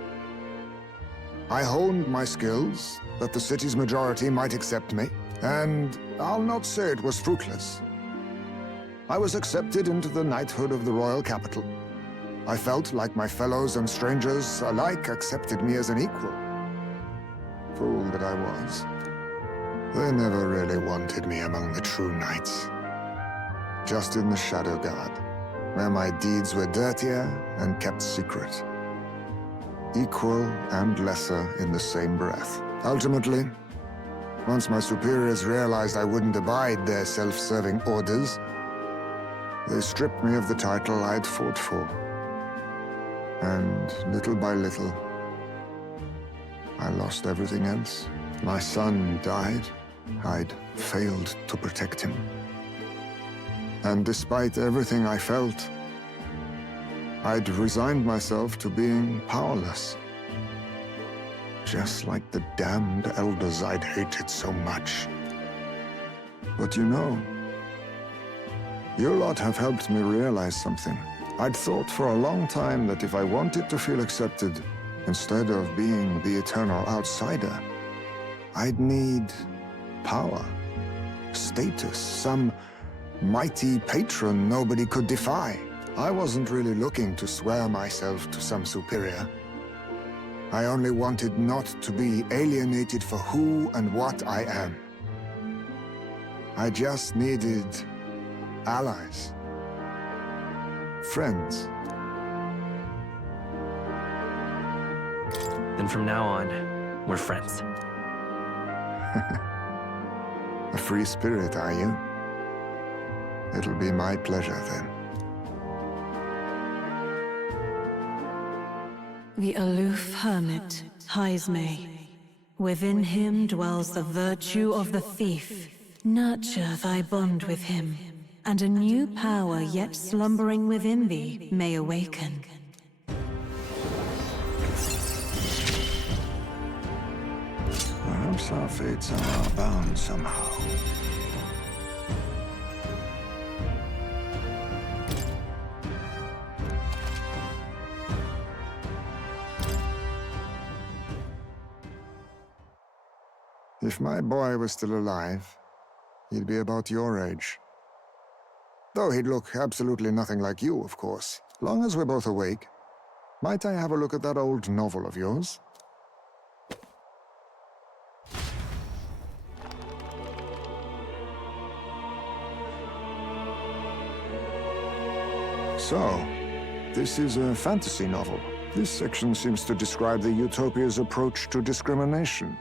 I honed my skills, that the city's majority might accept me, and I'll not say it was fruitless. I was accepted into the knighthood of the royal capital. I felt like my fellows and strangers alike accepted me as an equal. Fool that I was. They never really wanted me among the true knights. Just in the Shadow Guard, where my deeds were dirtier and kept secret. Equal and lesser in the same breath. Ultimately, once my superiors realized I wouldn't abide their self-serving orders, they stripped me of the title I'd fought for. And little by little, I lost everything else. My son died. I'd failed to protect him. And despite everything I felt, I'd resigned myself to being powerless. Just like the damned elders I'd hated so much. But you know, you lot have helped me realize something. I'd thought for a long time that if I wanted to feel accepted, instead of being the eternal outsider, I'd need power, status, some mighty patron nobody could defy. I wasn't really looking to swear myself to some superior. I only wanted not to be alienated for who and what I am. I just needed allies. Friends. Then from now on, we're friends. A free spirit, are you? It'll be my pleasure, then. The aloof hermit, Heismay. Within him dwells the virtue of the thief. Nurture thy bond with him, and a new power yet slumbering within thee may awaken. Perhaps our fates are bound somehow. If my boy was still alive, he'd be about your age. Though he'd look absolutely nothing like you, of course. Long as we're both awake. Might I have a look at that old novel of yours? So, this is a fantasy novel. This section seems to describe the Utopia's approach to discrimination.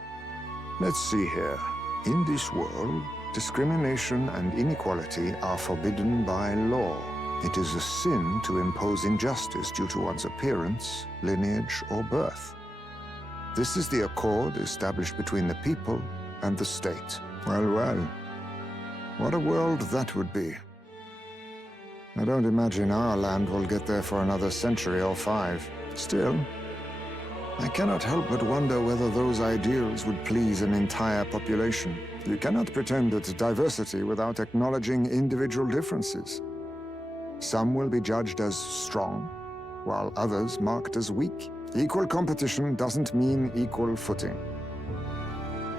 Let's see here. In this world, discrimination and inequality are forbidden by law. It is a sin to impose injustice due to one's appearance, lineage, or birth. This is the accord established between the people and the state. Well, well. What a world that would be. I don't imagine our land will get there for another century or 5. Still, I cannot help but wonder whether those ideals would please an entire population. You cannot pretend at diversity without acknowledging individual differences. Some will be judged as strong, while others marked as weak. Equal competition doesn't mean equal footing.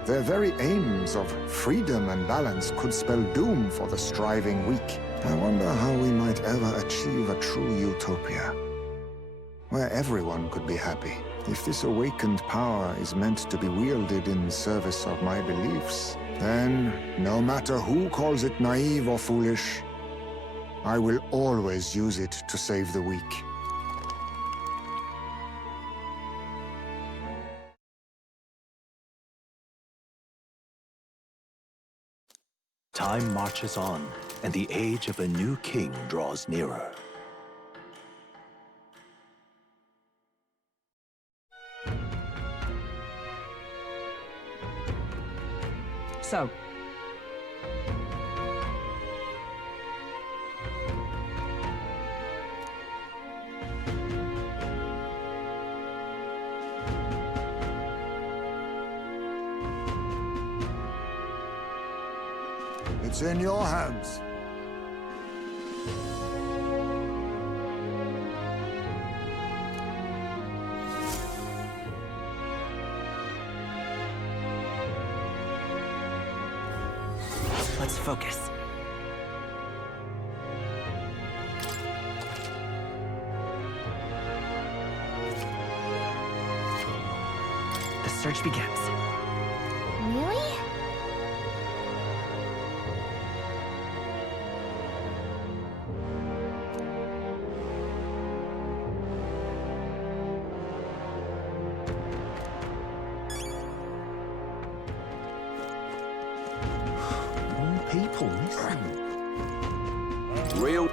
Their very aims of freedom and balance could spell doom for the striving weak. I wonder how we might ever achieve a true utopia, where everyone could be happy. If this awakened power is meant to be wielded in service of my beliefs, then, no matter who calls it naive or foolish, I will always use it to save the weak. Time marches on, and the age of a new king draws nearer. So, It's in your hands. Let's focus. The search begins. Really? People listen. Real.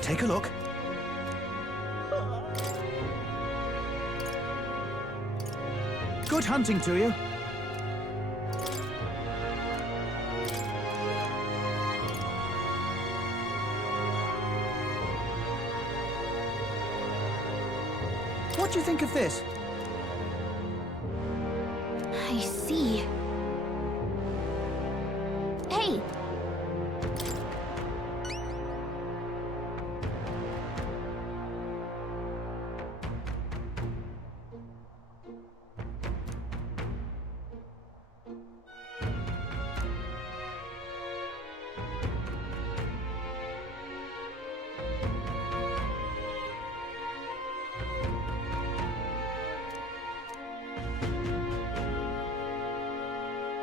Take a look. Good hunting to you. What do you think of this? I see. Hey!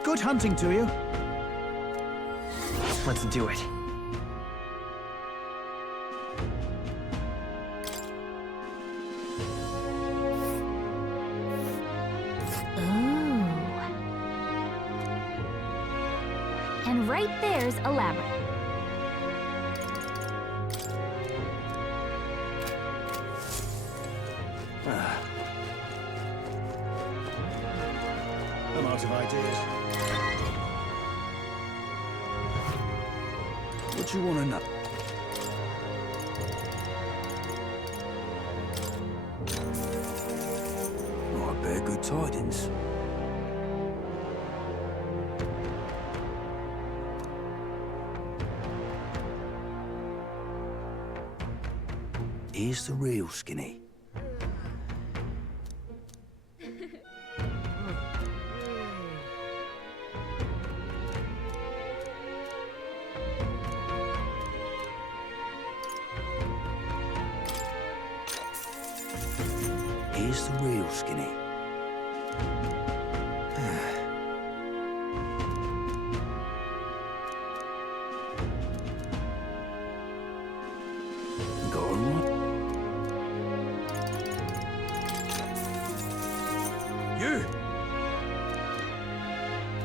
Good hunting to you. Let's do it. Ooh. And right there's a labyrinth. I'm out of ideas. What do you want to know? I bear good tidings. Here's the real skinny. Here's the real skinny. Go on. You!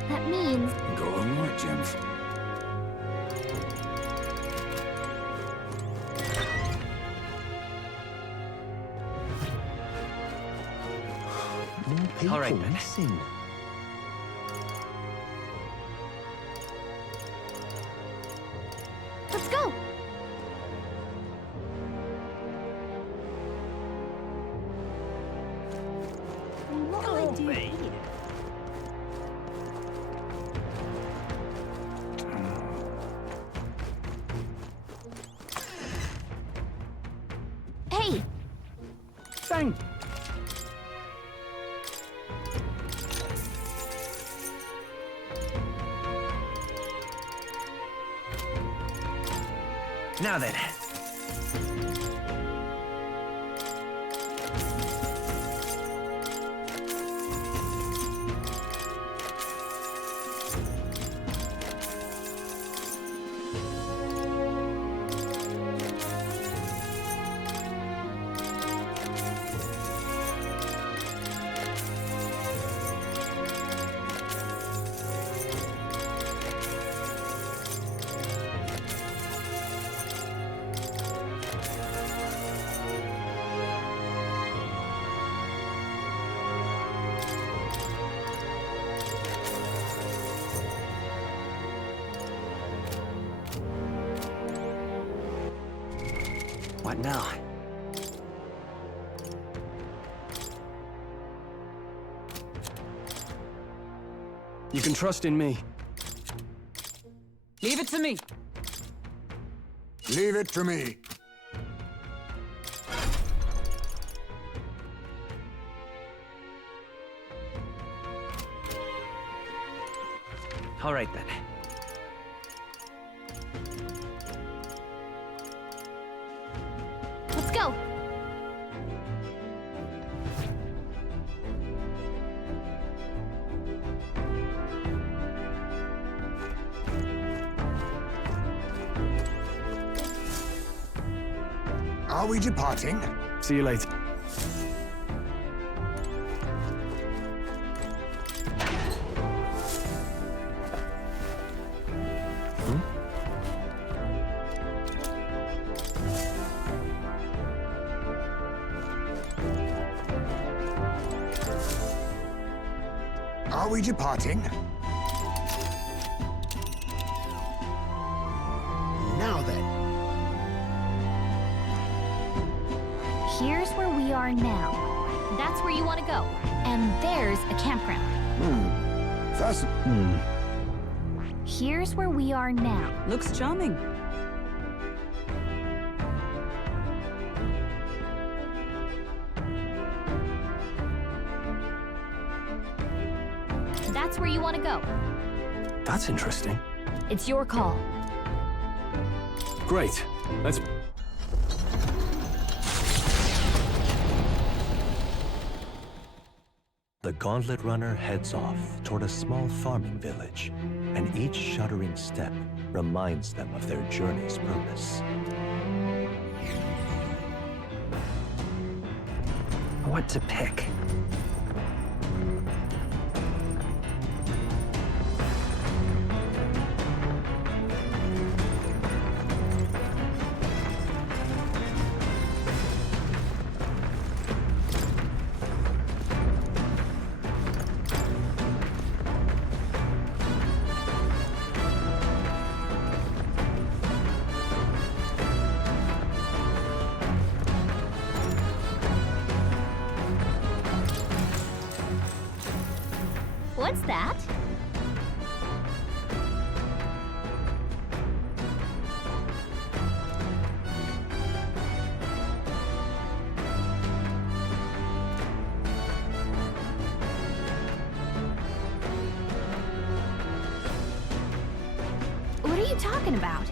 That means... Go on right, James. All right, then. listen. Let's go! What do I do here? Hey! Thank Now then. What now? You can trust in me. Leave it to me. Leave it to me. All right then. Let's go! Are we departing? See you later. Are we departing? Now then. Here's where we are now. That's where you want to go. And there's a campground. That's... Here's where we are now. Looks charming. That's where you want to go. That's interesting. It's your call. Great. Let's... The Gauntlet Runner heads off toward a small farming village, and each shuddering step reminds them of their journey's purpose. What to pick? What's that? are you talking about?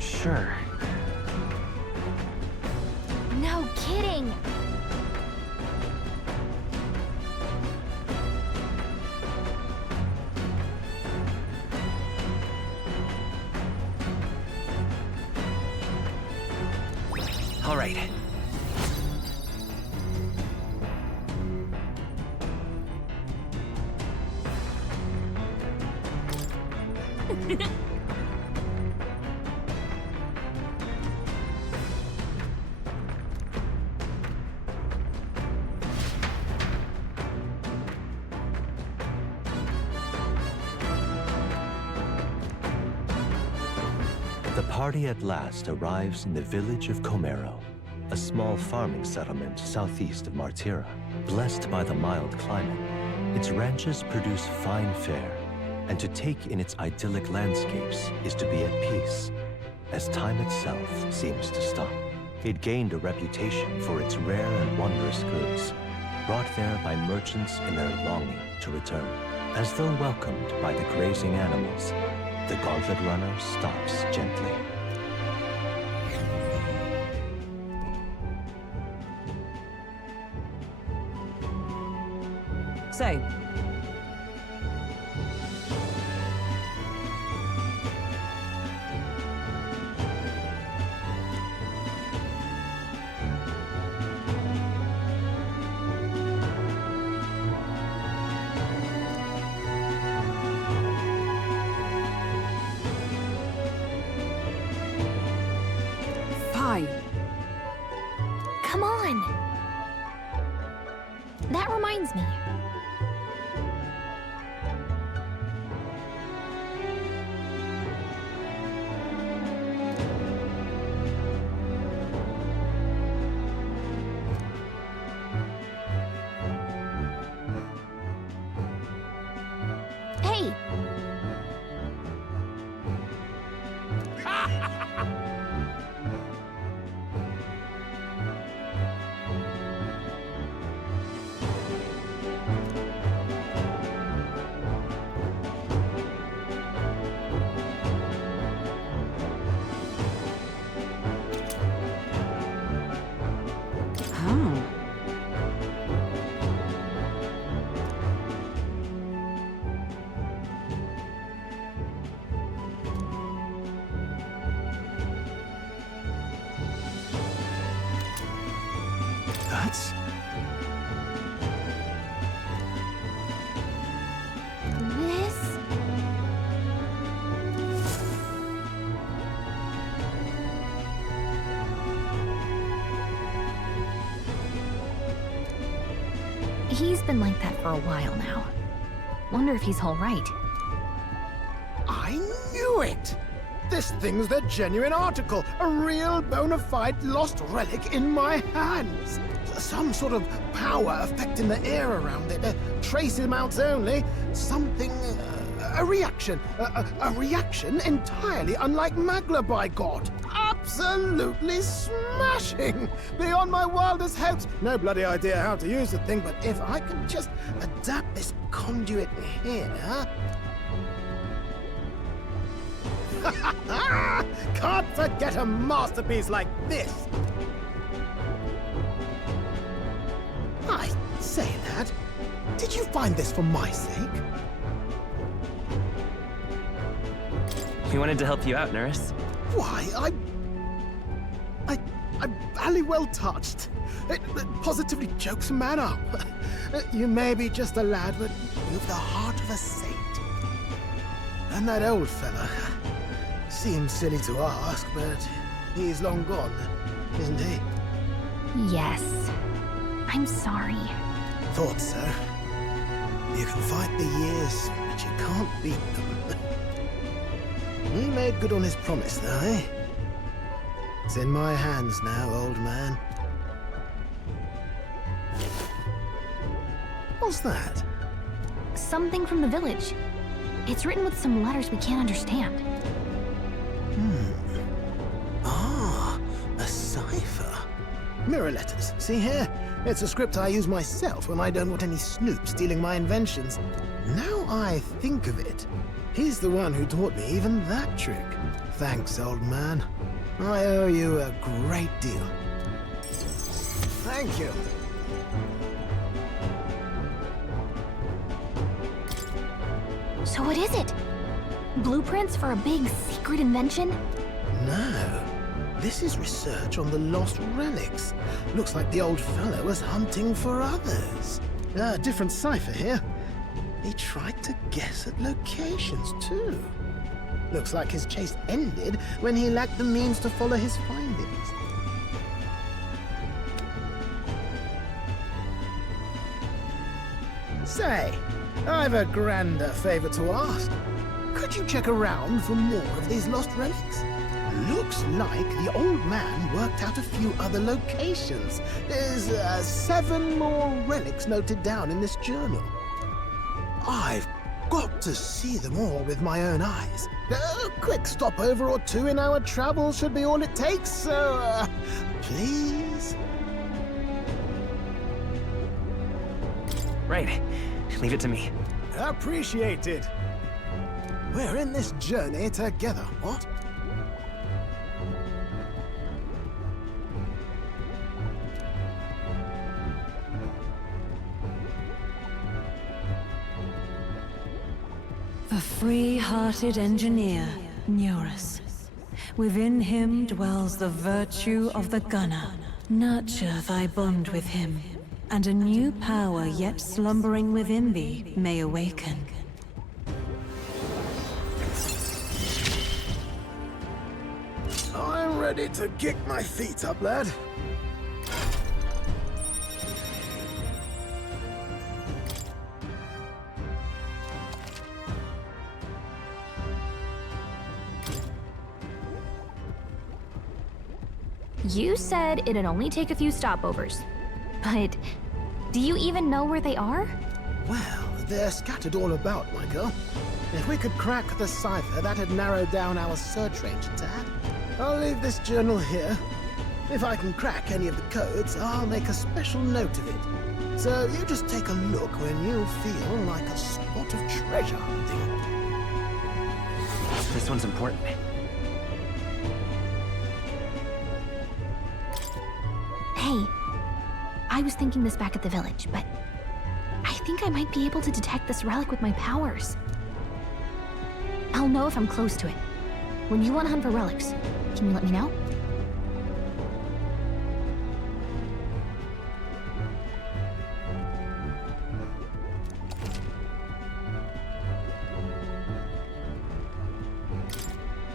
Sure. No kidding! All right. The party at last arrives in the village of Comero, a small farming settlement southeast of Martira. Blessed by the mild climate, its ranches produce fine fare, and to take in its idyllic landscapes is to be at peace, as time itself seems to stop. It gained a reputation for its rare and wondrous goods, brought there by merchants in their longing to return. As though welcomed by the grazing animals, the Gauntlet Runner stops gently. Say. Come on! That reminds me. Hey! That's... This... He's been like that for a while now. Wonder if he's all right. I knew it! This thing's the genuine article, a real bona fide lost relic in my hands. Some sort of power affecting the air around it, trace amounts only, something, a reaction. A reaction entirely unlike Magla, by God. Absolutely smashing! Beyond my wildest hopes. No bloody idea how to use the thing, but if I can just adapt this conduit here... Can't forget a masterpiece like this! I say, lad, did you find this for my sake? We wanted to help you out, Nurse. Why, I'm very well touched. It positively chokes a man up. You may be just a lad, but you've the heart of a saint. And that old fella... Seems silly to ask, but he's long gone, isn't he? Yes. I'm sorry. Thought so. You can fight the years, but you can't beat them. He made good on his promise, though, eh? It's in my hands now, old man. What's that? Something from the village. It's written with some letters we can't understand. Ah, a cipher. Mirror letters. See here? It's a script I use myself when I don't want any snoop stealing my inventions. Now I think of it, he's the one who taught me even that trick. Thanks, old man. I owe you a great deal. Thank you. So what is it? Blueprints for a big secret invention? No. This is research on the lost relics. Looks like the old fellow was hunting for others. Different cipher here. He tried to guess at locations, too. Looks like his chase ended when he lacked the means to follow his findings. Say, I've a grander favor to ask. Could you check around for more of these lost relics? Looks like the old man worked out a few other locations. There's 7 more relics noted down in this journal. I've got to see them all with my own eyes. A quick stopover or 2 in our travels should be all it takes, so, please? Right. Leave it to me. Appreciated. We're in this journey together, what? A free-hearted engineer, Neurus. Within him dwells the virtue of the gunner. Nurture thy bond with him, and a new power yet slumbering within thee may awaken. I'm ready to kick my feet up, lad. You said it'd only take a few stopovers. But do you even know where they are? Well, they're scattered all about, my girl. If we could crack the cipher, that'd narrow down our search range a tad. I'll leave this journal here. If I can crack any of the codes, I'll make a special note of it. So you just take a look when you feel like a spot of treasure hunting. This one's important. Hey, I was thinking this back at the village, but I think I might be able to detect this relic with my powers. I'll know if I'm close to it. When you want to hunt for relics, can you let me know?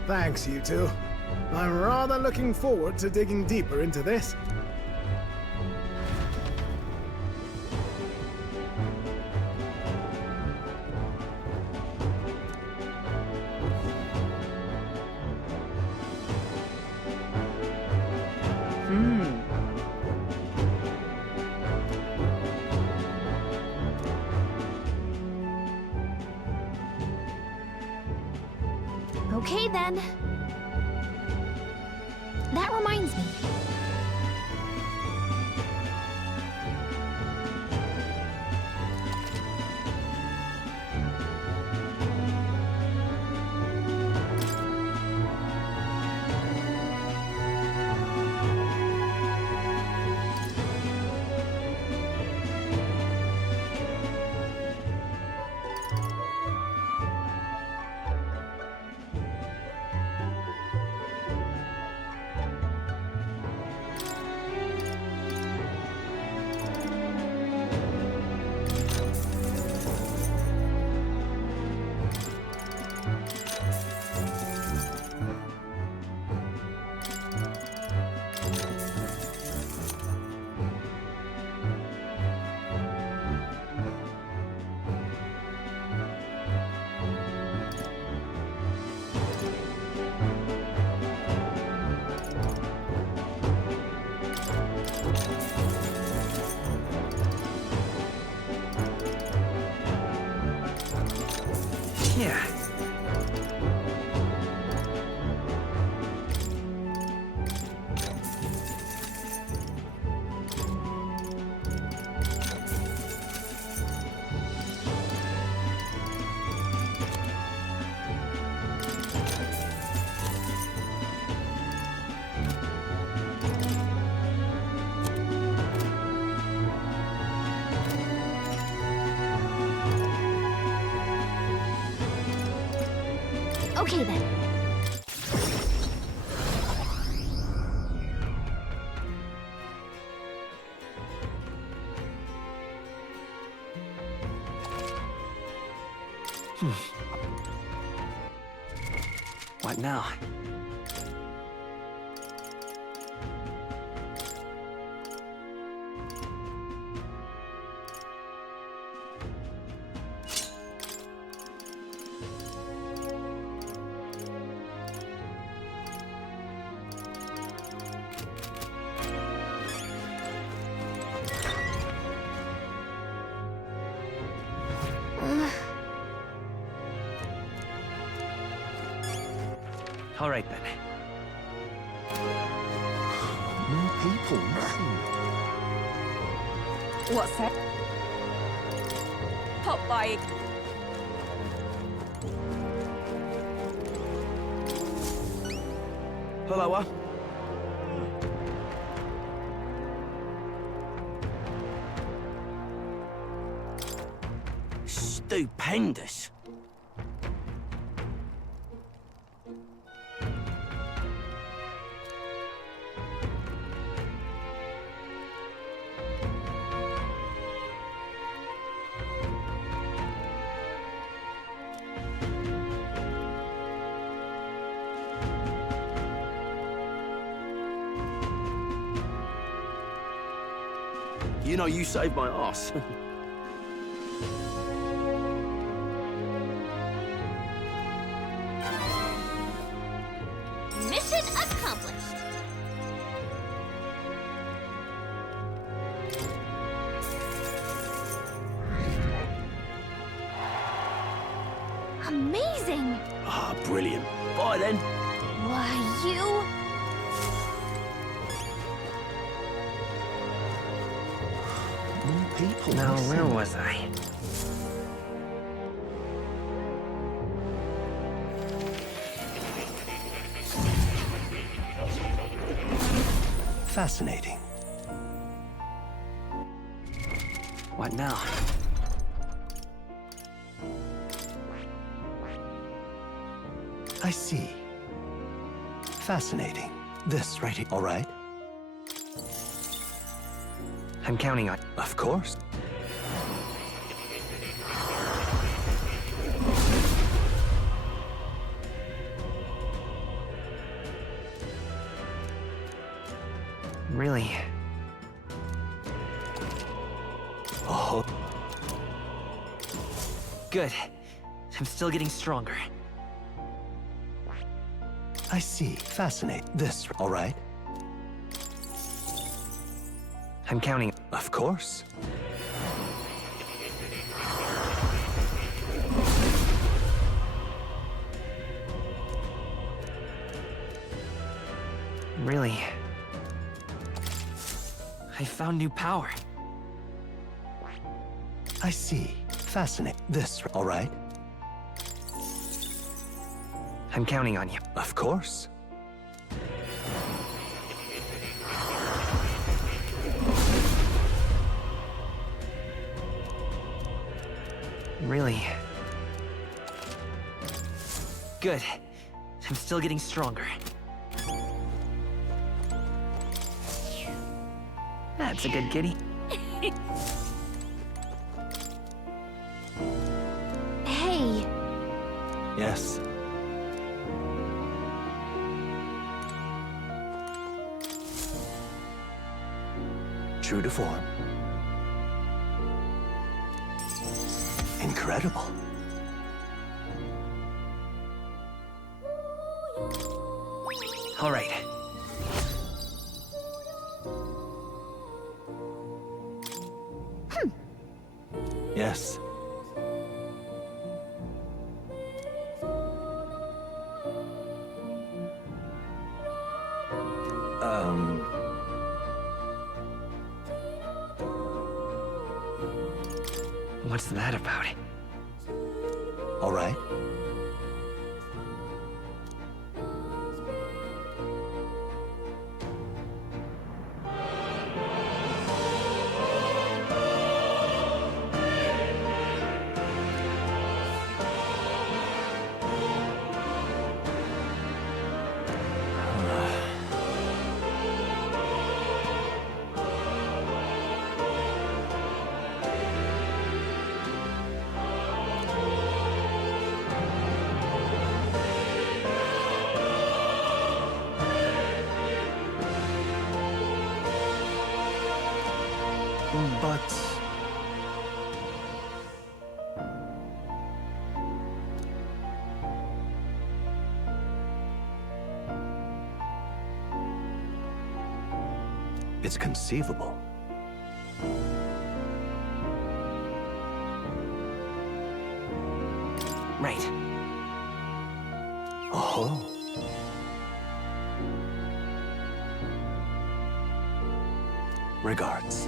Thanks, you two. I'm rather looking forward to digging deeper into this. Okay then. That reminds me. Yeah. Okay then. What now? All right then. More people missing. What's that? Pop by. Hello. Stupendous. You know, you saved my ass. Mission accomplished. Amazing! Ah, brilliant. Bye then. Why, you... People Now, missing. where was I? Fascinating. What now? I see. Fascinating. This right here. All right? I'm counting on... Of course. Really? Oh. Good. I'm still getting stronger. I see. Fascinating. This, all right? I'm counting... Of course. Really? I found new power. I see. Fascinating. This, all right? I'm counting on you. Of course. Really? Good. I'm still getting stronger. That's a good kitty. Hey. Yes. True to form. Incredible. All right. Yes. What's that about? All right. It's conceivable. Right. Oh. Regards.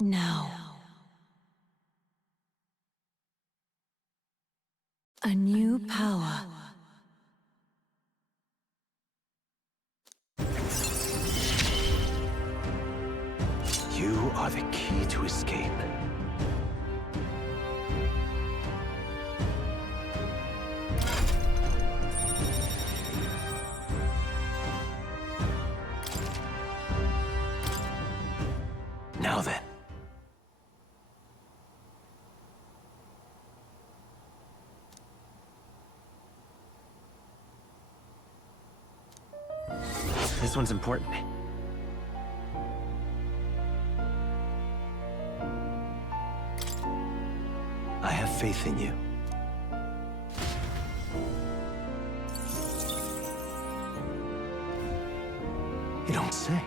Now. A new power. You are the key to escape. Now then. This one's important. I have faith in you. You don't say.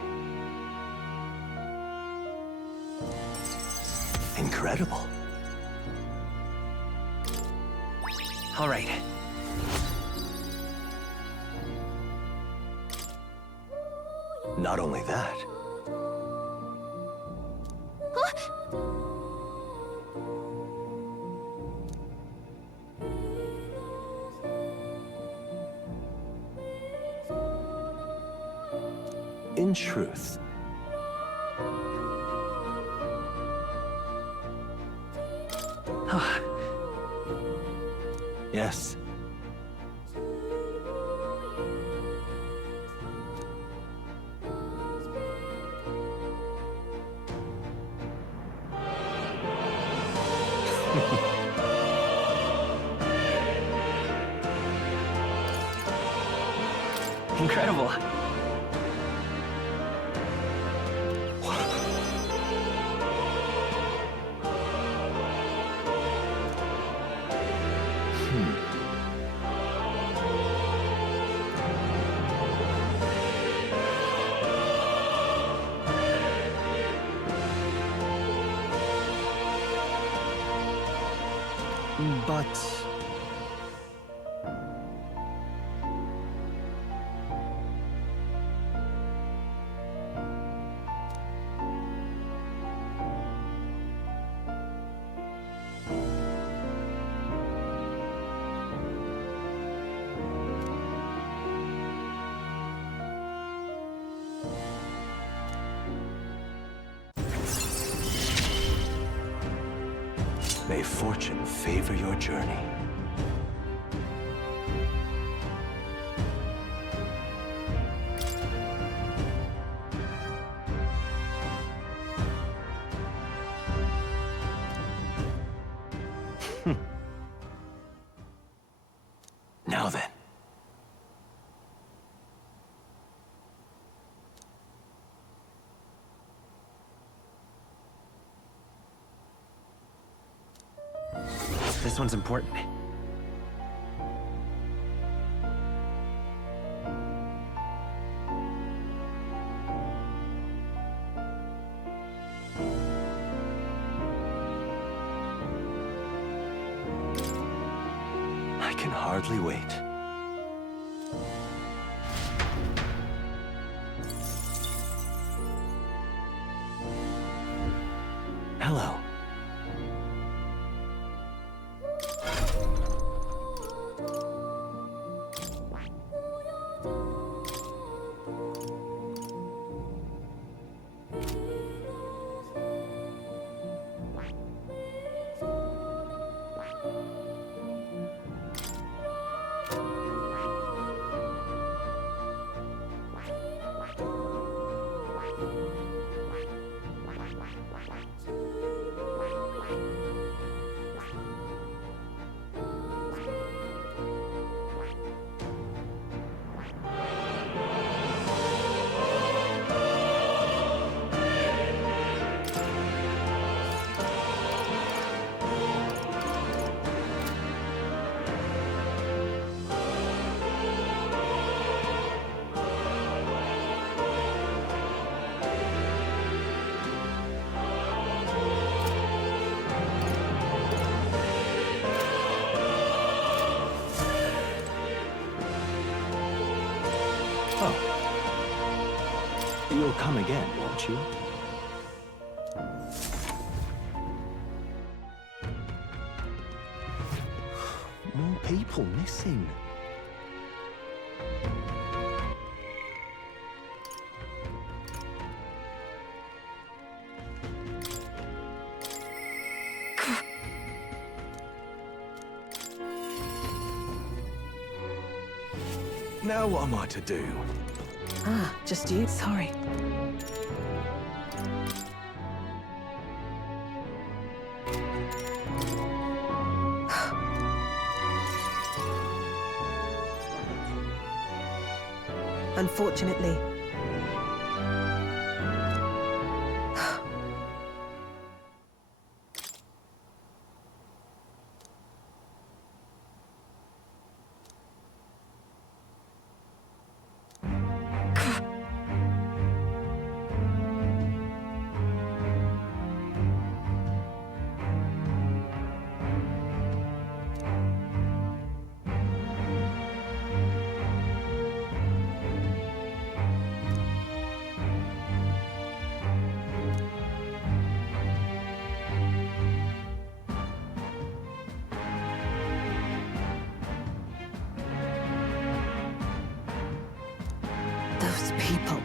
Incredible. All right. Not only that. In truth, yes. Incredible. But... May fortune favor your journey. Now then. This one's important. I can hardly wait. Hello. You'll come again, won't you? More people missing. Now what am I to do? Ah, just you? Sorry. Unfortunately. Those people.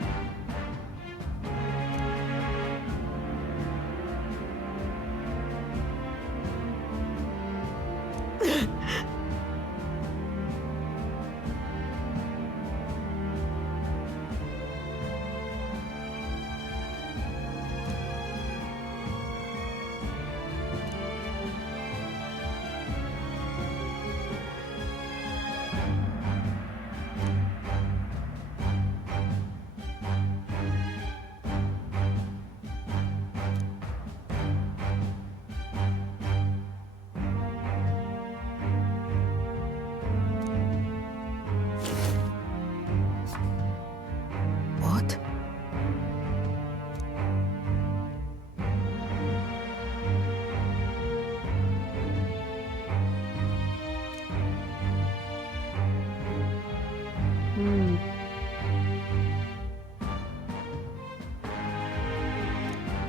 What?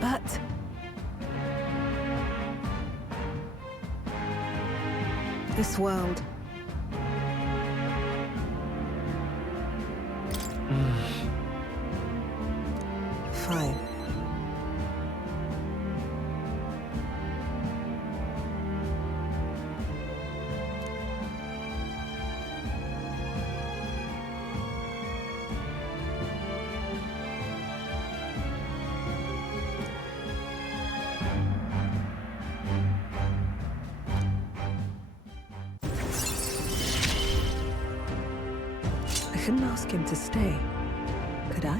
But... this world... Fine. I couldn't ask him to stay, could I?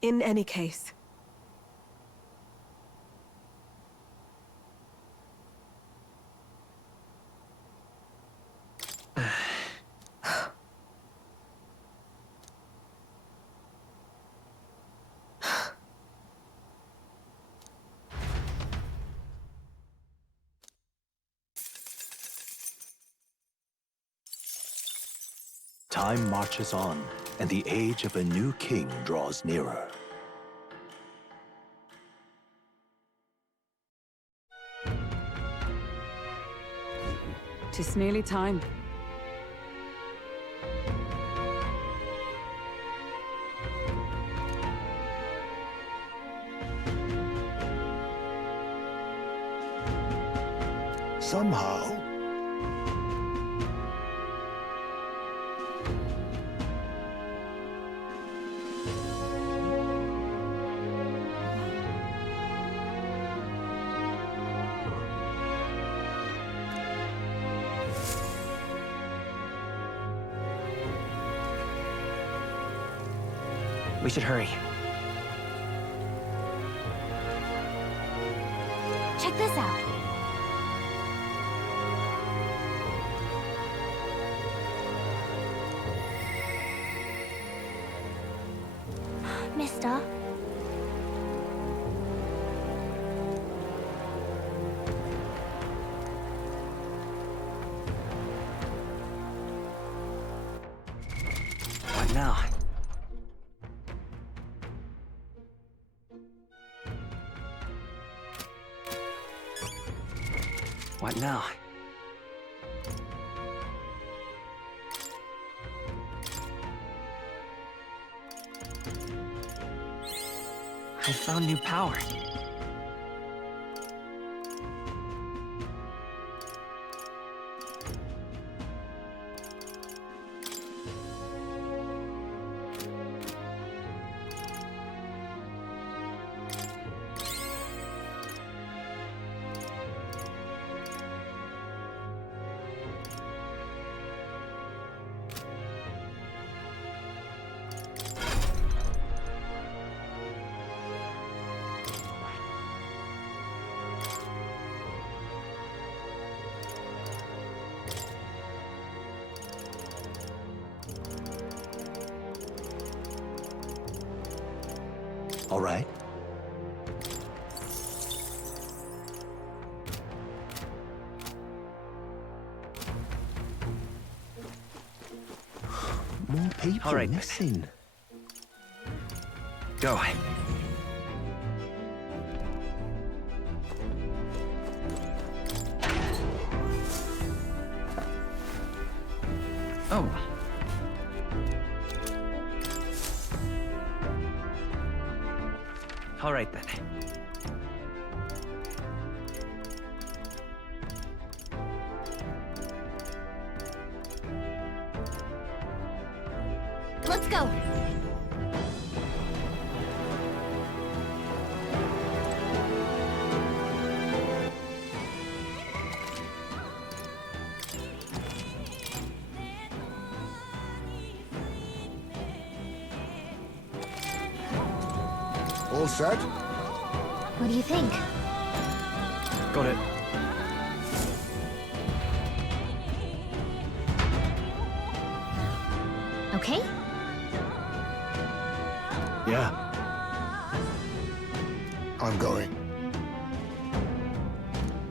In any case... Time marches on, and the age of a new king draws nearer. Tis nearly time. Somehow, We should hurry. Check this out. stuff? What now? What now? I found new power. All right. More people All right. missing. Go. Oh. All right then. Let's go. All set? What do you think? Got it. Okay? Yeah. I'm going.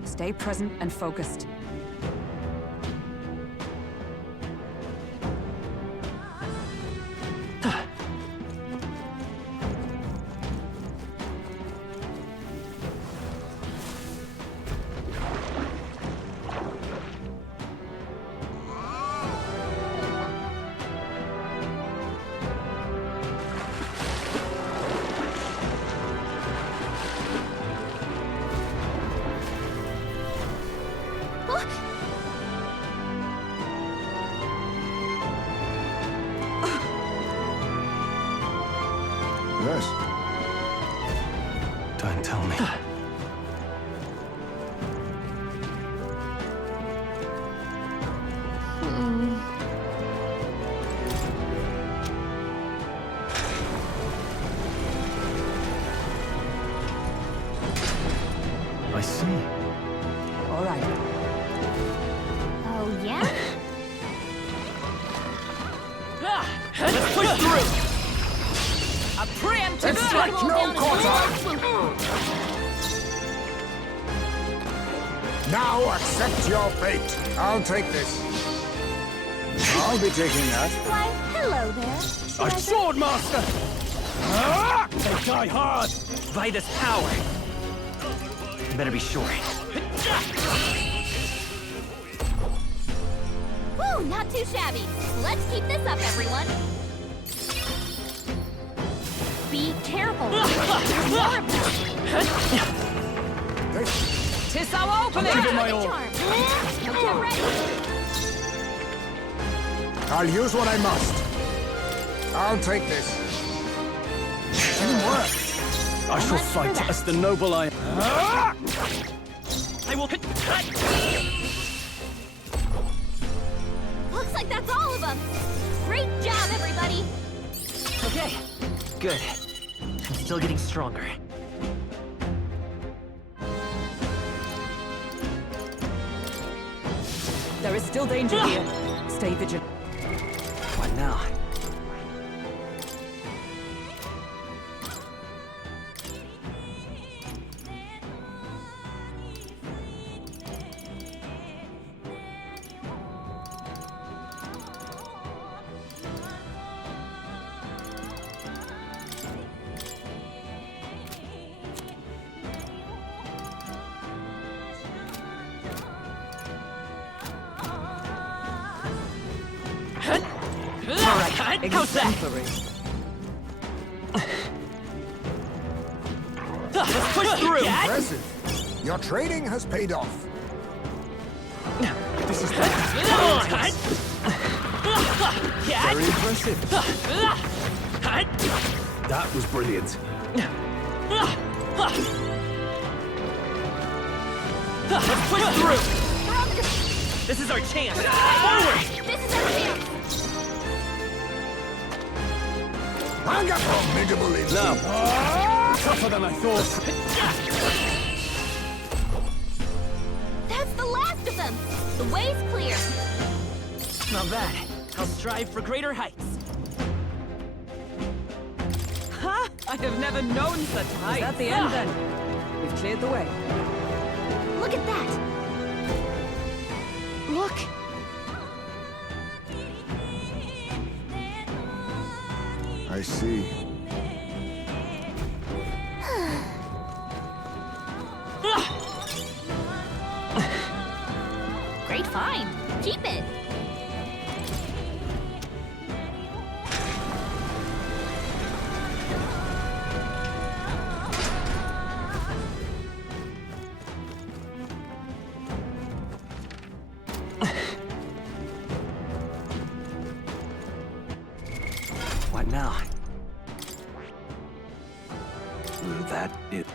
Stay present and focused. Yes. Don't tell me. I see. All right. Oh, yeah? Let's push through! A preemptive strike! No quarter! Now accept your fate. I'll take this. I'll be taking that. Why, hello there. A sword master! They die hard! By this power. You better be sure. Whew, not too shabby. Let's keep this up, everyone. Be careful. Tis our opening! Give it my all. Get ready. I'll use what I must. I'll take this. Teamwork! I shall fight as the noble I am. I will. Looks like that's all of them. Great job, everybody. Okay. Good. I'm still getting stronger. There is still danger here. Stay vigilant. What now? How's that? Let's push through! Impressive. Your training has paid off. This is Come on! very impressive. That was brilliant. Let's push through! This is our chance! Forward! This is our chance! Hang up formidable indeed. Now, tougher than I thought. That's the last of them! The way's clear! Not bad. I'll strive for greater heights. Ha! I have never known such height. Is that the end then? We've cleared the way. Look at that! Look! I see. Great find! Keep it! What now? That it.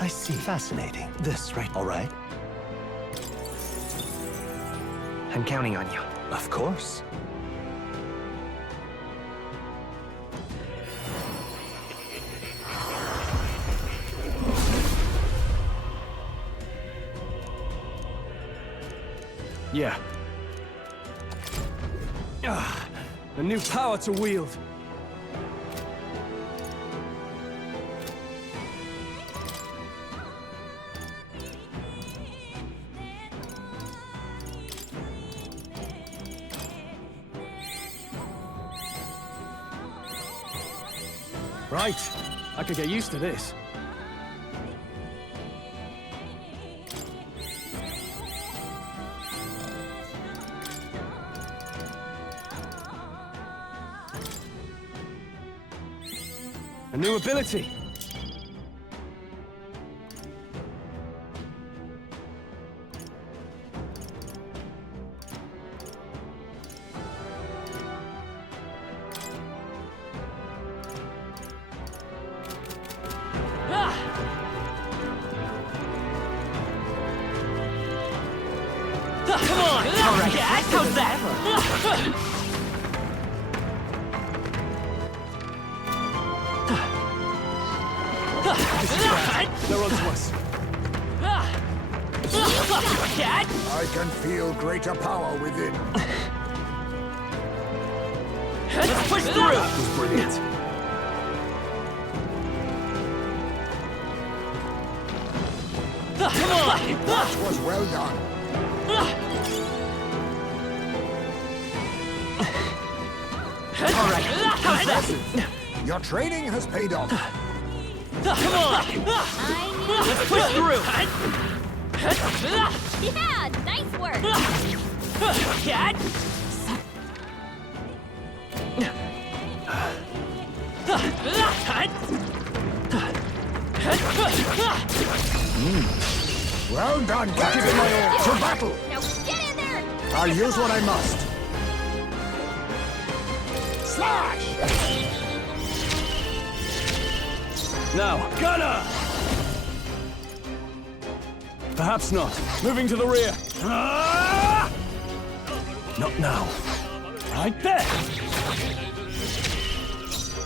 I see. Fascinating. This, right? All right. I'm counting on you. Of course. Yeah. A new power to wield. Right. I could get used to this. A new ability. Come on! All right, how's that? They're onto us. I can feel greater power within. Let's push through! That was brilliant. Come on! That was well done. All right, how's that? Your training has paid off. Come on! Let's push through! Yeah, nice work! Well done, Captain. To battle! Now get in there! I'll use what I must. Slash! Now, Gunner! Perhaps not. Moving to the rear. Not now. Right there!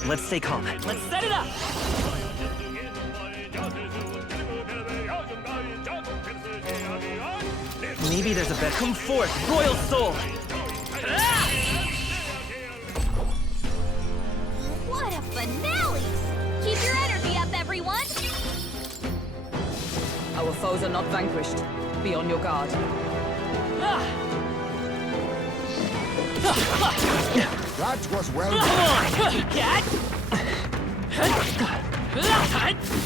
Let's stay calm. Let's set it up! Maybe there's a better... Come forth, Royal Soul! What a finale! Keep your energy up, everyone! foes are not vanquished. Be on your guard. That was well done. Come on, cat!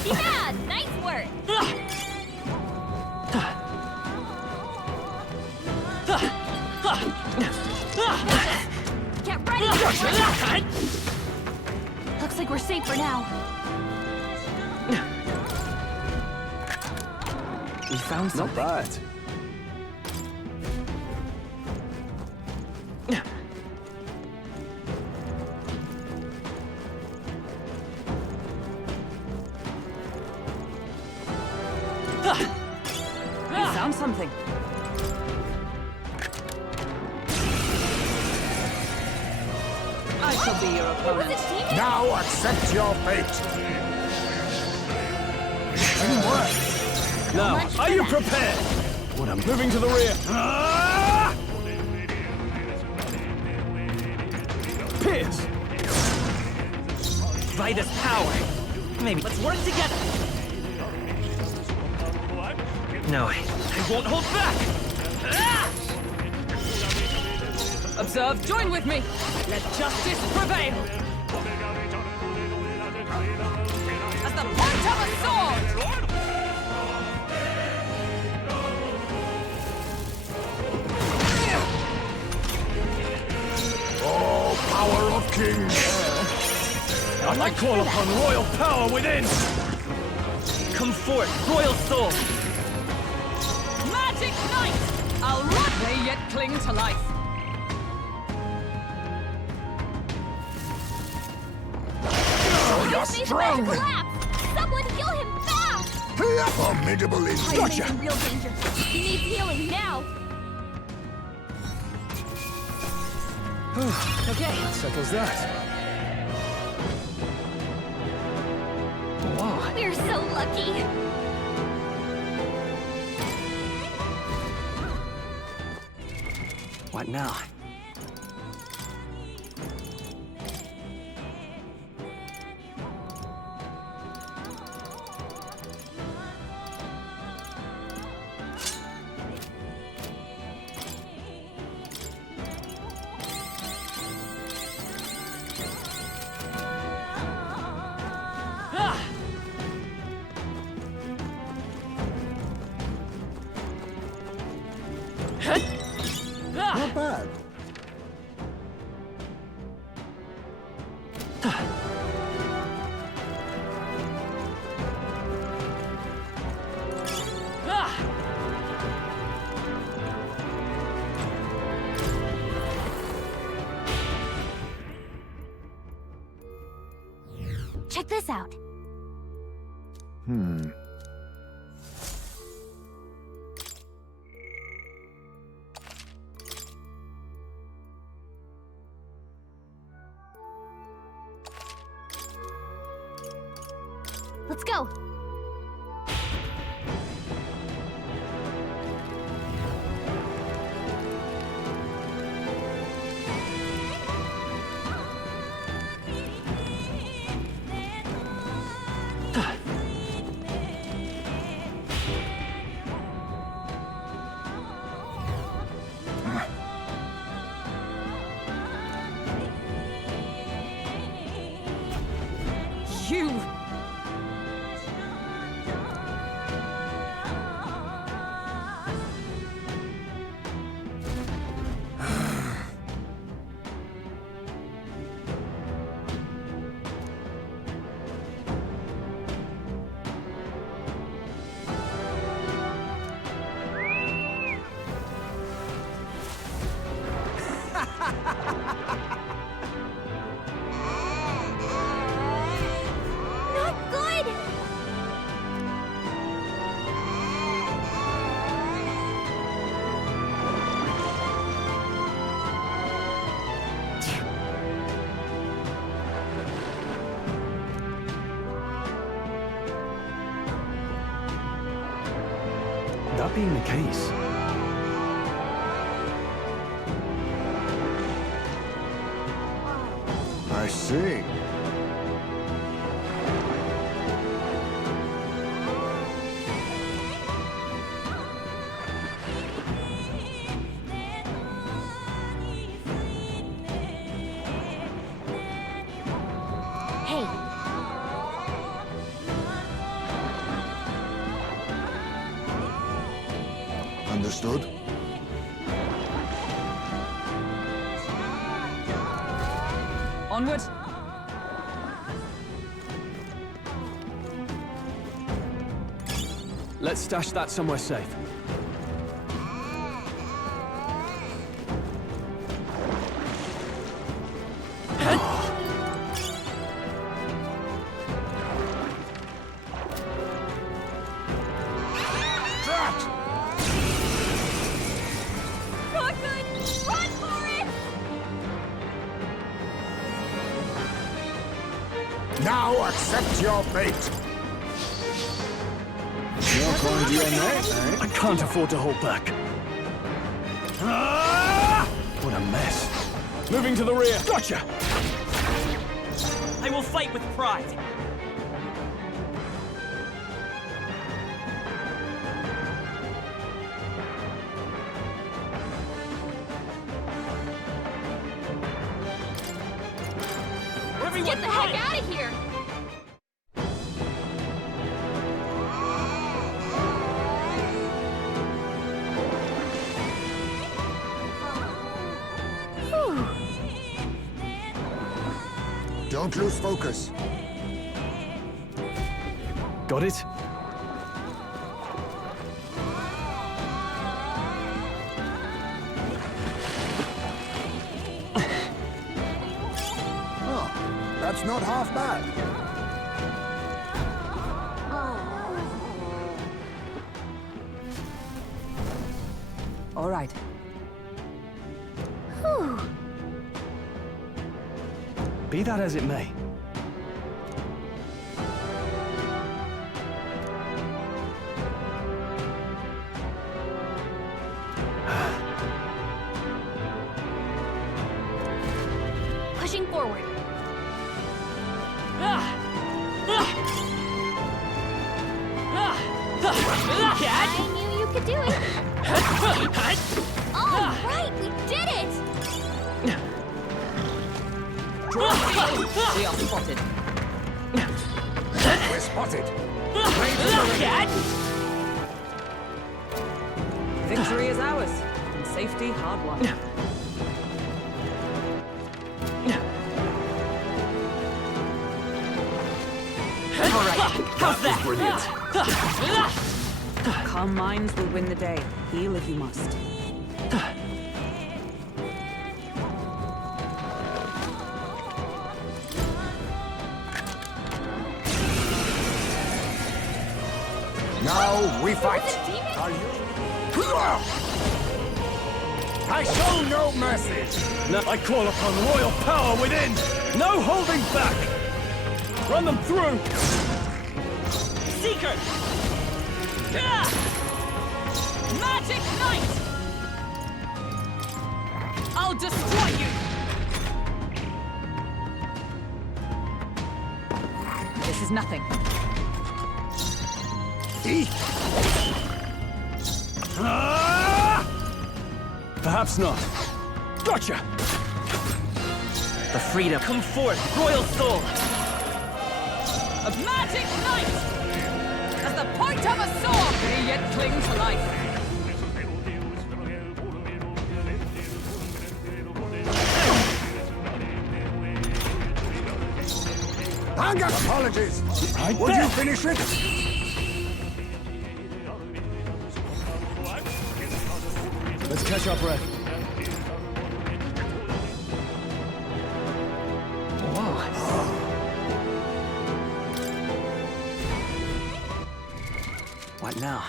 Yeah, nice work. Get ready. Looks like we're safe for now. We found something. Not bad. We found something. I shall be your opponent. Now accept your fate. Now, are you prepared? What I'm Moving to the rear. Pierce! By this power, maybe let's work together. No, I won't hold back! Observe, join with me. Let justice prevail. As the point of a sword! Oh, power of kings! I call upon royal power within! Come forth, royal soul! Magic Knight! I'll run. They yet cling to life. You're strong! Someone heal him fast! Formidable is Heisen's gotcha! in real danger. He needs healing now. Okay. Settles that. Whoa. We're so lucky. What now? Not bad. Check this out. Let's go. You! Not good! That being the case, I see. Understood. Onward. Let's stash that somewhere safe. Now accept your fate. You're going to your neck, eh? I can't afford to hold back. What a mess. Moving to the rear. Gotcha! I will fight with pride. Get the heck out of here! Don't lose focus. Got it? That's not half bad. All right. Be that as it may. Pushing forward. I knew you could do it. All right, we did it. We are spotted. We're spotted. Victory is ours, and safety hard won. All right, how's that? Brilliant. Calm minds will win the day. Heal if you must. Now we fight. I show no mercy. Now I call upon royal power within. No holding back. Run them through. Seeker! Magic Knight! I'll destroy you! This is nothing. Perhaps not. Gotcha! The freedom. Come forth, royal soul! A Magic Knight! As the point of a sword, we yet cling to life. Hang up! Apologies! Would you finish it? Let's catch our breath. What now?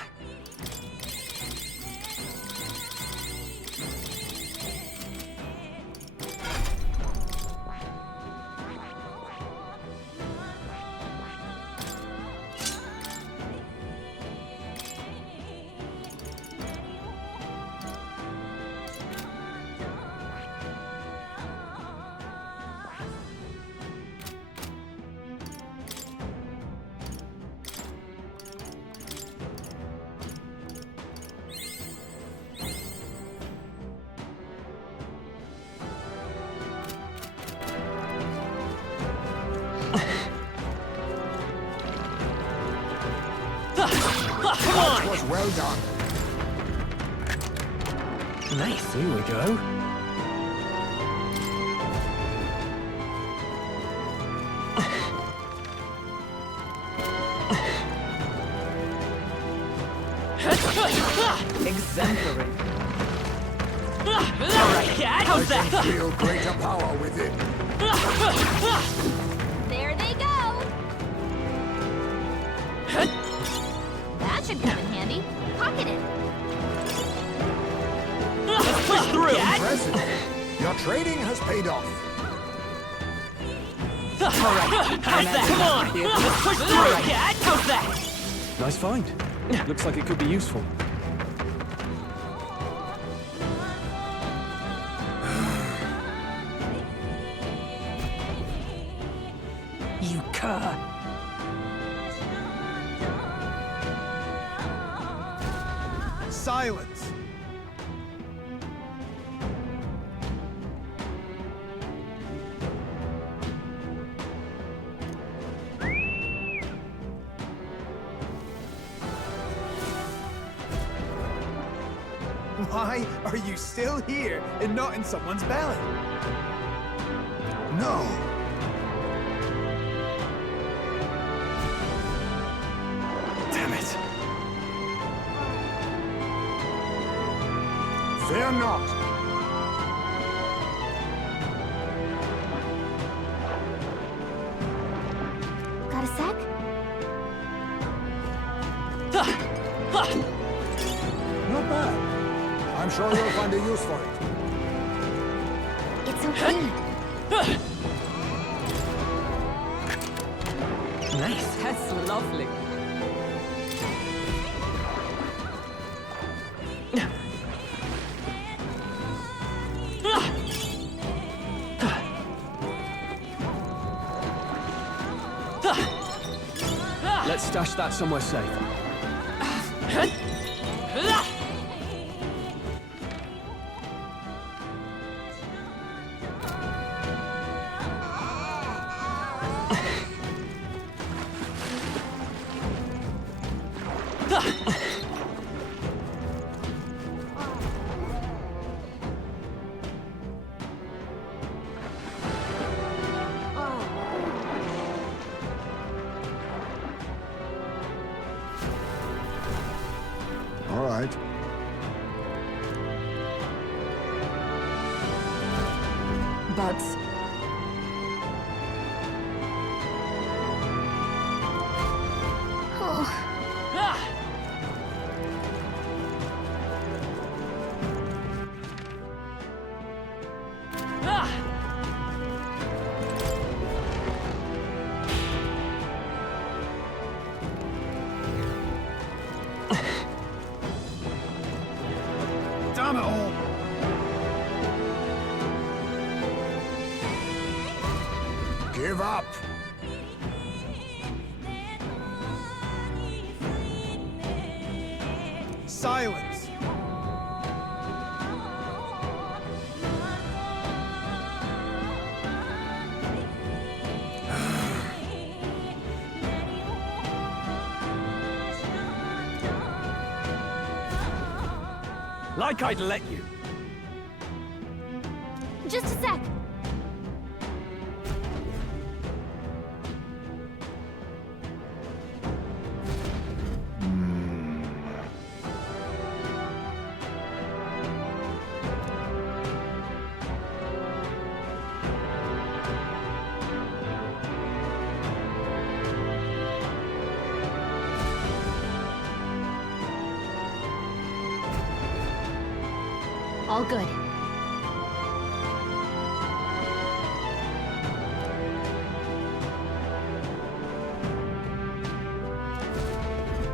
That was well done. Nice. Here we go. Exemplary. Alright, how's that? I can feel greater power within. There they go! That should come in handy. Pocket it. Let's push through! Impressive. Your training has paid off. Alright, how's that? Come on! Let's push through! How's that? Nice find. Looks like it could be useful. You cur! Silence! Why are you still here and not in someone's belly? No. Damn it. Fear not. Got a sec? Not bad. I'm sure you'll find a use for it. It's okay. Nice. That's lovely. Let's stash that somewhere safe. All right. But... Damn it all! Give up. Silence! Like I'd let you. Just a sec. All good.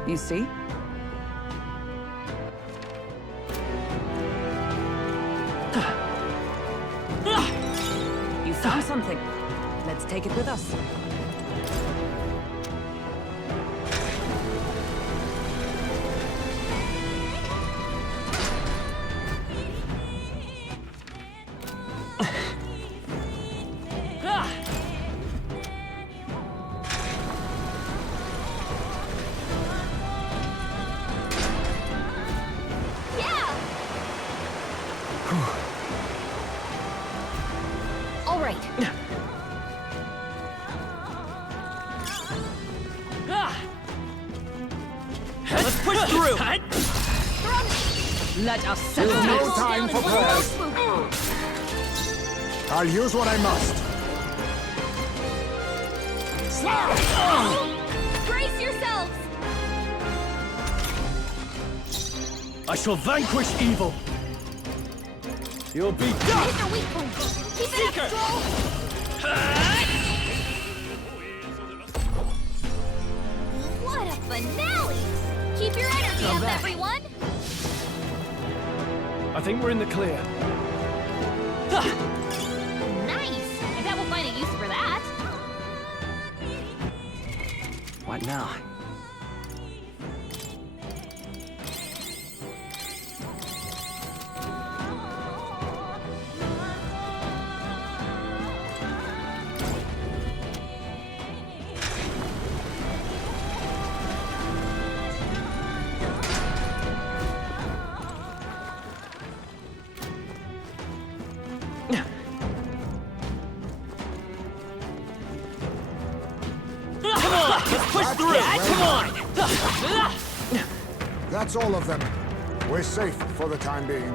You see? You found something. Let's take it with us. All right. Let's push through! Let us There's settle no this. time for prayers. I'll use what I must. Brace yourselves! I shall vanquish evil. You'll be done! Hit their weak point. Keep it up, Stroll! What a finale! Keep your energy up, everyone! I think we're in the clear. Nice! I bet we'll find a use for that. What now? That's all of them. We're safe for the time being.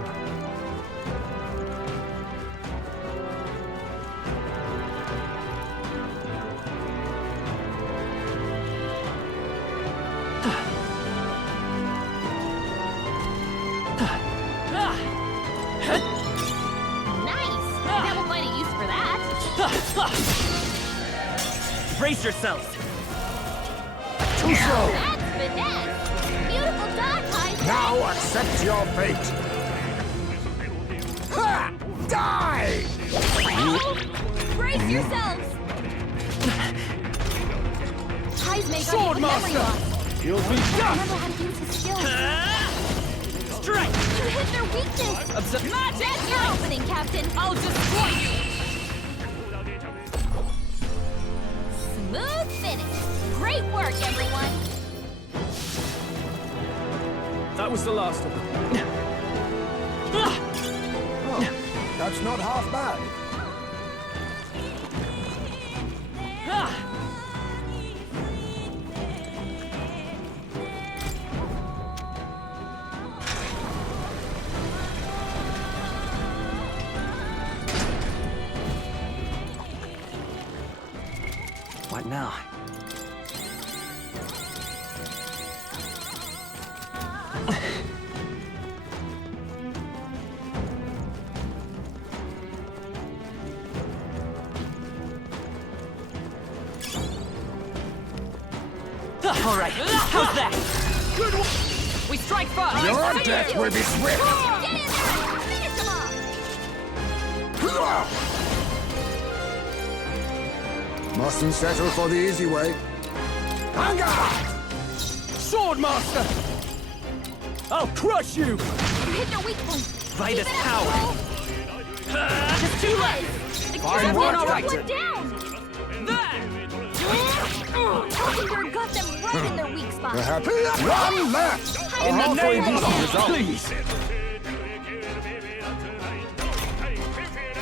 Nice! I bet we'll find a use for that. Brace yourselves! Too slow! That's finesse! Beautiful dodge, Heisman! Now accept your fate! Ha! Die! Brace yourselves! Heisman got Sword hit with memory Master! loss. You'll be Remember done! how to use his skills. Strike! You hit their weakness! That's your opening, Captain! I'll destroy you! Smooth finish! Great work, everyone! That was the last of them. Oh, that's not half bad. What now? All right, how's that? Good one! We strike first! Your death will be swift! Get in there and finish them off! Mustn't settle for the easy way. Hunger! Sword Master! I'll crush you! You hit their weak point. Vitus Keep it up, power! Stroll. Just two left! The Fine Captain work, took Captain. one down! Hockenberg got them right in their weak spot. Perhaps one left! In the name of result. please!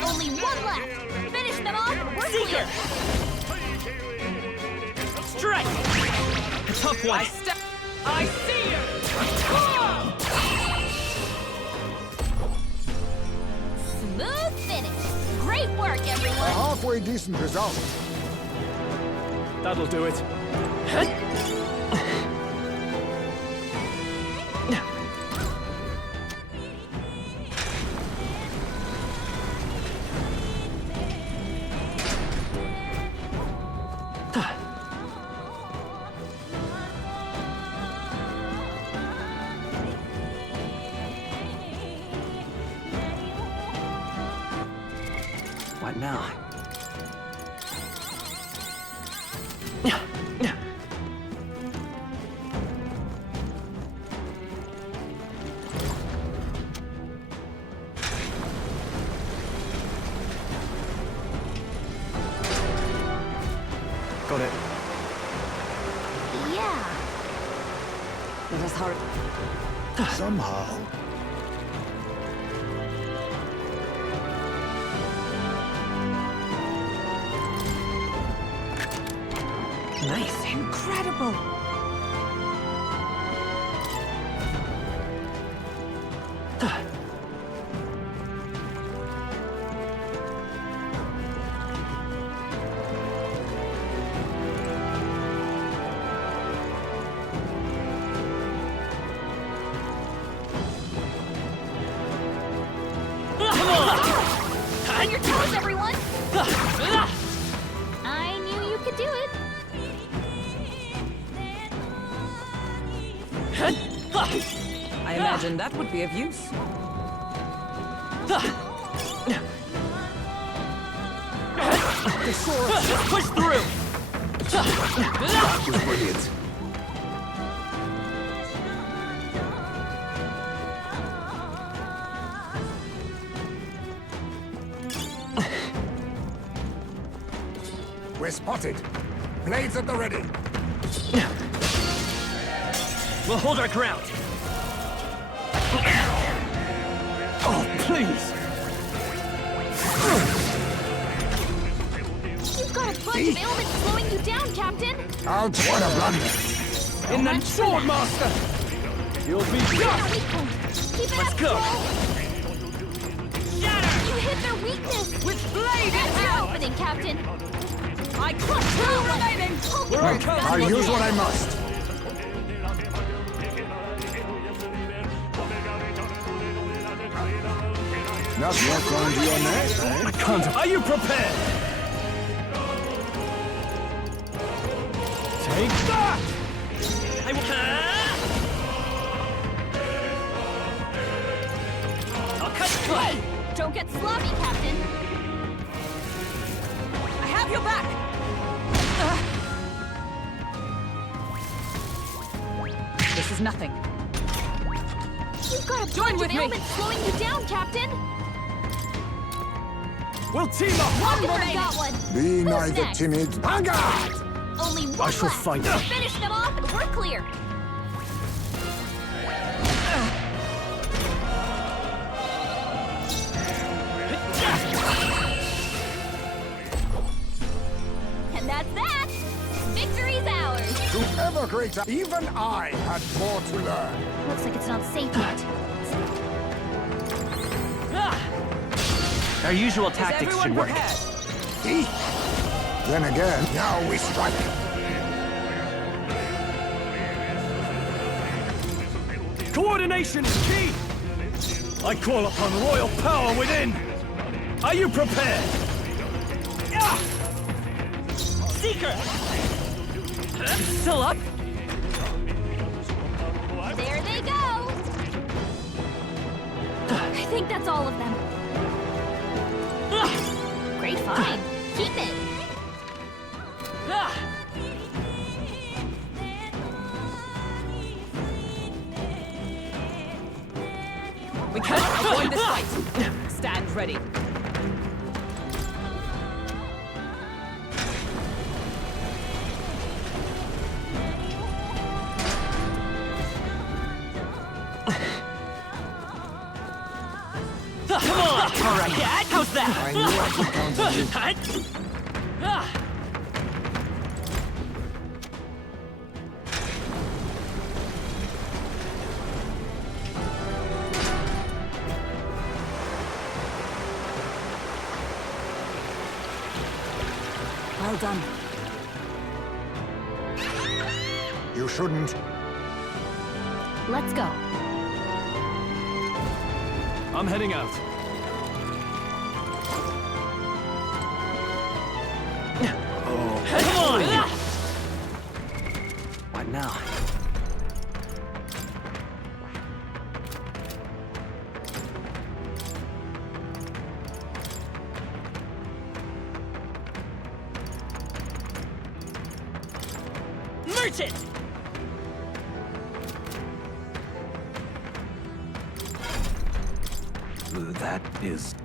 Only one left. Finish them off and we're clear. Strike! A tough one! I see you! Smooth finish. Great work, A everyone. halfway decent result. That'll do it. What now? Got it. Yeah. Let us hurry. Somehow. Nice. Incredible! On your toes, everyone! I knew you could do it. I imagine that would be of use. Just push through! That was brilliant. We're spotted. Blades at the ready. We'll hold our ground. Oh, please! You've got a bunch of ailments slowing you down, Captain. I'll take a blunder. In that sword, Master! You'll be done! Keep it Let's up, go! Troll. You hit their weakness! With blade in That's your hand! opening, Captain! I clutch two remaining! I'll use what I must. Nothing left on your neck, eh? I can't. Are you prepared? Take that! I will. I'll cut you. Hey! Don't get sloppy, Captain! I have your back! This is nothing. You've got a Join bunch with of me. ailments slowing you down, Captain! We'll team up! One more got one! Be Who's neither next? timid. Vanguard! Only one I shall left. fight. Finish them off and we're clear! And that's that! Victory's ours! To ever greater, even I had more to learn. Looks like it's not safe yet. Our usual tactics should work. See? Then again, now we strike. Coordination is key! I call upon royal power within! Are you prepared? Seeker! Still up? There they go! I think that's all of them. Great find. Keep it. We can't avoid this fight. Stand ready. Come on! All right, Dad, how's that? I knew I could count on you. Well done. You shouldn't. Let's go. I'm heading out. Come on! What now? Merchant! That is...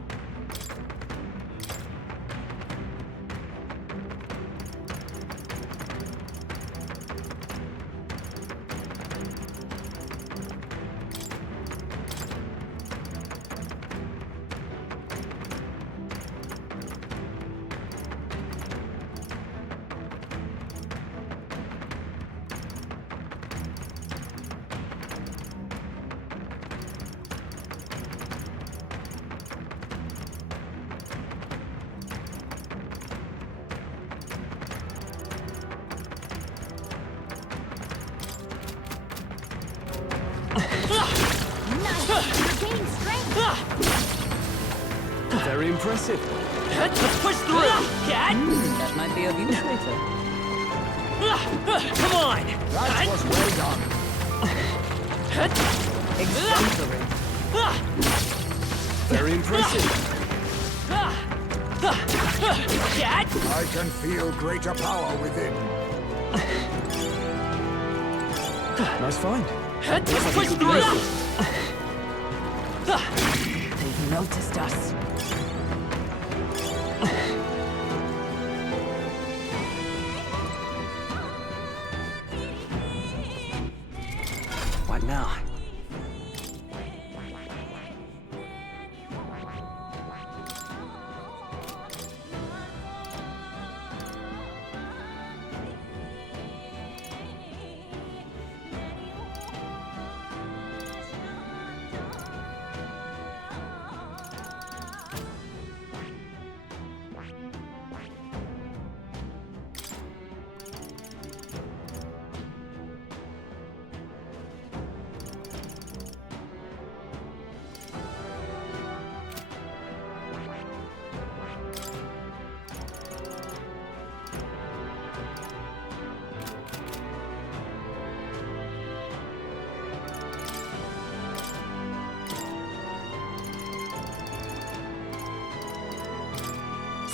Very impressive. Let's push through! That might be of use later. Come on! That was well done. Exemplary. Very impressive. I can feel greater power within. Nice find. Let's push through! They've noticed us. What now?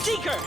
Seeker!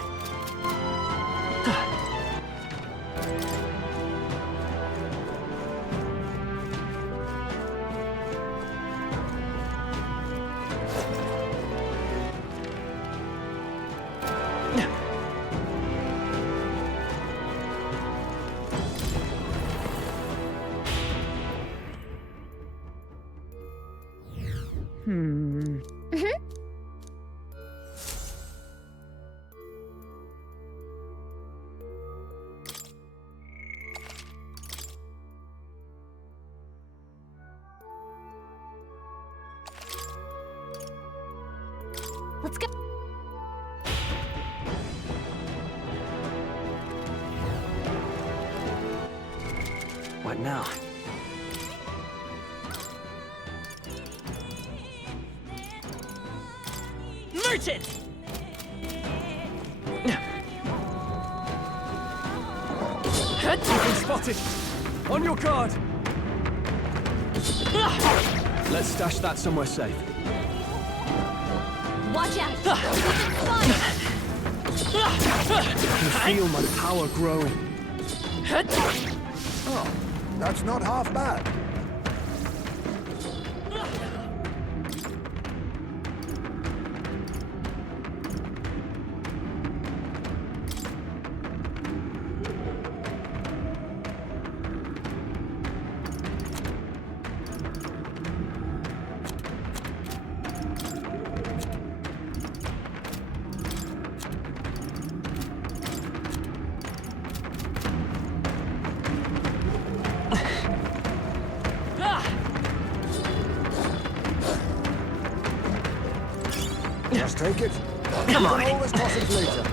Let's go. What now? Merchant! You've been spotted. On your guard. Let's stash that somewhere safe. Watch out! I can feel my power growing. Oh, that's not half bad. Just take it. Come on. You can always toss it later.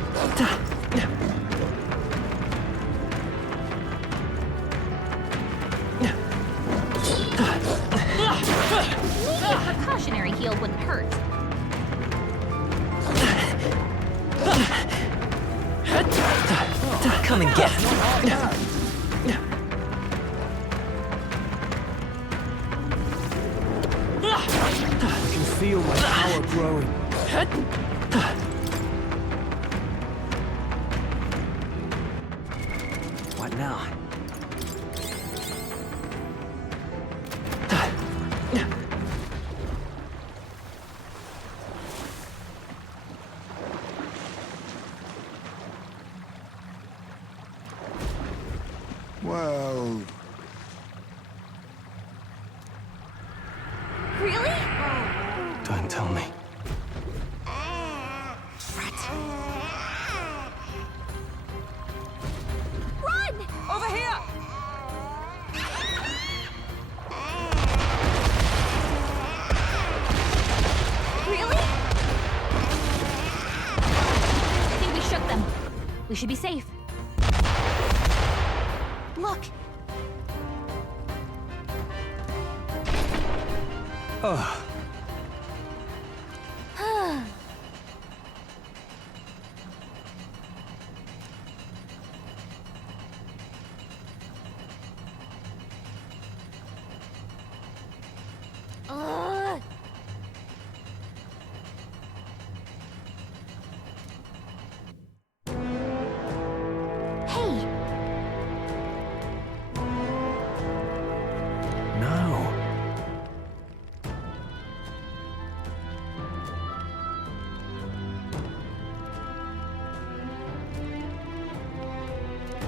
Maybe a precautionary heal wouldn't hurt. Come and get it. I can feel my power growing. What now? Well... Really? Don't tell me. Run! Over here! Really? I think we shook them. We should be safe. Look!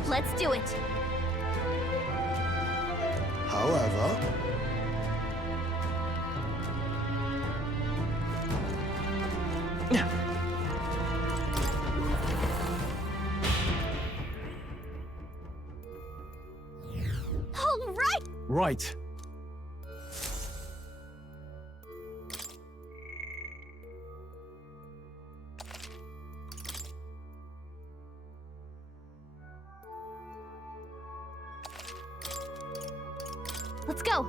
Let's do it. However... All right! Right. Let's go.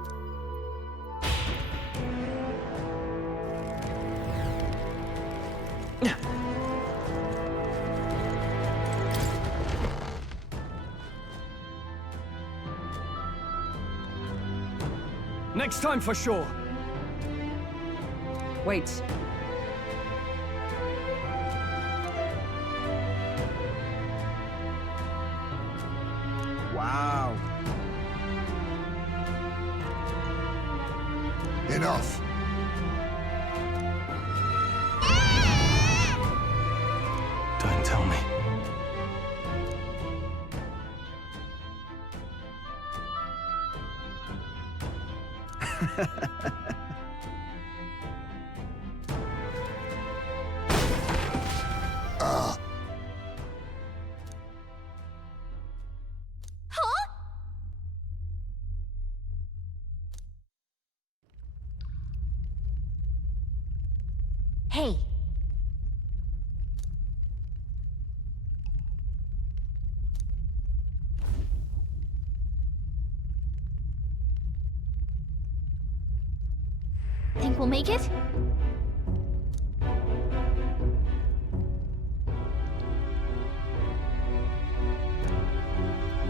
Next time for sure. Wait. Wow. Enough. Don't tell me. Hey. Think we'll make it?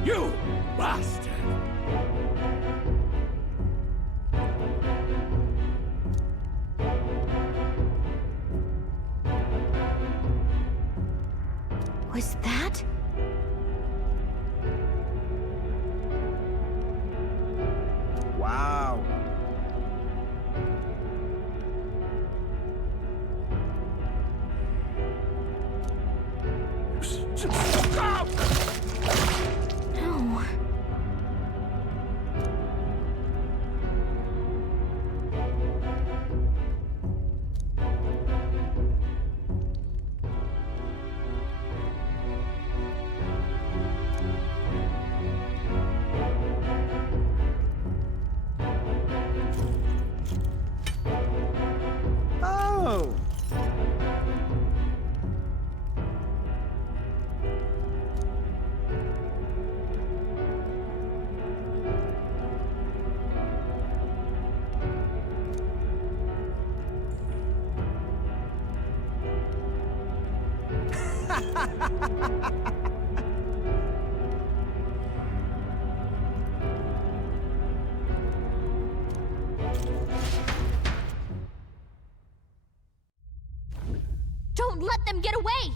You bastard! Was that? Wow. No. Oh. Don't let them get away!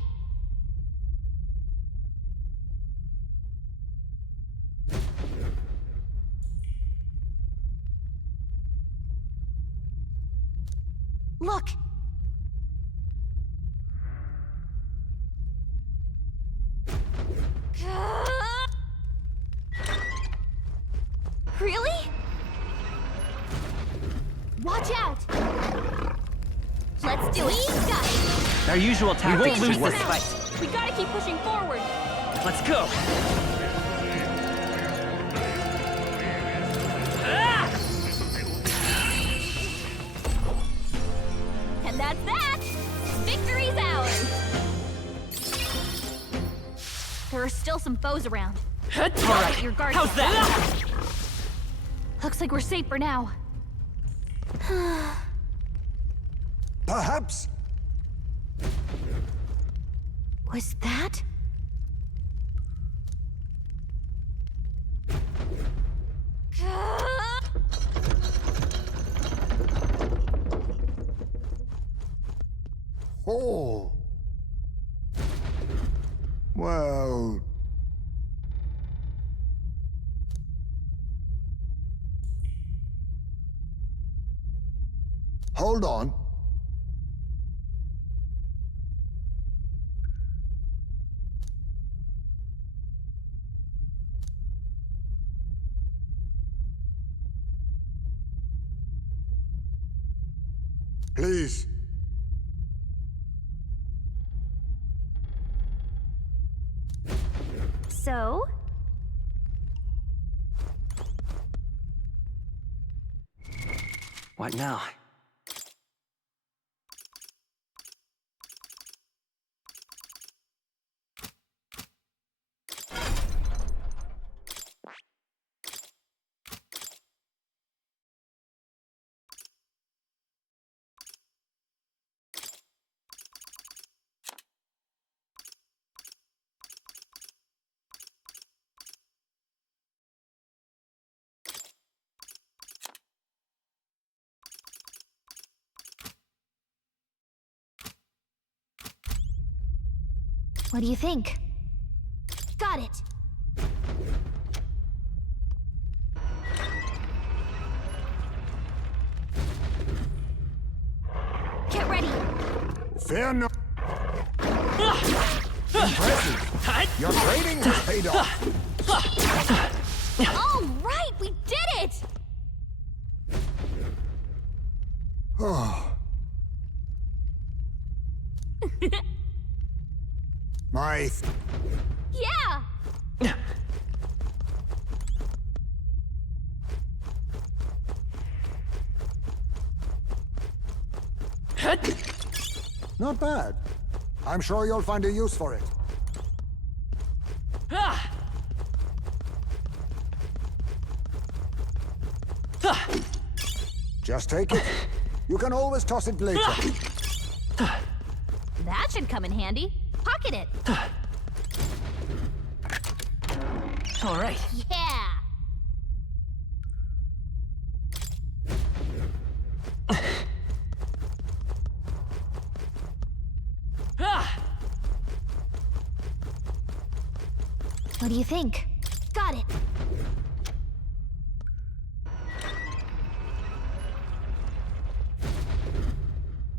Look! Really? Watch out! Let's do it! We've got it! Our usual tactics won't lose lose this this fight. We gotta keep pushing forward. Let's go. And that's that! Victory's ours! There are still some foes around. All right, Your guard how's down. that? Looks like we're safe for now. Perhaps? Was that? Oh. Well... Hold on. Please. So? What now? What do you think? Got it! Get ready! Fear no... Impressive! Your training has paid off! All right, we did it! Oh. My... Yeah! Not bad. I'm sure you'll find a use for it. Just take it. You can always toss it later. That should come in handy. Pocket it. All right. Yeah! What do you think? Got it!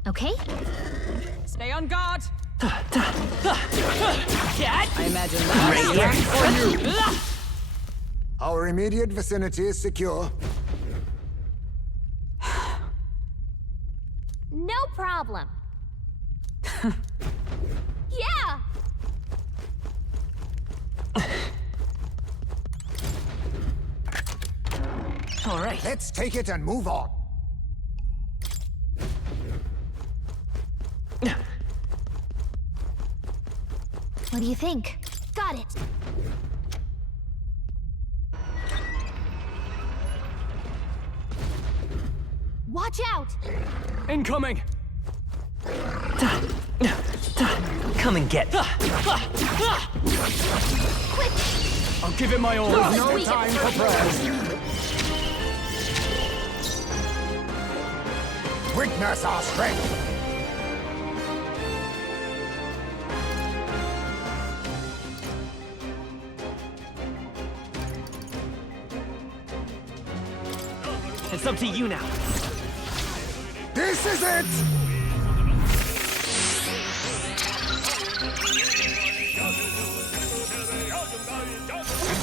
Okay? Stay on guard! I imagine that. Our immediate vicinity is secure. No problem. Yeah! All right. Let's take it and move on. What do you think? Got it! Watch out! Incoming! Come and get. Quick! I'll give it my all. No time for prayers. Witness our strength. It's up to you now. This is it!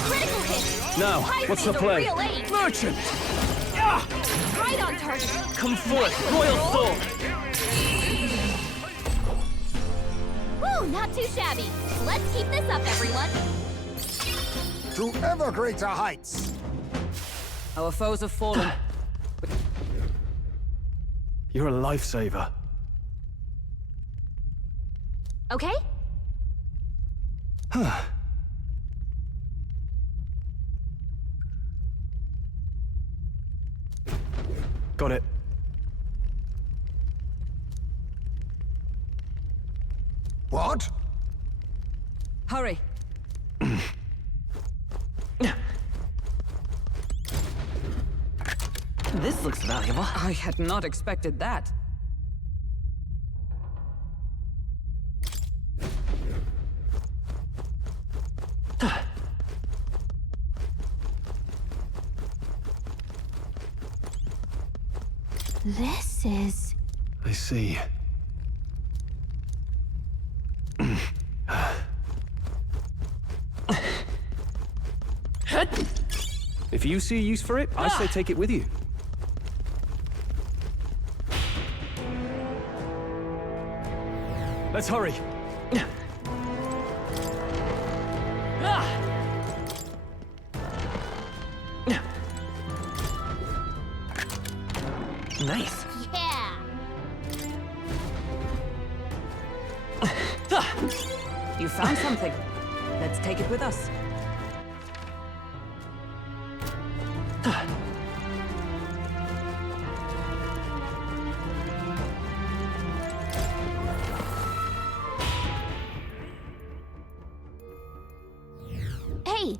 Critical hit! Now, what's the play? Real aim. Merchant! Right on target! Come forth, Royal Sword! Woo, not too shabby. Let's keep this up, everyone. To ever greater heights. Our foes have fallen. You're a lifesaver. Okay? Got it. What? Hurry. This looks valuable. I had not expected that. This is... I see. If you see a use for it, I say take it with you. Let's hurry. Nice. Yeah! You found something. Let's take it with us. Hey!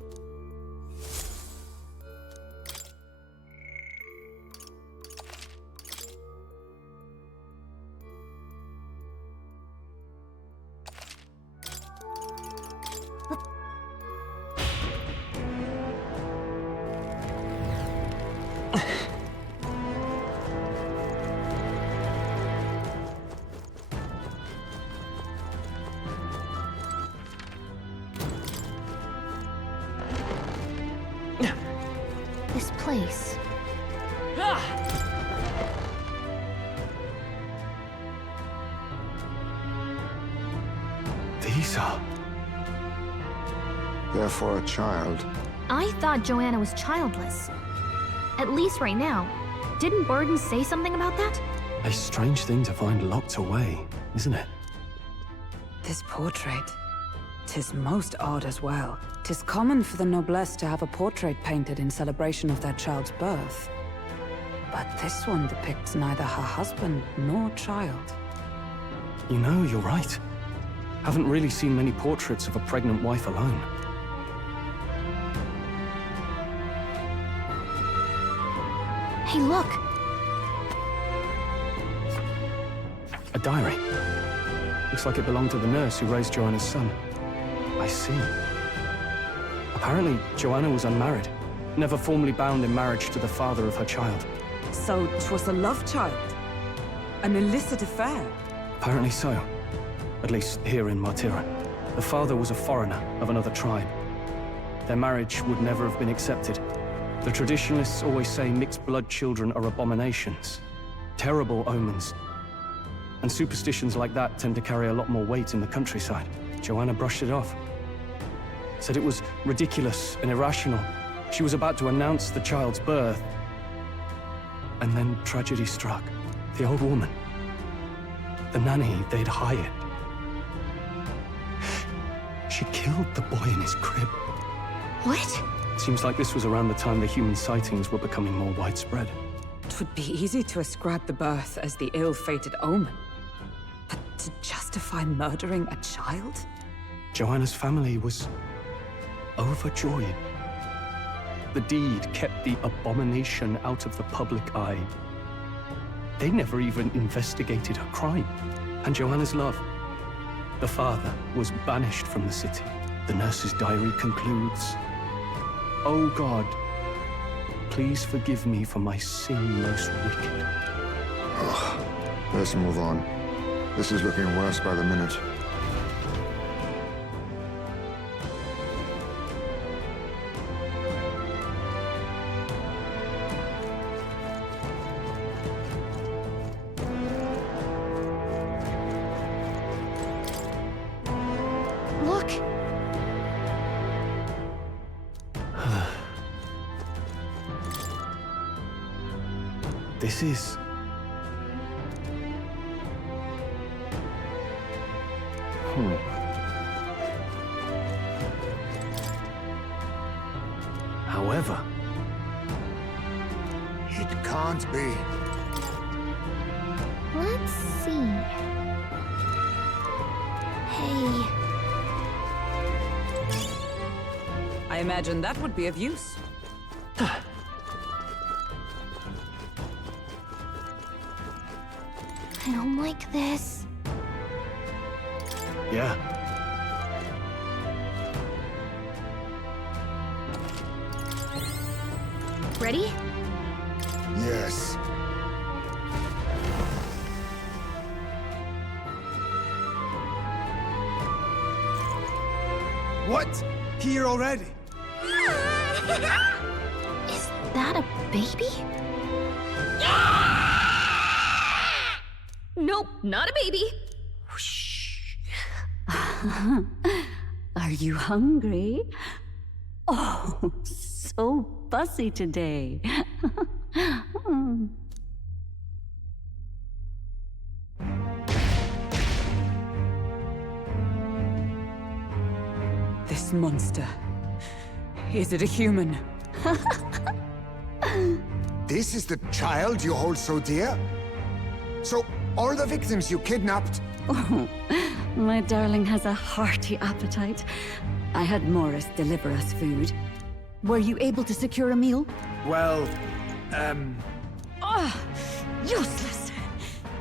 This place. These are... Therefore a child. I thought Joanna was childless. At least right now. Didn't Burden say something about that? A strange thing to find locked away, isn't it? This portrait. 'Tis most odd as well. 'Tis common for the noblesse to have a portrait painted in celebration of their child's birth. But this one depicts neither her husband nor child. You know, you're right. Haven't really seen many portraits of a pregnant wife alone. Hey, look! A diary. Looks like it belonged to the nurse who raised Joanna's son. I see. Apparently, Joanna was unmarried, never formally bound in marriage to the father of her child. So, 'twas a love child? An illicit affair? Apparently so. At least here in Martira. The father was a foreigner of another tribe. Their marriage would never have been accepted. The traditionalists always say mixed blood children are abominations. Terrible omens. And superstitions like that tend to carry a lot more weight in the countryside. Joanna brushed it off. Said it was ridiculous and irrational. She was about to announce the child's birth. And then tragedy struck. The old woman. The nanny they'd hired. She killed the boy in his crib. What? Seems like this was around the time the human sightings were becoming more widespread. It would be easy to ascribe the birth as the ill-fated omen. But to justify murdering a child? Joanna's family was overjoyed. The deed kept the abomination out of the public eye. They never even investigated her crime. And Joanna's love. The father was banished from the city. The nurse's diary concludes, "Oh God, please forgive me for my sin most wicked." Ugh. Let's move on. This is looking worse by the minute. Look! This is... However... It can't be. Let's see. Hey... I imagine that would be of use. I don't like this. Yeah. Ready? Yes. What? Here already? Is that a baby? Nope, not a baby. Are you hungry? Oh, so fussy today. This monster. Is it a human? This is the child you hold so dear? So, all the victims you kidnapped? Oh, my darling has a hearty appetite. I had Morris deliver us food. Were you able to secure a meal? Well, Ah, useless!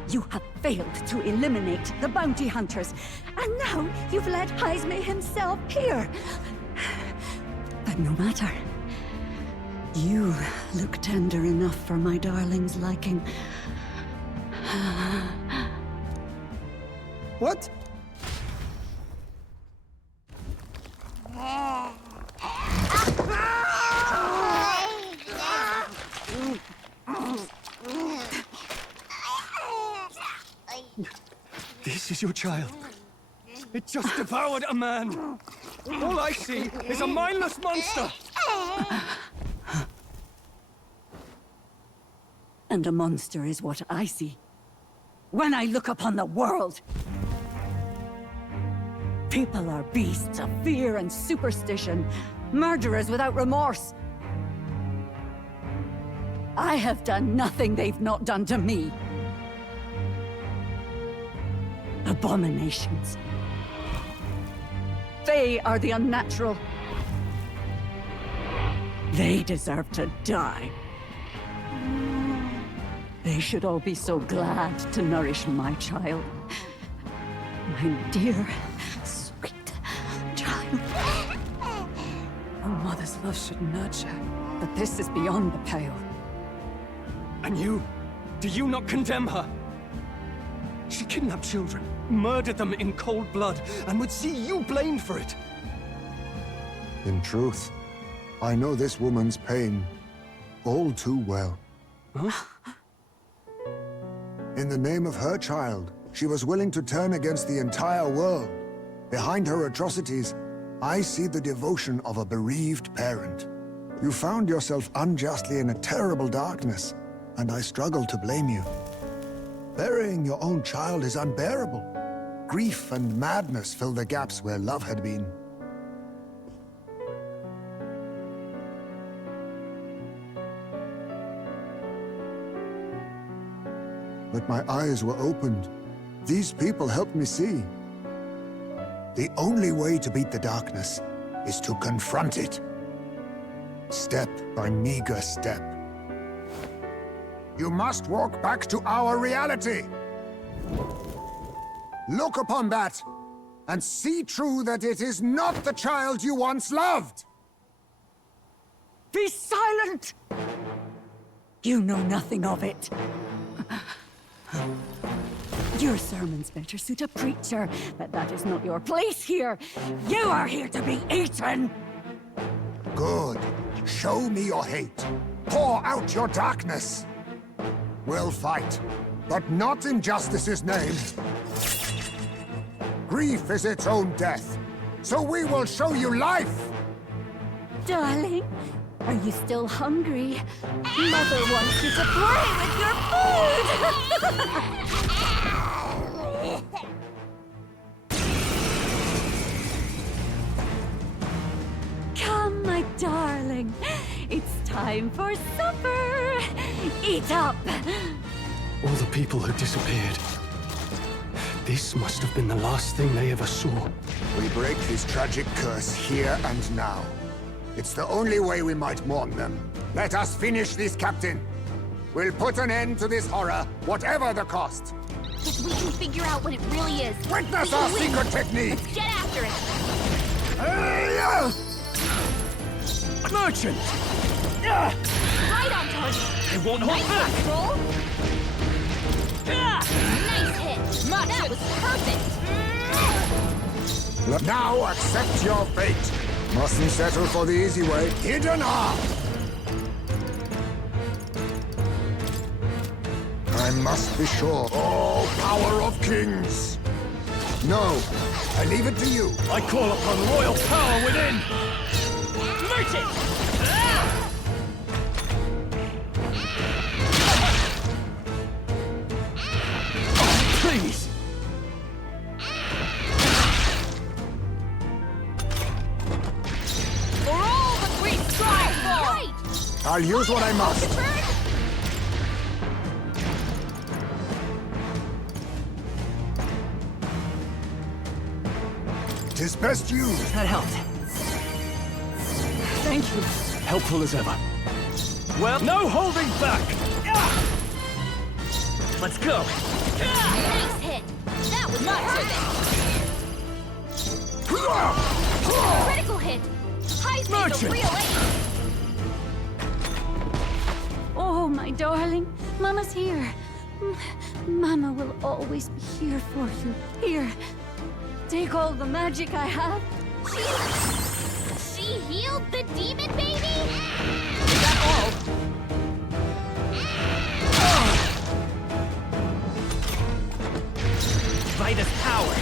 You have failed to eliminate the bounty hunters, and now you've led Heisme himself here. But no matter. You look tender enough for my darling's liking. What? This is your child. It just devoured a man. All I see is a mindless monster. And a monster is what I see when I look upon the world. People are beasts of fear and superstition, murderers without remorse. I have done nothing they've not done to me. Abominations. They are the unnatural. They deserve to die. They should all be so glad to nourish my child. My dear, sweet child. A mother's love should nurture, but this is beyond the pale. And you? Do you not condemn her? She kidnapped children, murdered them in cold blood, and would see you blamed for it. In truth, I know this woman's pain all too well. Huh? In the name of her child, she was willing to turn against the entire world. Behind her atrocities, I see the devotion of a bereaved parent. You found yourself unjustly in a terrible darkness, and I struggle to blame you. Burying your own child is unbearable. Grief and madness fill the gaps where love had been. But my eyes were opened. These people helped me see. The only way to beat the darkness is to confront it. Step by meager step. You must walk back to our reality. Look upon that, and see true that it is not the child you once loved. Be silent! You know nothing of it. Your sermons better suit a preacher, but that is not your place here. You are here to be eaten! Good. Show me your hate. Pour out your darkness. We'll fight, but not in justice's name. Grief is its own death, so we will show you life! Darling, are you still hungry? Mother wants you to play with your food! Come, my darling. It's time for supper. Eat up. All the people who disappeared. This must have been the last thing they ever saw. We break this tragic curse here and now. It's the only way we might mourn them. Let us finish this, Captain. We'll put an end to this horror, whatever the cost. If we can figure out what it really is, Witness we our can win. secret technique! Let's get after it! Merchant! Right on target! I won't hold Nice back! roll! Nice hit! That was perfect! Now accept your fate. Mustn't settle for the easy way. Hidden arm! I must be sure. Oh, power of kings! No, I leave it to you. I call upon royal power within! Merchant! Please! For all that we strive for! Right! I'll use what I must. Tis best used. That helped. Thank you. Helpful as ever. Well, no holding back! Let's go! Nice hit! That was not perfect! Critical hit! Heisman's a real ace! Oh, my darling. Mama's here. Mama will always be here for you. Here. Take all the magic I have. She healed the demon baby? Is that all? Vitus power!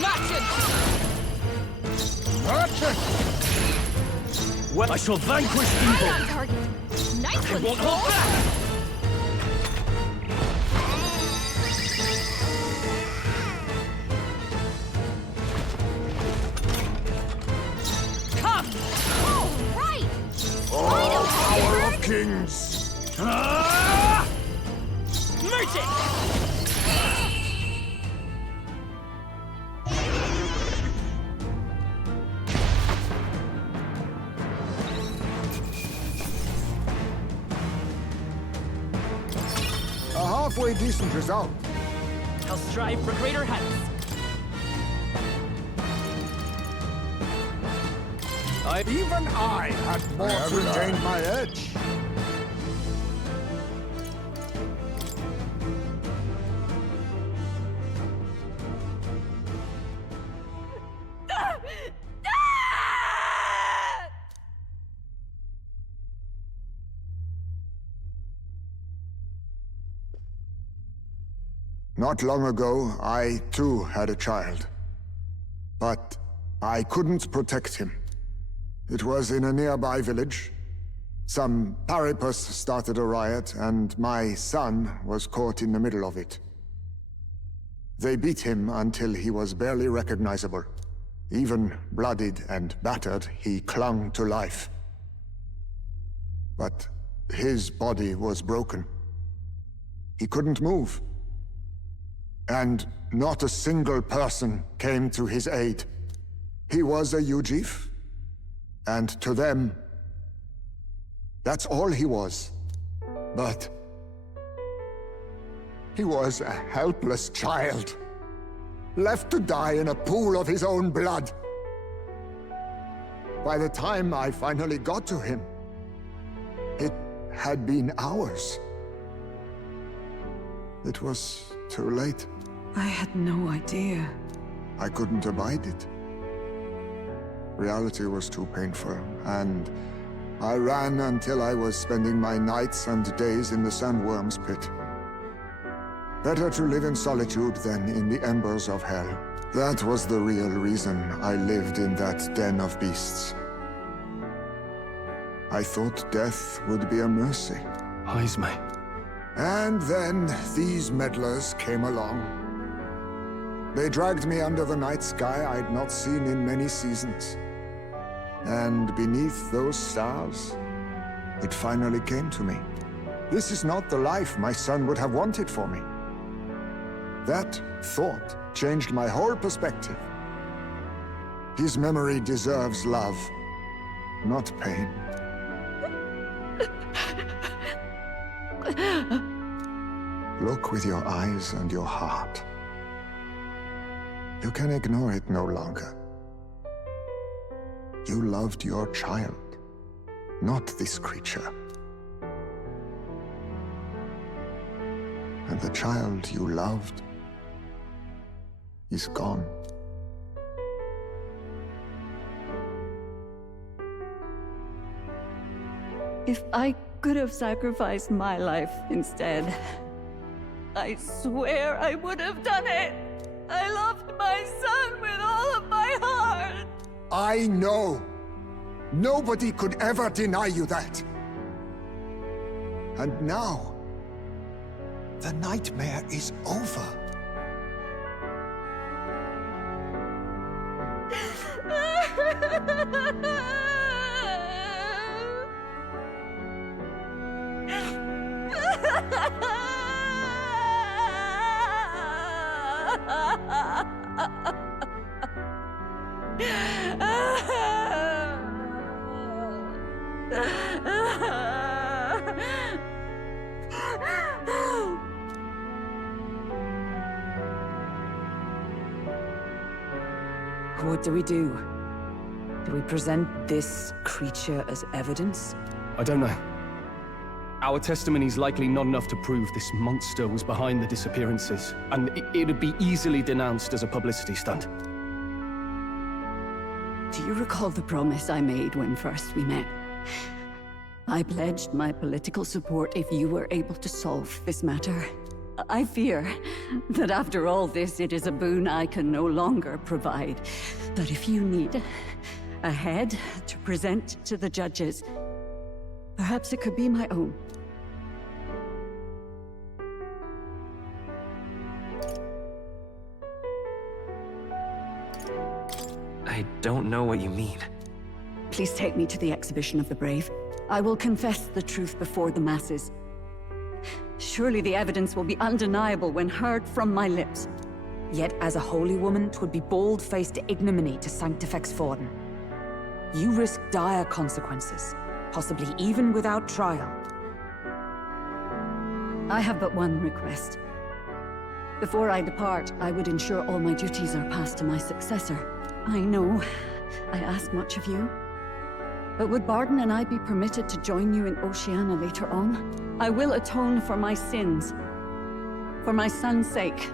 Merchant! Merchant! Well, I shall vanquish Right evil! on target! Nice I one, won't hold Cole. back! Come! All right! All power of kings! Merchant! A halfway decent result. I'll strive for greater heights. Even I had more to retain my edge. Not long ago, I too had a child. But I couldn't protect him. It was in a nearby village. Some paripus started a riot, and my son was caught in the middle of it. They beat him until he was barely recognizable. Even bloodied and battered, he clung to life. But his body was broken. He couldn't move. And not a single person came to his aid. He was a Ujif, and to them, that's all he was. But he was a helpless child, left to die in a pool of his own blood. By the time I finally got to him, it had been hours. It was too late. I had no idea. I couldn't abide it. Reality was too painful, and I ran until I was spending my nights and days in the sandworm's pit. Better to live in solitude than in the embers of hell. That was the real reason I lived in that den of beasts. I thought death would be a mercy. Heisme. And then these meddlers came along. They dragged me under the night sky I'd not seen in many seasons. And beneath those stars, it finally came to me. This is not the life my son would have wanted for me. That thought changed my whole perspective. His memory deserves love, not pain. Look with your eyes and your heart. You can ignore it no longer. You loved your child, not this creature. And the child you loved is gone. If I could have sacrificed my life instead, I swear I would have done it. I loved my son with all of my heart. I know. Nobody could ever deny you that. And now, the nightmare is over. What do we do? Do we present this creature as evidence? I don't know. Our testimony's likely not enough to prove this monster was behind the disappearances, and it'd be easily denounced as a publicity stunt. Do you recall the promise I made when first we met? I pledged my political support if you were able to solve this matter. I fear that after all this, it is a boon I can no longer provide. But if you need a head to present to the judges, perhaps it could be my own. I don't know what you mean. Please take me to the exhibition of the brave. I will confess the truth before the masses. Surely the evidence will be undeniable when heard from my lips. Yet as a holy woman, 'twould be bold-faced ignominy to sanctifex Forden. You risk dire consequences, possibly even without trial. I have but one request. Before I depart, I would ensure all my duties are passed to my successor. I know I ask much of you, but would Barden and I be permitted to join you in Oceania later on? I will atone for my sins. For my son's sake,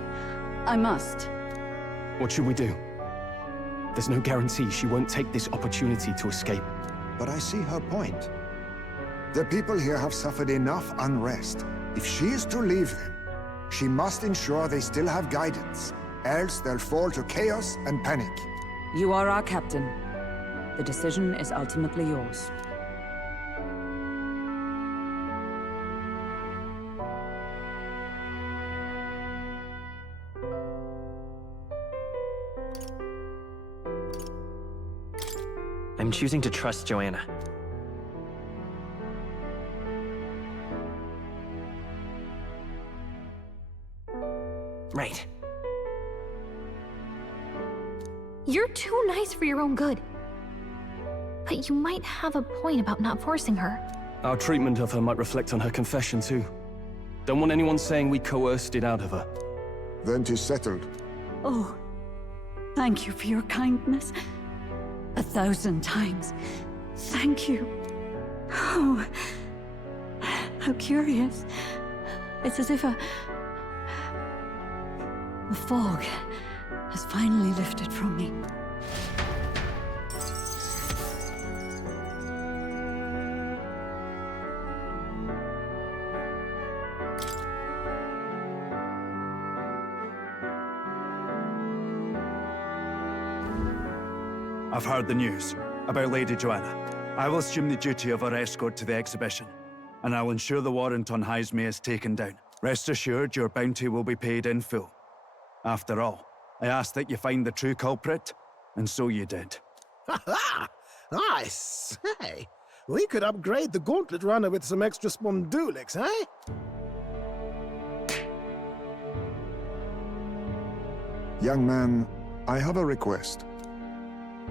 I must. What should we do? There's no guarantee she won't take this opportunity to escape. But I see her point. The people here have suffered enough unrest. If she is to leave them, she must ensure they still have guidance, else they'll fall to chaos and panic. You are our captain. The decision is ultimately yours. I'm choosing to trust Joanna. Right. You're too nice for your own good. But you might have a point about not forcing her. Our treatment of her might reflect on her confession too. Don't want anyone saying we coerced it out of her. Then 'tis settled. Oh, thank you for your kindness. 1,000 times. Thank you. Oh, how curious. It's as if the fog has finally lifted from me. I've heard the news about Lady Joanna. I will assume the duty of her escort to the exhibition, and I'll ensure the warrant on Heisme is taken down. Rest assured, your bounty will be paid in full. After all, I asked that you find the true culprit, and so you did. Ha-ha! I say, we could upgrade the gauntlet runner with some extra spondulics, eh? Young man, I have a request.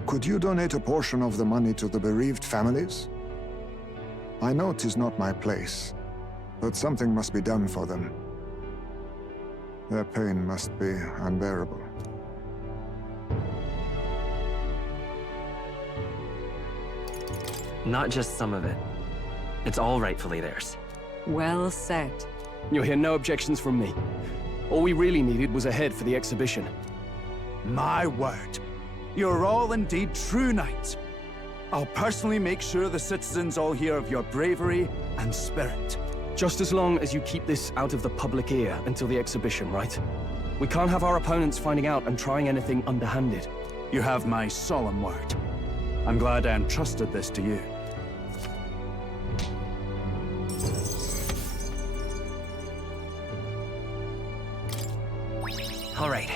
Could you donate a portion of the money to the bereaved families? I know 'tis not my place, but something must be done for them. Their pain must be unbearable. Not just some of it. It's all rightfully theirs. Well said. You'll hear no objections from me. All we really needed was a head for the exhibition. My word. You're all indeed true knights. I'll personally make sure the citizens all hear of your bravery and spirit. Just as long as you keep this out of the public ear until the exhibition, right? We can't have our opponents finding out and trying anything underhanded. You have my solemn word. I'm glad I entrusted this to you. All right.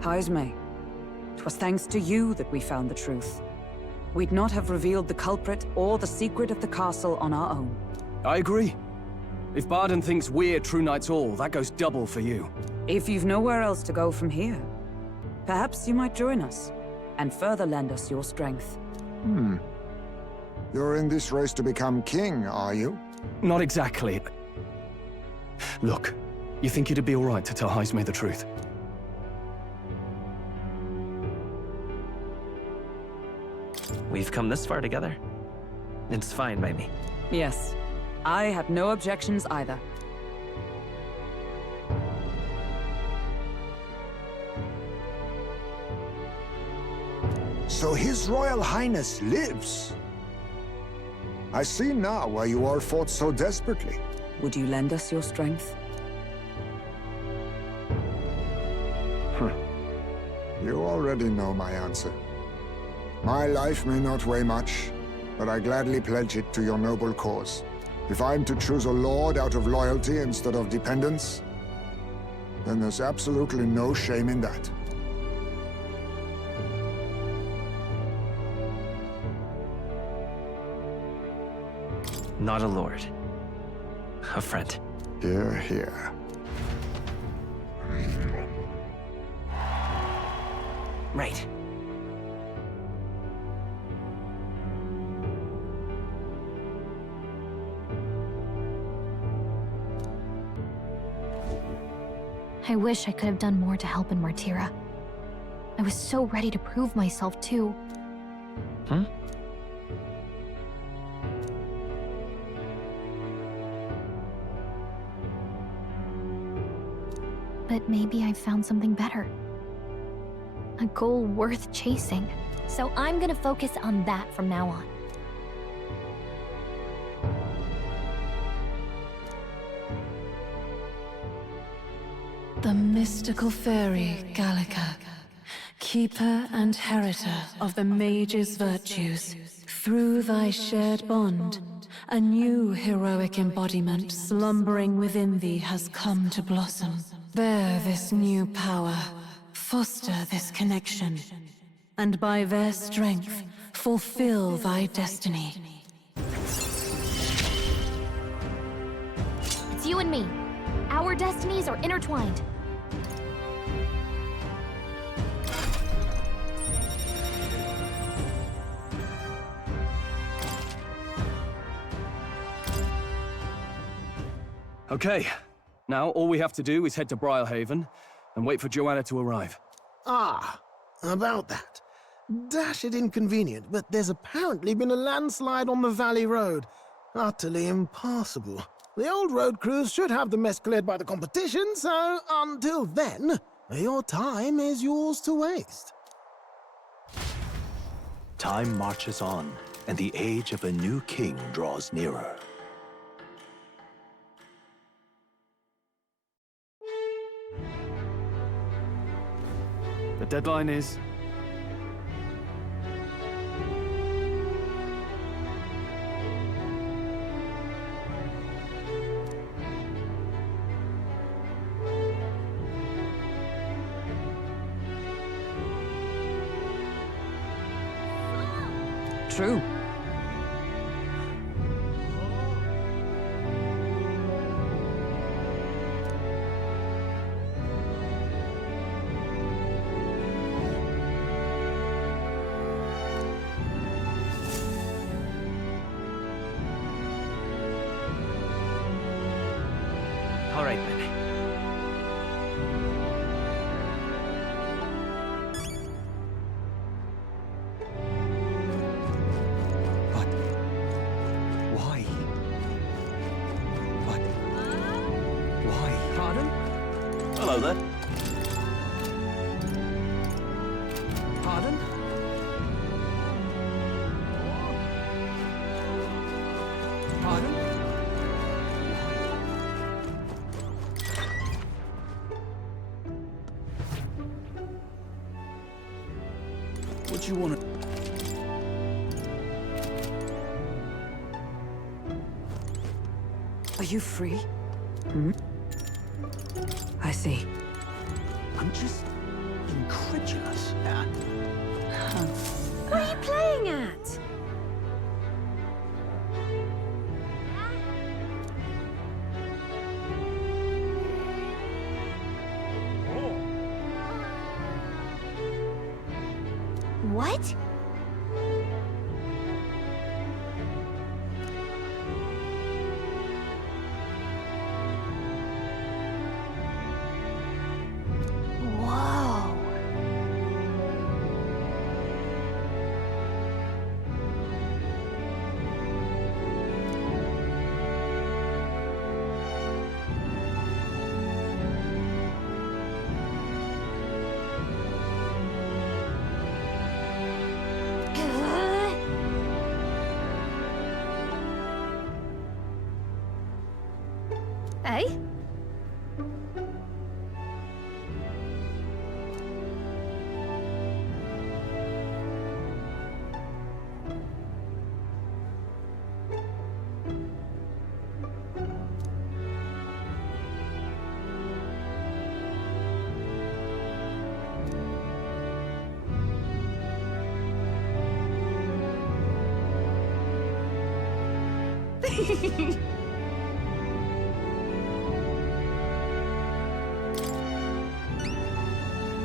Haisme, 'twas thanks to you that we found the truth. We'd not have revealed the culprit or the secret of the castle on our own. I agree. If Barden thinks we're True Knights all, that goes double for you. If you've nowhere else to go from here, perhaps you might join us and further lend us your strength. You're in this race to become king, are you? Not exactly. Look, you think it'd be all right to tell Haisme the truth? We've come this far together. It's fine by me. Yes, I have no objections either. So His Royal Highness lives. I see now why you all fought so desperately. Would you lend us your strength? You already know my answer. My life may not weigh much, but I gladly pledge it to your noble cause. If I'm to choose a lord out of loyalty instead of dependence, then there's absolutely no shame in that. Not a lord. A friend. Hear, hear. Right. I wish I could have done more to help in Martira. I was so ready to prove myself, too. Huh? But maybe I found something better. A goal worth chasing. So I'm gonna focus on that from now on. The mystical fairy, Gallica, keeper and heritor of the mage's virtues, through thy shared bond, a new heroic embodiment slumbering within thee has come to blossom. Bear this new power, foster this connection, and by their strength, fulfill thy destiny. It's you and me. Our destinies are intertwined. Okay. Now, all we have to do is head to Briarhaven and wait for Joanna to arrive. Ah, about that. Dash it inconvenient, but there's apparently been a landslide on the Valley Road. Utterly impassable. The old road crews should have the mess cleared by the competition, so until then, your time is yours to waste. Time marches on, and the age of a new king draws nearer. The deadline is... True. All right, then. Hello there. Pardon? What do you want to... Are you free? Hmm? I see. I'm just incredulous. What are you playing at? What? Whoa. Hey?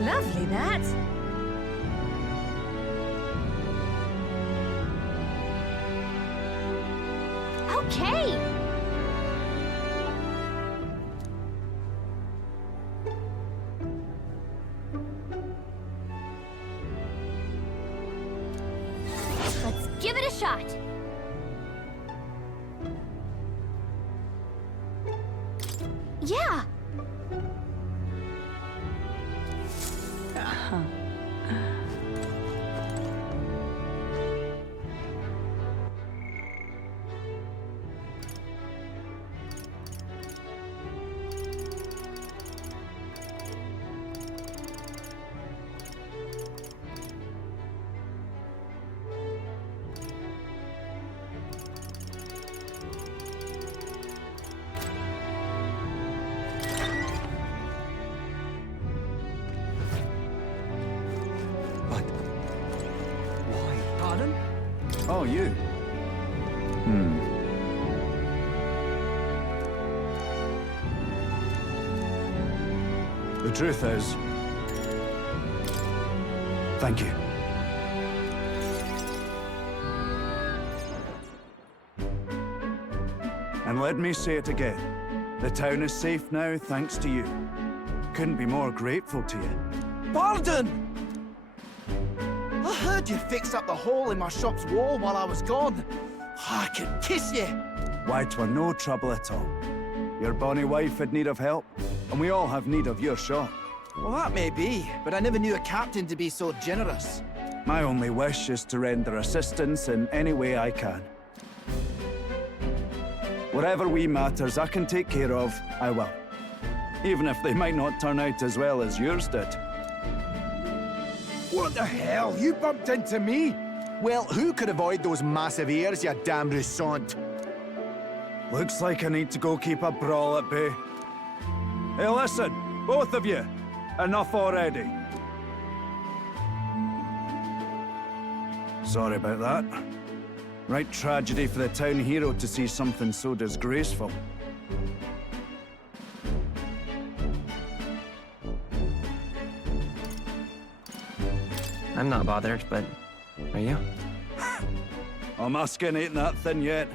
Lovely, that. Okay. Let's give it a shot. Yeah. Pardon? Oh, you. The truth is... Thank you. And let me say it again. The town is safe now, thanks to you. Couldn't be more grateful to you. Pardon! I heard you fixed up the hole in my shop's wall while I was gone. I could kiss you. Why, 'twere no trouble at all. Your bonny wife had need of help, and we all have need of your shop. Well, that may be, but I never knew a captain to be so generous. My only wish is to render assistance in any way I can. Whatever wee matters I can take care of, I will. Even if they might not turn out as well as yours did. What the hell? You bumped into me? Well, who could avoid those massive ears, you damn Rousant? Looks like I need to go keep a brawl at bay. Hey, listen, both of you. Enough already. Sorry about that. Right tragedy for the town hero to see something so disgraceful. I'm not bothered, but are you? My skin ain't that thin yet.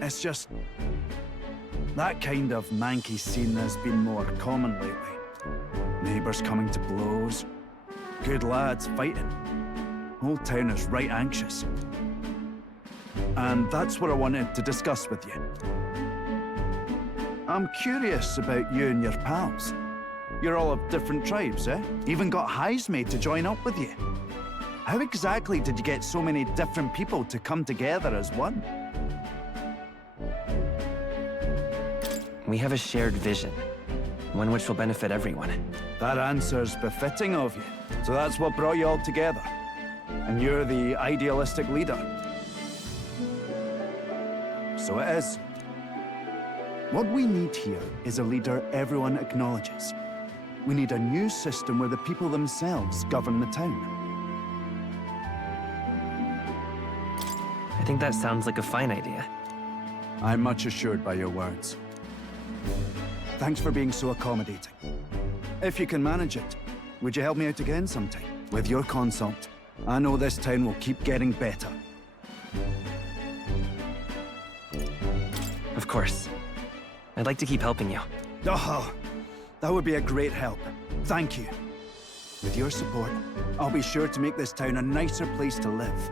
It's just... that kind of manky scene has been more common lately. Neighbours coming to blows. Good lads fighting. Whole town is right anxious. And that's what I wanted to discuss with you. I'm curious about you and your pals. You're all of different tribes, eh? Even got Heisme to join up with you. How exactly did you get so many different people to come together as one? We have a shared vision, one which will benefit everyone. That answer's befitting of you. So that's what brought you all together. And you're the idealistic leader. So it is. What we need here is a leader everyone acknowledges. We need a new system where the people themselves govern the town. I think that sounds like a fine idea. I'm much assured by your words. Thanks for being so accommodating. If you can manage it, would you help me out again sometime? With your consult, I know this town will keep getting better. Of course. I'd like to keep helping you. Oh, that would be a great help. Thank you. With your support, I'll be sure to make this town a nicer place to live.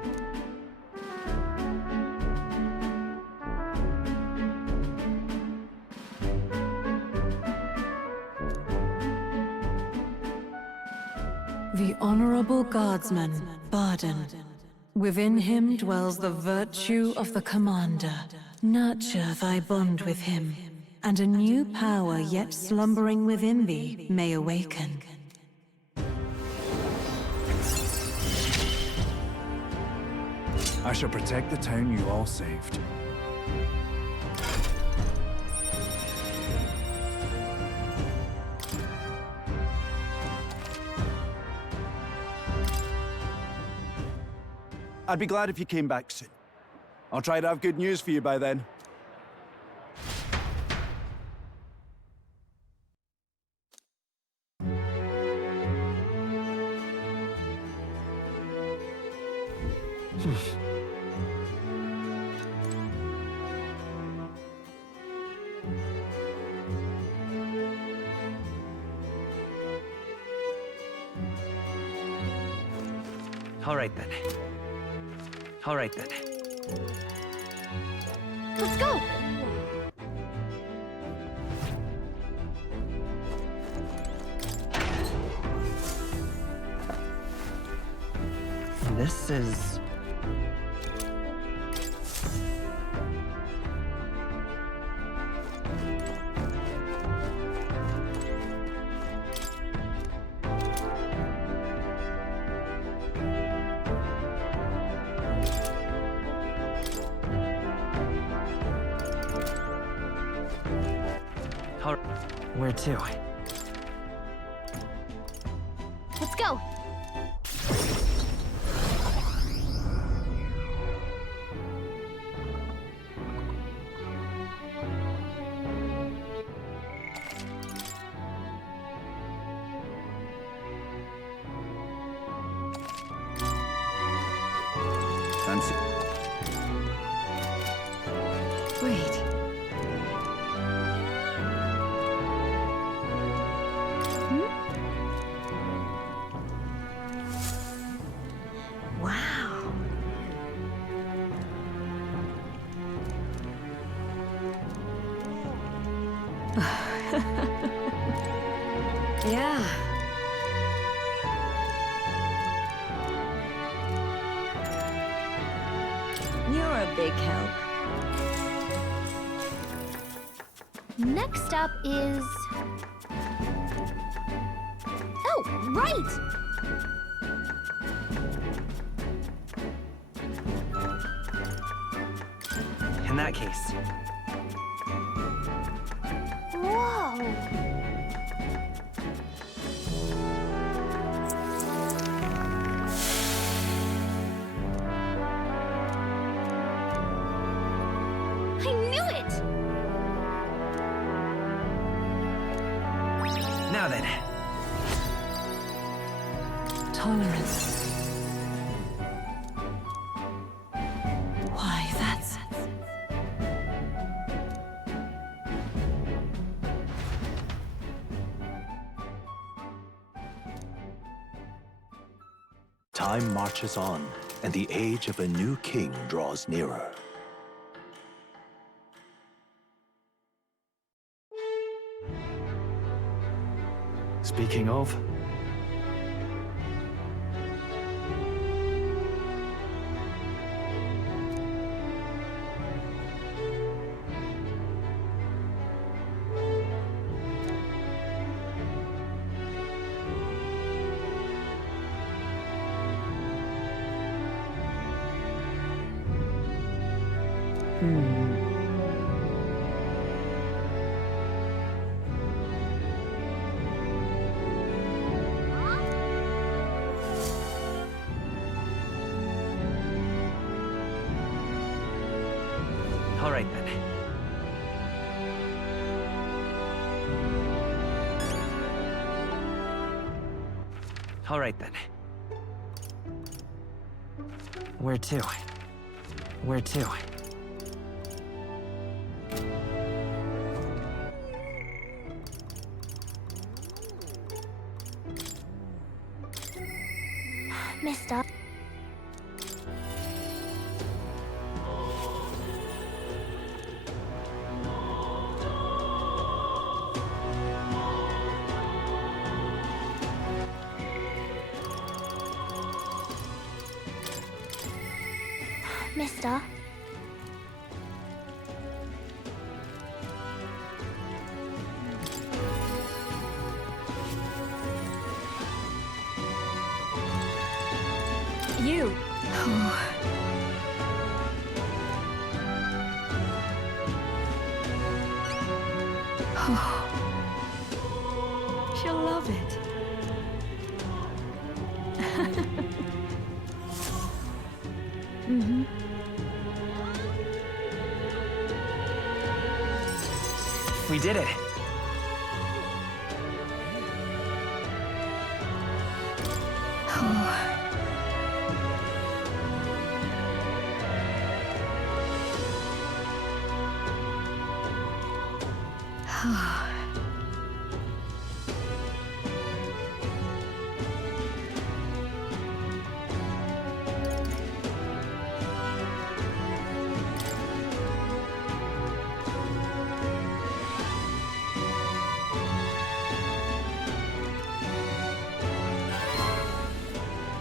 The Honorable Guardsman, Barden. Within him dwells the virtue of the Commander. Nurture thy bond with him, and a new power yet slumbering within thee may awaken. I shall protect the town you all saved. I'd be glad if you came back soon. I'll try to have good news for you by then. All right then. All right then. Let's go! This is... Where to? Let's go! Fancy. Wait. Yeah. You're a big help. Next up is... Oh, right! In that case... Whoa! I knew it! Now then. Tolerance. Why, that's... Time marches on, and the age of a new king draws nearer. Speaking of... All right then. All right then. Where to? Where to? Mister. Mister. You. She'll love it. We did it.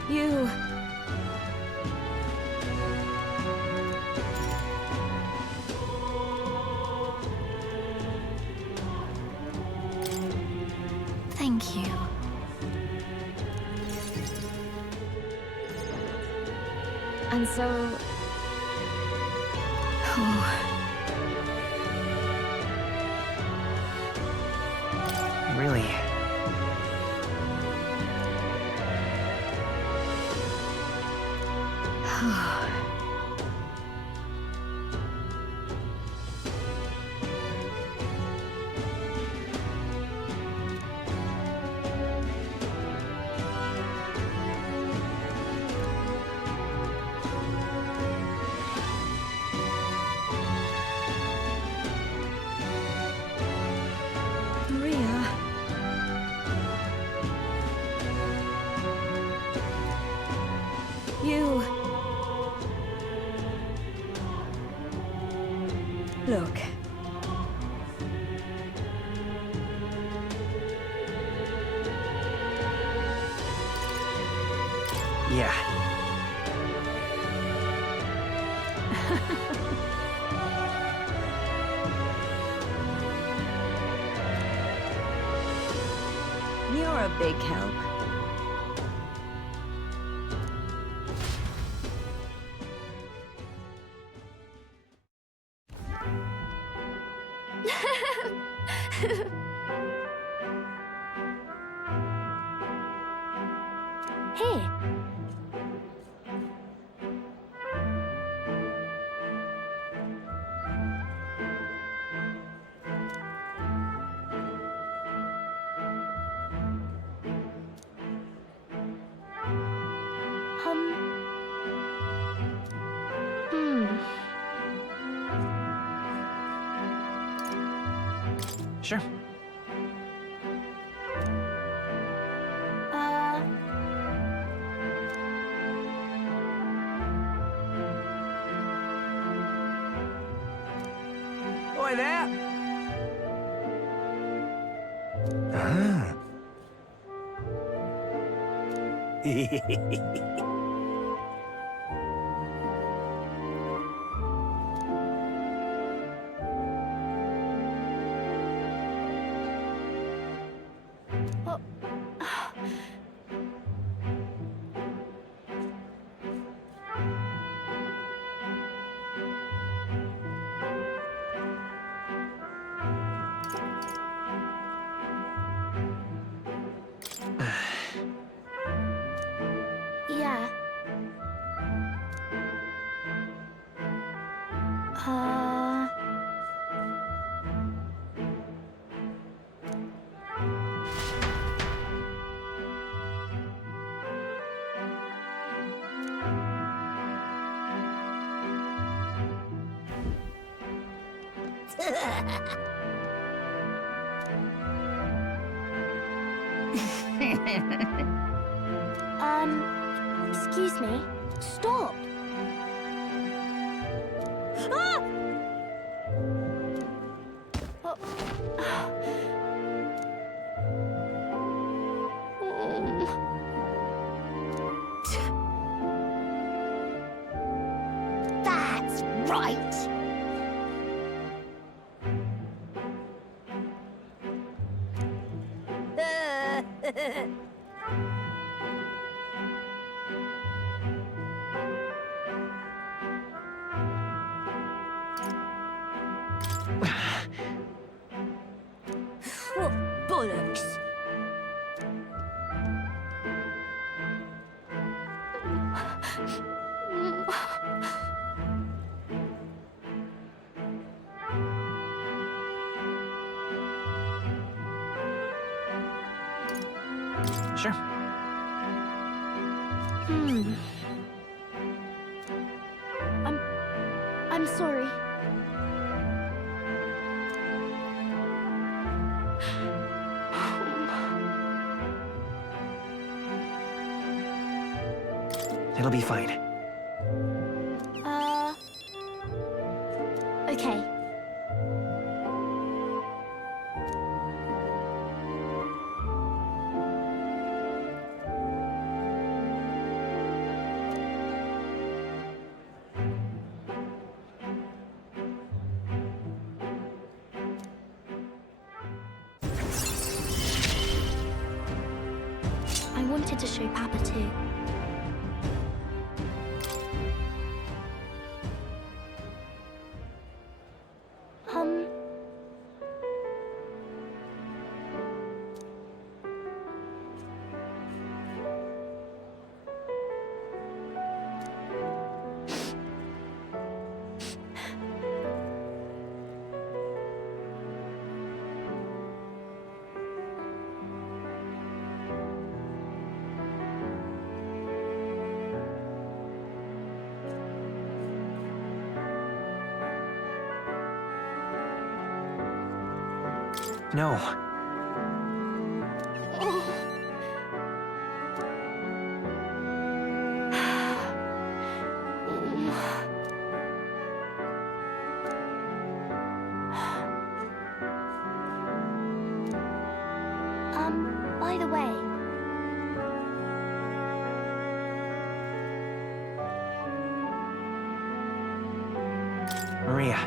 You. Thank you. And so... Really? Maria. You. Look. Yeah. You're a big help. Hey. Sure. Oi there! Ah. Excuse me. Stop! Ah! Oh. That's right! Oh, bollocks! Sure. I'm sorry. It'll be fine. Okay. I wanted to show Papa too. No. By the way, Maria.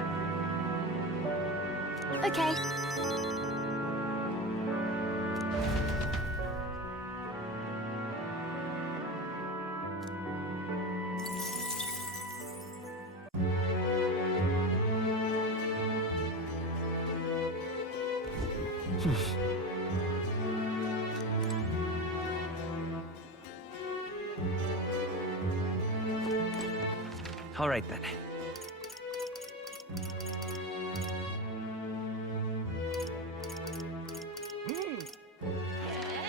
okay. All right then.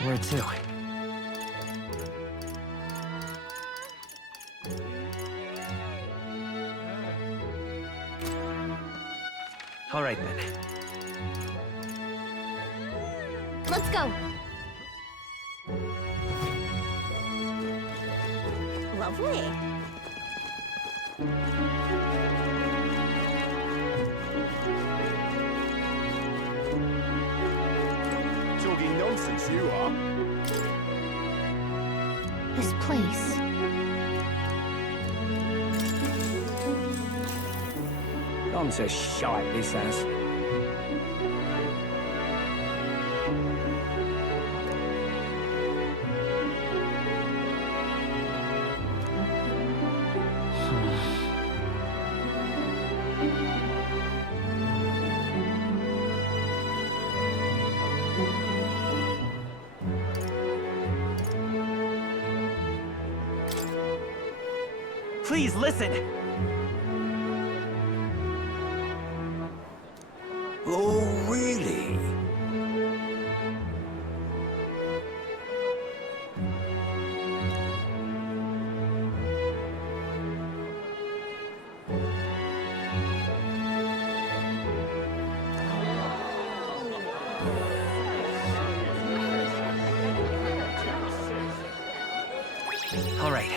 Where to? All right then. Let's go. Lovely. Talking nonsense, you are. This place. Gone to shite, this has. Please listen! Oh, really? All right.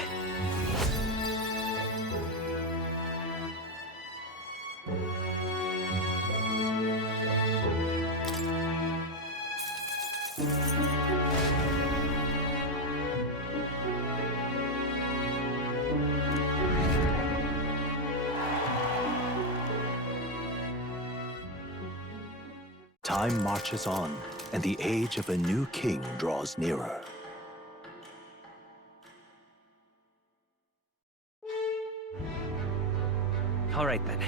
Time marches on, and the age of a new king draws nearer. All right, then.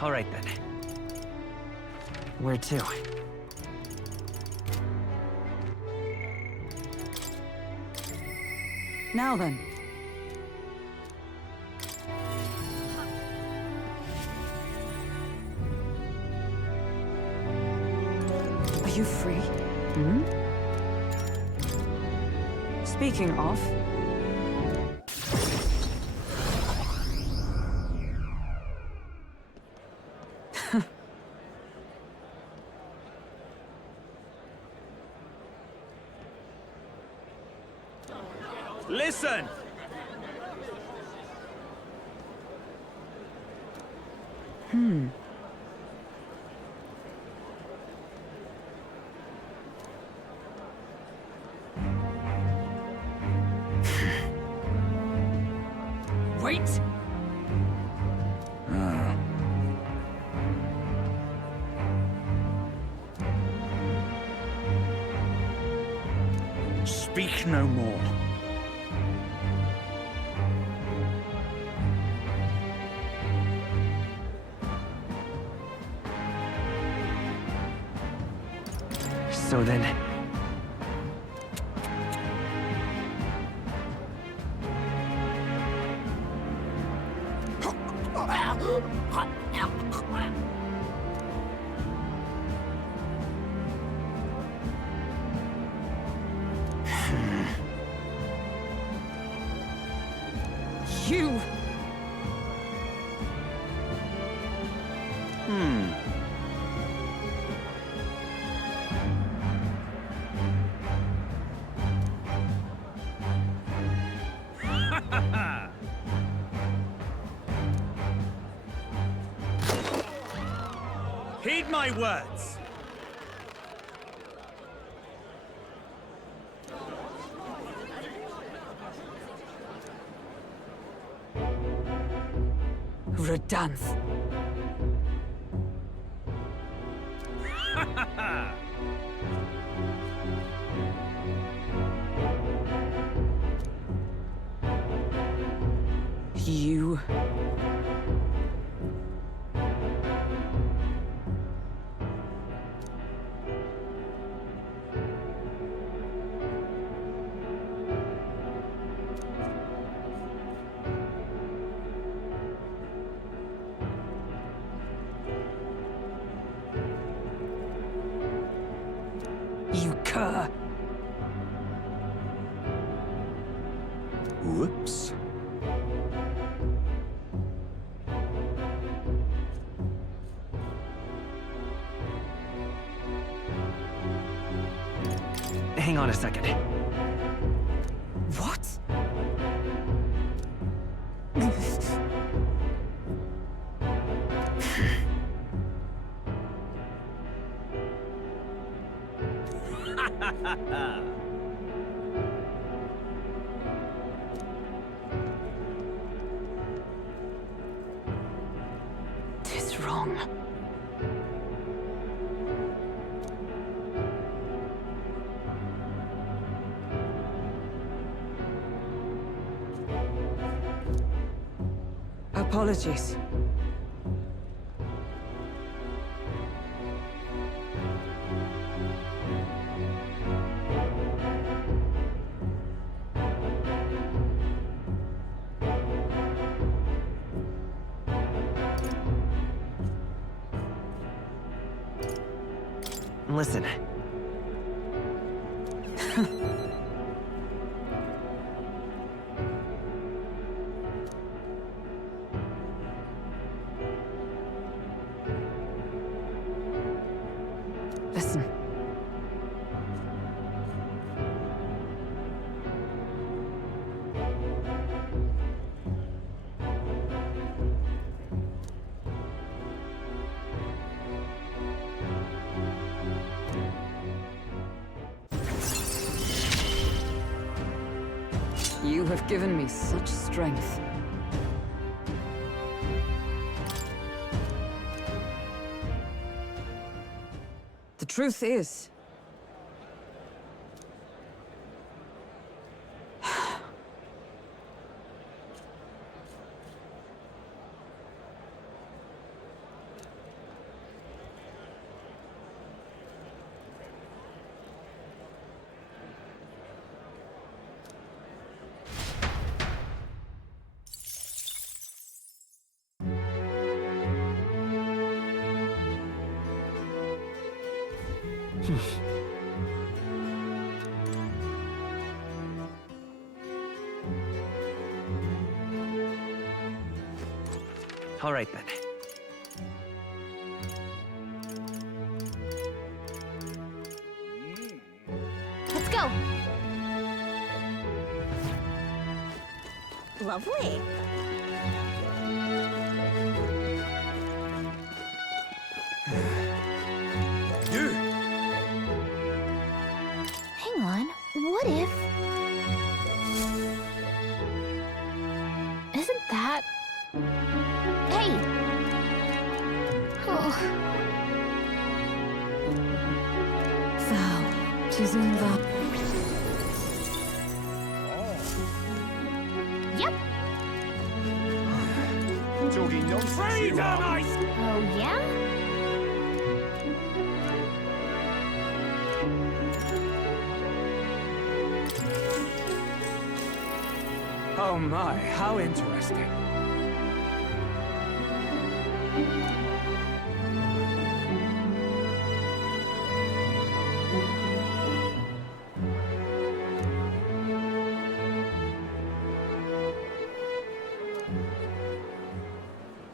All right, then. Where to? Now then. Are you free? Hmm? Speaking of... Listen! Wait! Speak no more. So then... You! Heed my words! Redanth. You... You cur! Whoops. Hang on a second. What? Tis wrong. Apologies. Listen. Listen. have given me such strength. The truth is, All right, then. Let's go. Lovely. You! Hang on. What if... Isn't that... Hey! Oh. Thou, 'tis in thou. Yep. Freedom, I... Oh, yeah? Oh my, how interesting.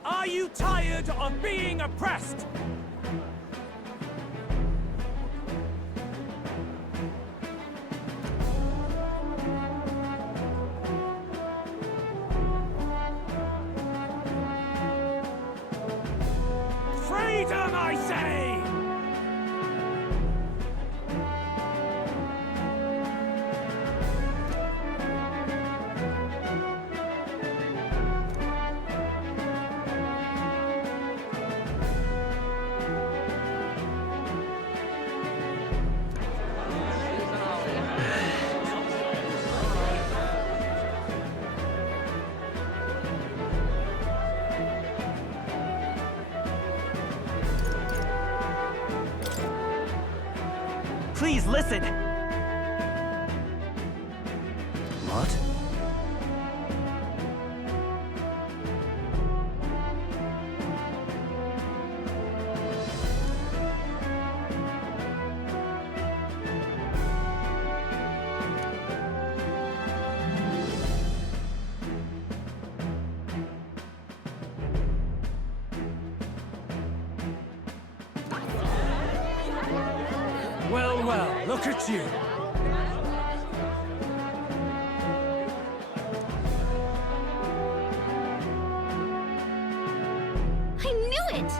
Are you tired of being oppressed? Freedom, I say! Please listen! What? Well, well, look at you. I knew it!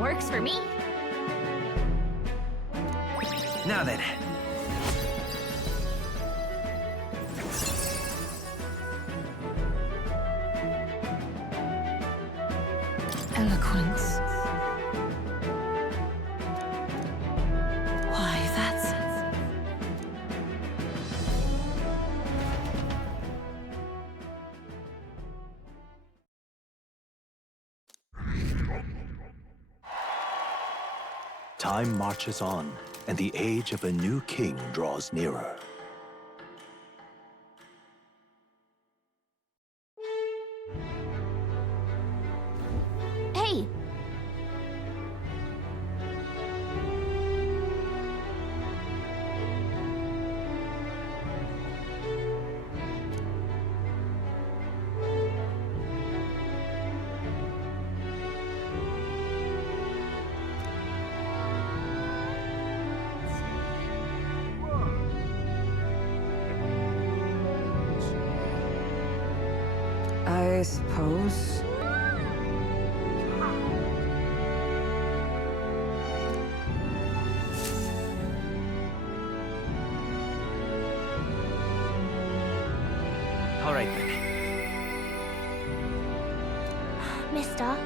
Works for me. Now then. Eloquence. Why, that's... Time marches on, and the age of a new king draws nearer. Hey! I suppose All right then. Mister?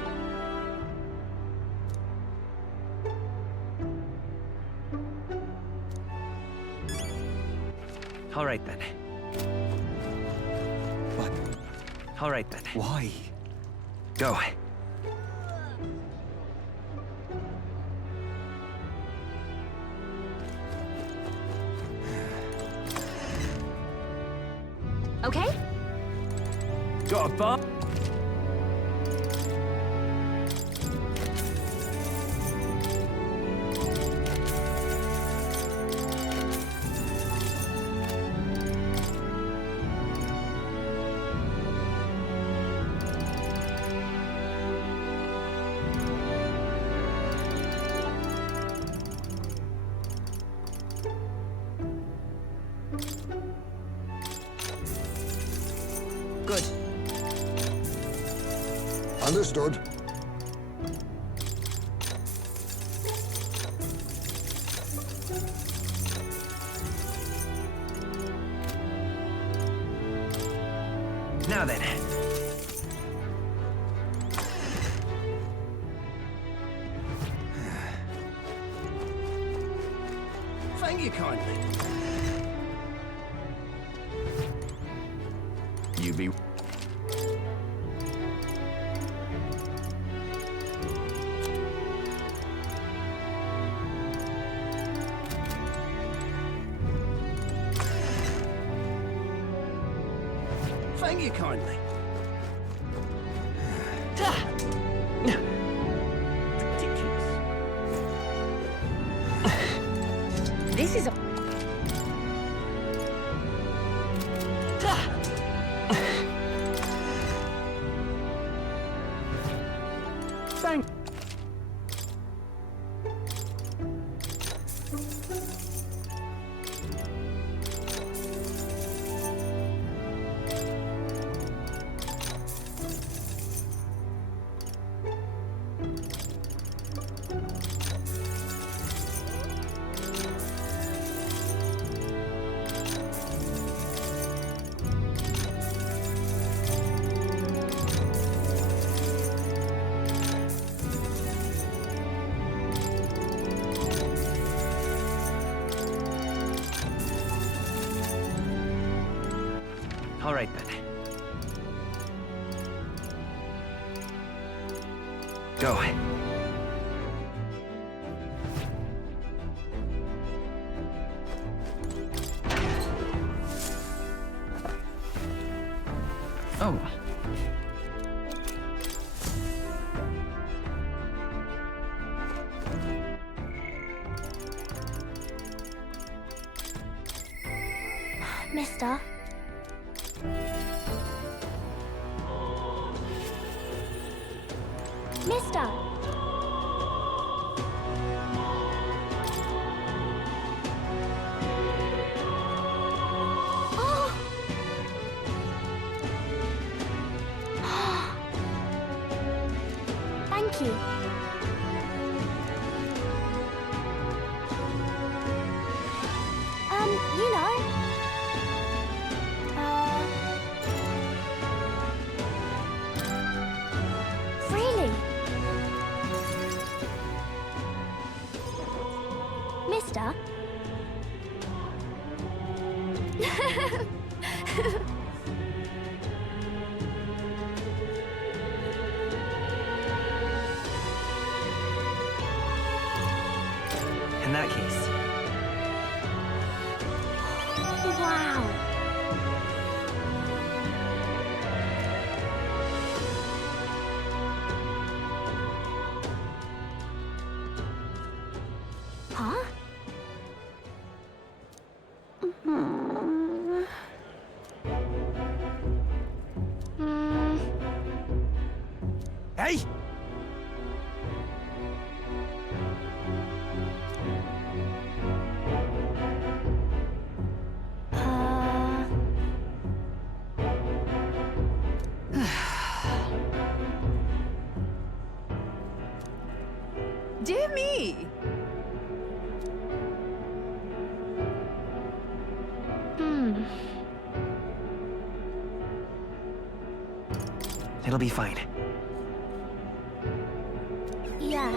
All right then. What? All right then. Why? Go. Okay? Got a bar? Good. Understood. Now then. Thank you kindly. You be... Thank you kindly. Ridiculous. This is a... Thank... All right then. Go. Oh. Mister? Mister! Oh! Thank you. You know. Really? Mister? In that case. Wow. Huh? Hey! Dear me! It'll be fine. Yeah.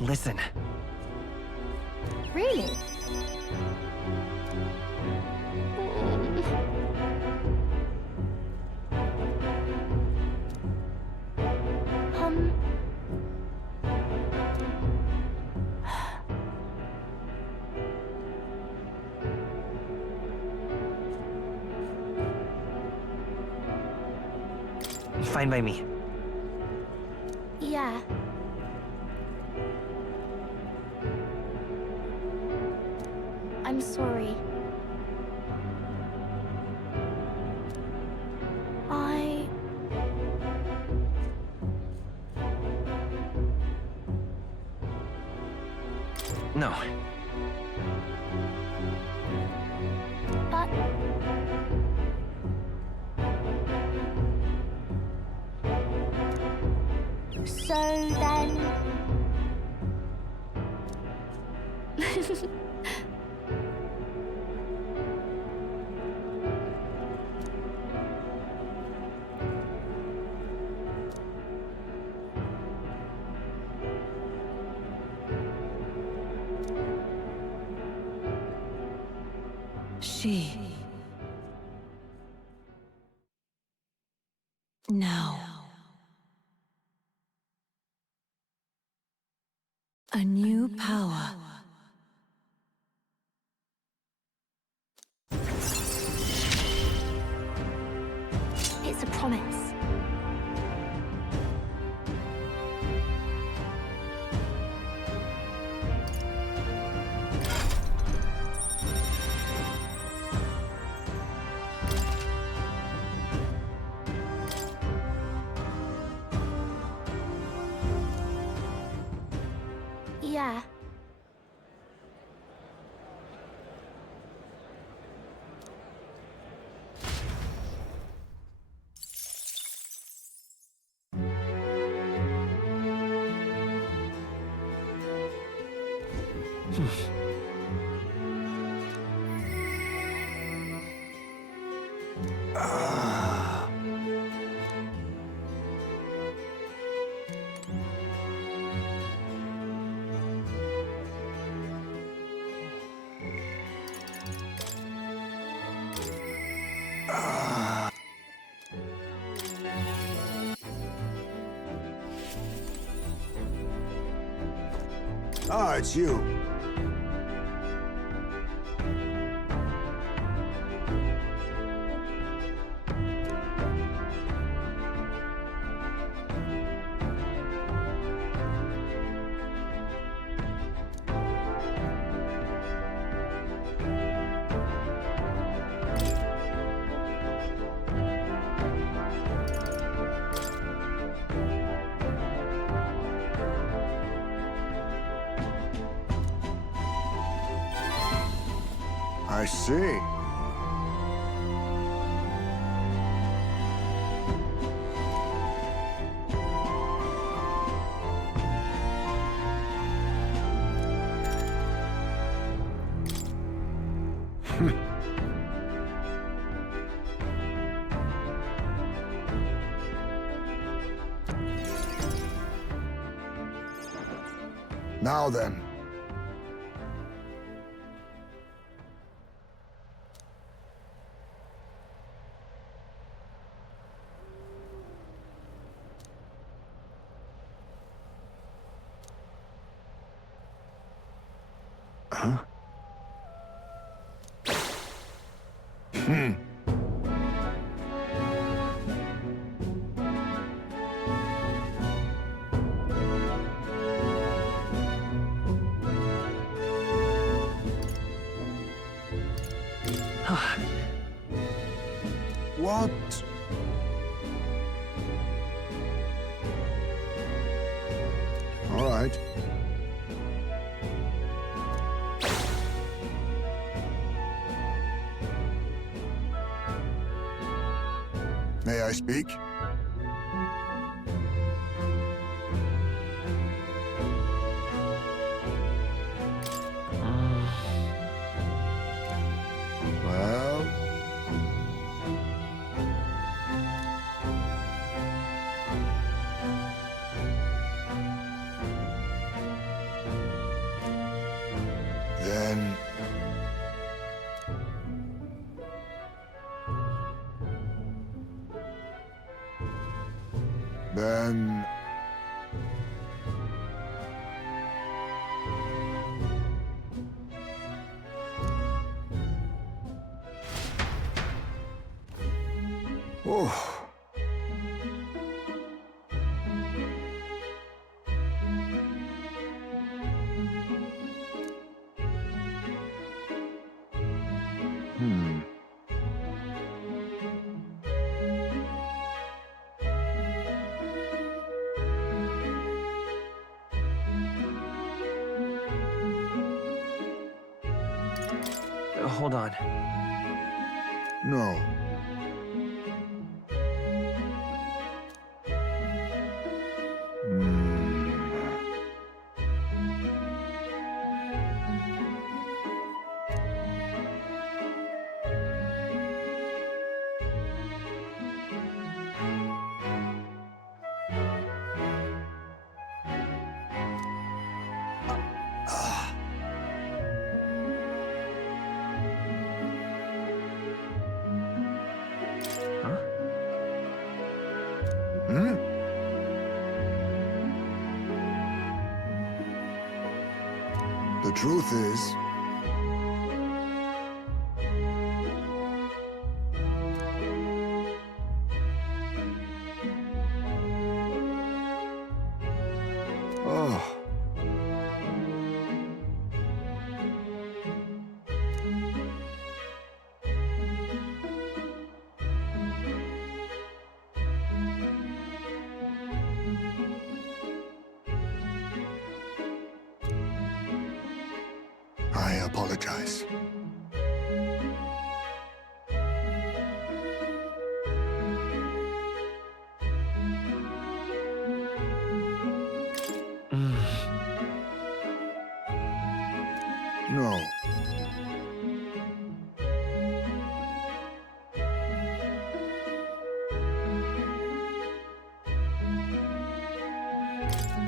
Listen. Really? Fine by me. Yeah. I'm sorry. No. But... So then... She. Now. A new power. It's a promise. Yeah. Ah, it's you. I see. Now then. What? All right. May I speak? Well... Then... Then... Oh. Hold on. No. The truth is... Oh. I apologize. No.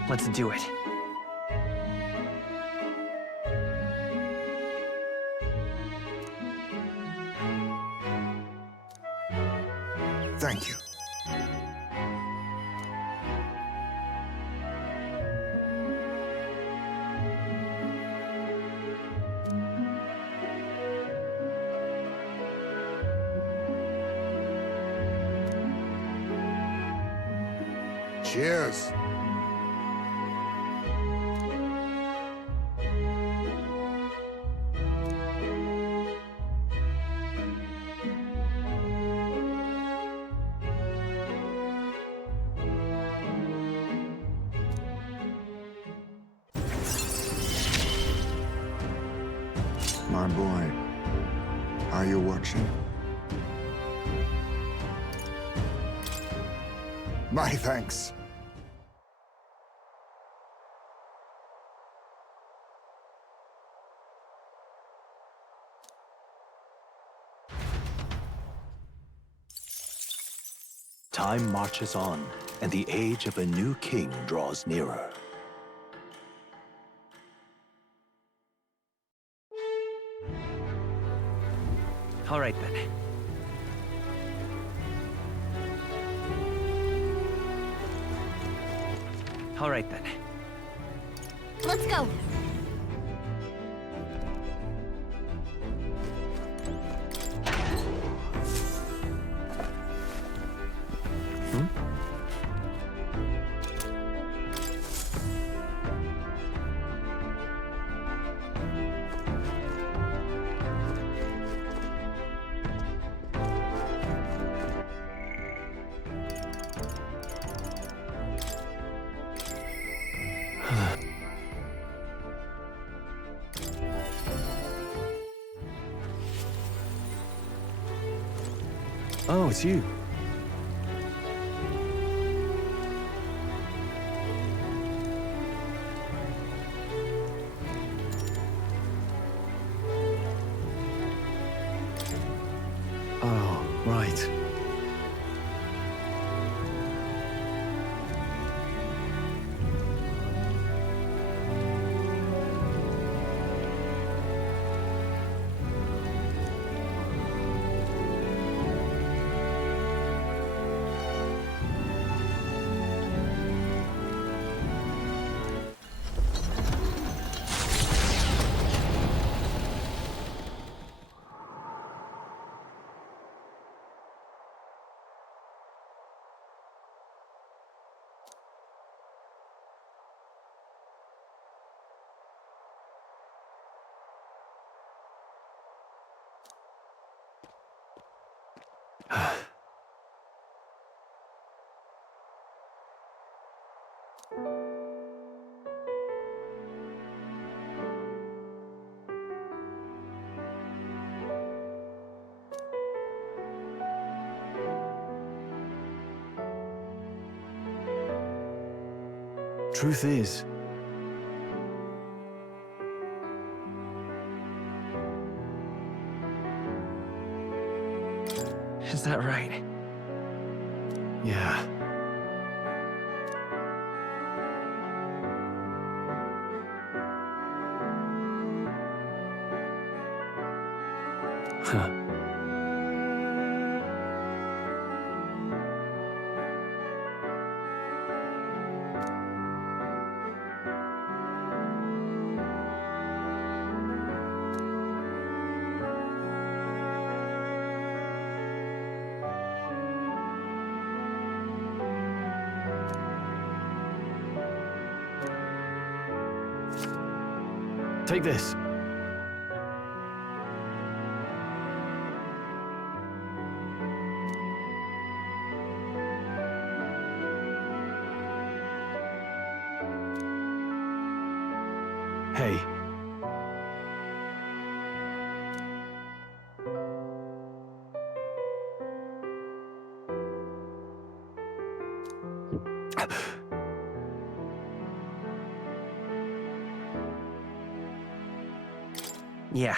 Let's do it. Thank you. Cheers. My boy, are you watching? My thanks. Time marches on, and the age of a new king draws nearer. All right, then. All right, then. Let's go. Oh, it's you. Oh, right. Truth is, is that right? Yeah. Huh. Take this. Hey. Yeah.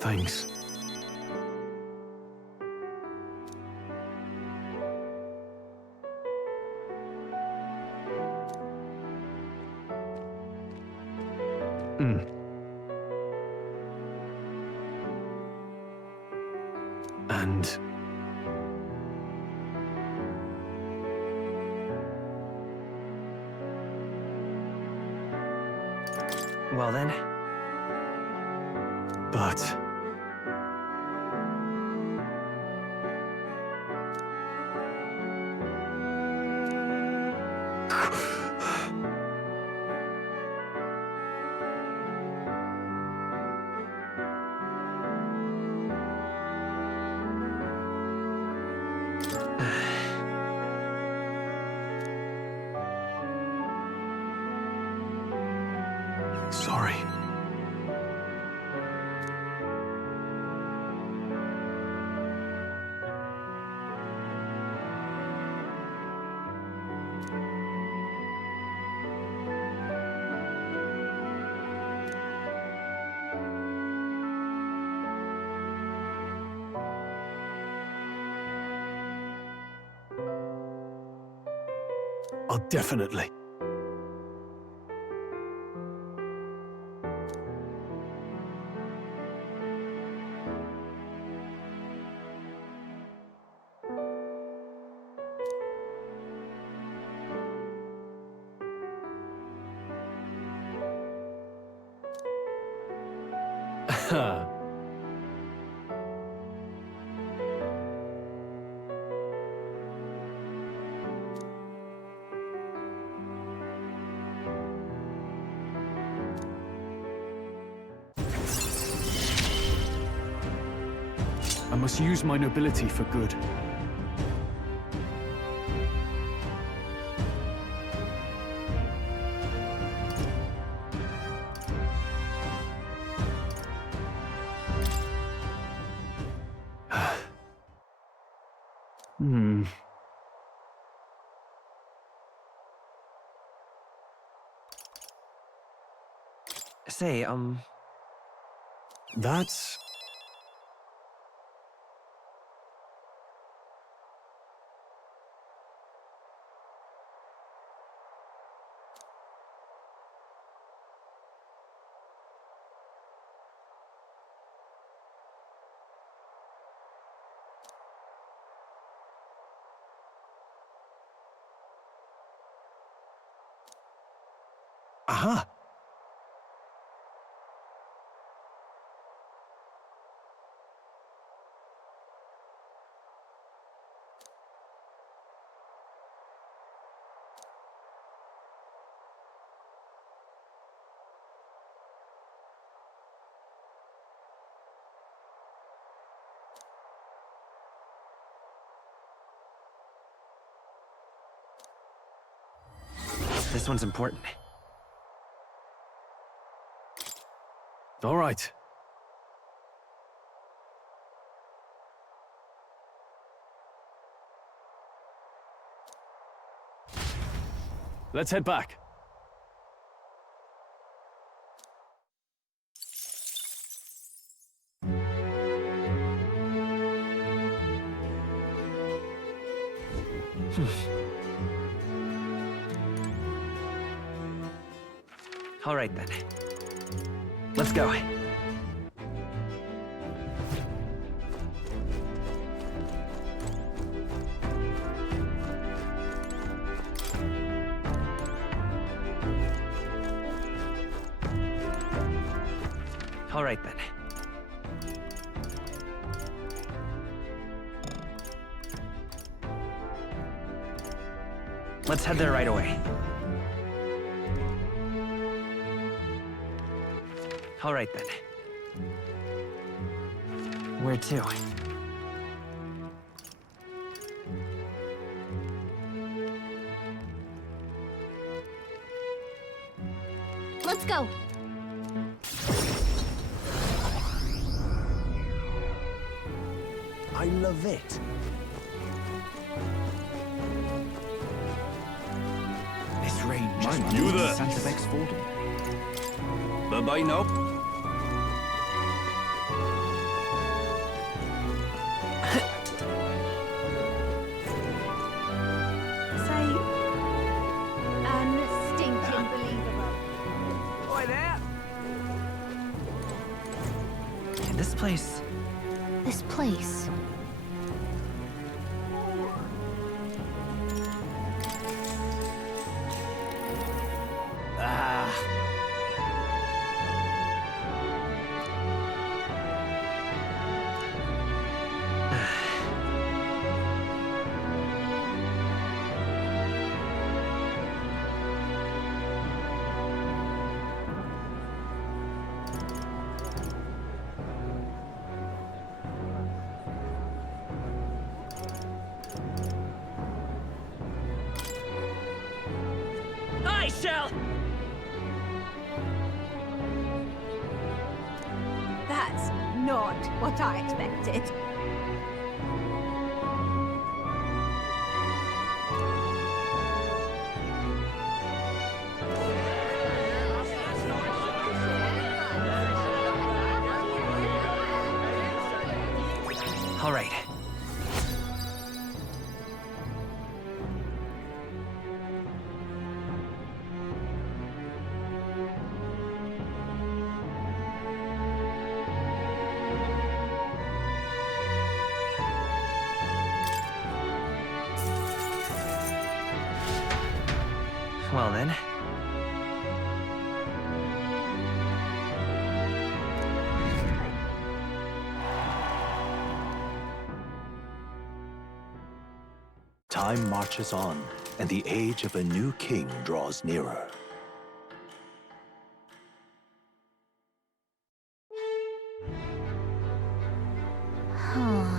Thanks. And well then. But sorry. Oh, definitely. I must use my nobility for good. Say, That's... Aha! this one's important. All right. Let's head back. All right, then. Let's go. All right, then. Let's head there right away. All right, then. Where to? Let's go. I love it. This range is You there. Santa Beck's Fordham. Bye-bye now. Say, unstinking believable. Boy, there! This place... This place. I shall! That's not what I expected. All right. Well then. Time marches on, and the age of a new king draws nearer. Huh.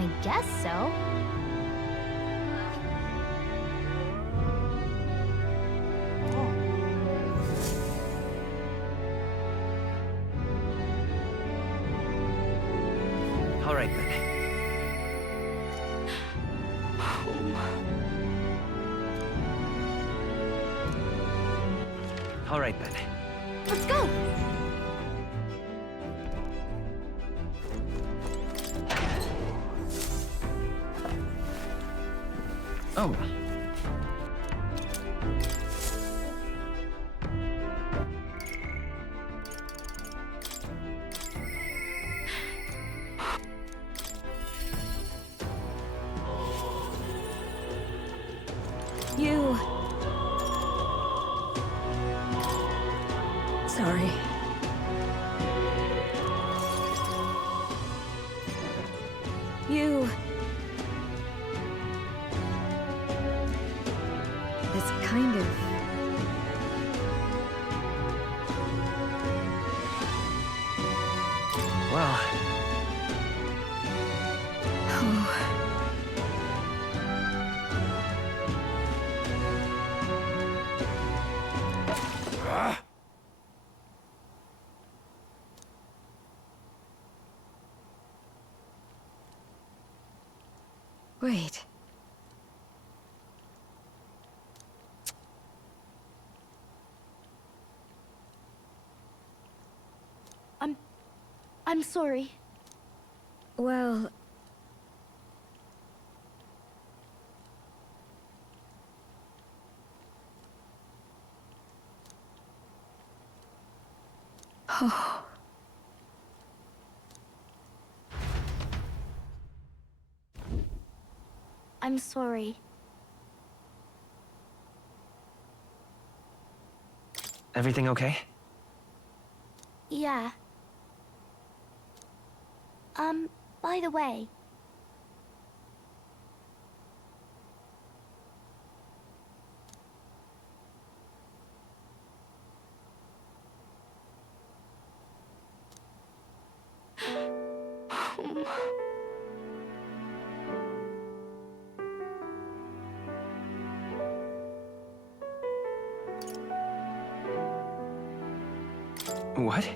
I guess so. All right, then. All right, then. Let's go! Oh. You... Sorry. You... It's kind of... Well... Oh... Wait. I'm sorry. Well... Oh... I'm sorry. Everything okay? Yeah. By the way... What?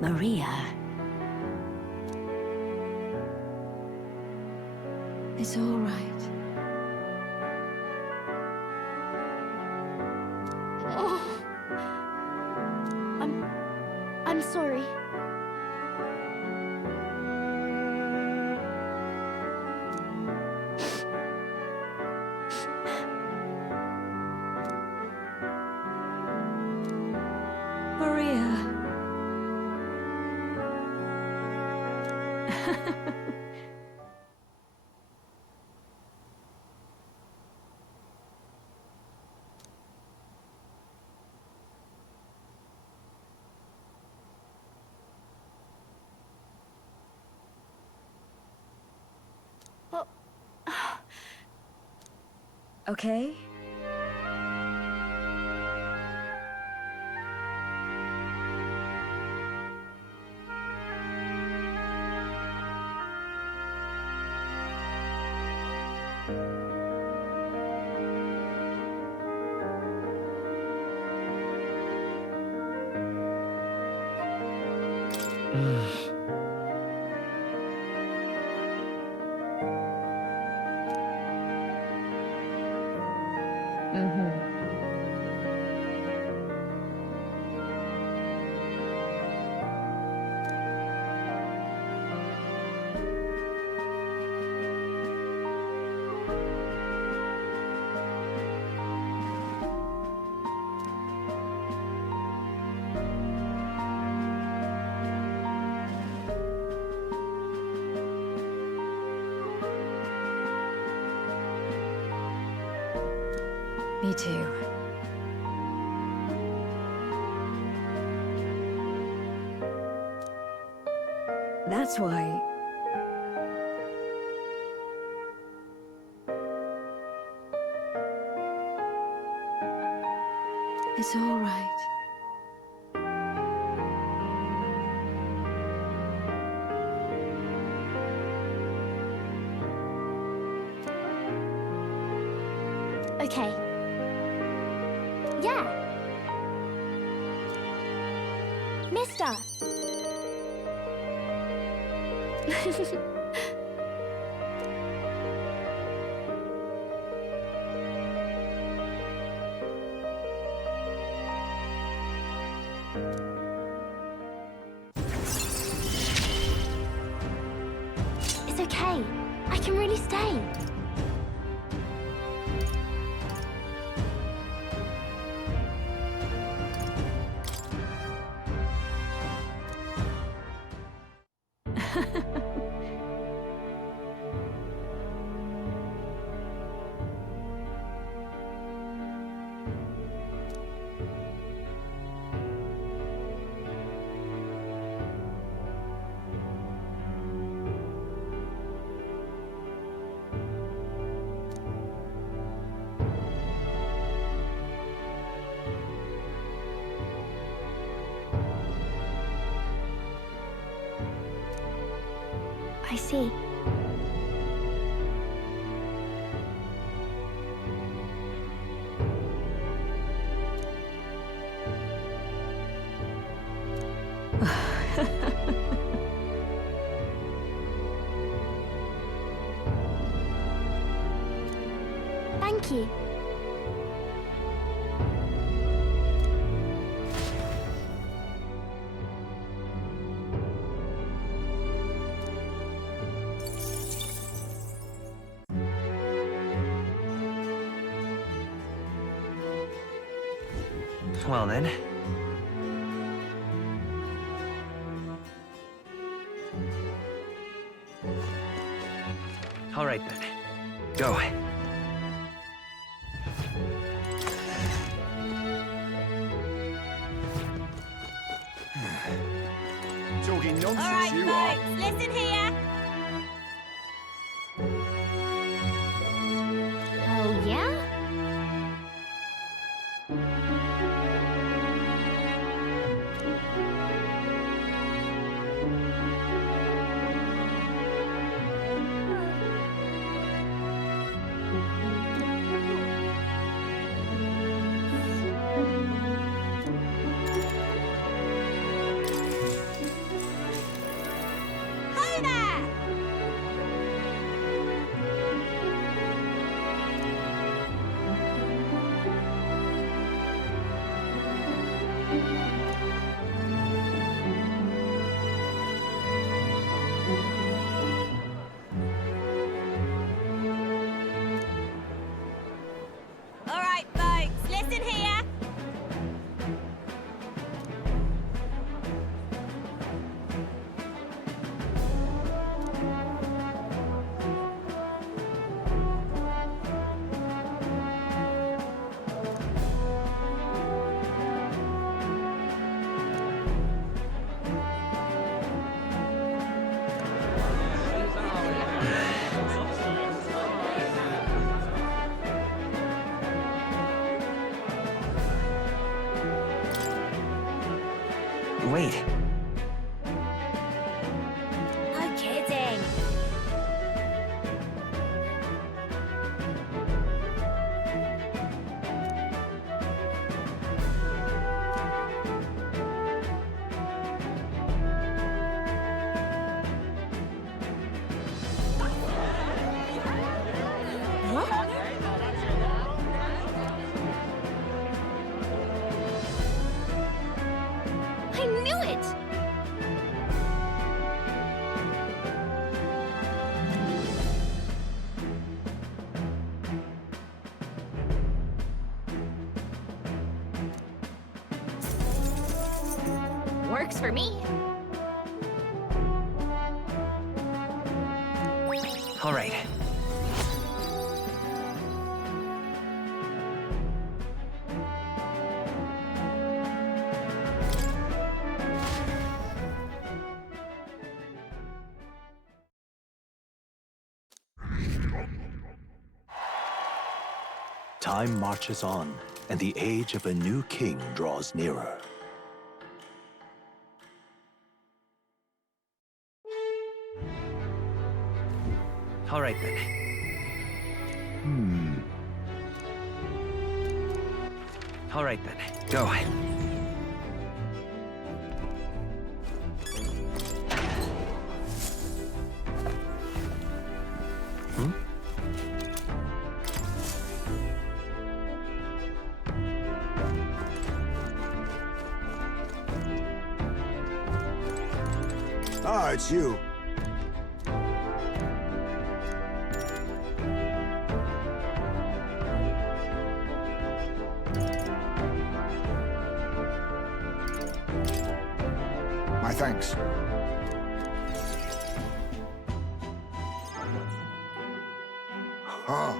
Maria. It's all right. Oh. I'm sorry. Maria. Okay? Me too. That's why... It's all right. Okay. Yeah. Mister! It's okay. I can really stay. I see. Thank you. Well then. All right then. Go. Talking nonsense, All right, you are. folks, listen here. Oh, yeah? Ho there! All right, folks, listen here. Wait. No kidding. What? I knew it! Works for me. All right. Time marches on, and the age of a new king draws nearer. All right then. All right then, go. Ah, it's you. My thanks. Huh.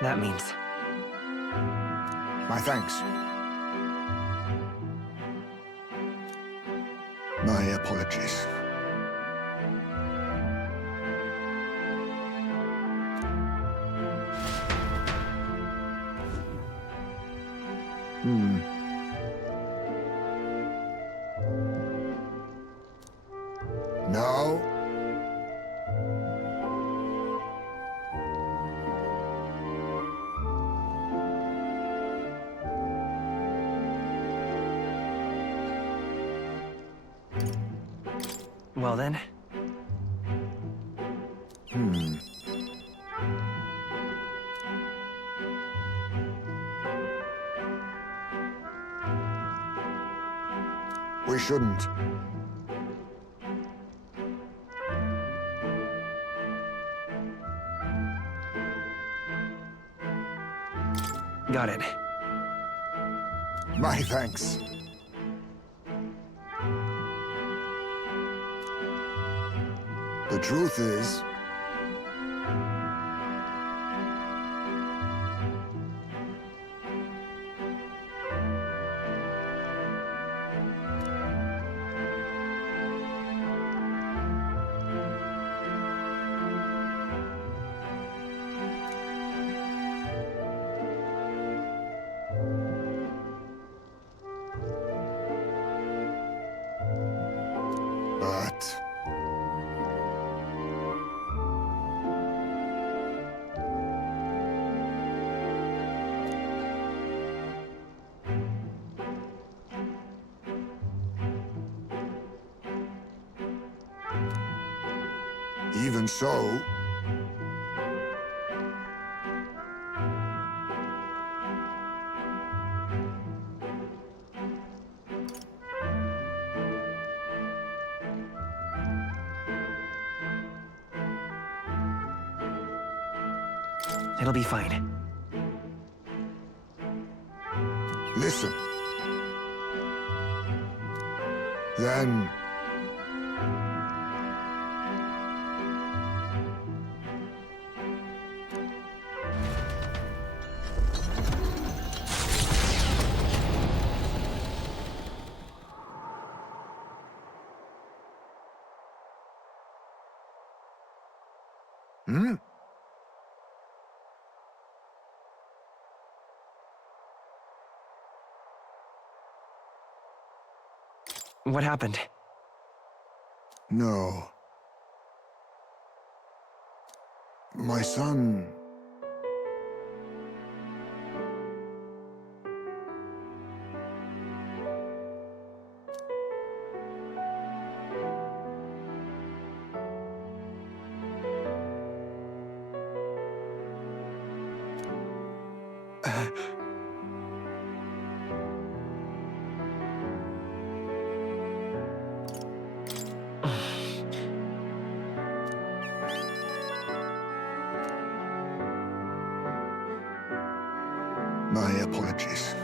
That means... My thanks. My apologies. No. Well then... We shouldn't. Got it. My thanks. The truth is... But... Even so... It'll be fine. Listen. Then... What happened? No. My son... My apologies.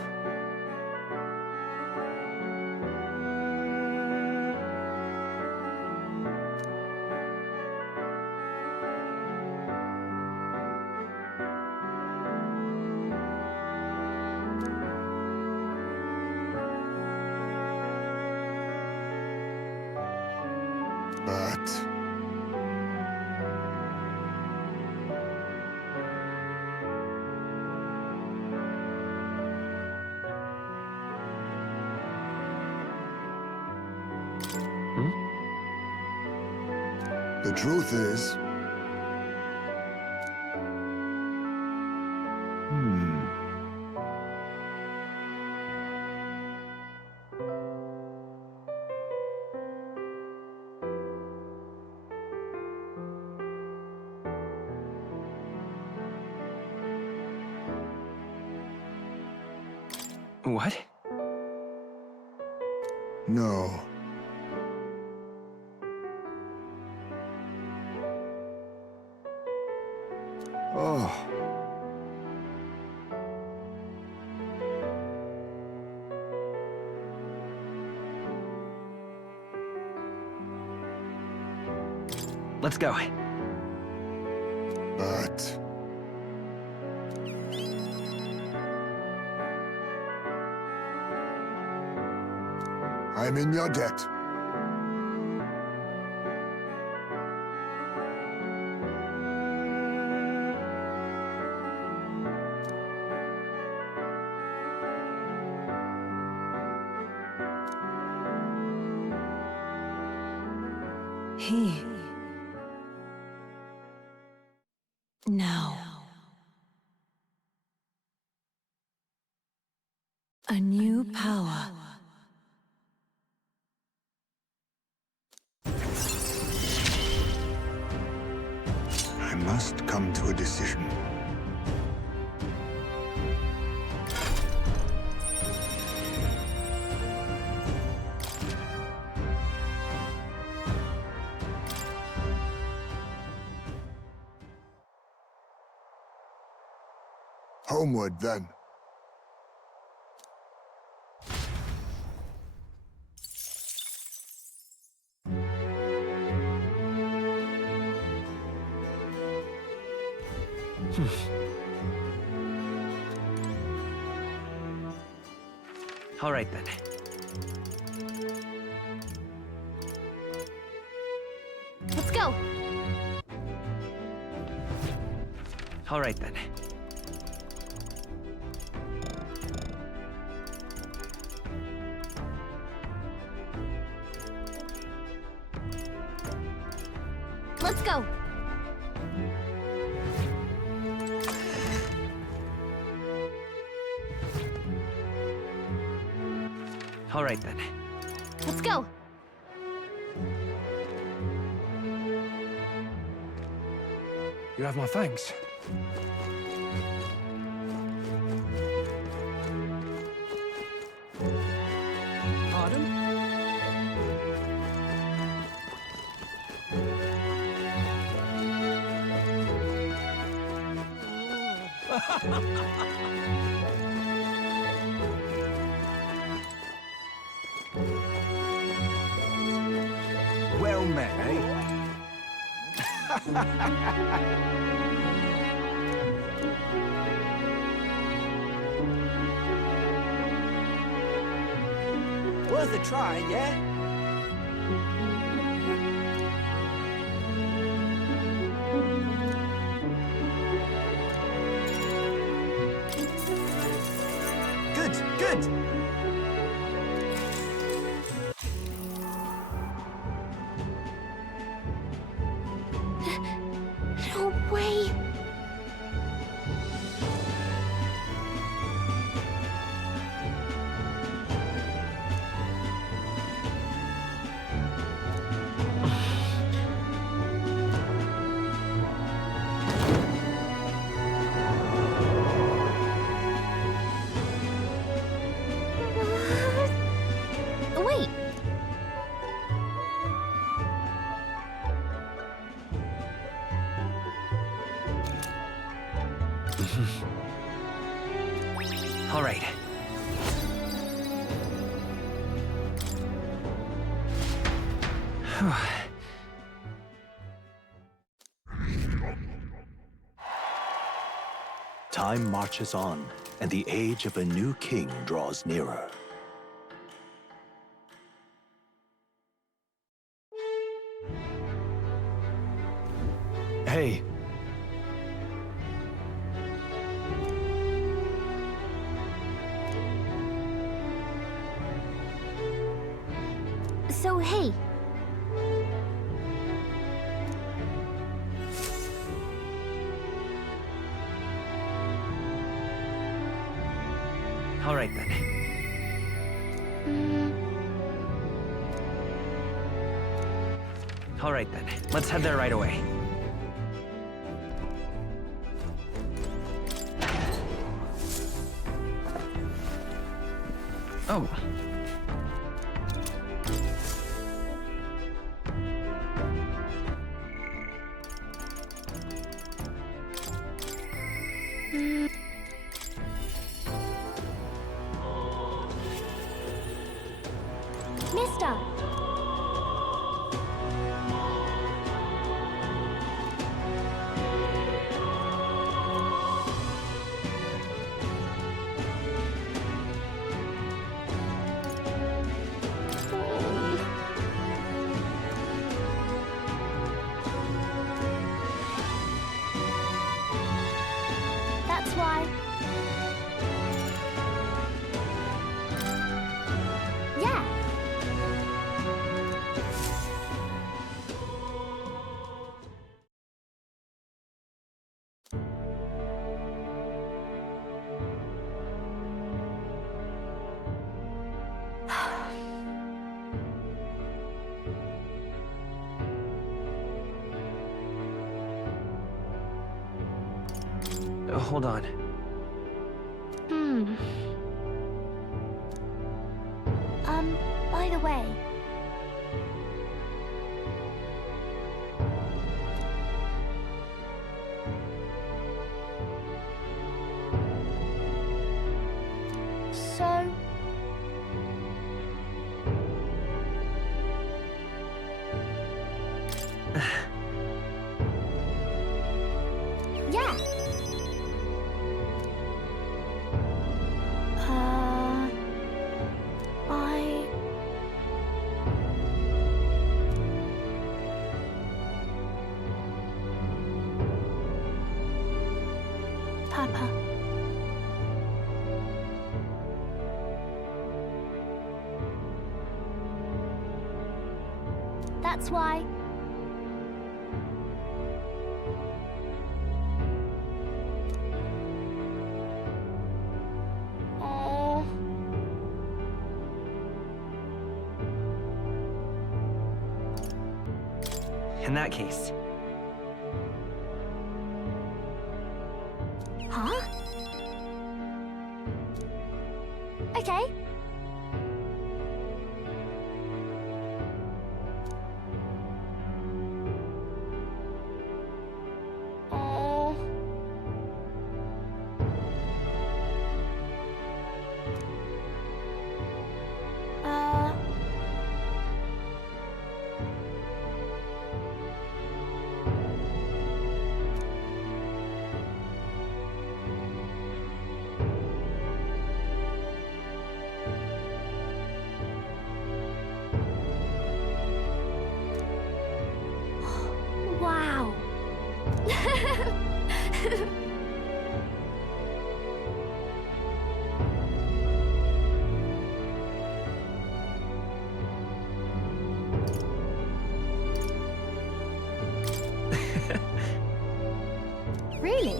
truth is... What? No. Oh. Let's go. But... I'm in your debt. Now. A new power. I must come to a decision. Homeward, then. All right, then. Let's go! All right, then. Let's go! All right, then. Let's go! You have my thanks. Pardon? Well met, eh? Worth a try, yeah? Good, good. No way! Wait! All right. Time marches on, and the age of a new king draws nearer. Hey. So, hey. All right then. All right then. Let's head there right away. Oh. Mister! That's why. Yeah. Hold on. By the way. So... yeah. Papa. That's why. Oh. In that case. Huh? Okay. Oh. Wow. Really?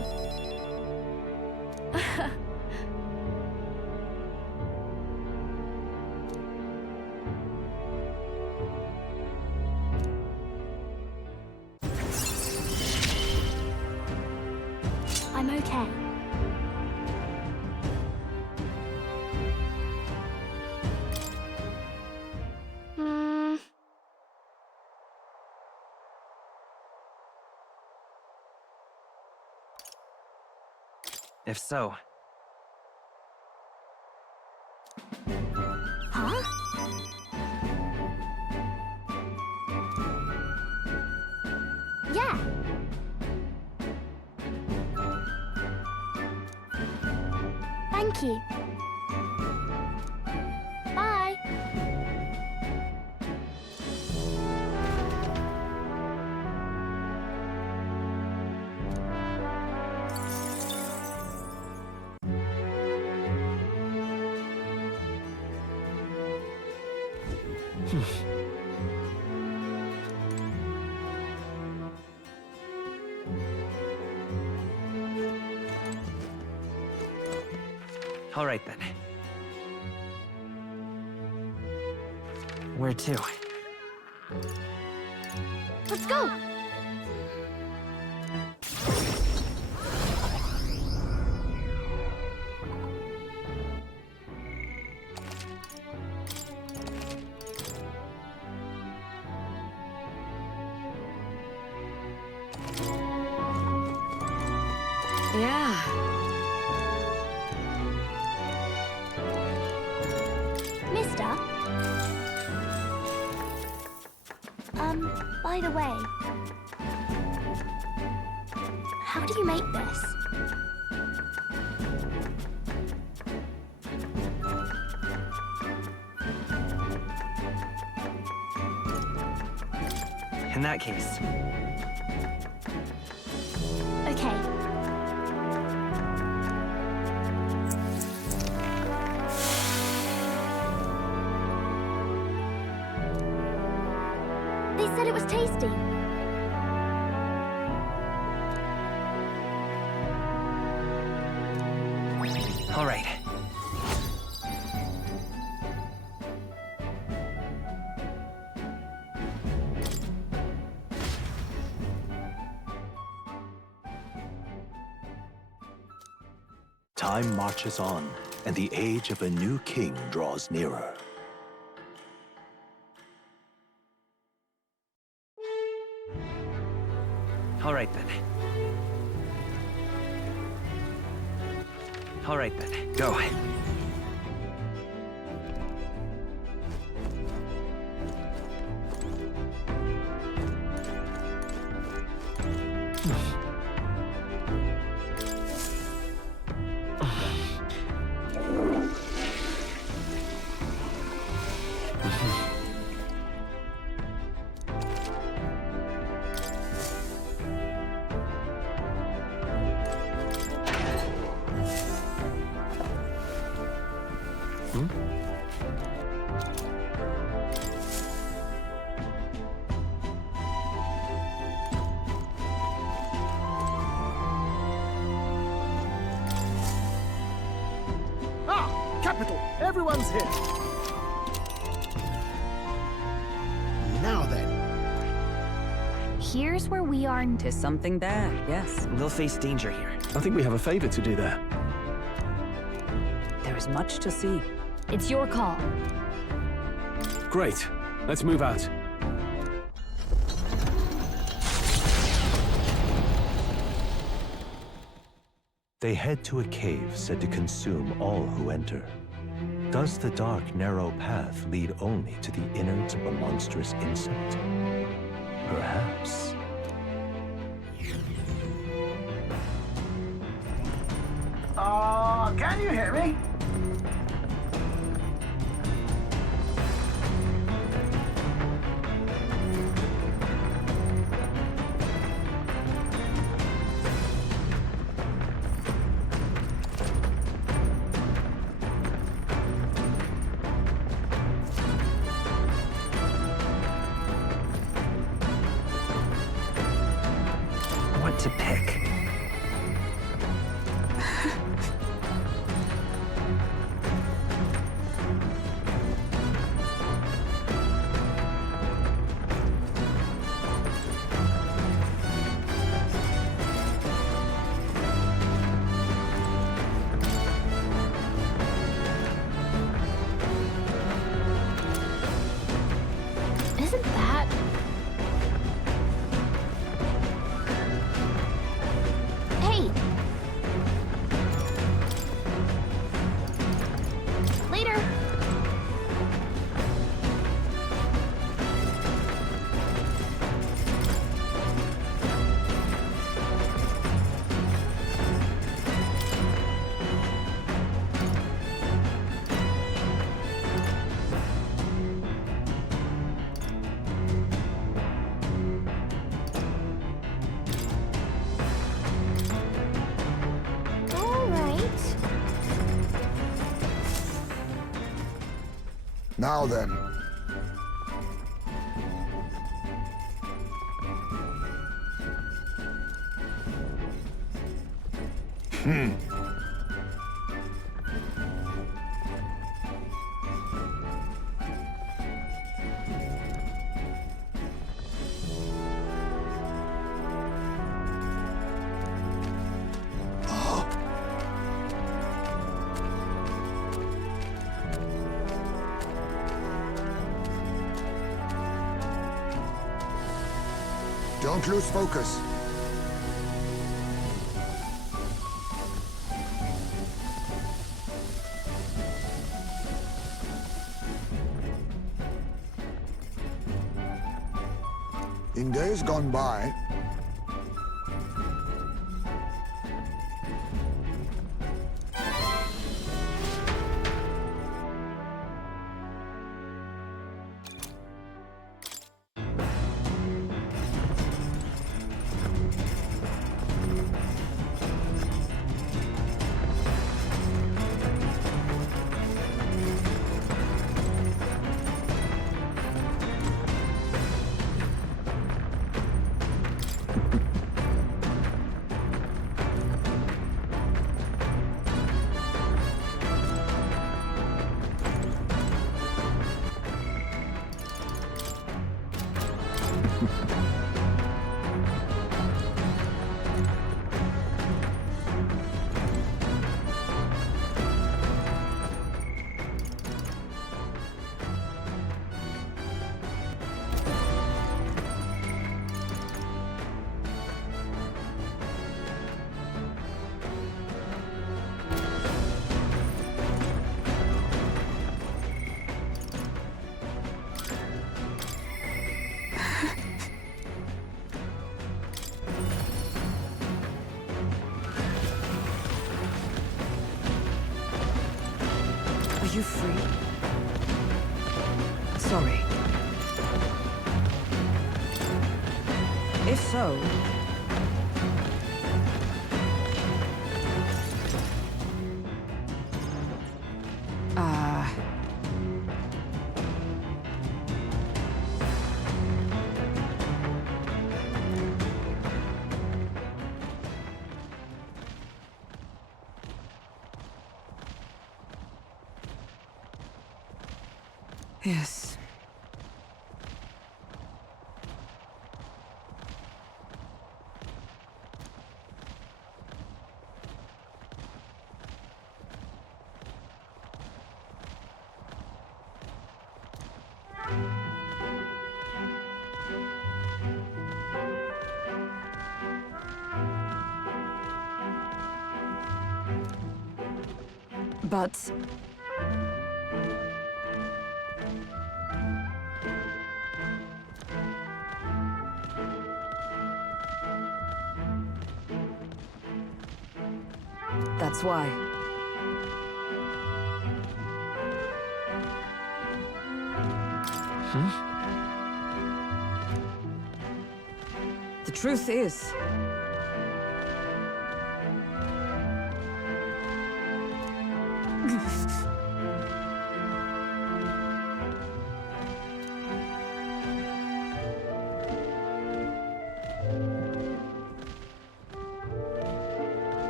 I'm okay. If so. Huh? Yeah. Thank you. Bye. All right then. Where to? Let's go! Yeah. Mister? By the way, how do you make this? In that case, Okay. They said it was tasty. all right. Time marches on, and the age of a new king draws nearer. All right then. All right then, go. Capital! Everyone's here! Now then. Here's where we are. Tis something bad, yes. We'll face danger here. I think we have a favor to do there. There is much to see. It's your call. Great. Let's move out. They head to a cave said to consume all who enter. Does the dark, narrow path lead only to the innards of a monstrous insect? Perhaps. Can you hear me? What to pick? Isn't that... Hey! Later! All right. Now then. Don't lose focus. In days gone by, Are you free? Sorry. If so... Yes. But... that's why. The truth is...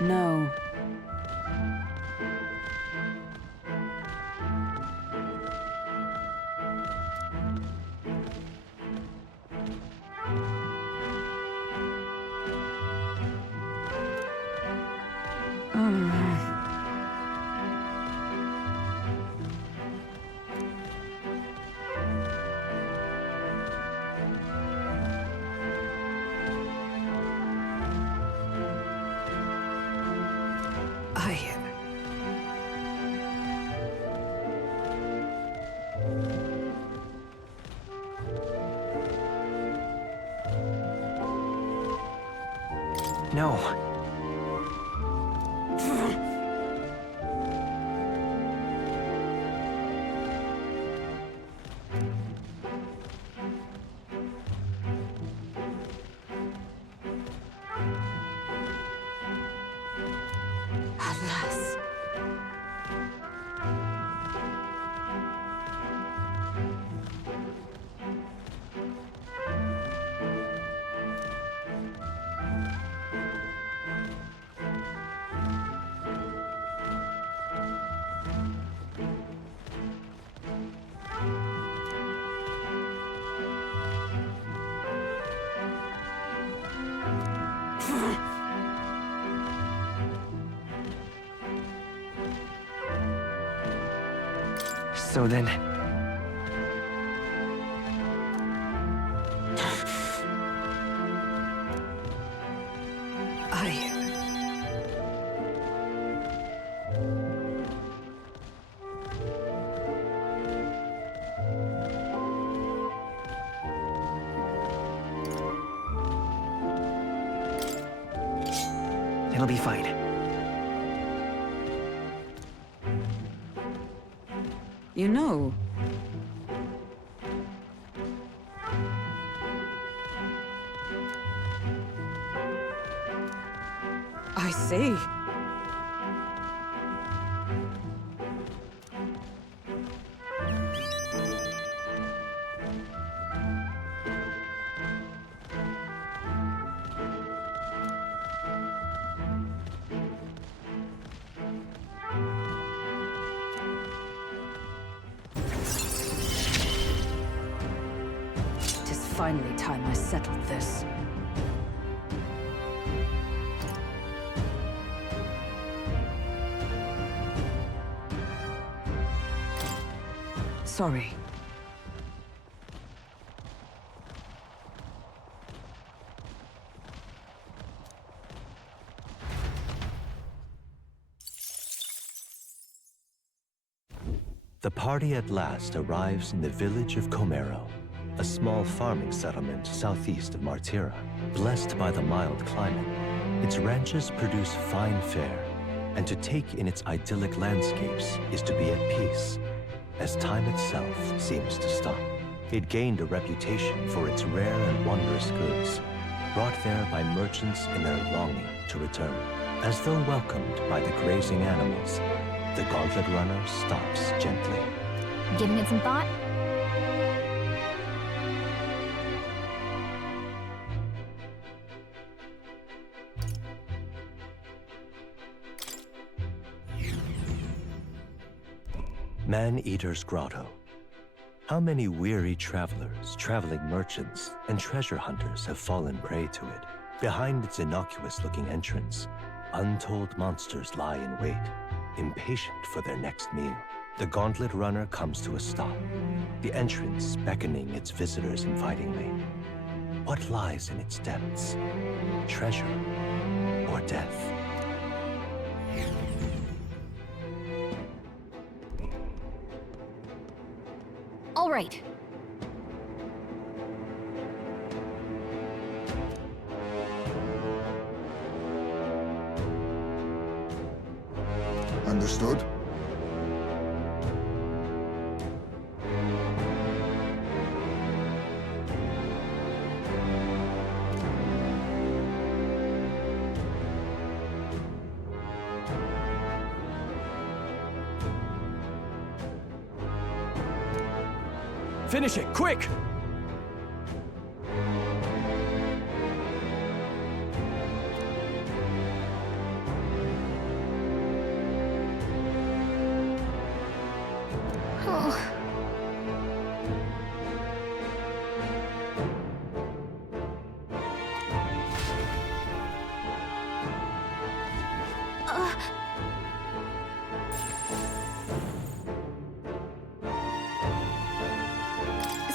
No. No. Alas. So then... It'll be fine. You know... I see. Finally time I settled this. Sorry. The party at last arrives in the village of Comero, a small farming settlement southeast of Martira. Blessed by the mild climate, its ranches produce fine fare, and to take in its idyllic landscapes is to be at peace, as time itself seems to stop. It gained a reputation for its rare and wondrous goods, brought there by merchants in their longing to return. As though welcomed by the grazing animals, the Gauntlet Runner stops gently. Giving it some thought? Man-Eater's Grotto. How many weary travelers, traveling merchants, and treasure hunters have fallen prey to it? Behind its innocuous-looking entrance, untold monsters lie in wait, impatient for their next meal. The Gauntlet Runner comes to a stop, the entrance beckoning its visitors invitingly. What lies in its depths? Treasure or death? All right. Understood? Finish it, quick!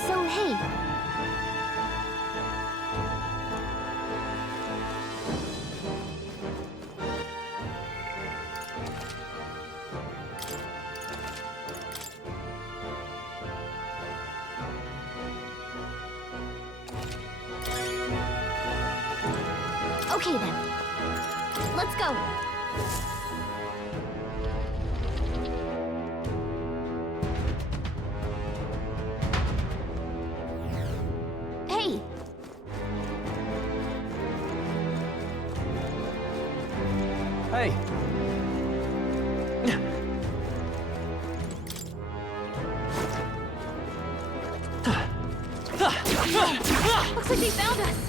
So, hey. Okay then. Let's go. Hey. Hey. Looks like they found us.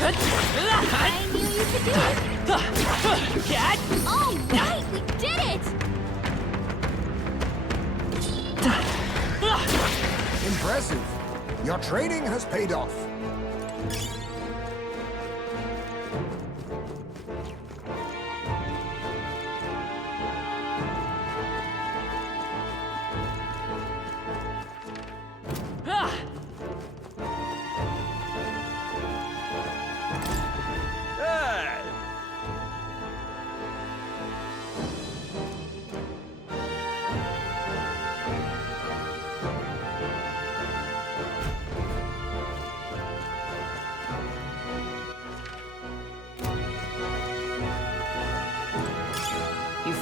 I knew you could do it. All right, we did it. Impressive. Your training has paid off.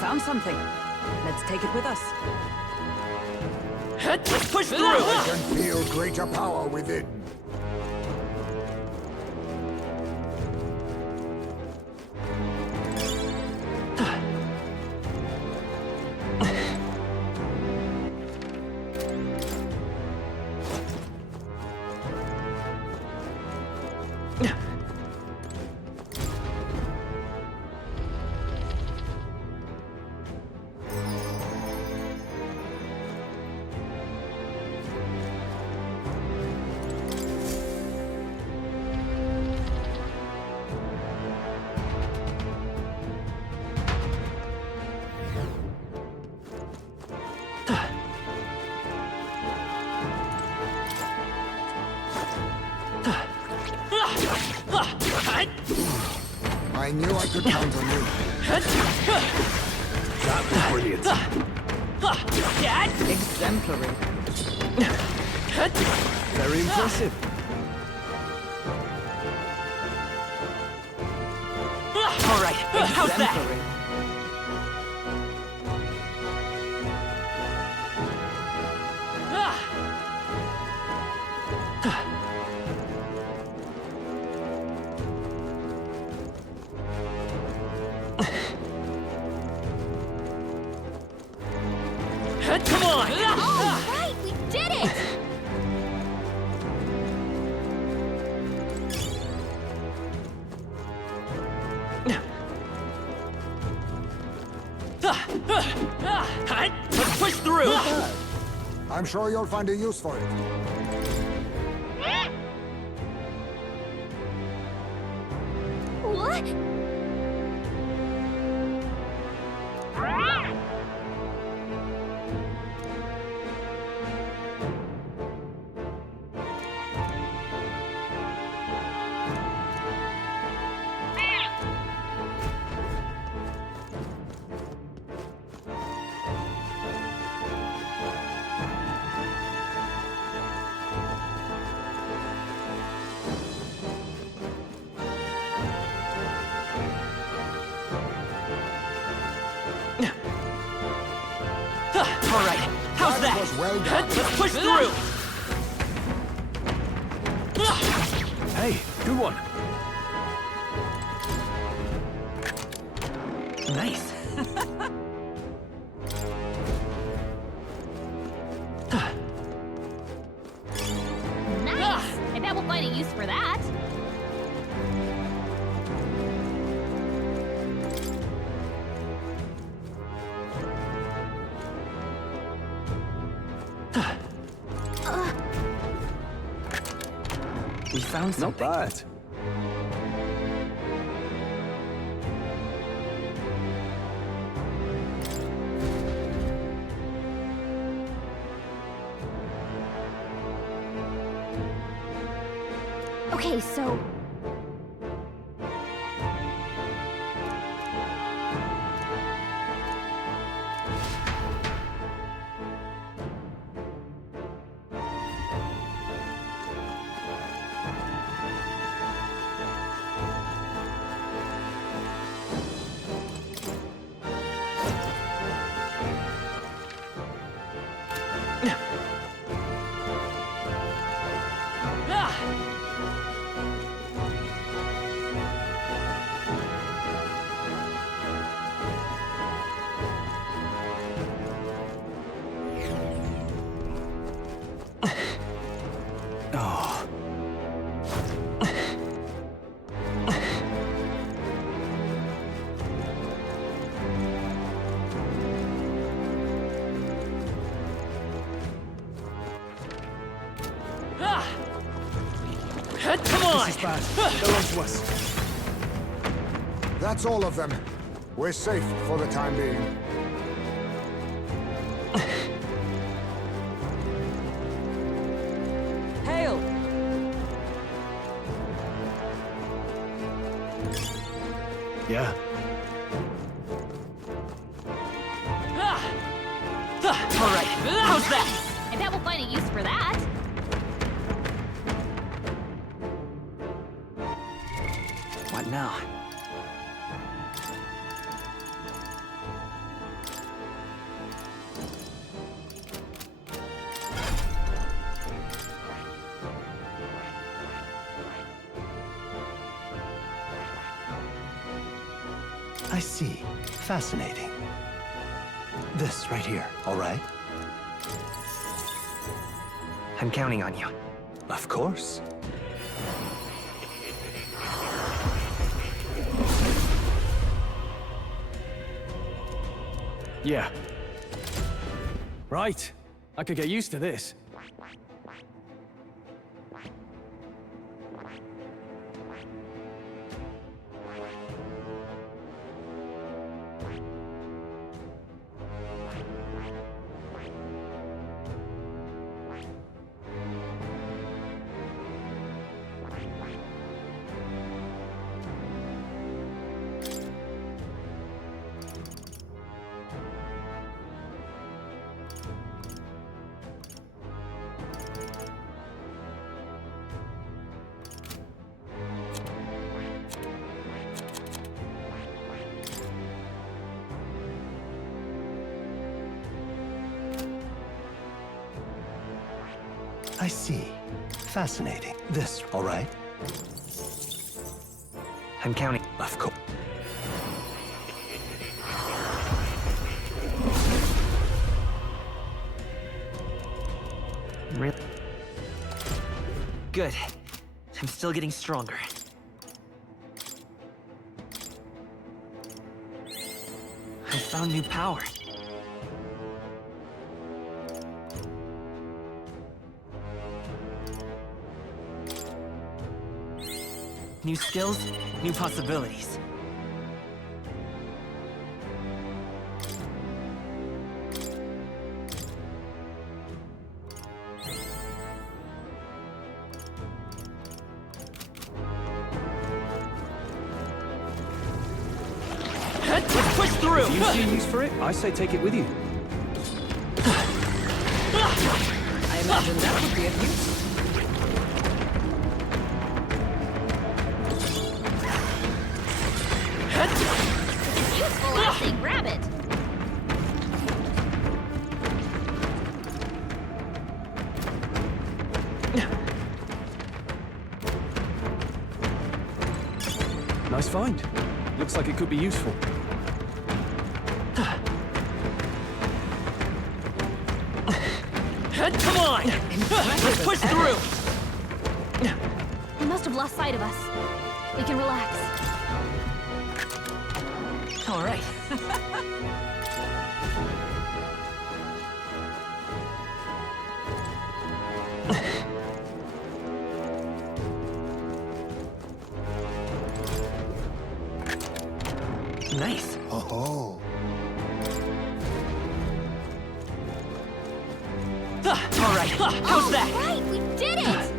found something. Let's take it with us. Let's push through! I can feel greater power within. I knew I could count on you. That was brilliant. Exemplary. Very impressive. All right, how's that? Come on! All right, we did it! Let's push through! I'm sure you'll find a use for it. What? All right, how's that? Was well done. Let's push through! Hey, good one. Nice. Nice! I bet we'll find a use for that. We found something. Not bad. Okay, so... Come on! This is bad. They're onto us. That's all of them. We're safe for the time being. Hail! Yeah. All right, how's that? I bet we'll find a use for that. What now? I see. Fascinating. This right here, all right? I'm counting on you. Of course. Yeah. Right. I could get used to this. I see. Fascinating. This, all right? I'm counting. Of course. Really? Good. I'm still getting stronger. I found new power. New skills, new possibilities. Let's push through! If you see a use for it, I say take it with you. I imagine that would be of use. Useful, I say grab it. Nice find. Looks like it could be useful. Come on! Let's push through! He must have lost sight of us. We can relax. All right. Nice. Oh. All right. How's that? All right, we did it!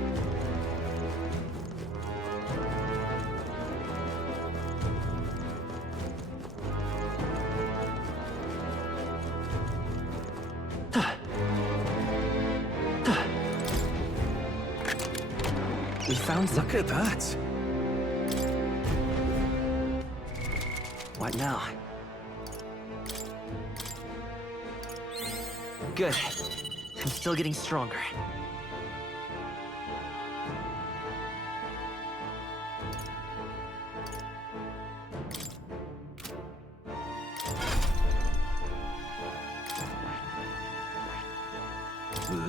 We found some. Look at that. What now? Good. I'm still getting stronger.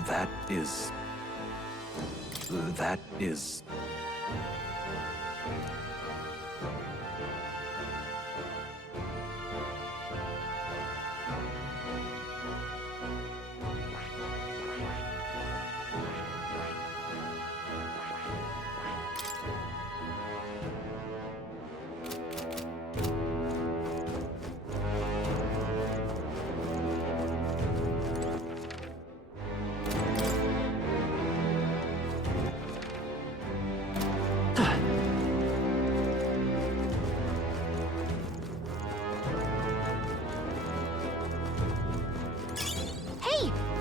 That is...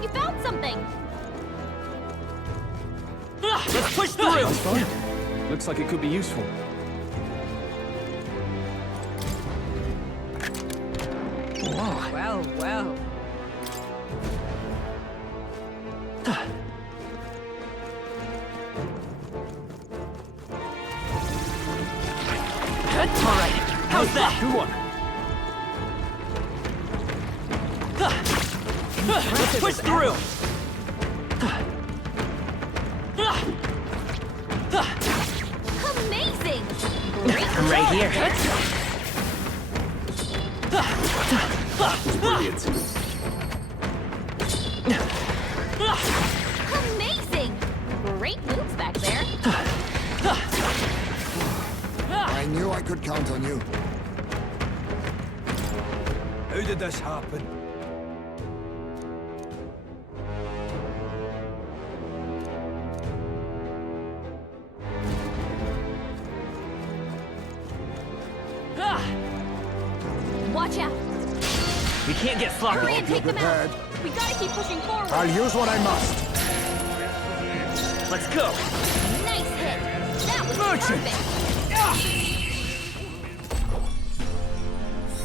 You found something! Let's push through! Nice find. Looks like it could be useful. Whoa. Well, well. All right. How's that? Good one. Let's push through! Amazing! I'm right here. Brilliant. Amazing! Great moves back there. I knew I could count on you. How did this happen? Watch out! We can't get sloppy. Hurry and take them out! Prepared. We gotta keep pushing forward! I'll use what I must. Let's go! Nice hit! That was perfect!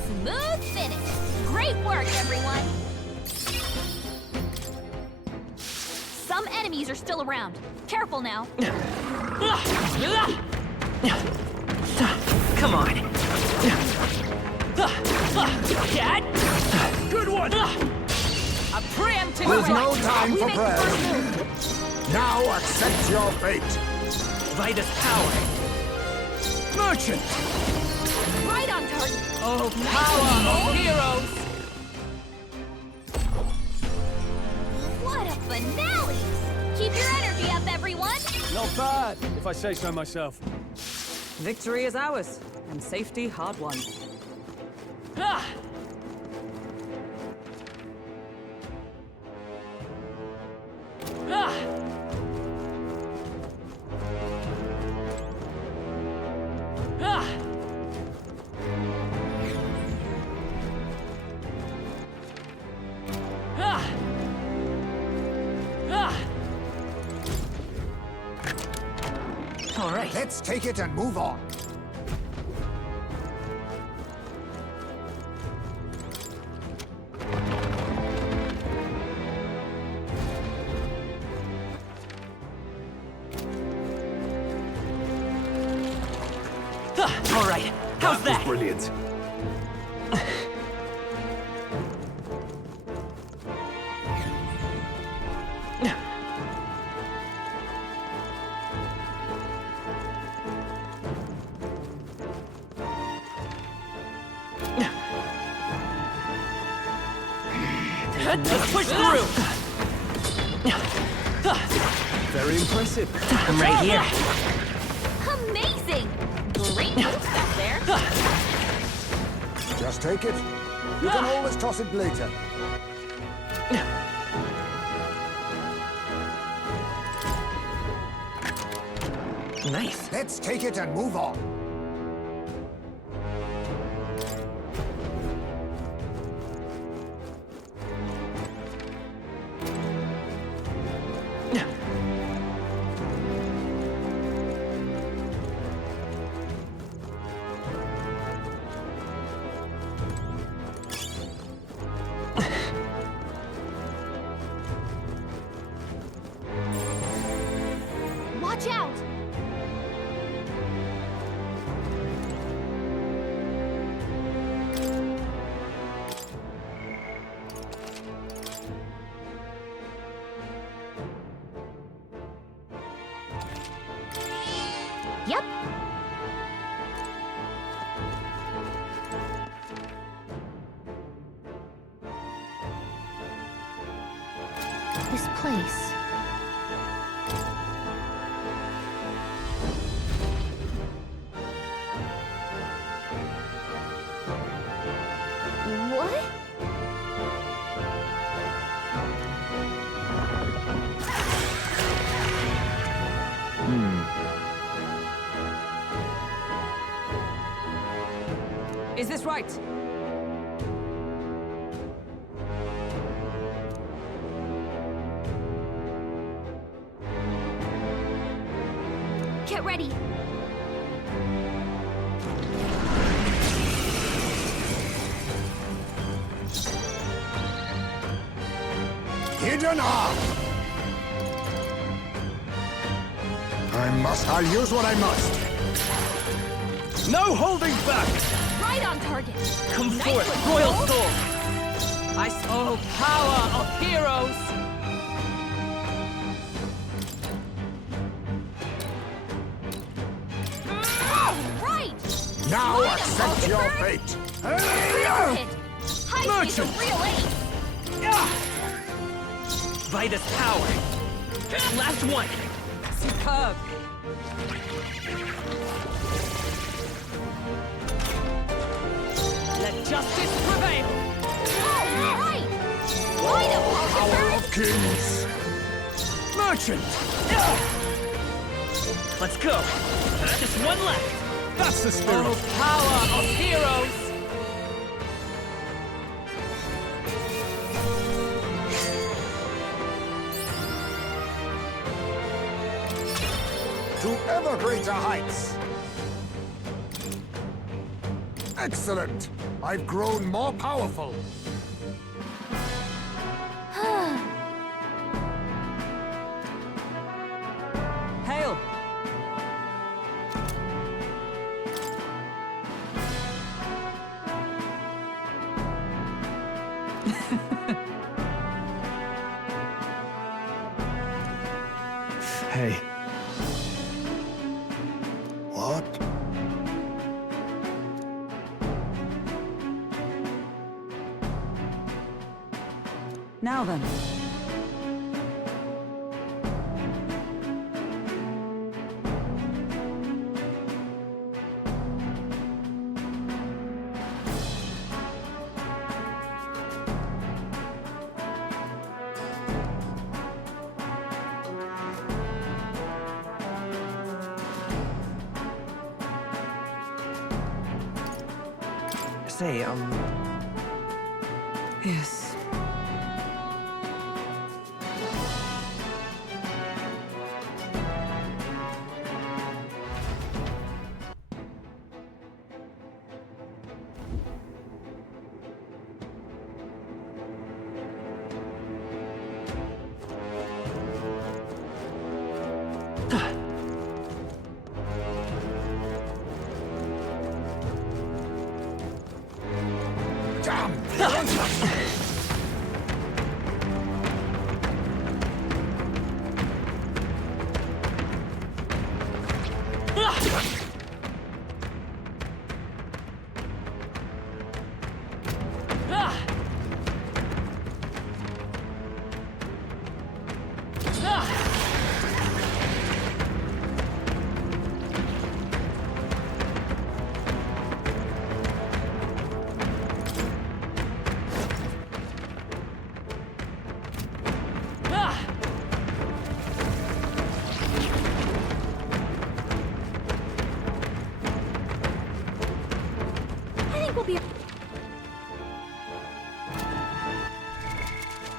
Smooth finish! Great work, everyone! Some enemies are still around. Careful now. Come on. Good one! A preemptive There's no strike. time We for make the prayer. first move. Now accept your fate. Vitus power. Merchant! Right on target. Oh, Nice power and of bold. heroes! What a finale! Keep your energy up, everyone! Not bad, if I say so myself. Victory is ours, and safety hard won. Ah! Ah! Ah! Ah! Ah! All right. Let's take it and move on. All right. How's that? Brilliant. Let's push through! Very impressive. I'm right here. Amazing! Great moves back there. Just take it. You can always toss it later. Nice. Let's take it and move on. Watch out! Yep. This place. What? Is this right? Get ready. Hidden arm! I'll use what I must. No holding back! Right on target. Come Nice forth, with Royal gold. Soul! Oh, power of heroes! Right! Now accept your fate! Heist a real ace! Vitus power! Last one! Superb! Let justice prevail! Right! Power of kings! Merchant! Let's go! Just one left! That's the spirit! Oh, power of heroes! To ever greater heights! Excellent! I've grown more powerful! Hail! Hey. What? Now then. Say, Yes.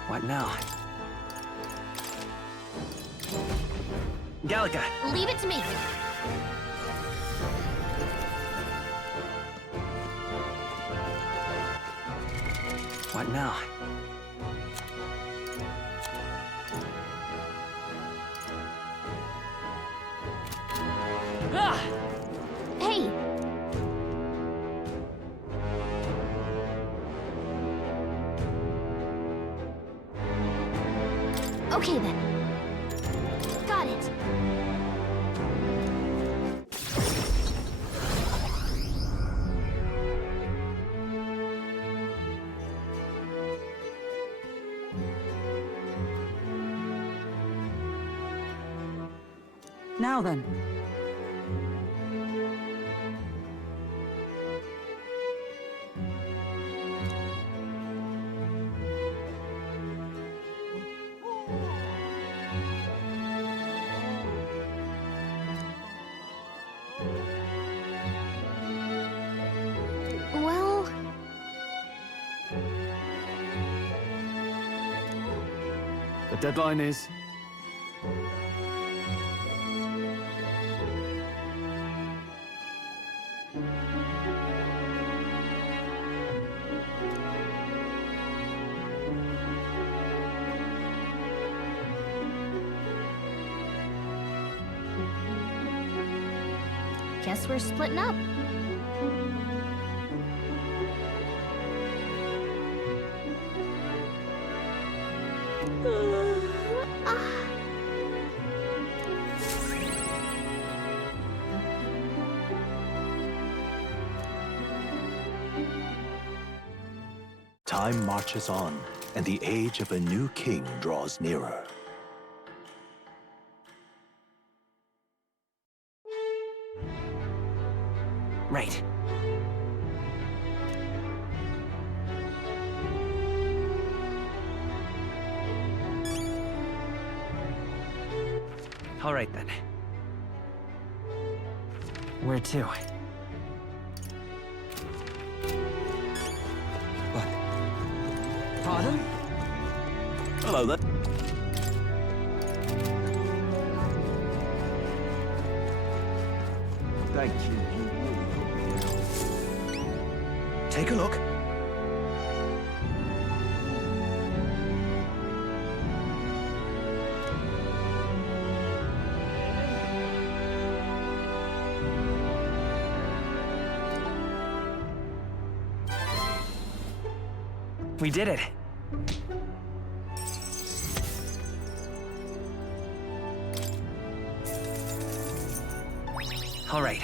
what now? Gallica! Leave it to me. What now? Hey! Okay then. Got it. Now then. Well... The deadline is... Guess we're splitting up. Time marches on, and the age of a new king draws nearer. Right. All right then. Where to? Pardon? Hello there. Thank you. Take a look. We did it. All right.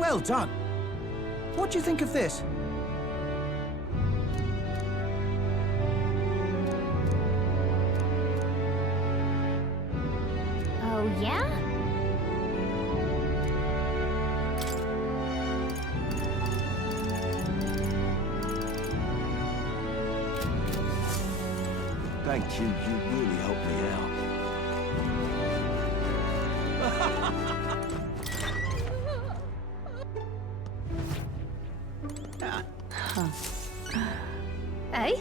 Well done. What do you think of this? Oh, yeah? Thank you. You really helped me out. Eh?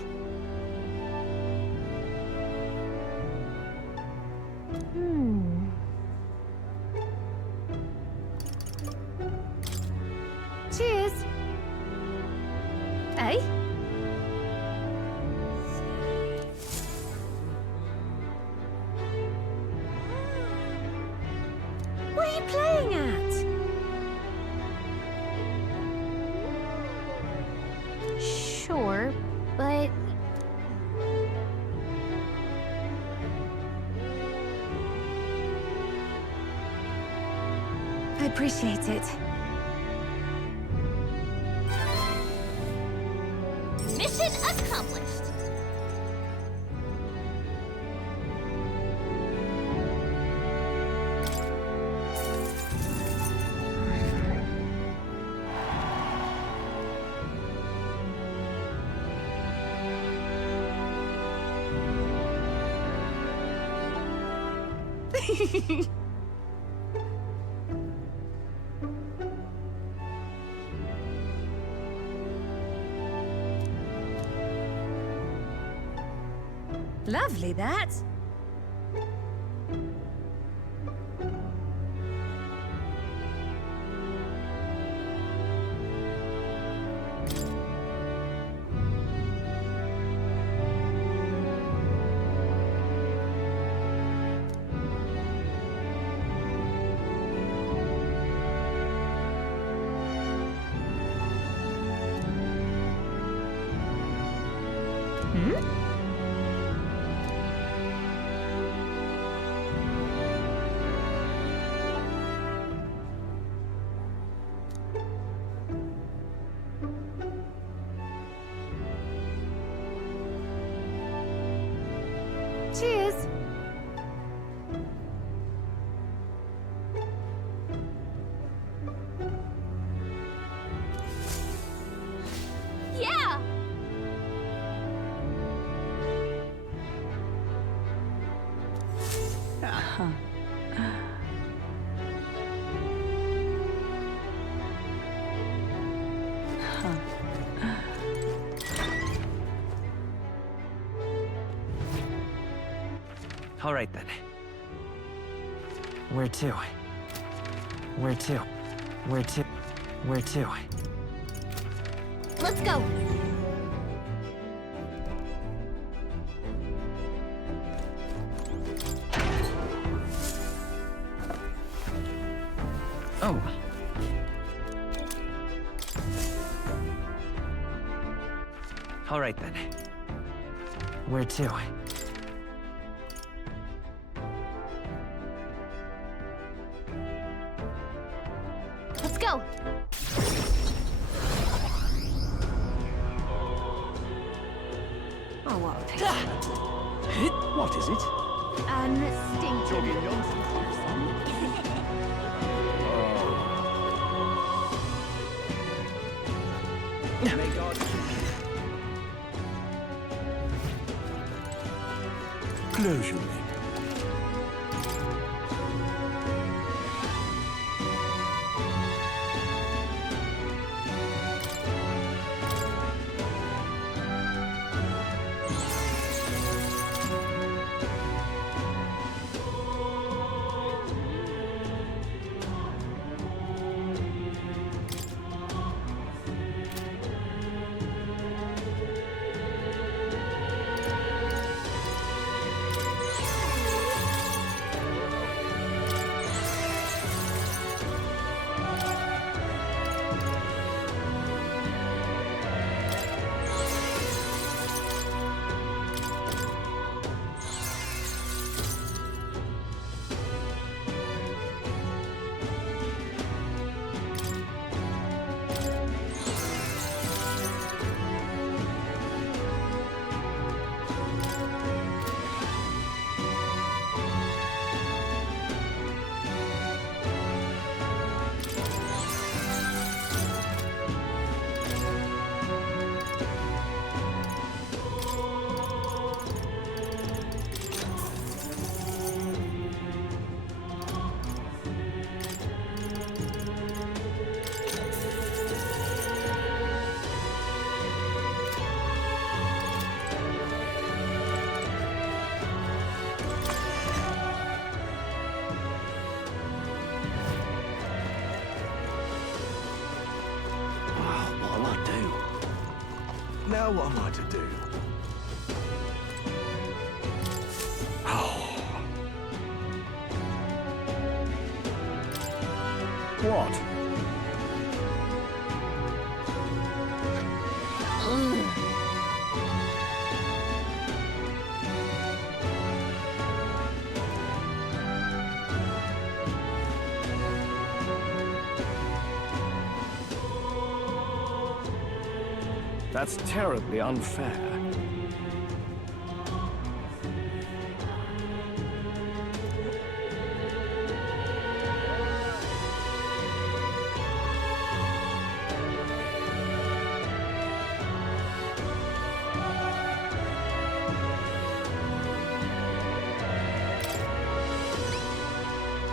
Cheers. Eh? What are you playing at? Sure, but... I appreciate it. Mission accomplished. Lovely, that. Cheers. Yeah! All right then. Where to? Where to? Where to? Where to? Let's go! Oh. All right then. Where to? go! Oh, what a pity. What is it? Unstinking. May God... Close your lips. Now what am I to do? What? That's terribly unfair.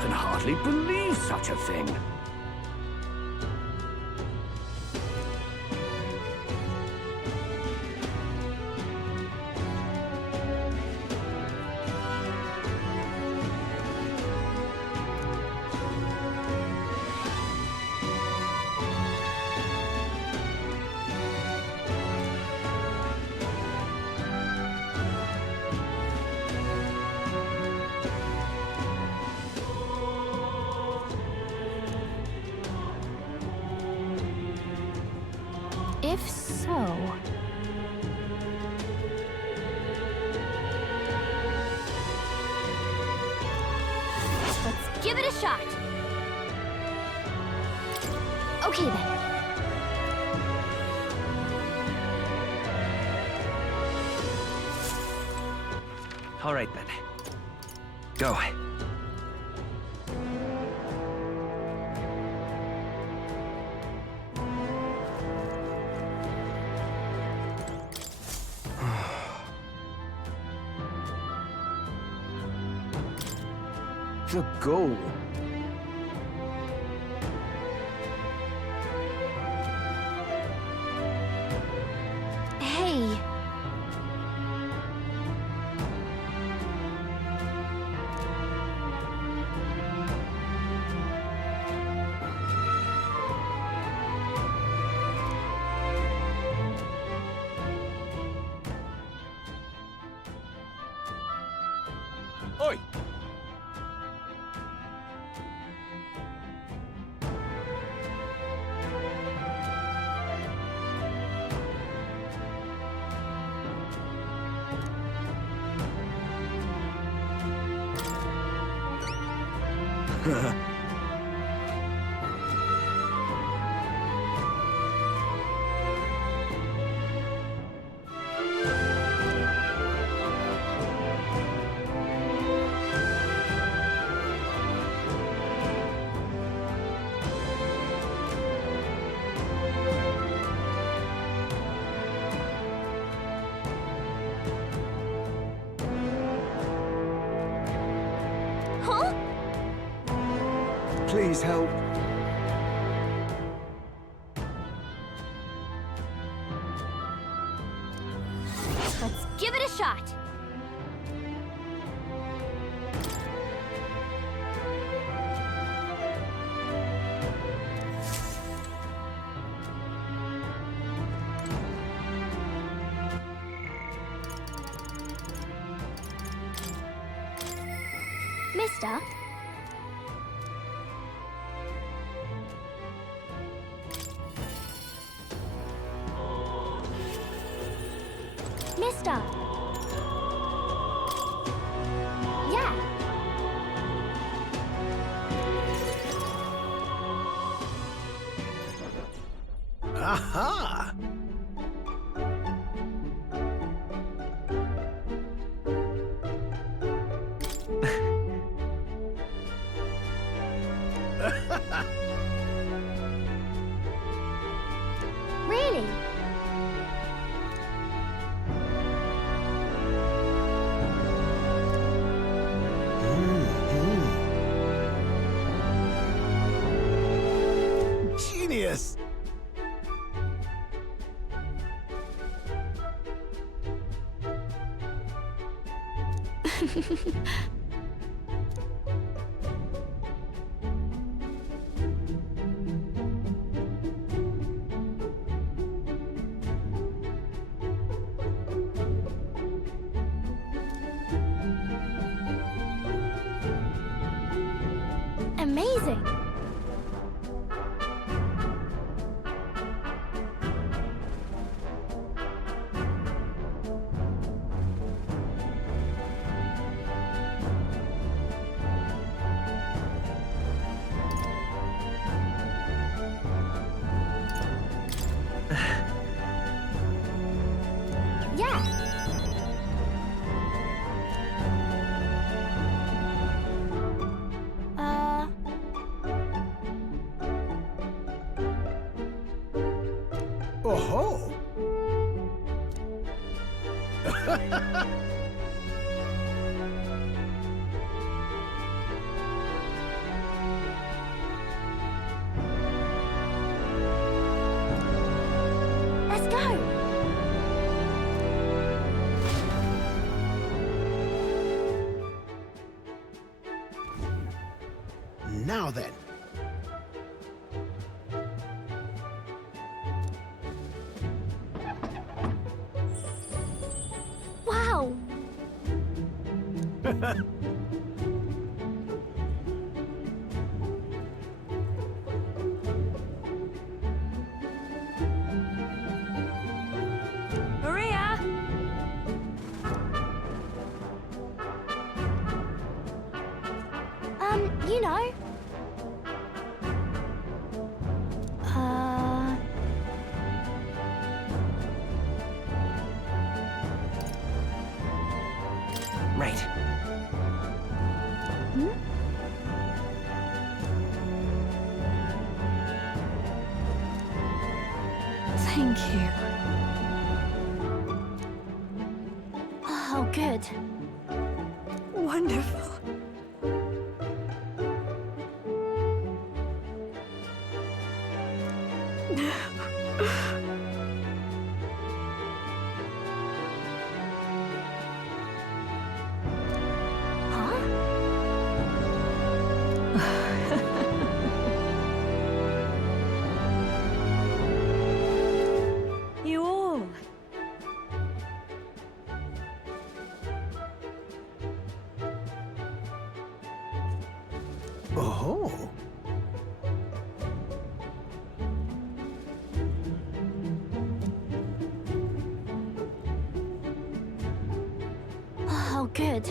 Can hardly believe such a thing. If so... Let's give it a shot! Okay then. All right then. Go. The goal. Hey. Oi! Please help. Let's give it a shot. Mister? Mister? Yeah. Aha! Really? Genius! Amazing. Yeah. Oh-ho! Let's go. Now then. Wow. Maria! You know. Right. Hmm? Thank you. Oh, good. Wonderful. You all. Oh. Oh, good.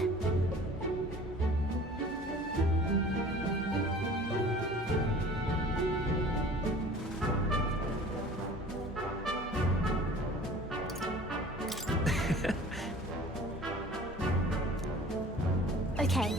Okay.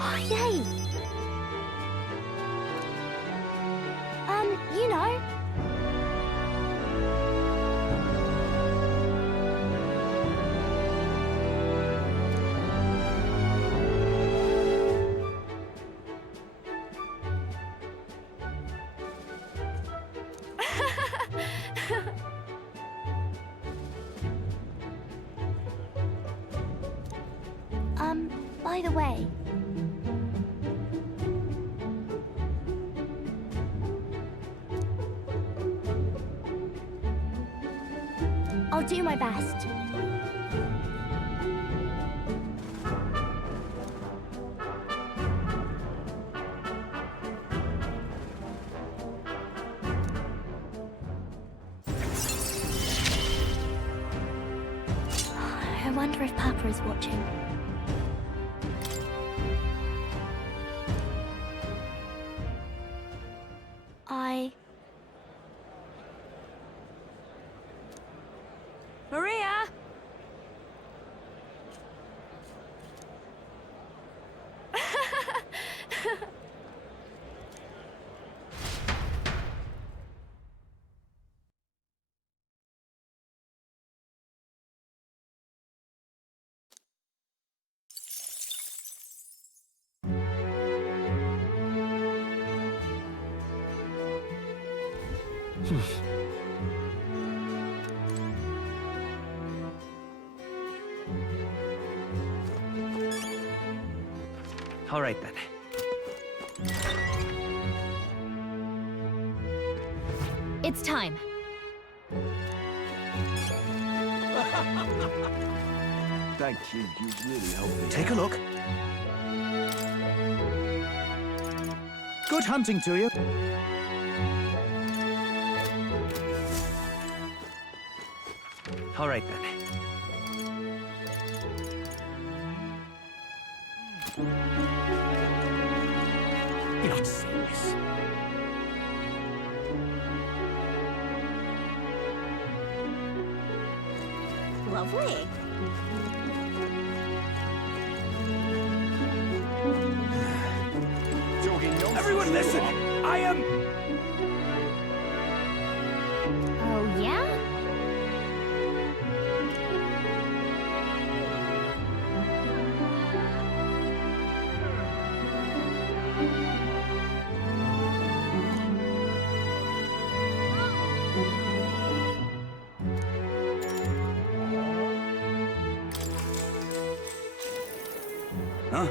Oh, yay! You know. By the way, I'll do my best. I wonder if Papa is watching. Maria! All right, then. It's time. Thank you, you really helped me. Take a look. Good hunting to you. All right, then. You're not serious. Lovely. Everyone listen! I am... Oh, yeah? Huh?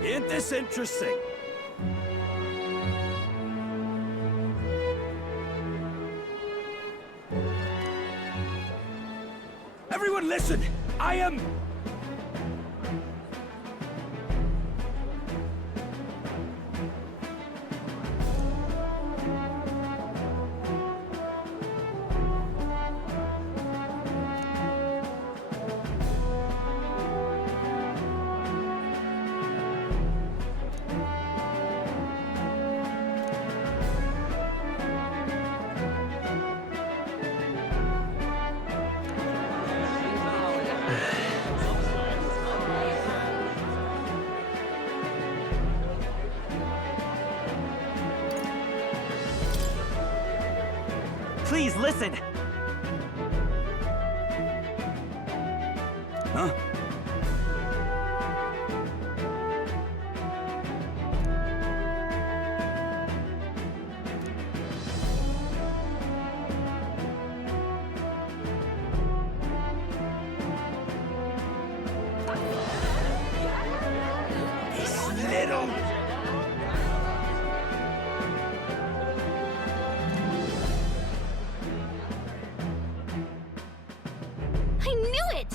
Ain't this interesting? Everyone listen! I am... Please listen! Huh? This little... I knew it!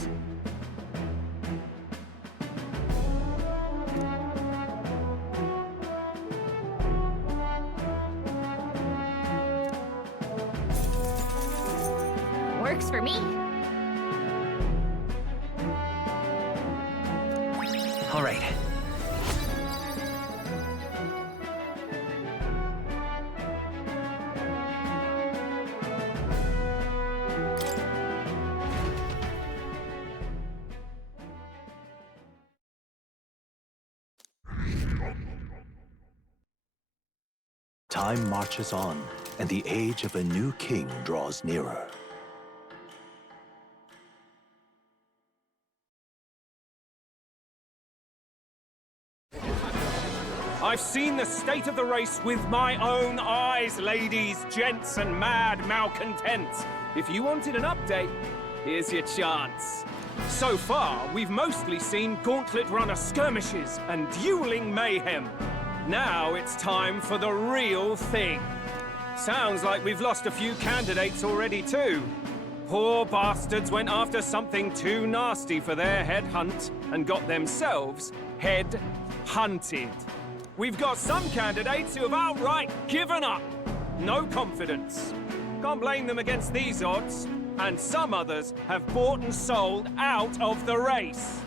Works for me. All right. time marches on, and the age of a new king draws nearer. I've seen the state of the race with my own eyes, ladies, gents, and mad malcontents. If you wanted an update, here's your chance. So far, we've mostly seen gauntlet runner skirmishes and dueling mayhem. Now it's time for the real thing. Sounds like we've lost a few candidates already too. Poor bastards went after something too nasty for their head hunt and got themselves head hunted. We've got some candidates who have outright given up. No confidence. Can't blame them against these odds. And some others have bought and sold out of the race.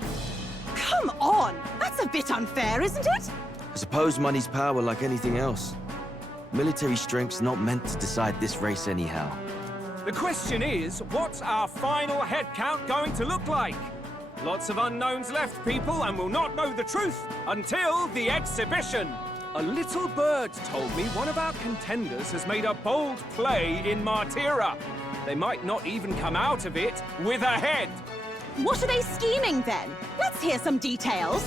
Come on! That's a bit unfair, isn't it? I suppose money's power like anything else. Military strength's not meant to decide this race anyhow. The question is, what's our final head count going to look like? Lots of unknowns left, people, and we'll not know the truth until the exhibition. A little bird told me one of our contenders has made a bold play in Martira. They might not even come out of it with a head. What are they scheming then? Let's hear some details.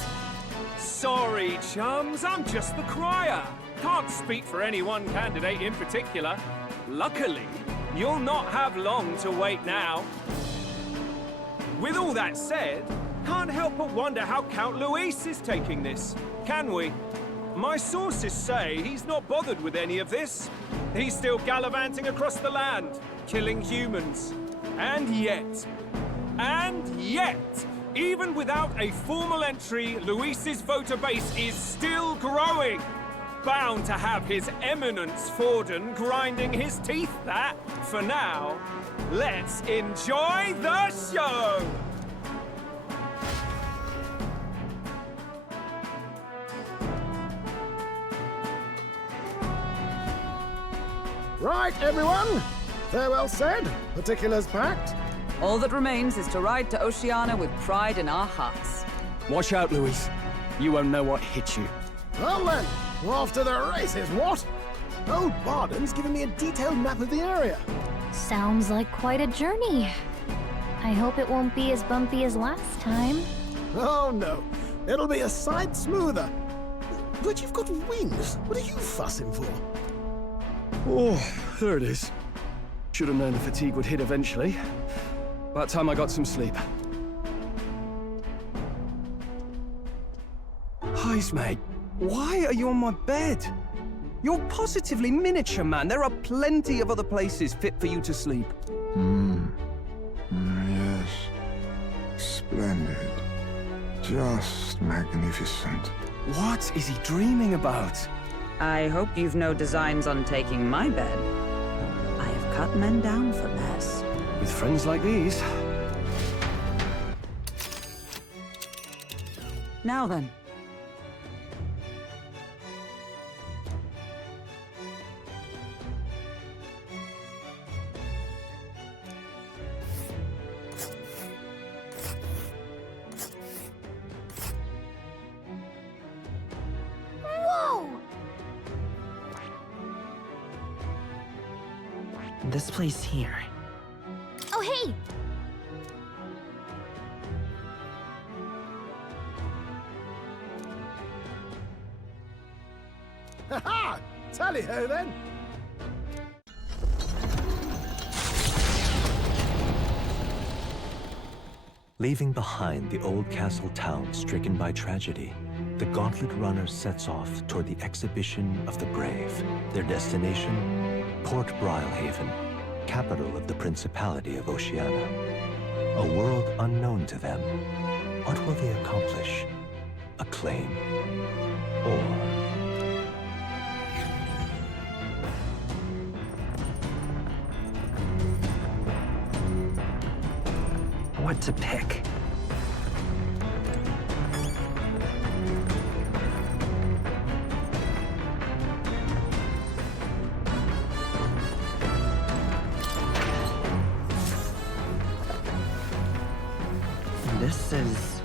Sorry, chums, I'm just the crier. Can't speak for any one candidate in particular. Luckily, you'll not have long to wait now. With all that said, can't help but wonder how Count Luis is taking this, can we? My sources say he's not bothered with any of this. He's still gallivanting across the land, killing humans. And yet, even without a formal entry, Luis's voter base is still growing. Bound to have His Eminence Forden grinding his teeth, that, for now. Let's enjoy the show! Right, everyone. Farewell said, particulars packed. All that remains is to ride to Oceania with pride in our hearts. Watch out, Luis. You won't know what hit you. Well then, we're off to the races, what? Old Barden's given me a detailed map of the area. Sounds like quite a journey. I hope it won't be as bumpy as last time. Oh no, it'll be a sight smoother. But you've got wings. What are you fussing for? Oh, there it is. Should have known the fatigue would hit eventually. By the time I got some sleep. Heismay, why are you on my bed? You're positively miniature, man. There are plenty of other places fit for you to sleep. Yes. Splendid. Just magnificent. What is he dreaming about? I hope you've no designs on taking my bed. I have cut men down for less. With friends like these. Now then. This place here. Oh, hey! Ha-ha! Tally-ho then! Leaving behind the old castle town stricken by tragedy, the Gauntlet Runner sets off toward the exhibition of the brave. Their destination, Port Brilehaven, capital of the Principality of Oceania. A world unknown to them. What will they accomplish? Acclaim? Or... What to pick? This is...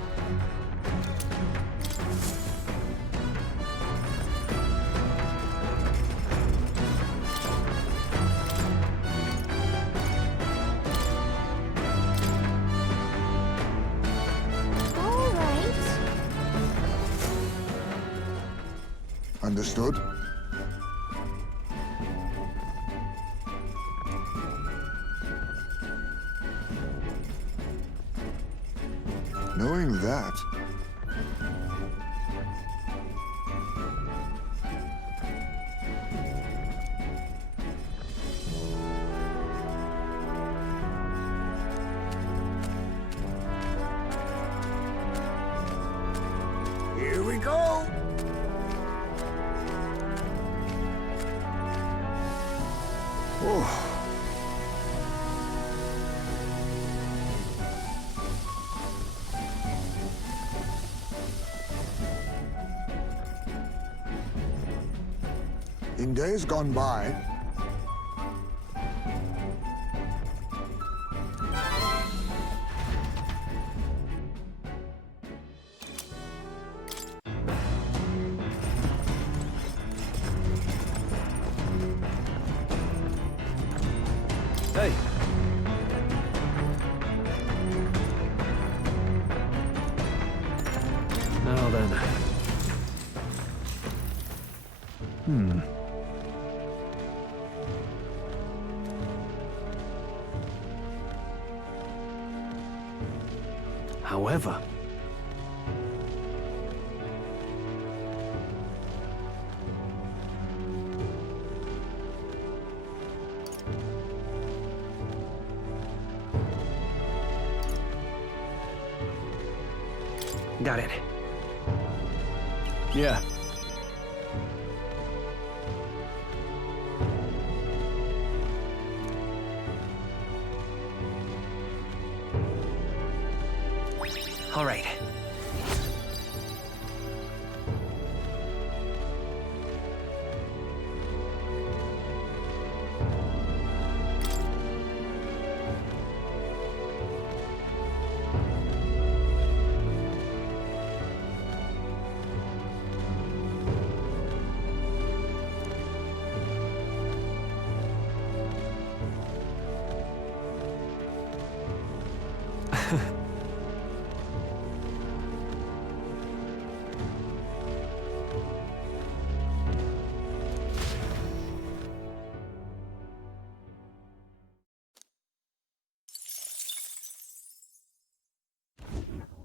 Understood. Knowing that, here we go. Oh. In days gone by, Hey! Now then. However... Got it. Yeah. All right.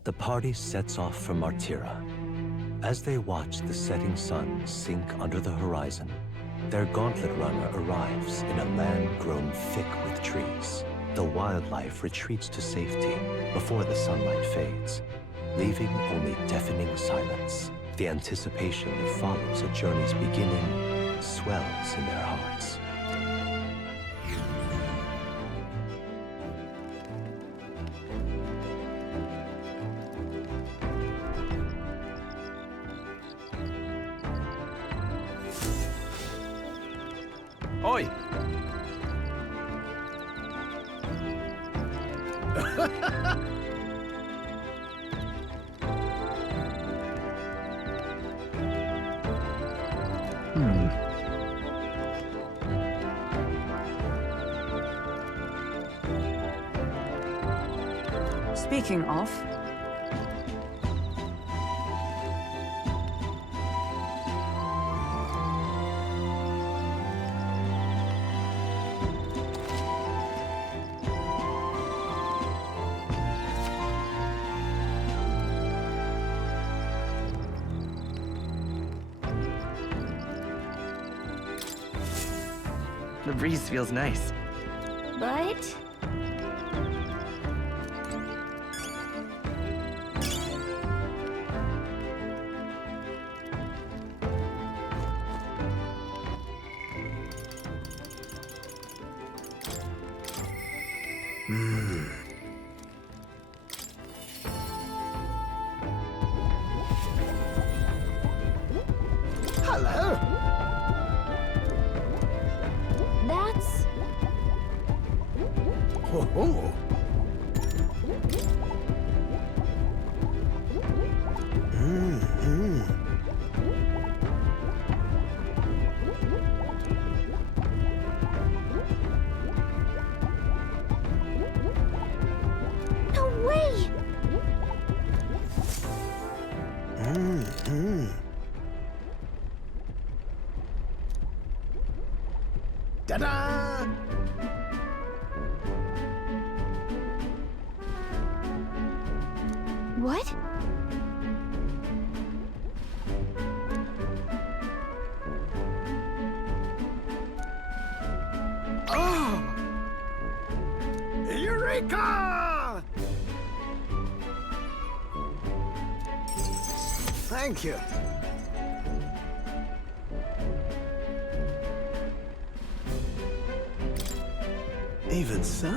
The party sets off for Martira. As they watch the setting sun sink under the horizon, their gauntlet runner arrives in a land grown thick with trees. The wildlife retreats to safety before the sunlight fades, leaving only deafening silence. The anticipation that follows a journey's beginning swells in their hearts. Oi! Speaking of... The breeze feels nice. But... Hello. That's... Oh. No way! Ta-da! What? Oh! Eureka! Thank you. Even so.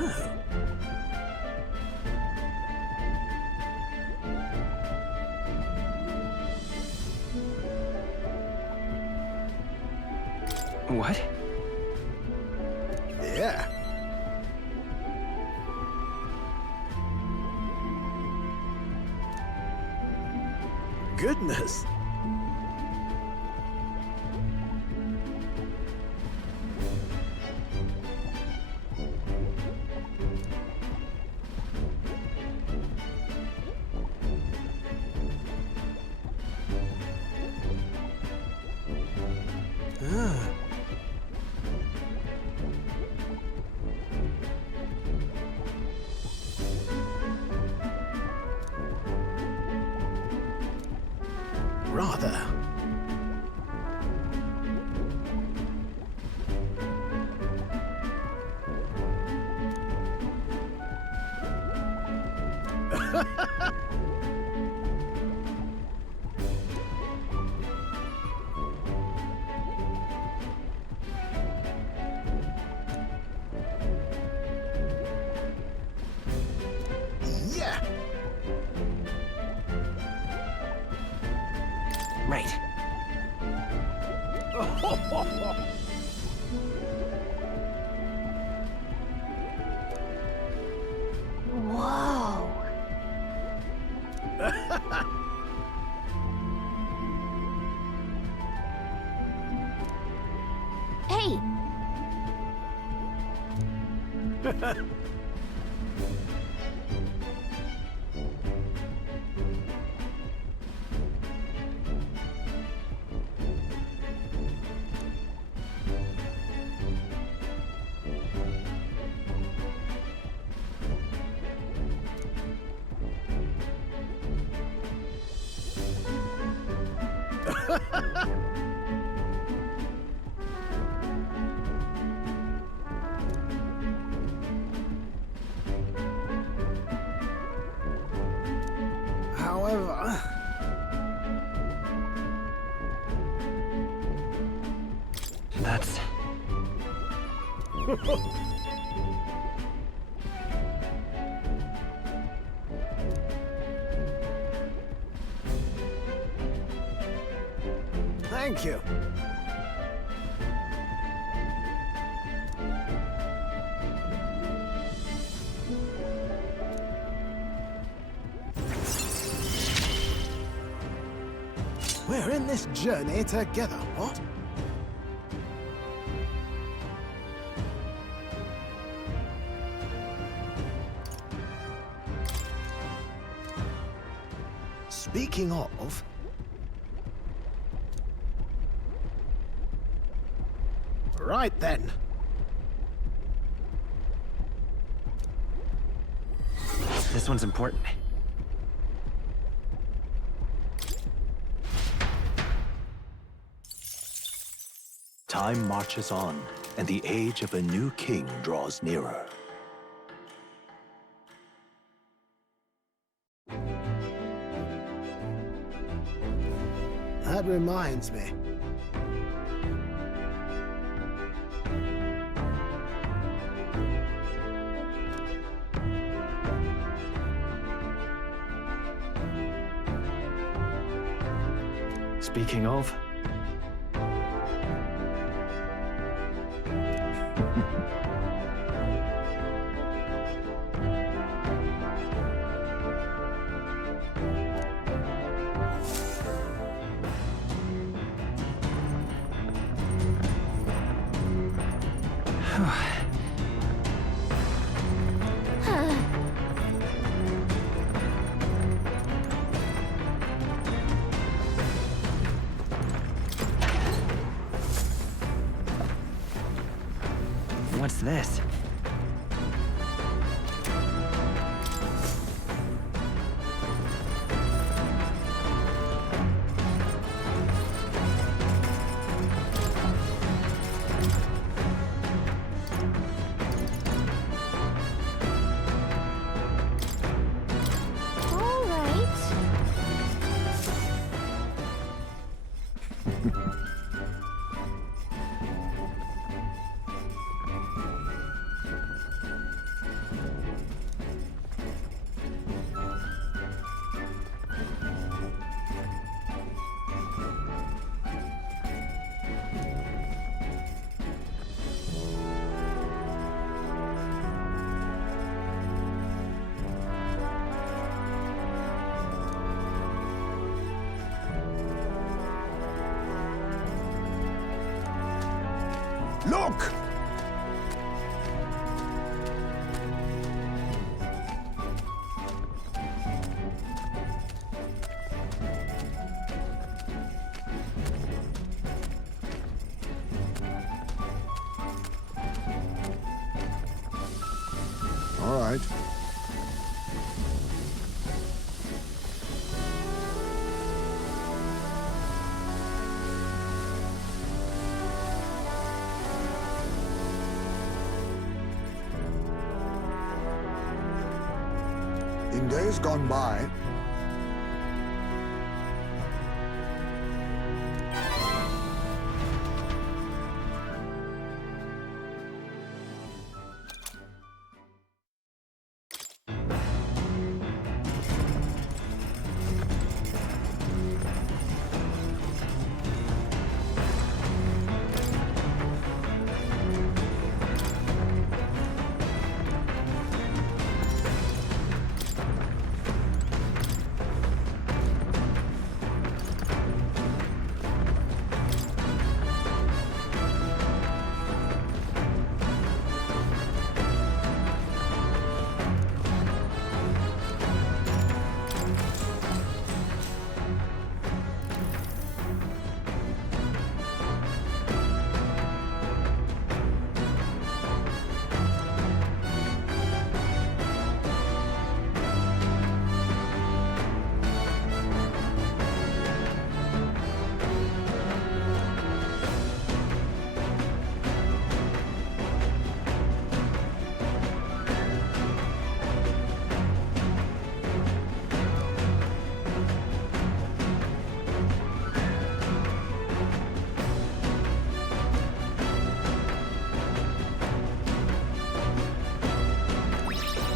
What? Yeah. Goodness. Ah. Rather. Yeah. Right. Whoa. Hey! However... That's... Thank you. We're in this journey together, what? Speaking of... Right then. This one's important. Time marches on, and the age of a new king draws nearer. That reminds me. Speaking of... What's this? All right. Look! All right. In days gone by,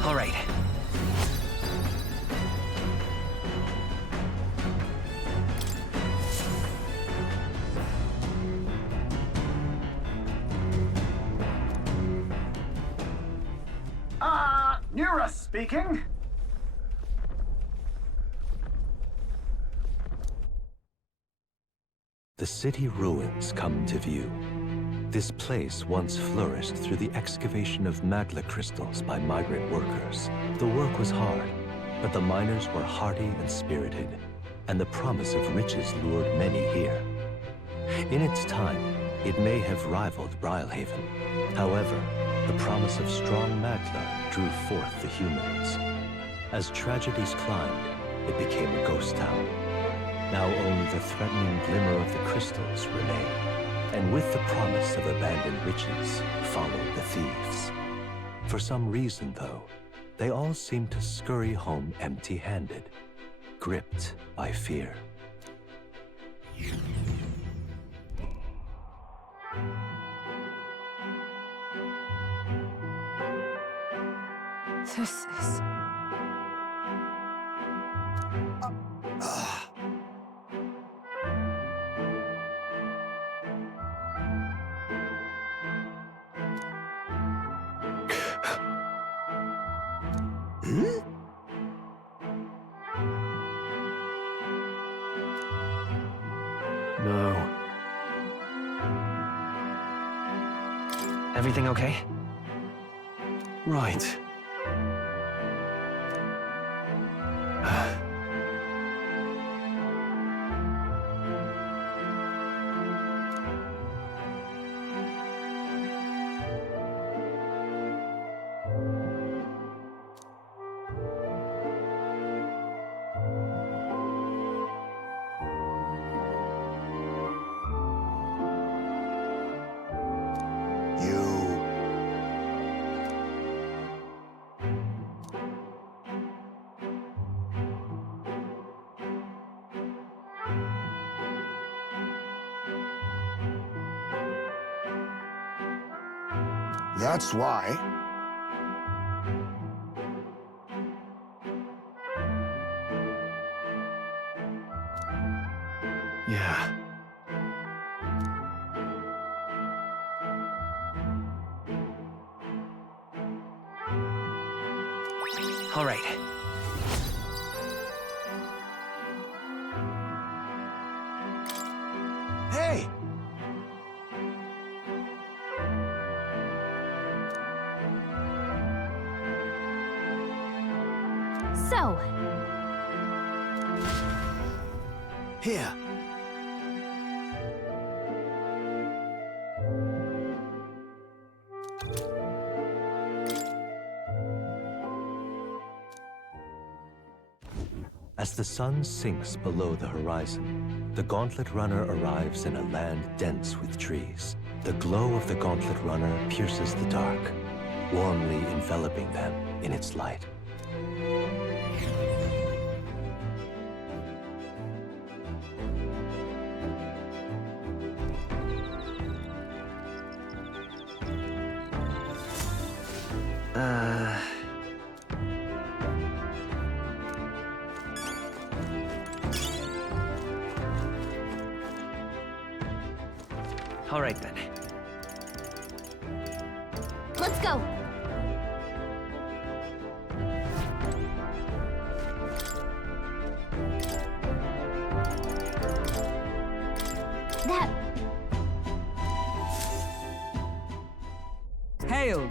All right. Nura speaking. The city ruins come to view. This place once flourished through the excavation of magla crystals by migrant workers. The work was hard, but the miners were hardy and spirited, and the promise of riches lured many here. In its time, it may have rivaled Brilhaven. However, the promise of strong magla drew forth the humans. As tragedies climbed, it became a ghost town. Now only the threatening glimmer of the crystals remained. And with the promise of abandoned riches followed the thieves. For some reason, though, they all seemed to scurry home empty-handed, gripped by fear. This is... No. Everything okay? Right. That's why. Yeah. All right. Hey! So, Here. As the sun sinks below the horizon, the Gauntlet Runner arrives in a land dense with trees. The glow of the Gauntlet Runner pierces the dark, warmly enveloping them in its light. All right then. let's go. That... Hail!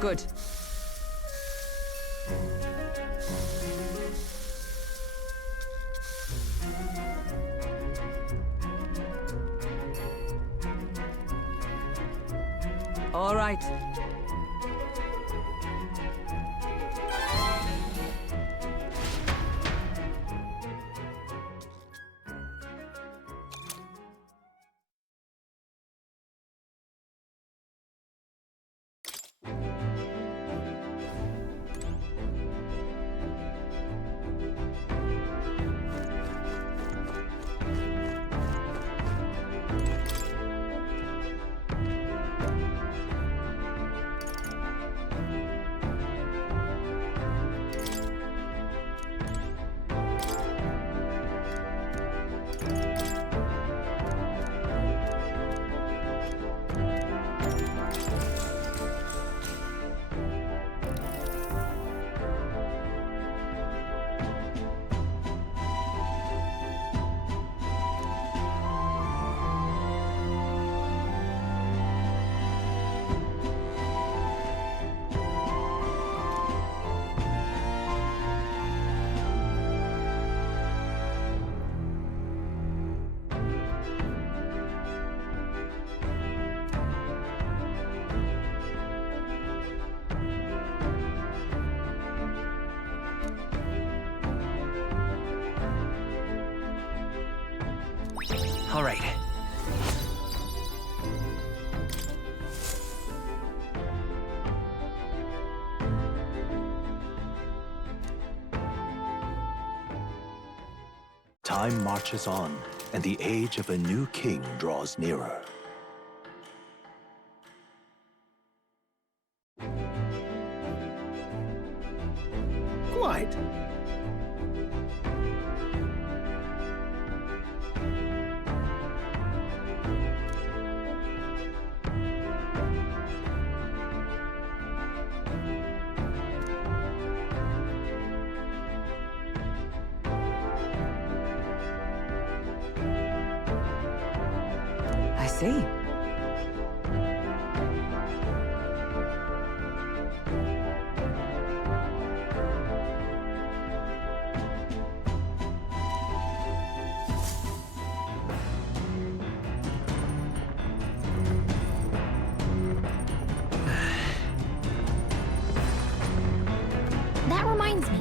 Good. All right. All right. Time marches on, and the age of a new king draws nearer. Quite. I I see. That reminds me.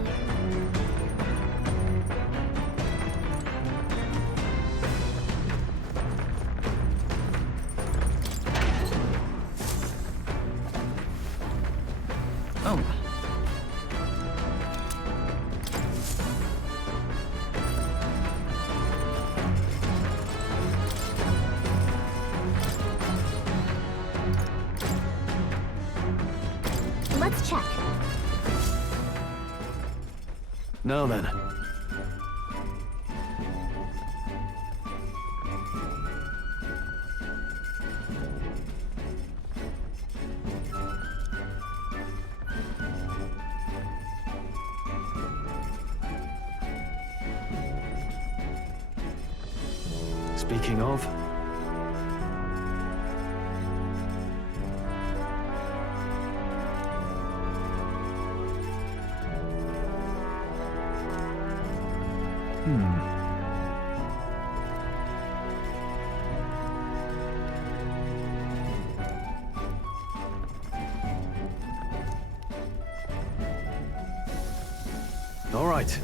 Oh. Let's check. Now then. Speaking of... All right.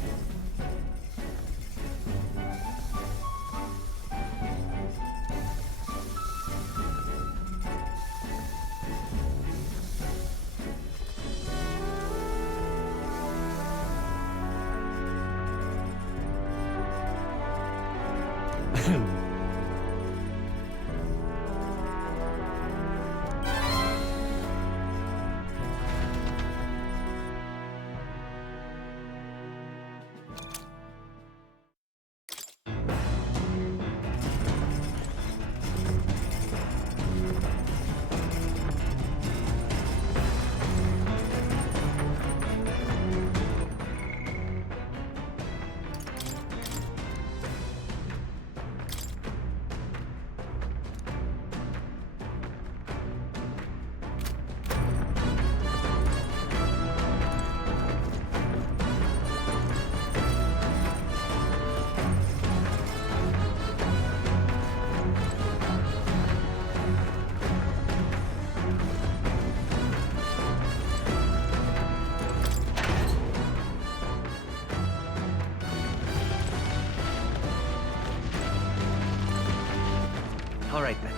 All right, then.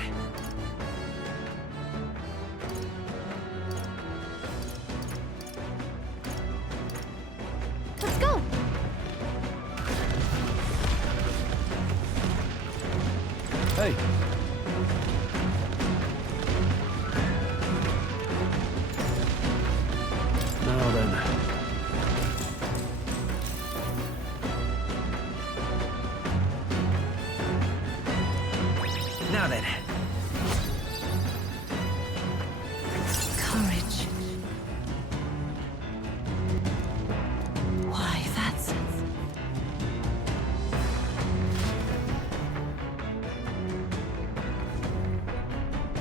Let's go! Hey. Now then. Now then. Courage. Why, that's...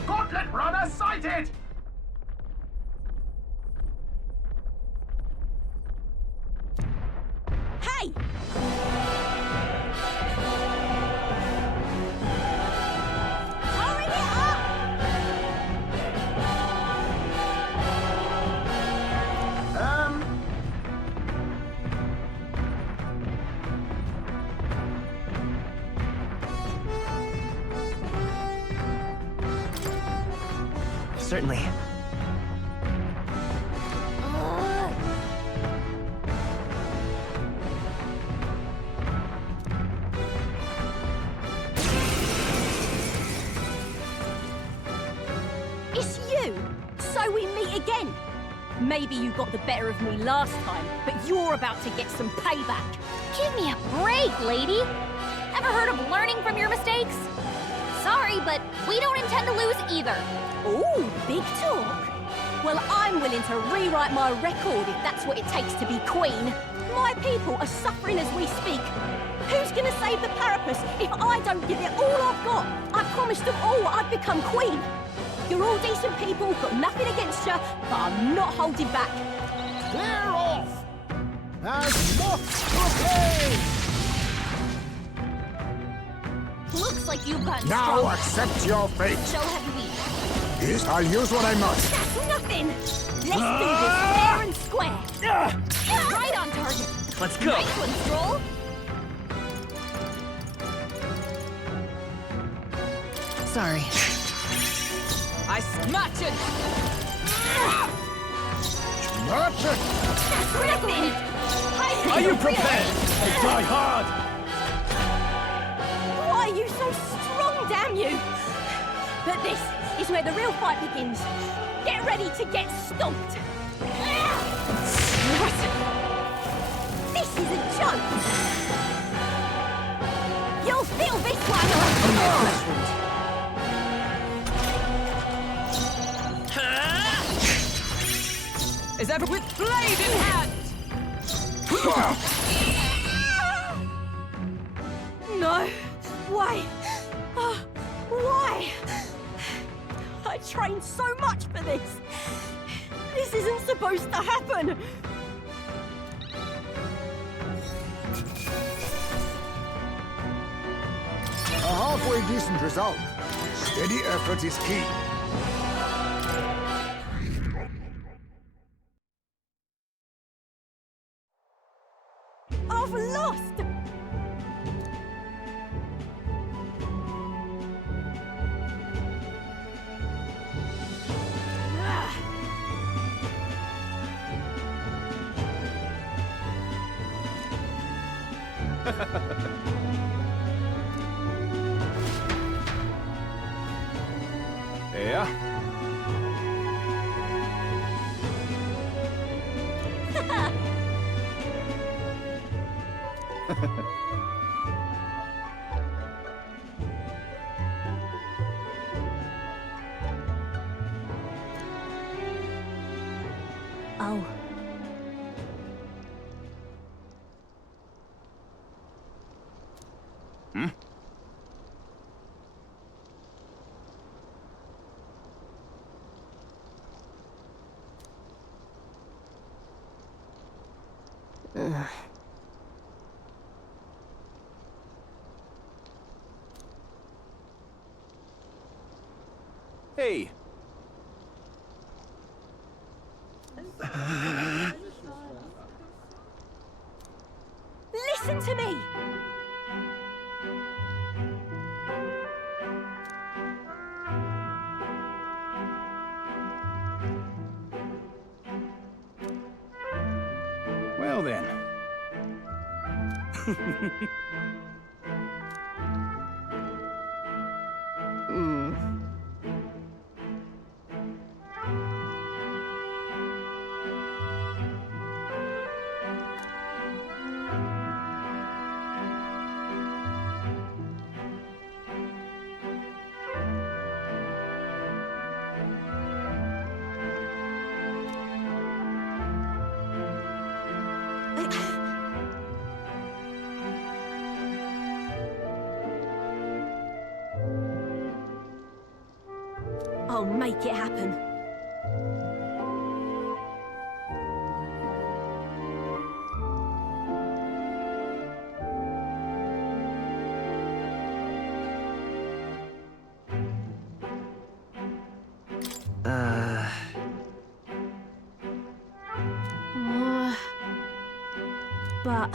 Gauntlet runner sighted! Hey! Hurry it up! Certainly. It's you! So we meet again! Maybe you got the better of me last time, but you're about to get some payback. Give me a break, lady! Ever heard of learning from your mistakes? Sorry, but we don't intend to lose either. Ooh, big talk. Well, I'm willing to rewrite my record if that's what it takes to be queen. My people are suffering as we speak. Who's gonna save the Parapus if I don't give it all I've got? I promised them all I'd become queen. You're all decent people, got nothing against you, but I'm not holding back. Clear off! As moths to a flame! Looks like you've gotten Now stronger. accept your fate. So have we. Yes, I'll use what I must. That's nothing! Let's do this fair and square. Right on target. Let's go. Nice one, Stroll. Sorry. I smash it. Smash it! That's nothing! Are you prepared to die hard? Why are you so strong, damn you? But this is where the real fight begins. Get ready to get stomped. What? This is a joke. You'll feel this one. Is ever with blade in hand. No. Why? Why? I trained so much for this. This isn't supposed to happen. A halfway decent result. Steady effort is key. I've lost. Yeah. Oh. Hmm? Hey. Listen to me. Well then. I'll make it happen. But...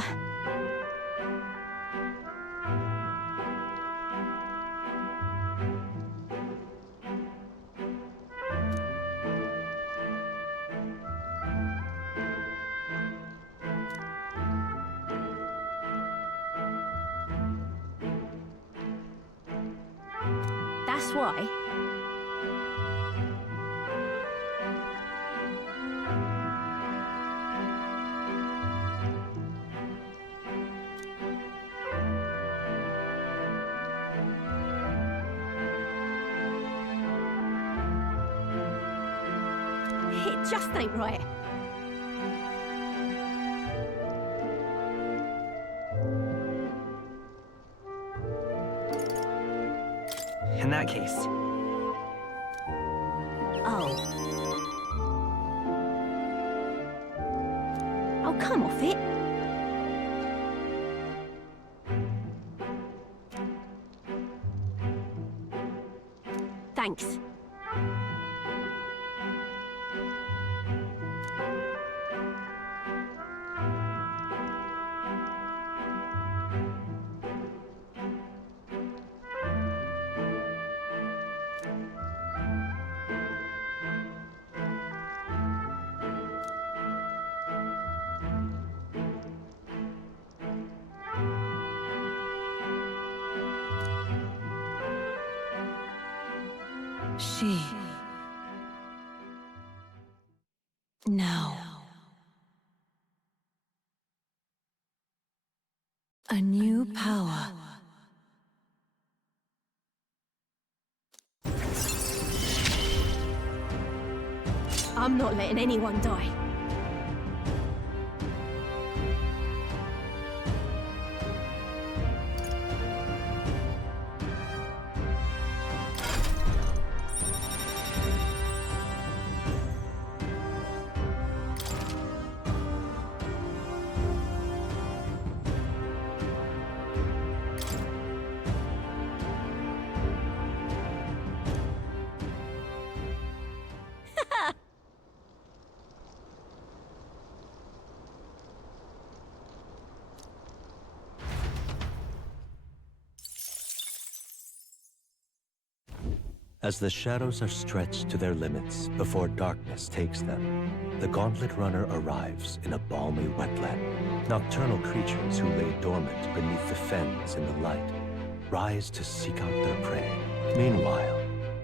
That's why. It just ain't right. Oh. Oh, come off it. Thanks. She. Now. A new power. I'm not letting anyone die. As the shadows are stretched to their limits before darkness takes them, the Gauntlet Runner arrives in a balmy wetland. Nocturnal creatures who lay dormant beneath the fens in the light rise to seek out their prey. Meanwhile,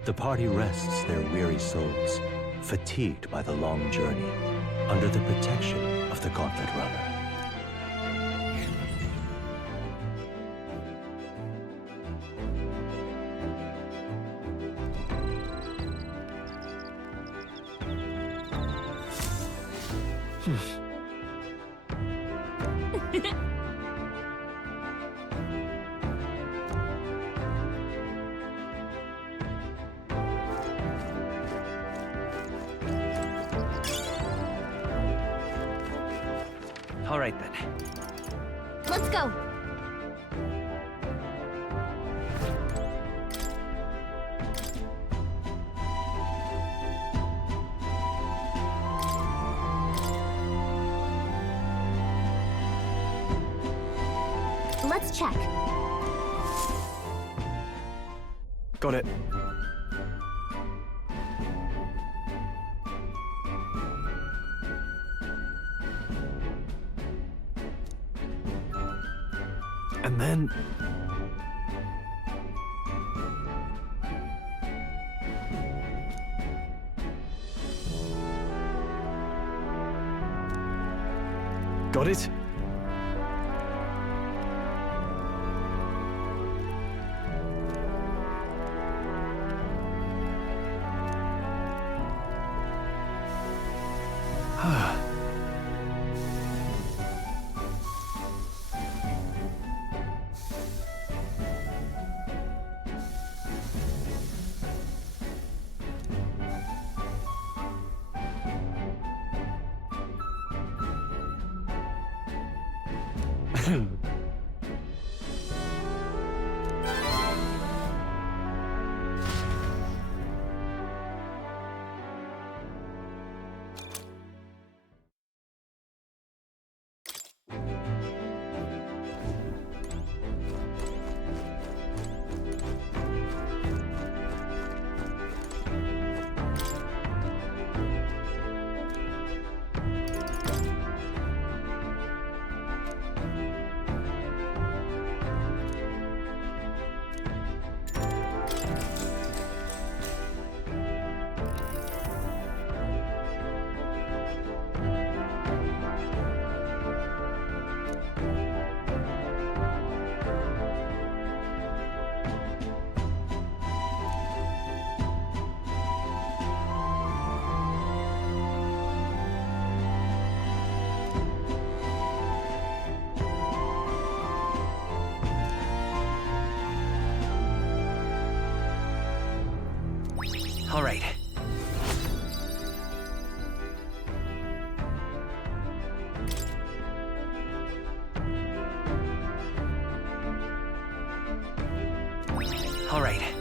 the party rests their weary souls, fatigued by the long journey, under the protection of the Gauntlet Runner. All right then. Let's go. Let's check. Got it. And then... Got it? All right. All right.